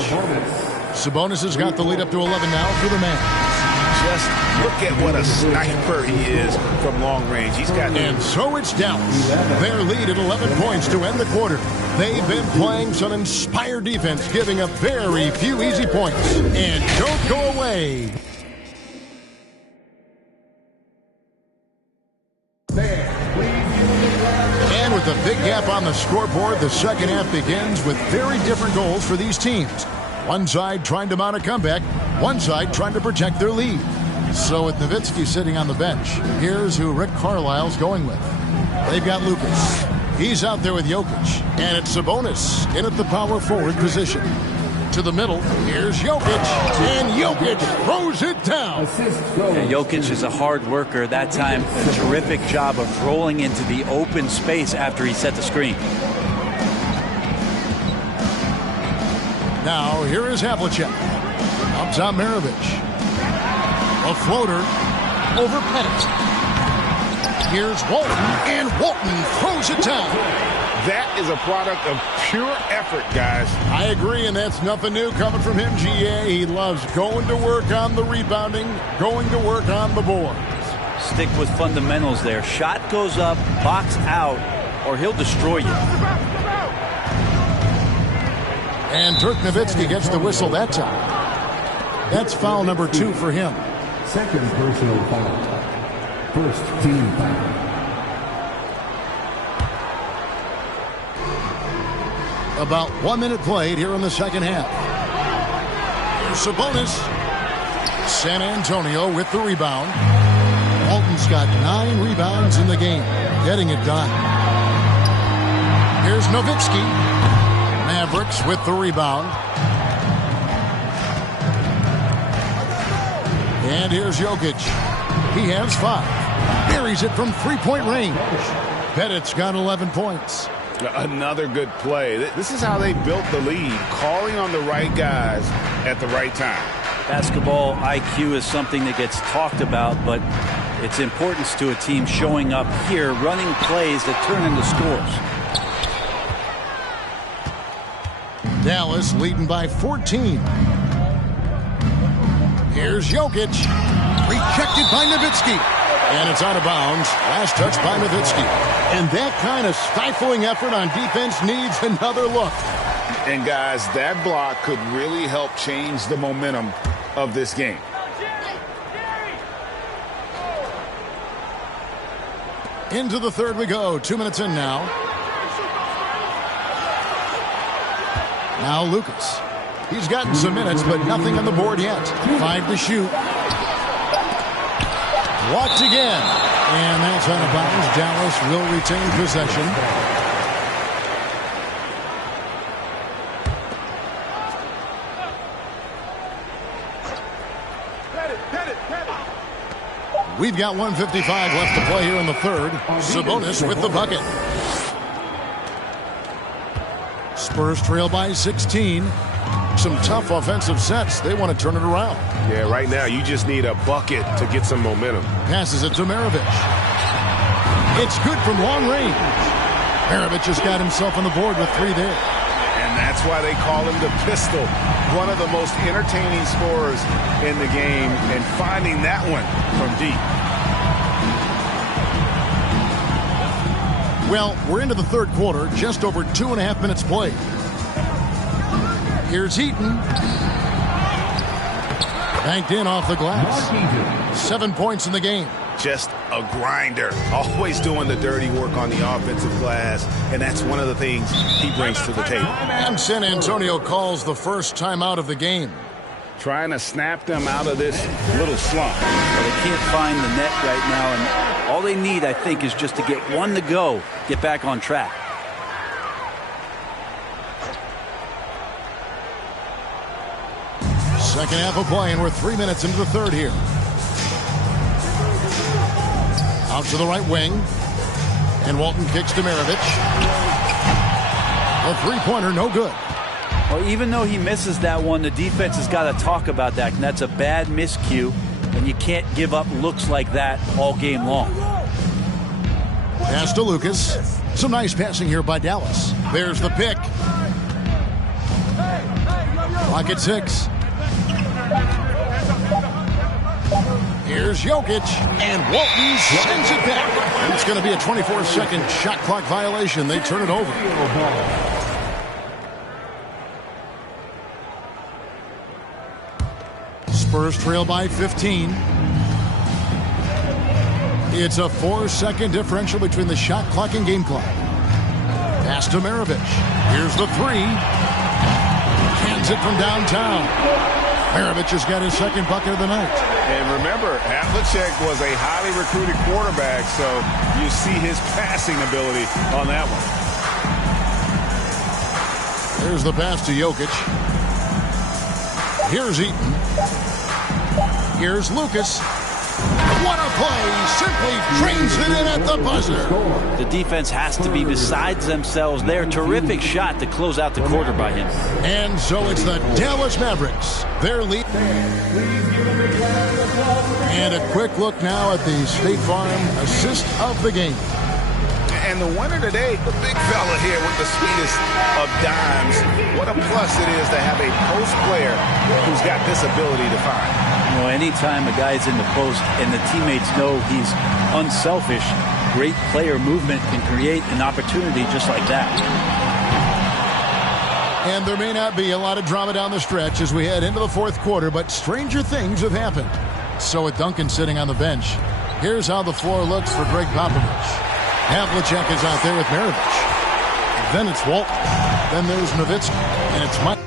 Sabonis has got the lead up to 11 now for the Mavs. just look at what a sniper he is from long range. He's got... And so it's Dallas. Their lead at 11 points to end the quarter. They've been playing some inspired defense, giving up very few easy points. And don't go away. And with a big gap on the scoreboard, the second half begins with very different goals for these teams. One side trying to mount a comeback, one side trying to protect their lead. So with Nowitzki sitting on the bench, here's who Rick Carlisle's going with. They've got Lucas. He's out there with Jokic. And it's Sabonis in at the power forward position. To the middle, here's Jokic. And Jokic throws it down. Yeah, Jokic is a hard worker. That time, a terrific job of rolling into the open space after he set the screen. Now, here is Havlicek. Up top, Maravich. A floater over Pettit. Here's Walton, and Walton throws it down. That is a product of pure effort, guys. I agree, and that's nothing new coming from him, GA. He loves going to work on the rebounding, going to work on the boards. Stick with fundamentals there. Shot goes up, box out, or he'll destroy you. And Dirk Nowitzki gets the whistle that time. That's foul number 2 for him. Second personal foul. First team foul. About 1 minute played here in the second half. Here's Sabonis. San Antonio with the rebound. Walton's got 9 rebounds in the game, getting it done. Here's Nowitzki. Mavericks with the rebound. And here's Jokic. He has 5. Buries it from three-point range. Pettit's got 11 points. Another good play. This is how they built the lead, calling on the right guys at the right time. Basketball IQ is something that gets talked about, but its importance to a team showing up here, running plays that turn into scores. Dallas leading by 14. Here's Jokic. Rejected by Nowitzki. And it's out of bounds. Last touch by Nowitzki. And that kind of stifling effort on defense needs another look. And guys, that block could really help change the momentum of this game. Into the third we go. 2 minutes in now. Now Lucas. He's gotten some minutes, but nothing on the board yet. 5 to shoot. Blocked again. And that's out of bounds. Dallas will retain possession. We've got 1:55 left to play here in the third. Sabonis with the bucket. Spurs trail by 16. Some tough offensive sets. They want to turn it around. Yeah, right now you just need a bucket to get some momentum. Passes it to Maravich. It's good from long range. Maravich just got himself on the board with 3 there. And that's why they call him the pistol. One of the most entertaining scorers in the game, and finding that one from deep. Well, we're into the third quarter, just over 2.5 minutes played. Here's Heaton. Banked in off the glass. 7 points in the game. Just a grinder. Always doing the dirty work on the offensive glass, and that's one of the things he brings to the table. And San Antonio calls the first time out of the game. Trying to snap them out of this little slump. Well, they can't find the net right now, and all they need, I think, is just to get one to go, get back on track. Second half of play, and we're 3 minutes into the third here. Out to the right wing. And Walton kicks to Maravich. A three-pointer, no good. Well, even though he misses that one, the defense has got to talk about that. And that's a bad miscue. And you can't give up looks like that all game long. Pass to Lucas. Some nice passing here by Dallas. There's the pick. Clock at 6. Here's Jokic, and Walton sends it back. And it's going to be a 24-second shot clock violation. They turn it over. Spurs trail by 15. It's a 4-second differential between the shot clock and game clock. Pass to Maravich. Here's the three. Hands it from downtown. Maravich has got his second bucket of the night. And remember, Havlicek was a highly recruited quarterback, so you see his passing ability on that one. There's the pass to Jokic. Here's Eaton. Here's Lucas. What a play! Simply trains it in at the buzzer. The defense has to be besides themselves there. Terrific shot to close out the quarter by him. And so it's the Dallas Mavericks. Their lead. And a quick look now at the State Farm assist of the game. And the winner today, the big fella here with the sweetest of dimes. What a plus it is to have a post player who's got this ability to find. You know, anytime a guy's in the post and the teammates know he's unselfish, great player movement can create an opportunity just like that. And there may not be a lot of drama down the stretch as we head into the fourth quarter, but stranger things have happened. So with Duncan sitting on the bench, here's how the floor looks for Greg Popovich. Havlicek is out there with Maravich. Then it's Walton. Then there's Nowitzki. And it's Mike.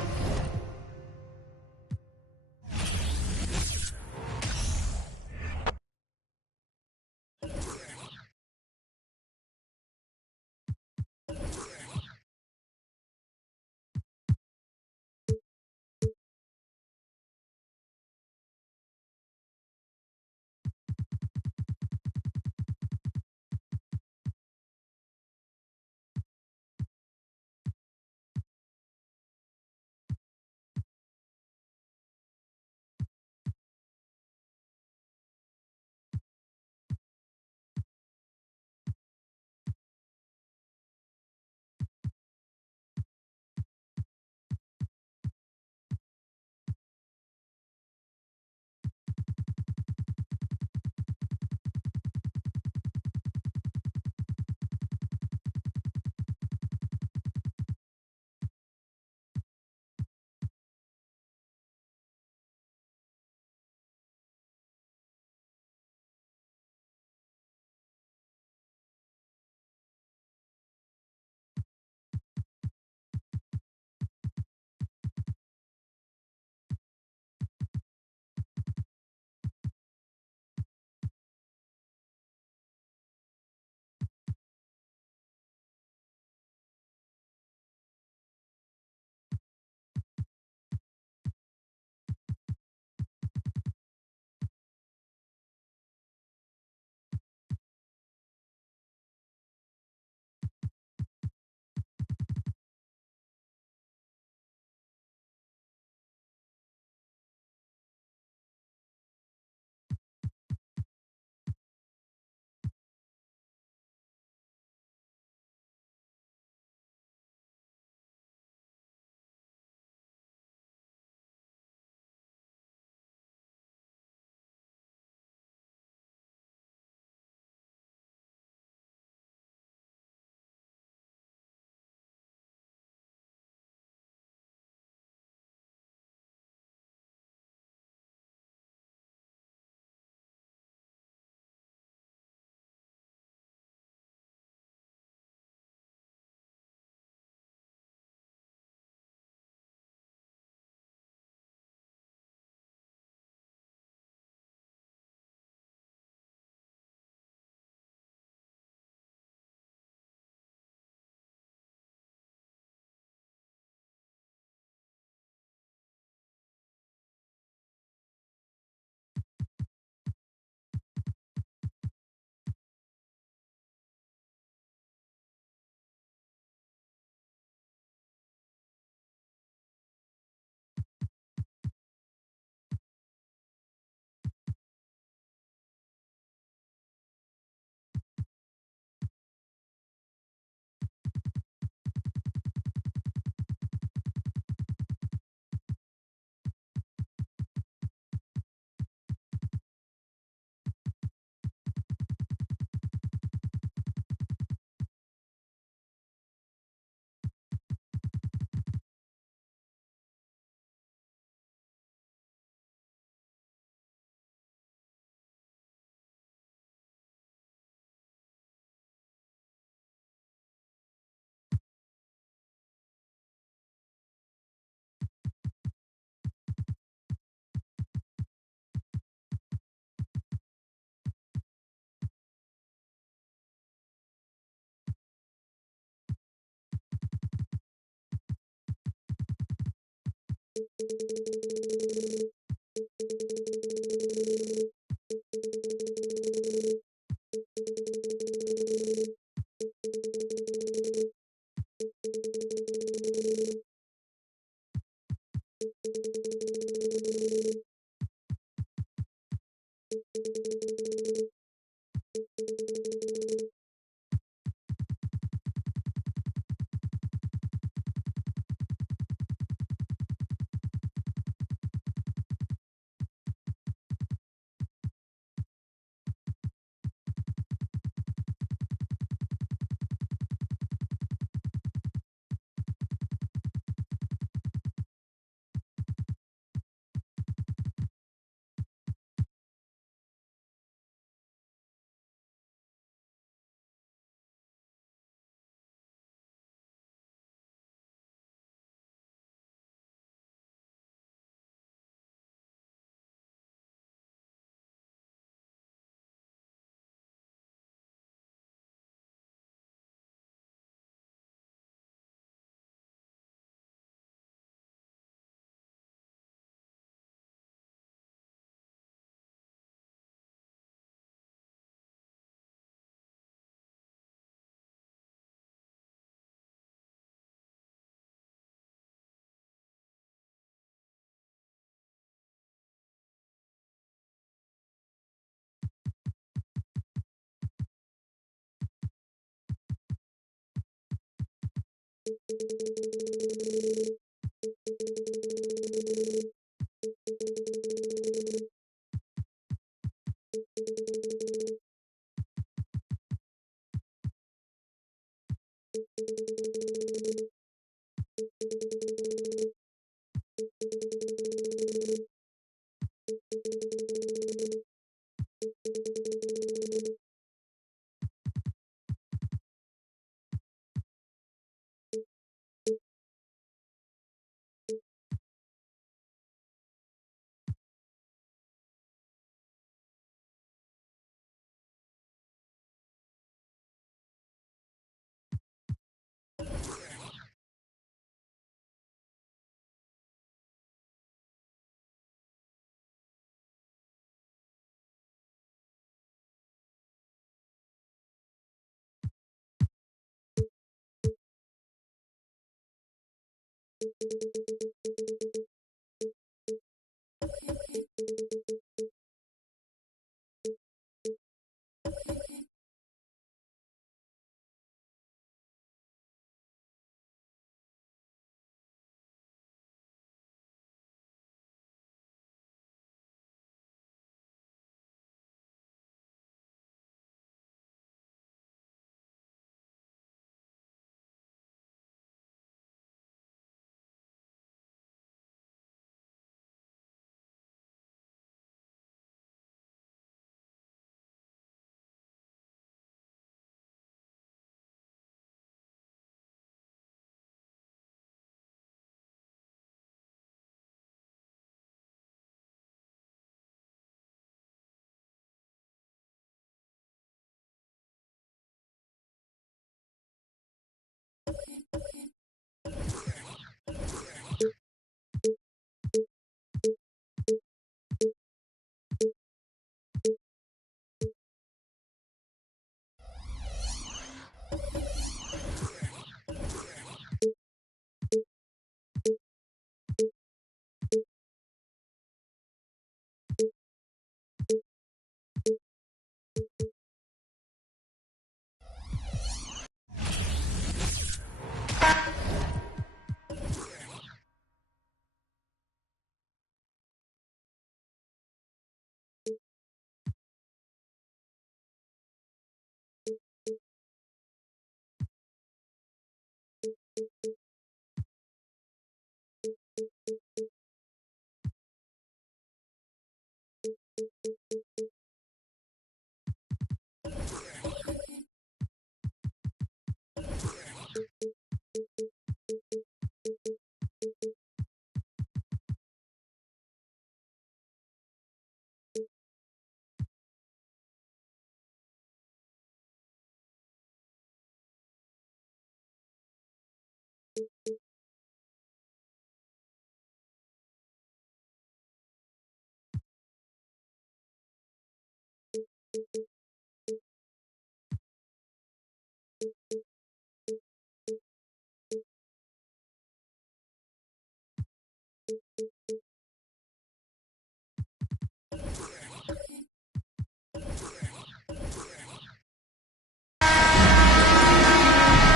Hey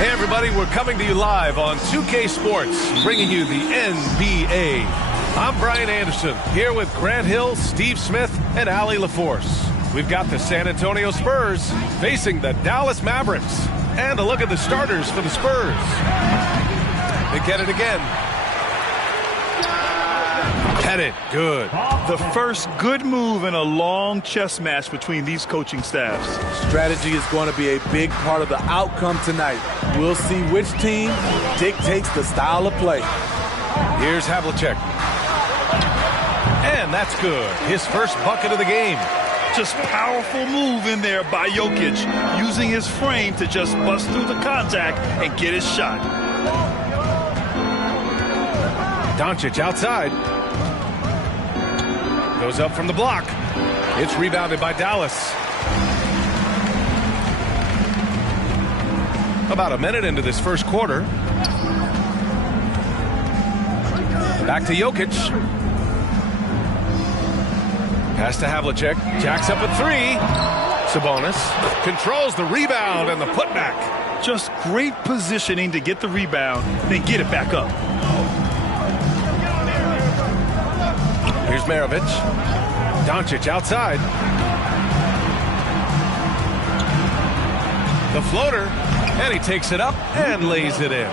everybody, we're coming to you live on 2K Sports, bringing you the NBA. I'm Brian Anderson, here with Grant Hill, Steve Smith, and Allie LaForce. We've got the San Antonio Spurs facing the Dallas Mavericks. And a look at the starters for the Spurs. They get it again. Had it. Good. The first good move in a long chess match between these coaching staffs. Strategy is going to be a big part of the outcome tonight. We'll see which team dictates the style of play. Here's Havlicek. And that's good. His first bucket of the game. Just powerful move in there by Jokic, using his frame to just bust through the contact and get his shot. Doncic outside. Goes up from the block. It's rebounded by Dallas. About a minute into this first quarter. Back to Jokic. Pass to Havlicek. Jacks up a three. Sabonis controls the rebound and the putback. Just great positioning to get the rebound, then get it back up. Here's Maravich. Doncic outside. The floater, and he takes it up and lays it in.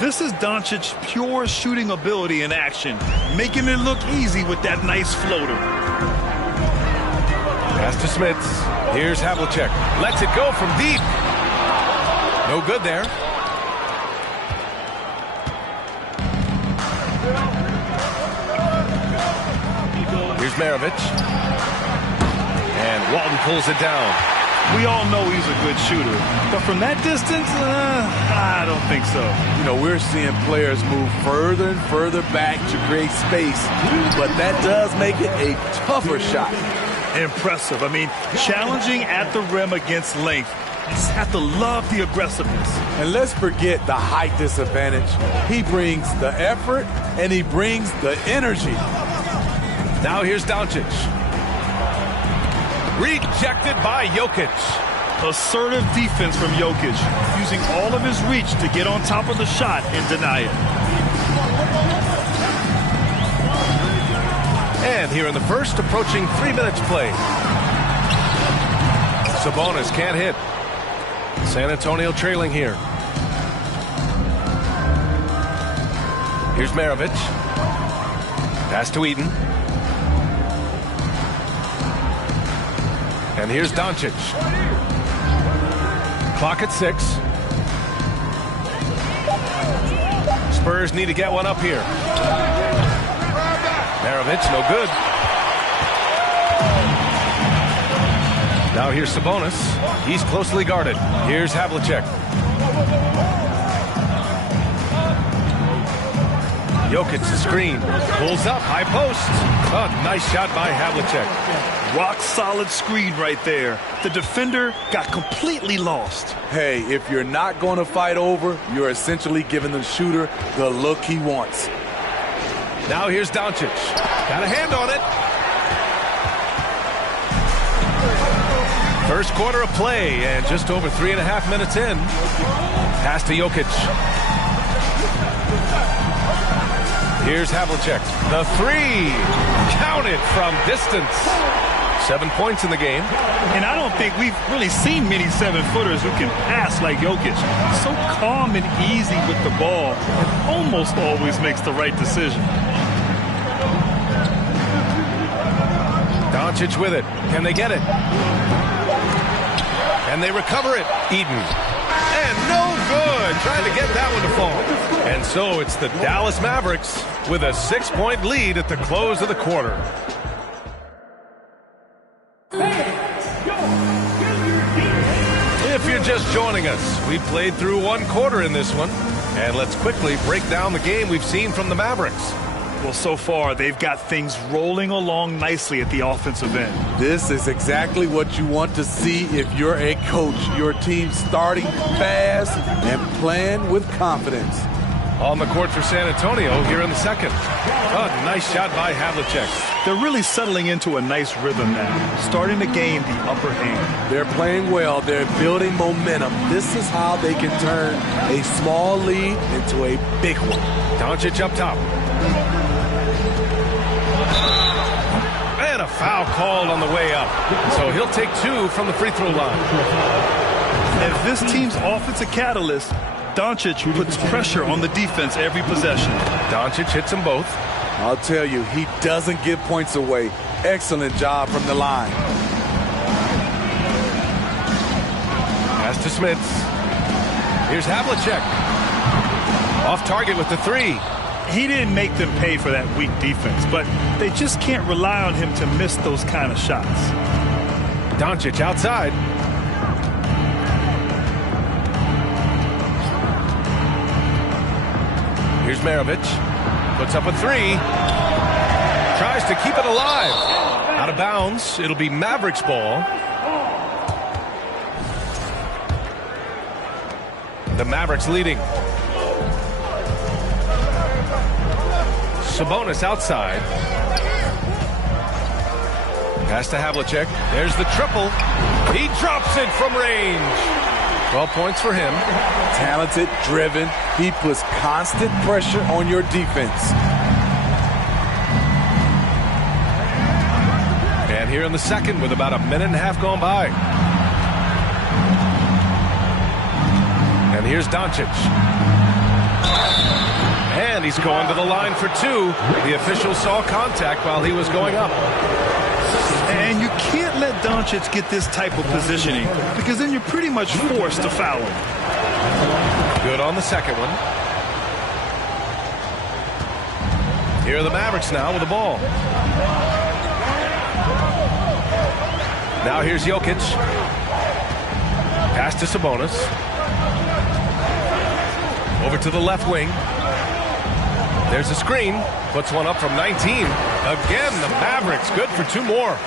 This is Doncic's pure shooting ability in action, making it look easy with that nice floater. Pass to Smits. Here's Havlicek. Lets it go from deep. No good there. Here's Maravich. And Walton pulls it down. We all know he's a good shooter, but from that distance, I don't think so. You know, we're seeing players move further and further back to create space, but that does make it a tougher shot. Impressive. I mean, challenging at the rim against length. You just have to love the aggressiveness. And let's forget the height disadvantage. He brings the effort, and he brings the energy. Now here's Doncic. Rejected by Jokic. Assertive defense from Jokic, using all of his reach to get on top of the shot and deny it. And here in the first, approaching 3 minutes play. Sabonis can't hit. San Antonio trailing here. Here's Maravich. Pass to Eaton. And here's Doncic. Clock at 6. Spurs need to get one up here. Maravich, no good. Now here's Sabonis. He's closely guarded. Here's Havlicek. Jokic the screen. Pulls up, high post. Oh, nice shot by Havlicek. Rock solid screen right there. The defender got completely lost. Hey, if you're not going to fight over, you're essentially giving the shooter the look he wants. Now here's Doncic. Got a hand on it. First quarter of play, and just over 3.5 minutes in. Pass to Jokic. Here's Havlicek. The three. Counted from distance. 7 points in the game. And I don't think we've really seen many 7-footers who can pass like Jokic. So calm and easy with the ball, and almost always makes the right decision. Doncic with it. Can they get it? And they recover it. Eden. And no good. Trying to get that one to fall. And so it's the Dallas Mavericks with a 6-point lead at the close of the quarter. If you're just joining us, we played through one quarter in this one. And let's quickly break down the game we've seen from the Mavericks. Well, so far, they've got things rolling along nicely at the offensive end. This is exactly what you want to see if you're a coach. Your team starting fast and playing with confidence. On the court for San Antonio here in the second. Oh, nice shot by Havlicek. They're really settling into a nice rhythm now, starting to gain the upper hand. They're playing well. They're building momentum. This is how they can turn a small lead into a big one. Doncic up top. And a foul called on the way up. So he'll take 2 from the free throw line. If this team's offensive catalyst, Doncic puts pressure on the defense every possession. Doncic hits them both. I'll tell you, he doesn't give points away. Excellent job from the line. Pass to Smits. Here's Havlicek. Off target with the 3. He didn't make them pay for that weak defense, but they just can't rely on him to miss those kind of shots. Doncic outside. Here's Maravich. Puts up a 3. Tries to keep it alive. Out of bounds. It'll be Mavericks ball. The Mavericks leading. Sabonis outside. Pass to Havlicek. There's the triple. He drops it from range. 12 points for him. Talented, driven. He puts constant pressure on your defense. And here in the second with about a minute and a half gone by. And here's Doncic. And he's going to the line for 2. The official saw contact while he was going up. And you can't let Doncic get this type of positioning because then you're pretty much forced to foul him. Good on the second one. Here are the Mavericks now with the ball. Now here's Jokic. Pass to Sabonis. Over to the left wing. There's a screen. Puts one up from 19. Again, the Mavericks good for 2 more.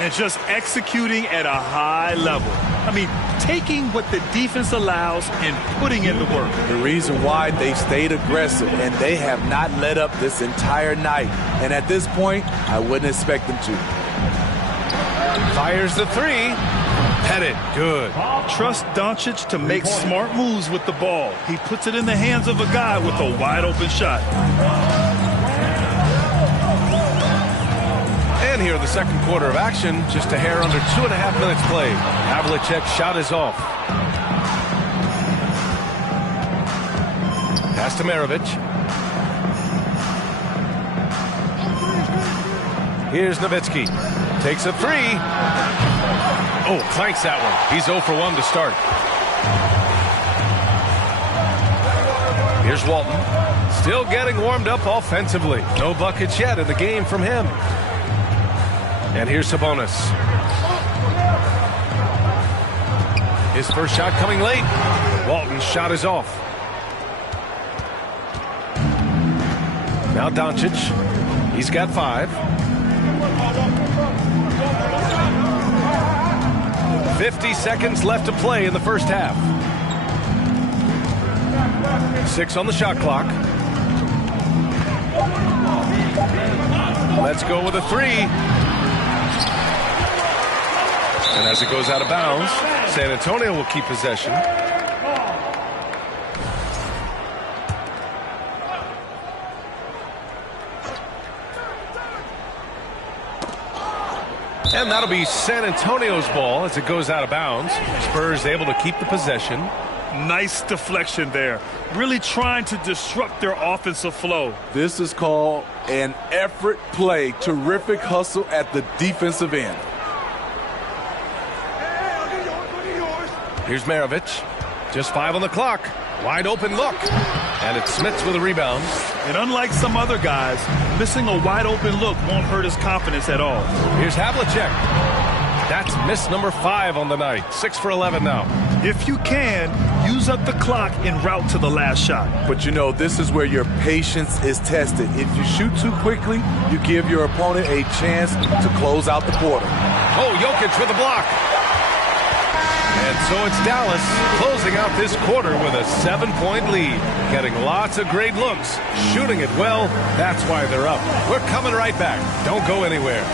And just executing at a high level. I mean, taking what the defense allows and putting in the work. The reason why they stayed aggressive, and they have not let up this entire night. And at this point, I wouldn't expect them to. Fires the 3. Headed. Good. Trust Doncic to make smart moves with the ball. He puts it in the hands of a guy with a wide open shot. And here in the second quarter of action, just a hair under 2.5 minutes played. Havlicek's shot is off. Pass to Maravich. Here's Nowitzki. Takes a 3. Oh, clanks that one. He's 0 for 1 to start. Here's Walton. Still getting warmed up offensively. No buckets yet in the game from him. And here's Sabonis. His first shot coming late. Walton's shot is off. Now Doncic. He's got 5. 50 seconds left to play in the first half. 6 on the shot clock. Let's go with a 3. And as it goes out of bounds, San Antonio will keep possession. And that'll be San Antonio's ball as it goes out of bounds. Spurs able to keep the possession. Nice deflection there. Really trying to disrupt their offensive flow. This is called an effort play. Terrific hustle at the defensive end. Here's Maravich. Just 5 on the clock. Wide open look. And it's Smits with a rebound. And unlike some other guys, missing a wide open look won't hurt his confidence at all. Here's Havlicek. That's miss number 5 on the night. 6 for 11 now. If you can, use up the clock en route to the last shot. But you know, this is where your patience is tested. If you shoot too quickly, you give your opponent a chance to close out the quarter. Oh, Jokic with a block. And so it's Dallas closing out this quarter with a 7-point lead. Getting lots of great looks, shooting it well. That's why they're up. We're coming right back. Don't go anywhere.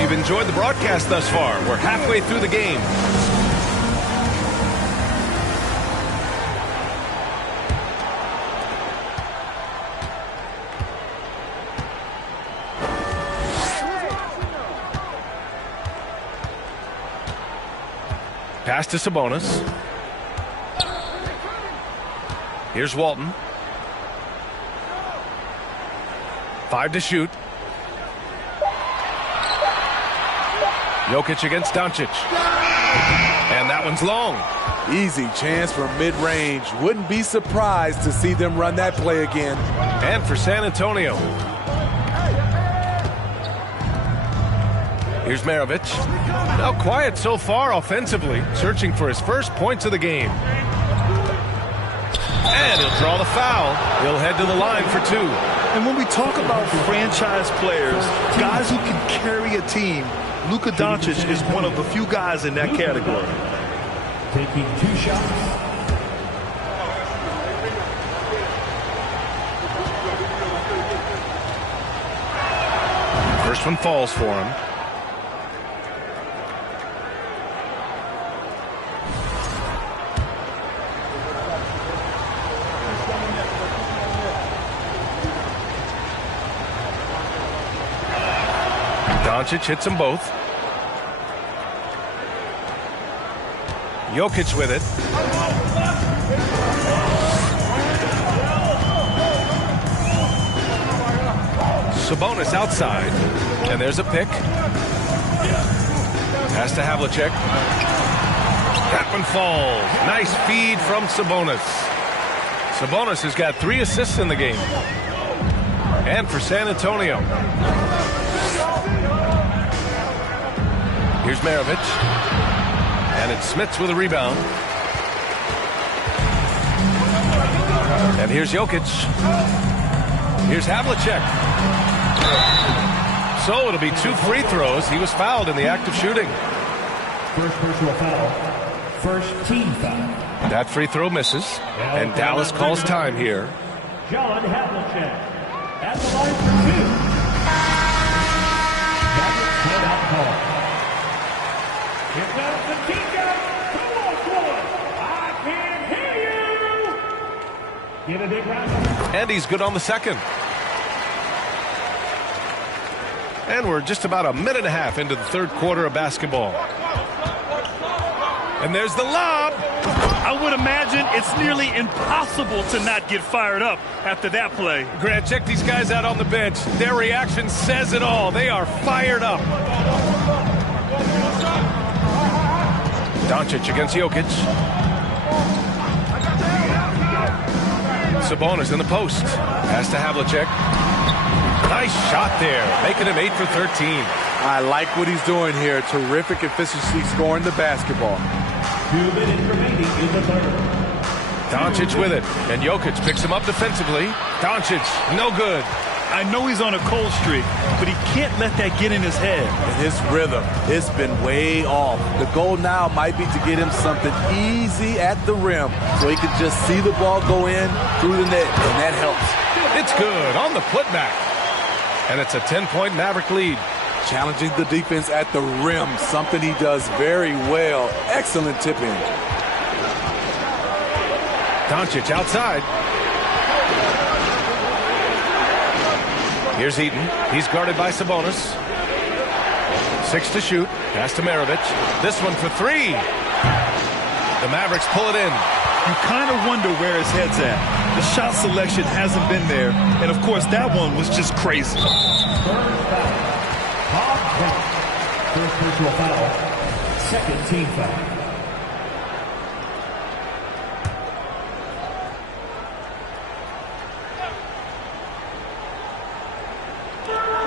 You've enjoyed the broadcast thus far. We're halfway through the game. Pass to Sabonis. Here's Walton. 5 to shoot. Jokic against Doncic. And that one's long. Easy chance from mid-range. Wouldn't be surprised to see them run that play again. And for San Antonio. Here's Maravich. Now quiet so far offensively, searching for his first points of the game. And he'll draw the foul. He'll head to the line for 2. And when we talk about franchise players, guys who can carry a team, Luka Doncic is one of the few guys in that category. Taking 2 shots. First one falls for him. Doncic hits them both. Jokic with it. Sabonis outside. And there's a pick. Pass to Havlicek. That one falls. Nice feed from Sabonis. Sabonis has got 3 assists in the game. And for San Antonio. Here's Maravich. And it's Smits with a rebound. And here's Jokic. Here's Havlicek. So it'll be 2 free throws. He was fouled in the act of shooting. First personal foul. First team foul. That free throw misses. And Dallas calls time here. John Havlicek at the line for 2. Mavericks timeout call. Here comes the teacher. Come on, boy. I can't hear you. Give a big round. And he's good on the second. And we're just about a minute and a half into the third quarter of basketball. And there's the lob. I would imagine it's nearly impossible to not get fired up after that play. Grant, check these guys out on the bench. Their reaction says it all. They are fired up. Doncic against Jokic. Sabonis in the post. Pass to Havlicek. Nice shot there, making him 8 for 13. I like what he's doing here. Terrific efficiency scoring the basketball. 2 minutes remaining in the third. Doncic with it, and Jokic picks him up defensively. Doncic, no good. I know he's on a cold streak, but he can't let that get in his head. And his rhythm, it's been way off. The goal now might be to get him something easy at the rim so he can just see the ball go in through the net, and that helps. It's good on the putback. And it's a 10-point Maverick lead. Challenging the defense at the rim, something he does very well. Excellent tip-in. Doncic outside. Here's Eaton. He's guarded by Sabonis. 6 to shoot. Pass to Maravich. This one for 3. The Mavericks pull it in. You kind of wonder where his head's at. The shot selection hasn't been there. And, of course, that one was just crazy. First personal foul. Second team foul.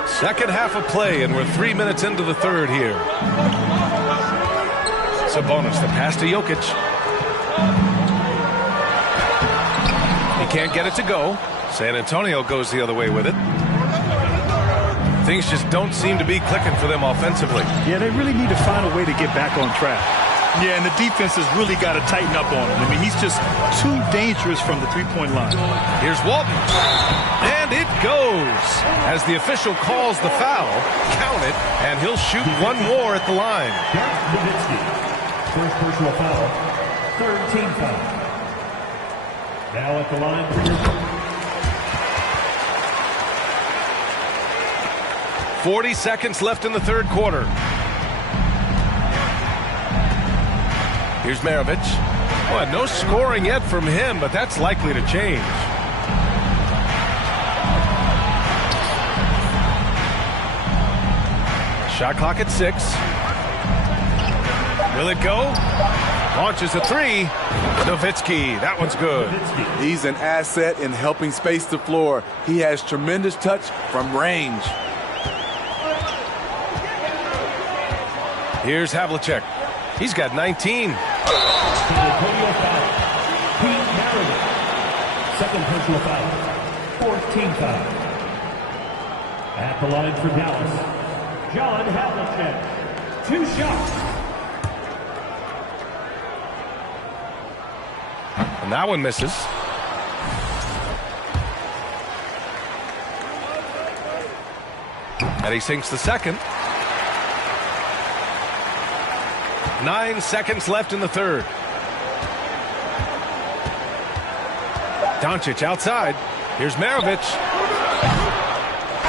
Second half of play, and we're 3 minutes into the third here. Sabonis, the pass to Jokic. He can't get it to go. San Antonio goes the other way with it. Things just don't seem to be clicking for them offensively. Yeah, they really need to find a way to get back on track. Yeah, and the defense has really got to tighten up on him. I mean, he's just too dangerous from the three-point line. Here's Walton. And it goes. As the official calls the foul, count it, and he'll shoot one more at the line. Nowitzki. First personal foul. Third team foul. Now at the line for your 40 seconds left in the third quarter. Here's Maravich. Well, no scoring yet from him, but that's likely to change. Shot clock at 6. Will it go? Launches a 3. Nowitzki. That one's good. He's an asset in helping space the floor. He has tremendous touch from range. Here's Havlicek. He's got 19. Second personal foul. Fourth team foul. At the line for Dallas, John Havlicek. 2 shots. And that one misses. And he sinks the second. 9 seconds left in the third. Doncic outside. Here's Maravich.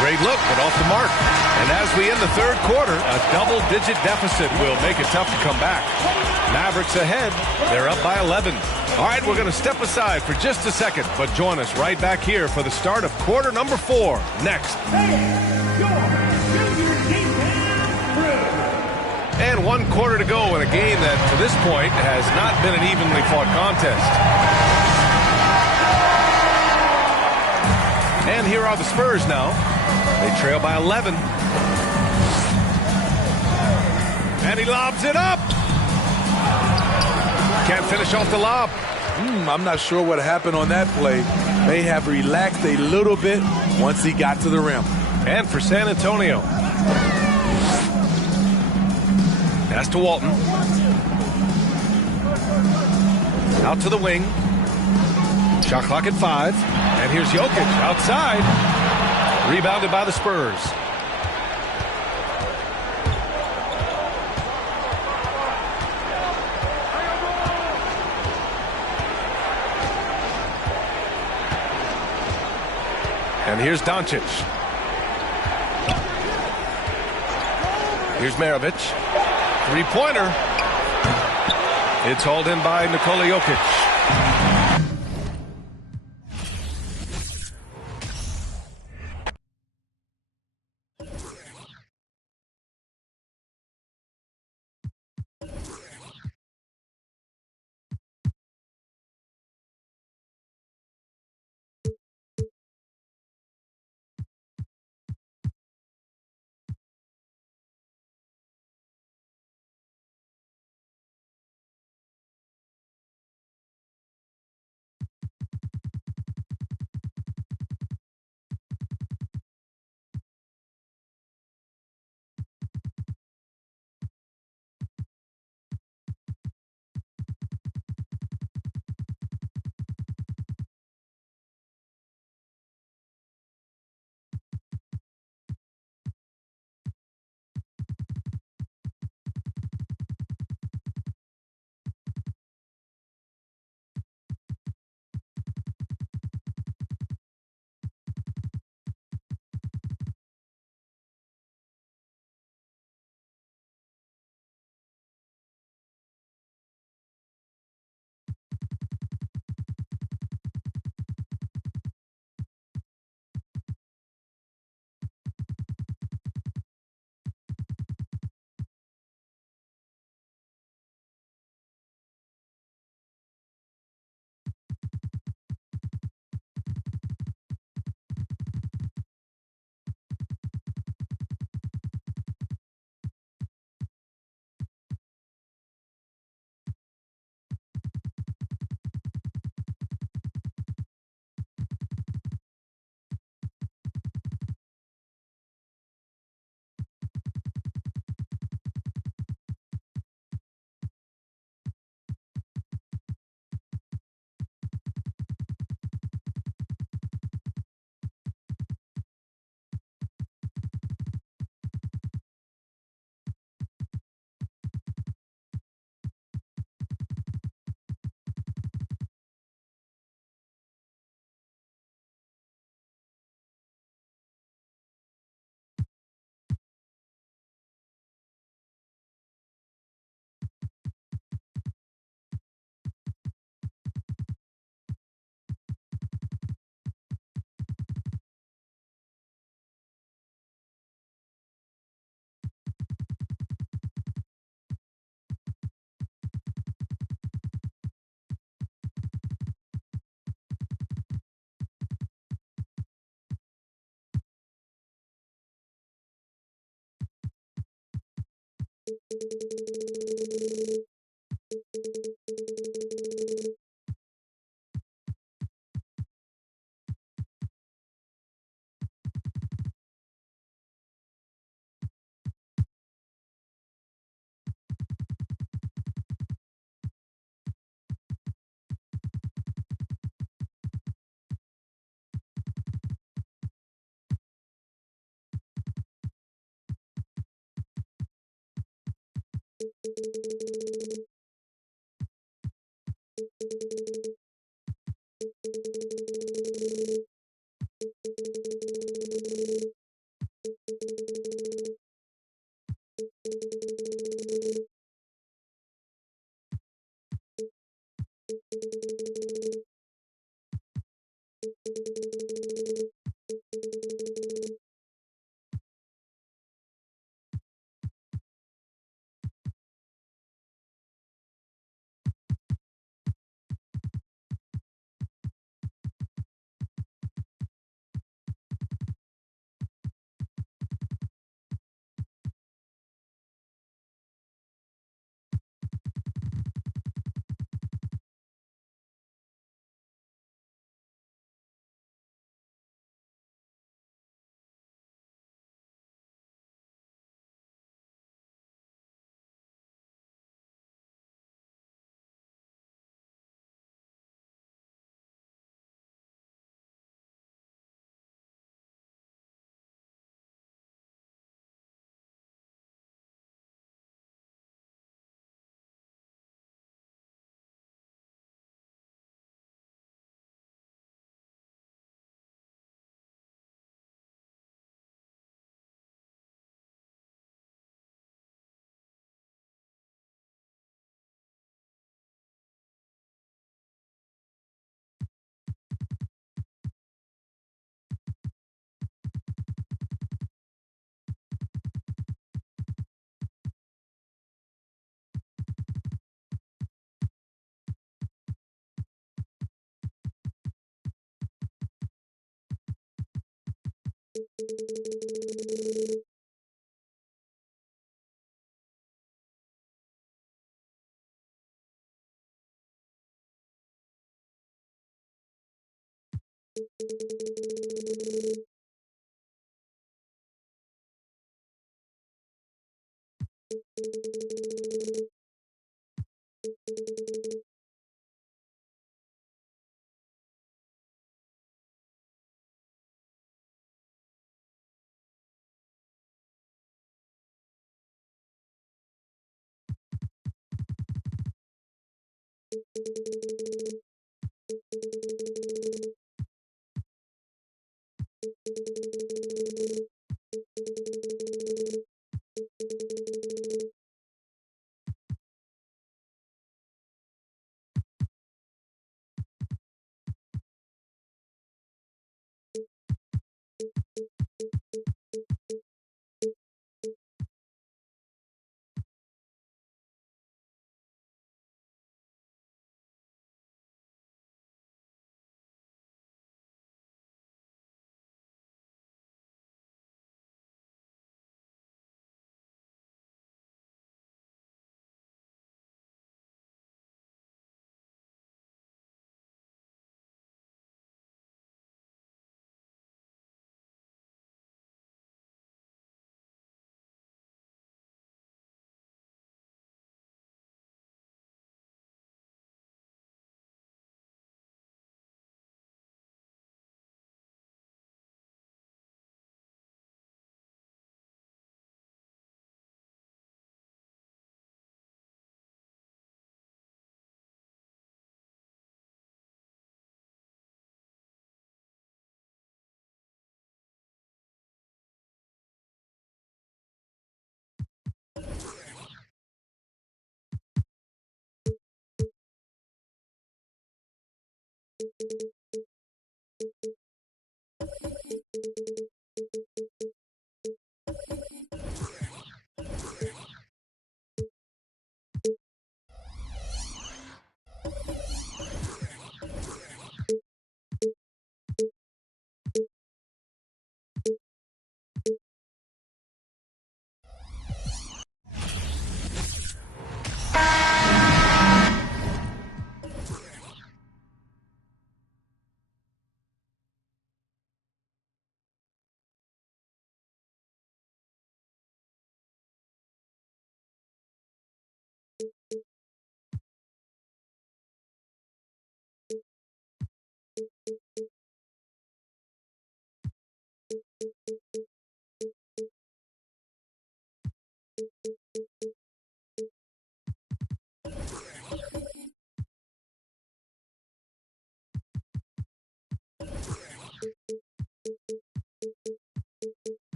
Great look, but off the mark. And as we end the third quarter, a double-digit deficit will make it tough to come back. Mavericks ahead. They're up by 11. All right, we're going to step aside for just a second, but join us right back here for the start of quarter number 4 next. And 1 quarter to go in a game that, to this point, has not been an evenly fought contest. And here are the Spurs now. They trail by 11. And he lobs it up. Can't finish off the lob. I'm not sure what happened on that play. May have relaxed a little bit once he got to the rim. And for San Antonio. Pass to Walton. Out to the wing. Shot clock at 5. And here's Jokic outside. Rebounded by the Spurs. And here's Doncic. Here's Maravich. Three-pointer. It's hauled in by Nikola Jokic.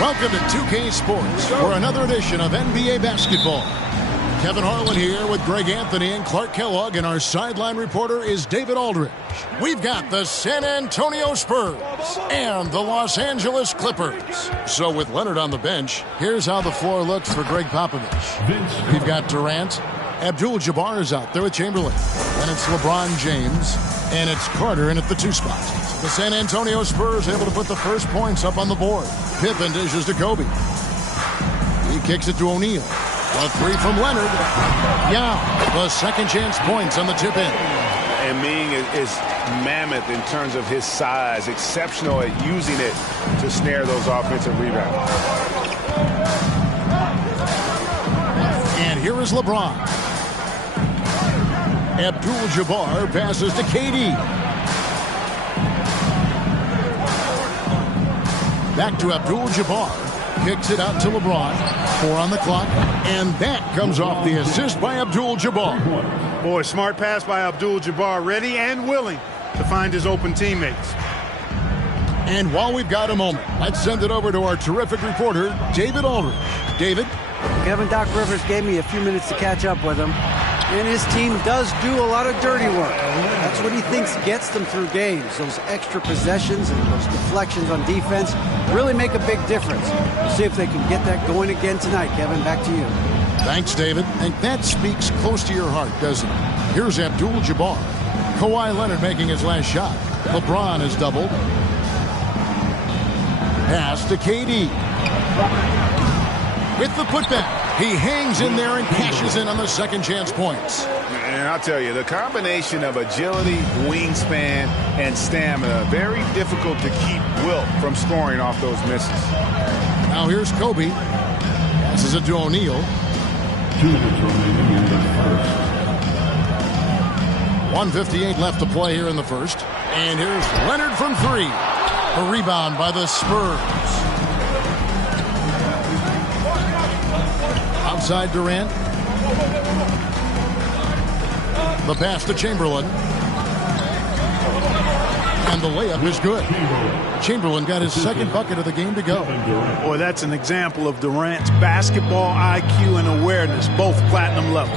Welcome to 2K Sports for another edition of NBA basketball. Kevin Harlan here with Greg Anthony and Clark Kellogg, and our sideline reporter is David Aldridge. We've got the San Antonio Spurs and the Los Angeles Clippers. So with Leonard on the bench, here's how the floor looks for Greg Popovich. We've got Durant. Abdul-Jabbar is out there with Chamberlain. And it's LeBron James. And it's Carter in at the 2 spot. The San Antonio Spurs able to put the first points up on the board. Pippen dishes to Kobe. He kicks it to O'Neal. A 3 from Leonard. Yeah, the second chance points on the tip in. And Ming is mammoth in terms of his size, exceptional at using it to snare those offensive rebounds. And here is LeBron. Abdul-Jabbar passes to KD. Back to Abdul-Jabbar. Kicks it out to LeBron. 4 on the clock. And that comes off the assist by Abdul-Jabbar. Boy, smart pass by Abdul-Jabbar, ready and willing to find his open teammates. And while we've got a moment, let's send it over to our terrific reporter, David Aldridge. David? Kevin, Doc Rivers gave me a few minutes to catch up with him. And his team does do a lot of dirty work. That's what he thinks gets them through games. Those extra possessions and those deflections on defense really make a big difference. We'll see if they can get that going again tonight. Kevin, back to you. Thanks, David. And that speaks close to your heart, doesn't it? Here's Abdul-Jabbar. Kawhi Leonard making his last shot. LeBron is doubled. Pass to KD. With the putback. He hangs in there and cashes in on the second chance points. And I'll tell you, the combination of agility, wingspan, and stamina, very difficult to keep Wilt from scoring off those misses. Now here's Kobe. Passes it to O'Neal. 2 minutes remaining in the first. 1:58 left to play here in the first. And here's Leonard from 3. A rebound by the Spurs. Outside Durant. The pass to Chamberlain. And the layup is good. Chamberlain got his second bucket of the game to go. Boy, that's an example of Durant's basketball IQ and awareness, both platinum level.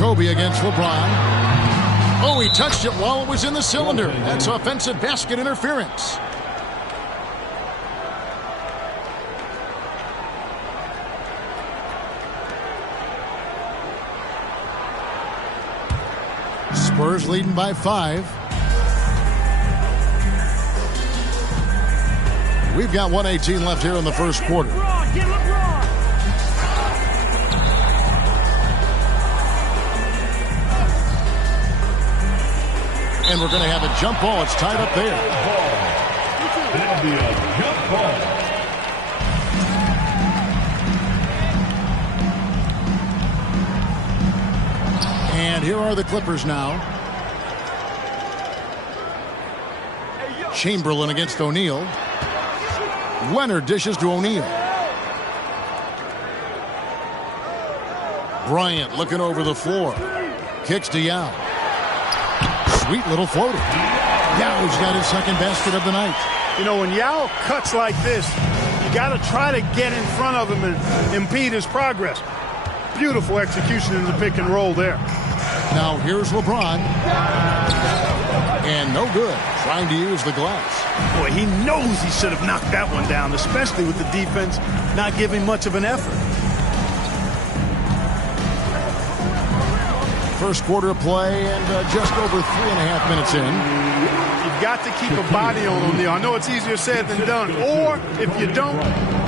Kobe against LeBron. Oh, he touched it while it was in the cylinder. That's offensive basket interference. Spurs leading by 5. We've got 1:18 left here in the first quarter. And we're going to have a jump ball. It's tied up there. That'll be a jump ball. And here are the Clippers now. Chamberlain against O'Neal. Leonard dishes to O'Neal. Bryant looking over the floor. Kicks to Yao. Sweet little floater. Yao's got his second basket of the night. You know, when Yao cuts like this, you got to try to get in front of him and impede his progress. Beautiful execution in the pick and roll there. Now here's LeBron. And no good. Trying to use the glass. Boy, he knows he should have knocked that one down, especially with the defense not giving much of an effort. First quarter of play and just over 3.5 minutes in. You've got to keep a body on O'Neal. I know it's easier said than done. Or if you don't,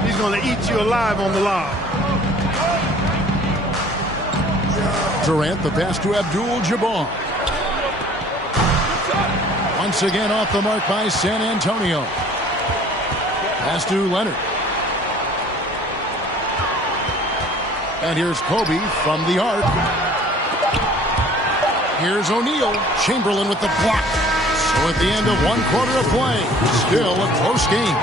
he's going to eat you alive on the lob. Durant, the pass to Abdul-Jabbar. Once again off the mark by San Antonio. Pass to Leonard. And here's Kobe from the arc. Here's O'Neal. Chamberlain with the block. So at the end of 1 quarter of play, still a close game.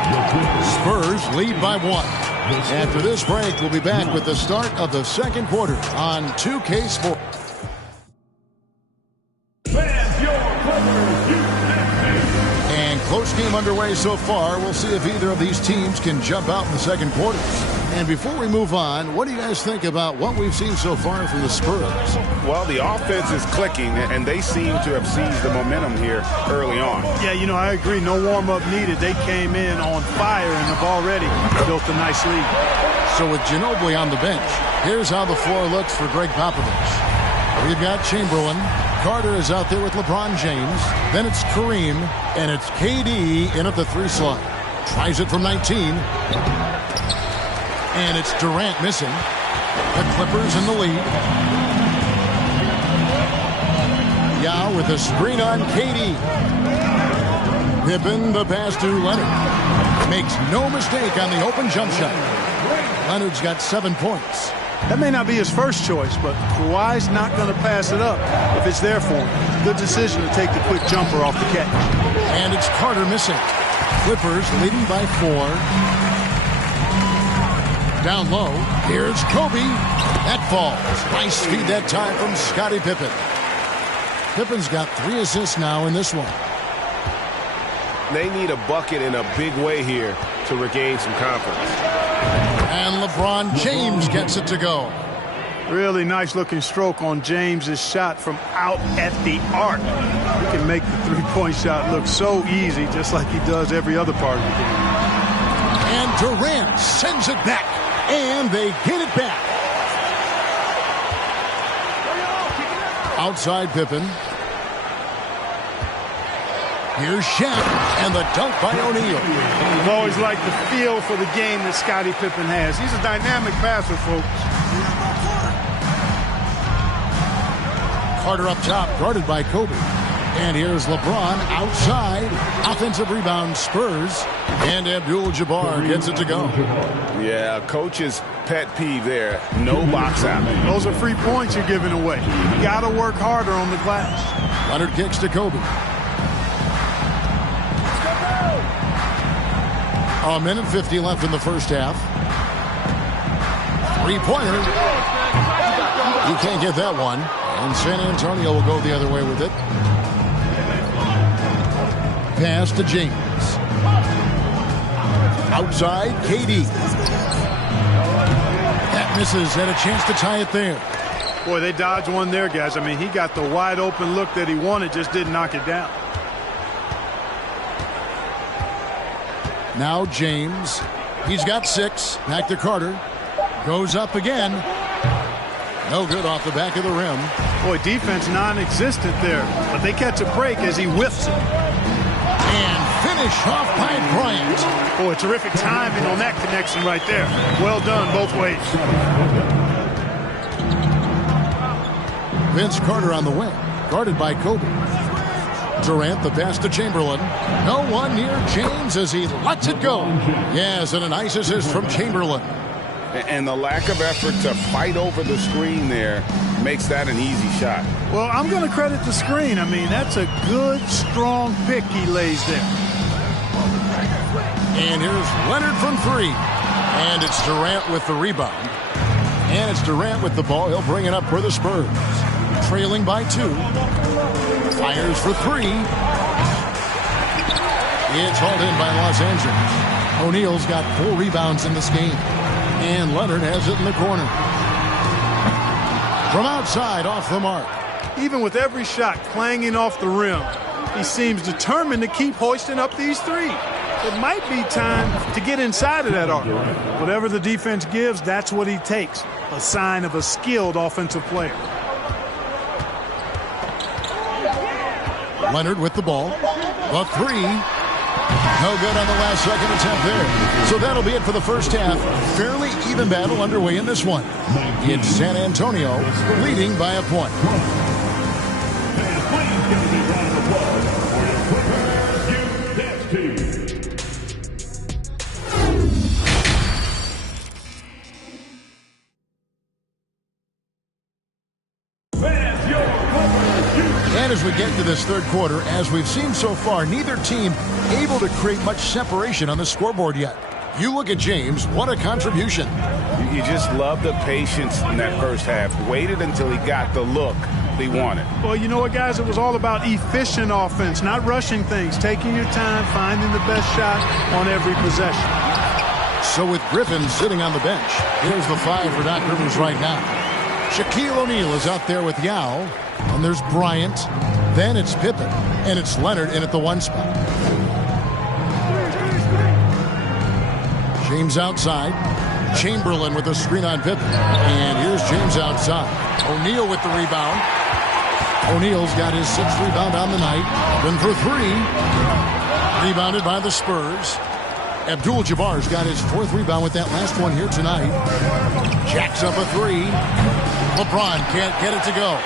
Spurs lead by 1. After this break, we'll be back with the start of the second quarter on 2K Sports. And Close game underway so far. We'll see if either of these teams can jump out in the second quarters. And before we move on, what do you guys think about what we've seen so far from the Spurs? Well, the offense is clicking, and they seem to have seized the momentum here early on. Yeah, I agree. No warm-up needed. They came in on fire and have already built a nice lead. So with Ginobili on the bench, here's how the floor looks for Greg Popovich. We've got Chamberlain. Carter is out there with LeBron James. Then it's Kareem, and it's KD in at the 3 slot. Tries it from 19. And it's Durant missing. The Clippers in the lead. Yao with a screen on KD. Pippen the pass to Leonard. Makes no mistake on the open jump shot. Leonard's got 7 points. That may not be his first choice, but Kawhi's not going to pass it up if it's there for him. Good decision to take the quick jumper off the catch. And it's Carter missing. Clippers leading by 4. Down low, here's Kobe. That falls. Nice feed that time from Scottie Pippen. Pippen's got 3 assists now in this one. They need a bucket in a big way here to regain some confidence. And LeBron James gets it to go. Really nice looking stroke on James's shot from out at the arc. He can make the 3-point shot look so easy, just like he does every other part of the game. And Durant sends it back. And they get it back. Outside Pippen. Here's Shaq, and the dunk by O'Neal. I've always liked the feel for the game that Scottie Pippen has. He's a dynamic passer, folks. Carter up top, guarded by Kobe. And here's LeBron outside. Offensive rebound, Spurs. And Abdul-Jabbar gets it to go. Yeah, coach's pet peeve there. No box out. Those are free points you're giving away. You got to work harder on the glass. Leonard kicks to Kobe. A minute 50 left in the first half. 3-pointer. You can't get that one. And San Antonio will go the other way with it. Pass to James. Outside, KD. That misses, and a chance to tie it there. Boy, they dodged one there, guys. I mean, he got the wide open look that he wanted, just didn't knock it down. Now James. He's got 6. Back to Carter. Goes up again. No good off the back of the rim. Boy, defense non-existent there. But they catch a break as he whiffs it. And finish off by Bryant. Boy, terrific timing on that connection right there. Well done both ways. Vince Carter on the wing. Guarded by Kobe. Durant the pass to Chamberlain. No one near James as he lets it go. Yes, and a nice assist from Chamberlain. And the lack of effort to fight over the screen there makes that an easy shot. Well, I'm going to credit the screen. I mean, that's a good, strong pick he lays there. And here's Leonard from 3. And it's Durant with the rebound. And it's Durant with the ball. He'll bring it up for the Spurs. Trailing by 2. Fires for 3. It's hauled in by Los Angeles. O'Neal's got 4 rebounds in this game. And Leonard has it in the corner. From outside, off the mark. Even with every shot clanging off the rim, he seems determined to keep hoisting up these 3. It might be time to get inside of that arc. Whatever the defense gives, that's what he takes. A sign of a skilled offensive player. Leonard with the ball. The 3. No good on the last second attempt there. So that'll be it for the first half. Fairly even battle underway in this one. It's San Antonio leading by a point. And as we get to this third quarter, as we've seen so far, neither team able to create much separation on the scoreboard yet. You look at James, what a contribution. You just love the patience in that first half. Waited until he got the look he wanted. Well, you know what, guys? It was all about efficient offense, not rushing things, taking your time, finding the best shot on every possession. So with Griffin sitting on the bench, here's the 5 for Doc Rivers right now. Shaquille O'Neal is out there with Yao, and there's Bryant. Then it's Pippen, and it's Leonard in at the 1 spot. James outside. Chamberlain with a screen on Pippen. And here's James outside. O'Neal with the rebound. O'Neal's got his 6th rebound on the night. Then for 3. Rebounded by the Spurs. Abdul-Jabbar's got his 4th rebound with that last one here tonight. Jacks up a 3. LeBron can't get it to go.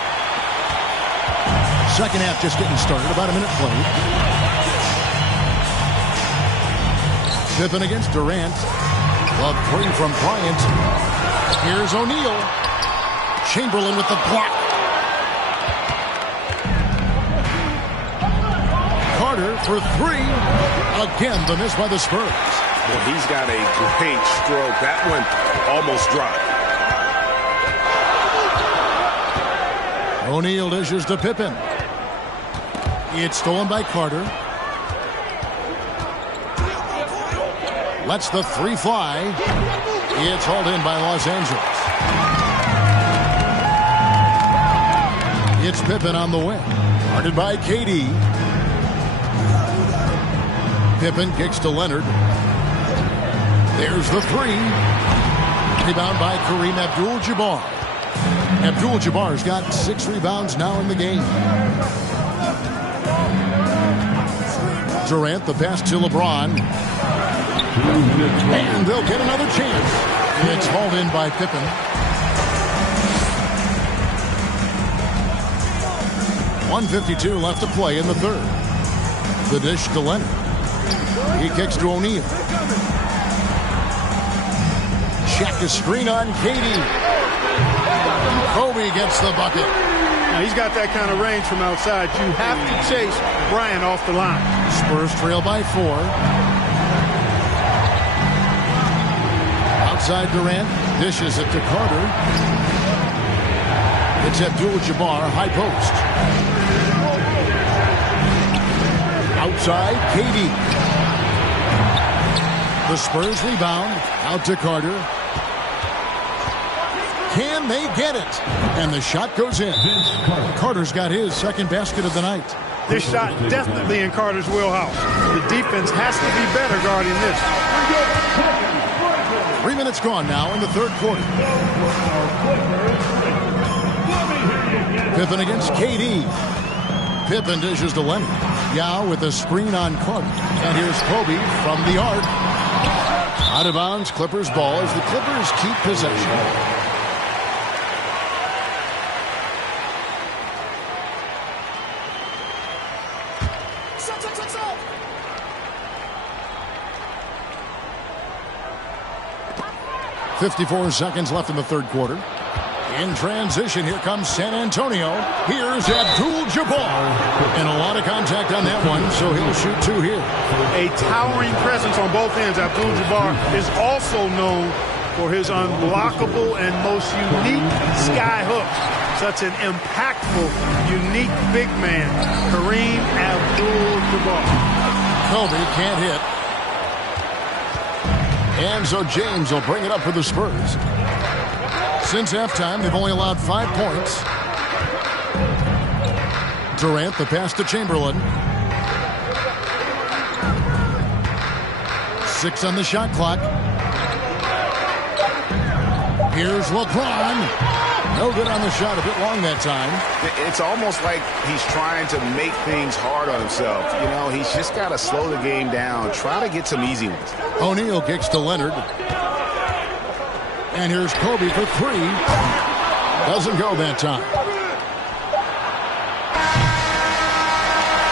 Second half just getting started. About a minute played. Pippen against Durant. A 3 from Bryant. Here's O'Neal. Chamberlain with the block. Carter for 3. Again, the miss by the Spurs. Well, he's got a great stroke. That one almost dropped. O'Neal dishes to Pippen. It's stolen by Carter. Lets the 3 fly. It's hauled in by Los Angeles. It's Pippen on the wing. Guarded by KD. Pippen kicks to Leonard. There's the 3. Rebound by Kareem Abdul-Jabbar. Abdul-Jabbar's got 6 rebounds now in the game. Durant, the pass to LeBron. And they'll get another chance. It's hauled in by Pippen. .152 left to play in the 3rd. The dish to Leonard. He kicks to O'Neal. Check a screen on KD. Kobe gets the bucket. Now, he's got that kind of range from outside. You have to chase Bryant off the line. Spurs trail by 4. Outside Durant. Dishes it to Carter. It's Abdul-Jabbar, high post. Outside, KD. The Spurs rebound. Out to Carter. Can they get it? And the shot goes in. Carter's got his 2nd basket of the night. This shot definitely in Carter's wheelhouse. The defense has to be better guarding this. 3 minutes gone now in the 3rd quarter. Pippen against KD. Pippen dishes to Leonard. Yao with a screen on Carter. And here's Kobe from the arc. Out of bounds, Clippers ball as the Clippers keep possession. .54 seconds left in the 3rd quarter. In transition, here comes San Antonio. Here's Abdul-Jabbar. And a lot of contact on that one, so he'll shoot 2 here. A towering presence on both ends. Abdul-Jabbar is also known for his unblockable and most unique sky hook. Such an impactful, unique big man, Kareem Abdul-Jabbar. Kobe can't hit. And so James will bring it up for the Spurs. Since halftime, they've only allowed 5 points. Durant, the pass to Chamberlain. 6 on the shot clock. Here's LeBron. No good on the shot, a bit long that time. It's almost like he's trying to make things hard on himself. You know, he's just got to slow the game down, try to get some easy ones. O'Neal kicks to Leonard. And here's Kobe for 3. Doesn't go that time.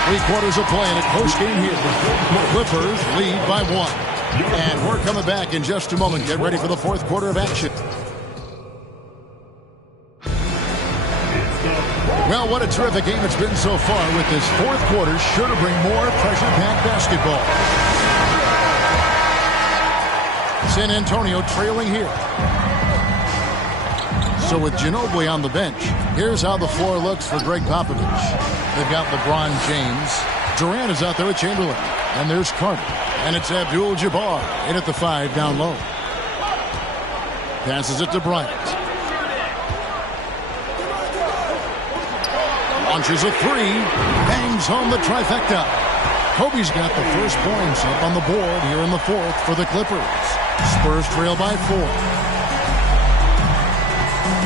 3 quarters of play in a close game here. Clippers lead by 1. And we're coming back in just a moment. Get ready for the 4th quarter of action. Well, what a terrific game it's been so far with this 4th quarter. Sure to bring more pressure-packed basketball. San Antonio trailing here. So with Ginobili on the bench, here's how the floor looks for Greg Popovich. They've got LeBron James. Durant is out there with Chamberlain. And there's Carter. And it's Abdul-Jabbar in at the 5 down low. Passes it to Bryant. Launches a 3. Bangs home the trifecta. Kobe's got the first points up on the board here in the 4th for the Clippers. Spurs trail by 4.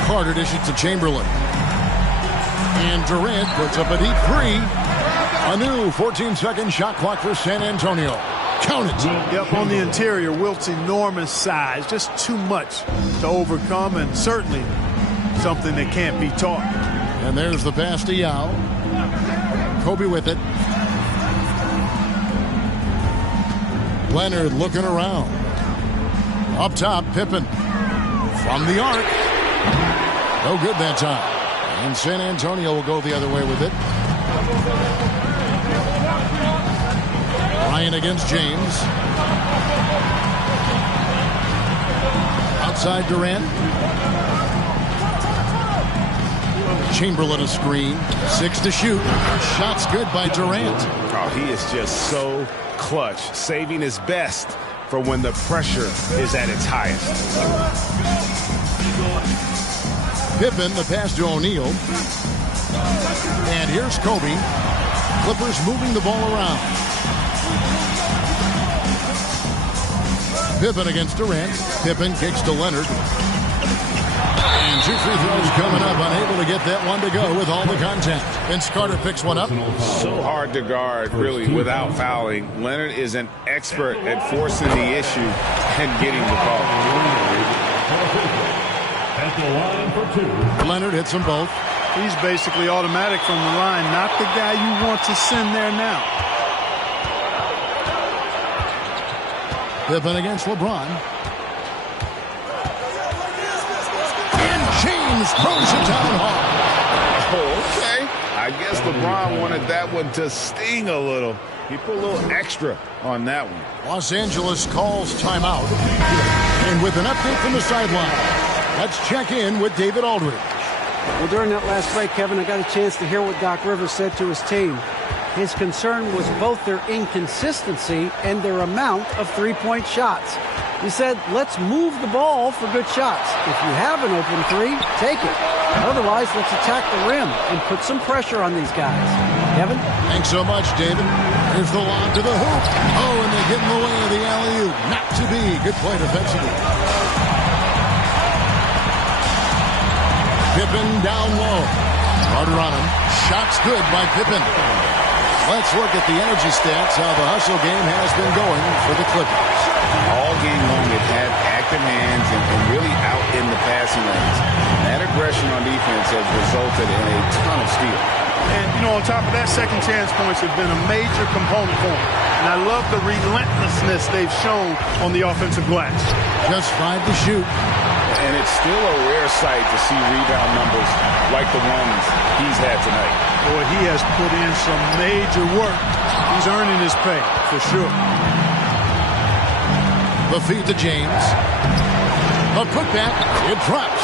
Carter dishes to Chamberlain. And Durant puts up a deep 3. A new 14-second shot clock for San Antonio. Count it. Yep, on the interior, Wilt's enormous size. Just too much to overcome, and certainly something that can't be taught. And there's the pass to Yao. Kobe with it. Leonard looking around. Up top, Pippen. From the arc. No good that time. And San Antonio will go the other way with it. Ryan against James. Outside Durant. Chamberlain a screen. 6 to shoot. Shots good by Durant. Oh, he is just so clutch, saving his best for when the pressure is at its highest. Pippen, the pass to O'Neal. And here's Kobe. Clippers moving the ball around. Pippen against Durant. Pippen kicks to Leonard. And 2 free throws coming up. Unable to get that one to go with all the contact. Vince Carter picks one up. So hard to guard, really, without fouling. Leonard is an expert at forcing the issue and getting the ball. At the line for 2. Leonard hits them both. He's basically automatic from the line. Not the guy you want to send there now. Pippen against LeBron. And James throws it down hard. Oh, okay. I guess LeBron wanted that one to sting a little. He put a little extra on that one. Los Angeles calls timeout. And with an update from the sideline, let's check in with David Aldridge. Well, during that last break, Kevin, I got a chance to hear what Doc Rivers said to his team. His concern was both their inconsistency and their amount of three-point shots. He said, let's move the ball for good shots. If you have an open 3, take it. Otherwise, let's attack the rim and put some pressure on these guys. Kevin? Thanks so much, David. Here's the lob to the hoop. Oh, and they get in the way of the alley-oop. Not to be. Good play defensively. Pippen down low. Carter on him. Shots good by Pippen. Let's look at the energy stats, how the hustle game has been going for the Clippers. All game long, they've had active hands and really out in the passing lanes. That aggression on defense has resulted in a ton of steals. And, you know, on top of that, second chance points have been a major component for them. And I love the relentlessness they've shown on the offensive glass. Just 5 to shoot. And it's still a rare sight to see rebound numbers like the ones he's had tonight. Boy, he has put in some major work. He's earning his pay, for sure. The feed to James. The putback, it drops.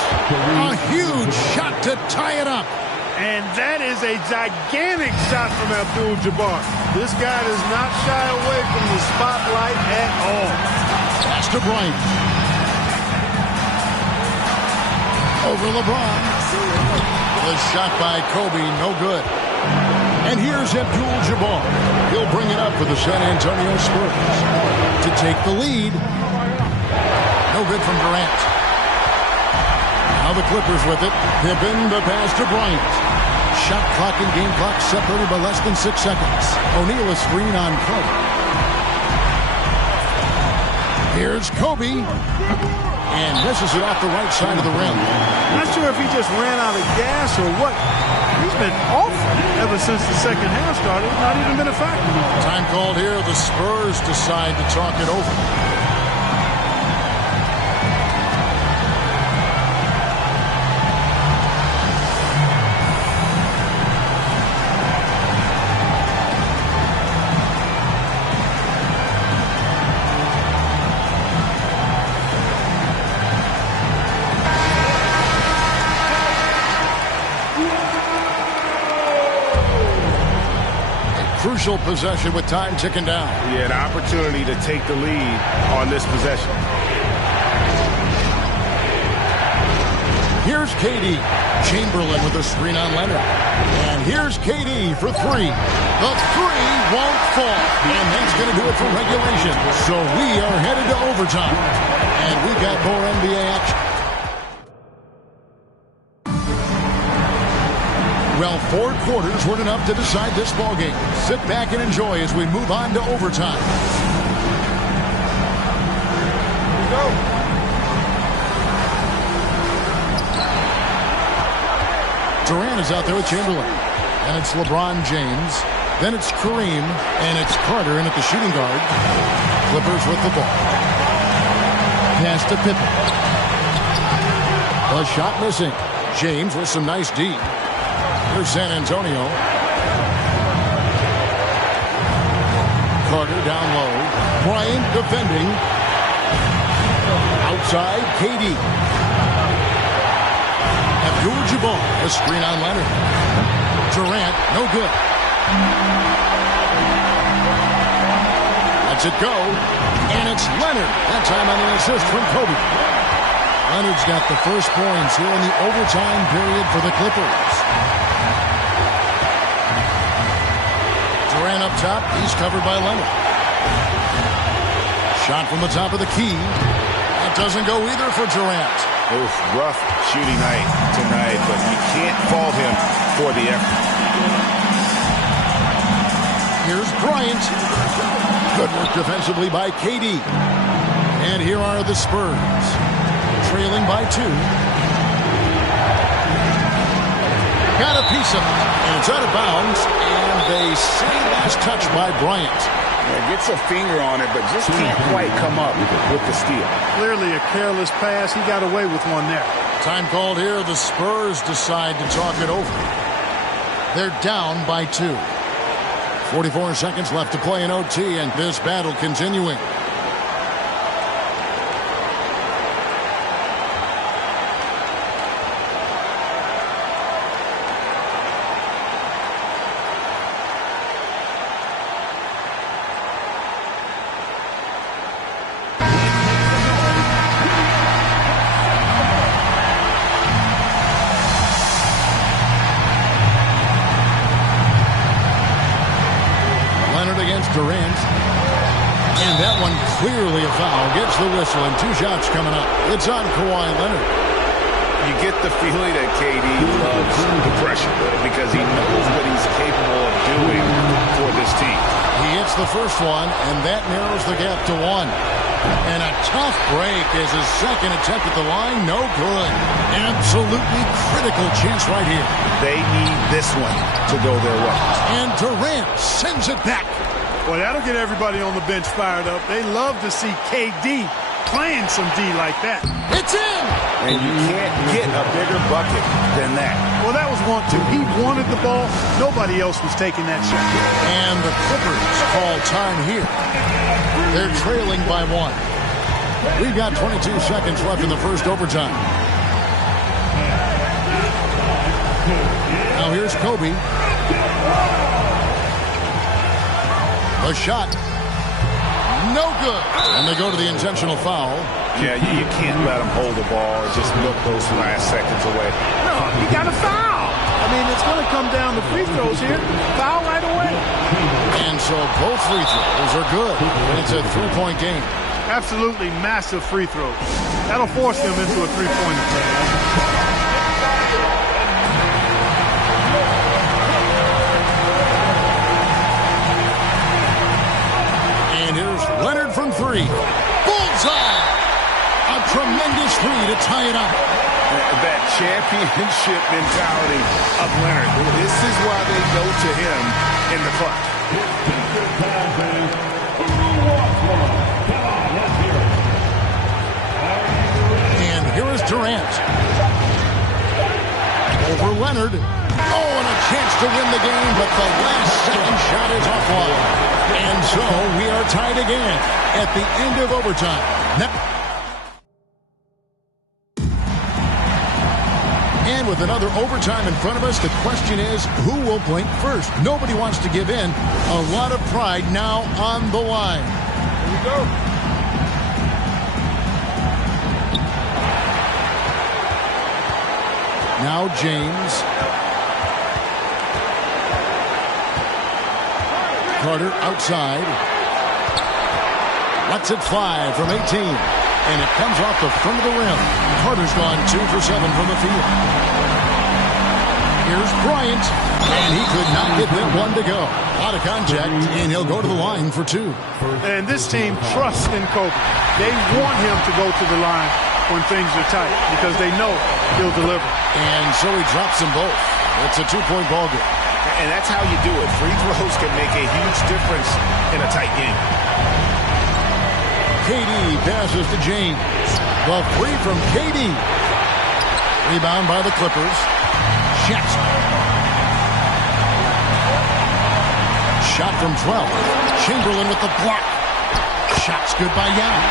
A huge shot to tie it up. And that is a gigantic shot from Abdul-Jabbar. This guy does not shy away from the spotlight at all. Pass to Bryant. Over LeBron. The shot by Kobe, no good. And here's Abdul-Jabbar. He'll bring it up for the San Antonio Spurs to take the lead. No good from Durant. Now the Clippers with it. Pippen, the pass to Bryant. Shot clock and game clock separated by less than 6 seconds. O'Neal a screen on Carter. Here's Kobe. And misses it off the right side of the rim. Not sure if he just ran out of gas or what. He's been awful ever since the second half started. Not even been a factor. Time called here. The Spurs decide to talk it over. crucial possession with time ticking down. Yeah, an opportunity to take the lead on this possession. Here's KD. Chamberlain with a screen on Leonard. And here's KD for three. The three won't fall. And that's going to do it for regulation. So we are headed to overtime. And we got more NBA action. Well, 4 quarters weren't enough to decide this ballgame. Sit back and enjoy as we move on to overtime. Here we go. Durant is out there with Chamberlain. And it's LeBron James. Then it's Kareem. And it's Carter in at the shooting guard. Clippers with the ball. Pass to Pippen. A shot missing. James with some nice D. Here's San Antonio. Carter down low. Bryant defending. Outside, KD. Abdul-Jabbar, a screen on Leonard. Durant, no good. Lets it go. And it's Leonard. That time on the assist from Kobe. Leonard's got the first points here in the overtime period for the Clippers. Durant up top. He's covered by Leonard. Shot from the top of the key. That doesn't go either for Durant. Oof, rough shooting night tonight, but you can't fault him for the effort. Here's Bryant. Good work defensively by KD. And here are the Spurs. Trailing by 2. Got a piece of it. And it's out of bounds. And they say last touch by Bryant. Yeah, gets a finger on it, but just can't quite come up with the steal. Clearly a careless pass. He got away with one there. Time called here. The Spurs decide to talk it over. They're down by 2. 44 seconds left to play in OT, and this battle continuing. Durant. And that one clearly a foul. Gets the whistle and 2 shots coming up. It's on Kawhi Leonard. You get the feeling that KD loves the pressure because he knows what he's capable of doing for this team. He hits the first one, and that narrows the gap to 1. And a tough break is his second attempt at the line. No good. Absolutely critical chance right here. They need this one to go their way. And Durant sends it back. Well, that'll get everybody on the bench fired up. They love to see KD playing some D like that. It's in! And you can't get a bigger bucket than that. Well, that was want to. He wanted the ball. Nobody else was taking that shot. And the Clippers call time here. They're trailing by 1. We've got 22 seconds left in the first overtime. Now here's Kobe. A shot. No good. And they go to the intentional foul. Yeah, you can't let him hold the ball and just milk those last seconds away. No, he got a foul. I mean, it's going to come down to free throws here. Foul right away. And so both free throws are good. And it's a 3-point game. Absolutely massive free throws. That'll force them into a 3-pointer play. Leonard from 3. Bullseye! A tremendous 3 to tie it up. That championship mentality of Leonard. This is why they go to him in the clutch. And here is Durant. Over Leonard. Oh, and a chance to win the game, but the last second shot is offline. And so we are tied again at the end of overtime. And with another overtime in front of us. The question is, who will blink first? Nobody wants to give in. A lot of pride now on the line. Here we go. Now James. Carter outside. Lets it fly from 18. And it comes off the front of the rim. Carter's gone 2 for 7 from the field. Here's Bryant. And he could not get that one to go. Out of contact, and he'll go to the line for 2. And this team trusts in Kobe. They want him to go to the line when things are tight because they know he'll deliver. And so he drops them both. It's a 2-point ball game. And that's how you do it. Free throws can make a huge difference in a tight game. KD passes to James. The free from KD. Rebound by the Clippers. Jackson. Shot from 12. Chamberlain with the block. Shot's good by Young.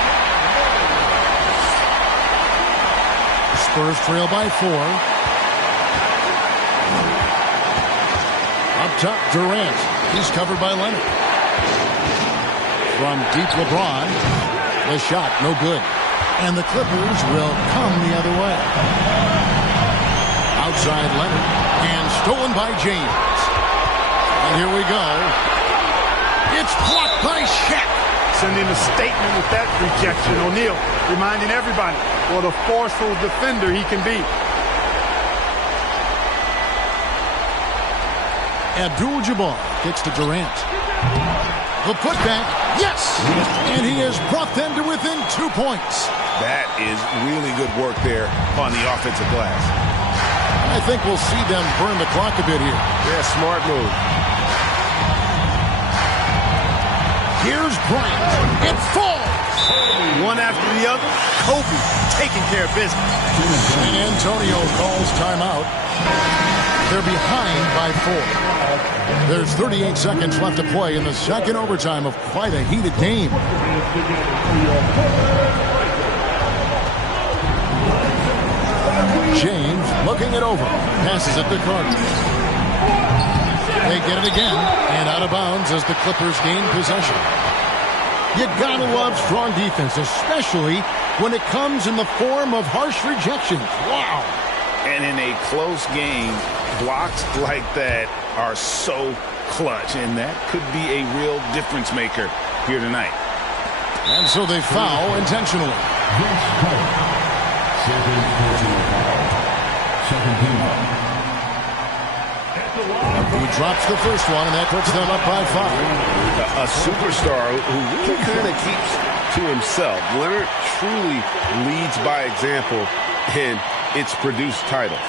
Spurs trail by 4. Up top, Durant. He's covered by Leonard. From deep, LeBron. The shot, no good. And the Clippers will come the other way. Outside Leonard. And stolen by James. And here we go. It's blocked by Shaq. Sending a statement with that rejection. O'Neal reminding everybody what a forceful defender he can be. Abdul-Jabbar kicks to Durant. The putback, yes! And he has brought them to within 2 points. That is really good work there on the offensive glass. I think we'll see them burn the clock a bit here. Yeah, smart move. Here's Bryant. It falls! One after the other, Kobe taking care of business. San Antonio calls timeout. They're behind by 4. There's 38 seconds left to play in the second overtime of quite a heated game. James looking it over. Passes it to Carter. They get it again. And out of bounds as the Clippers gain possession. You gotta love strong defense, especially when it comes in the form of harsh rejections. Wow. And in a close game, blocks like that are so clutch, and that could be a real difference maker here tonight. And so they foul intentionally. He drops the first one, and that puts them up by 5. A superstar who really kind of keeps to himself. Leonard truly leads by example, and it's produced titles.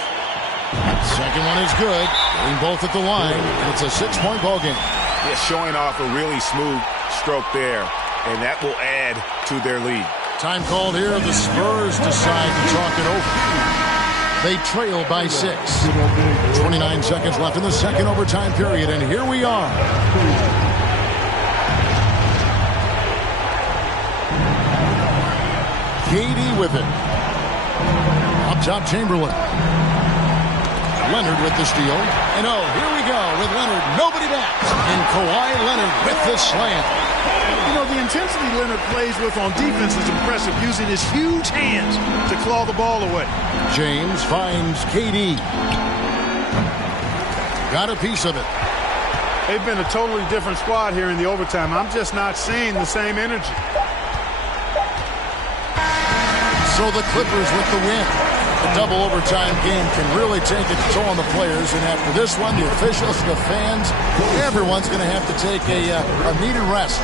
Second one is good. Getting both at the line. And it's a 6-point ball game. Yeah, showing off a really smooth stroke there, and that will add to their lead. Time called here. The Spurs decide to talk it over. They trail by 6. 29 seconds left in the second overtime period, and here we are. KD with it. Up top, Chamberlain. Leonard with the steal. And oh, here we go with Leonard. Nobody back. And Kawhi Leonard with the slam. You know, the intensity Leonard plays with on defense is impressive, using his huge hands to claw the ball away. James finds KD. Got a piece of it. They've been a totally different squad here in the overtime. I'm just not seeing the same energy. So the Clippers with the win. The double overtime game can really take its toll on the players. And after this one, the officials, the fans, everyone's going to have to take a needed rest.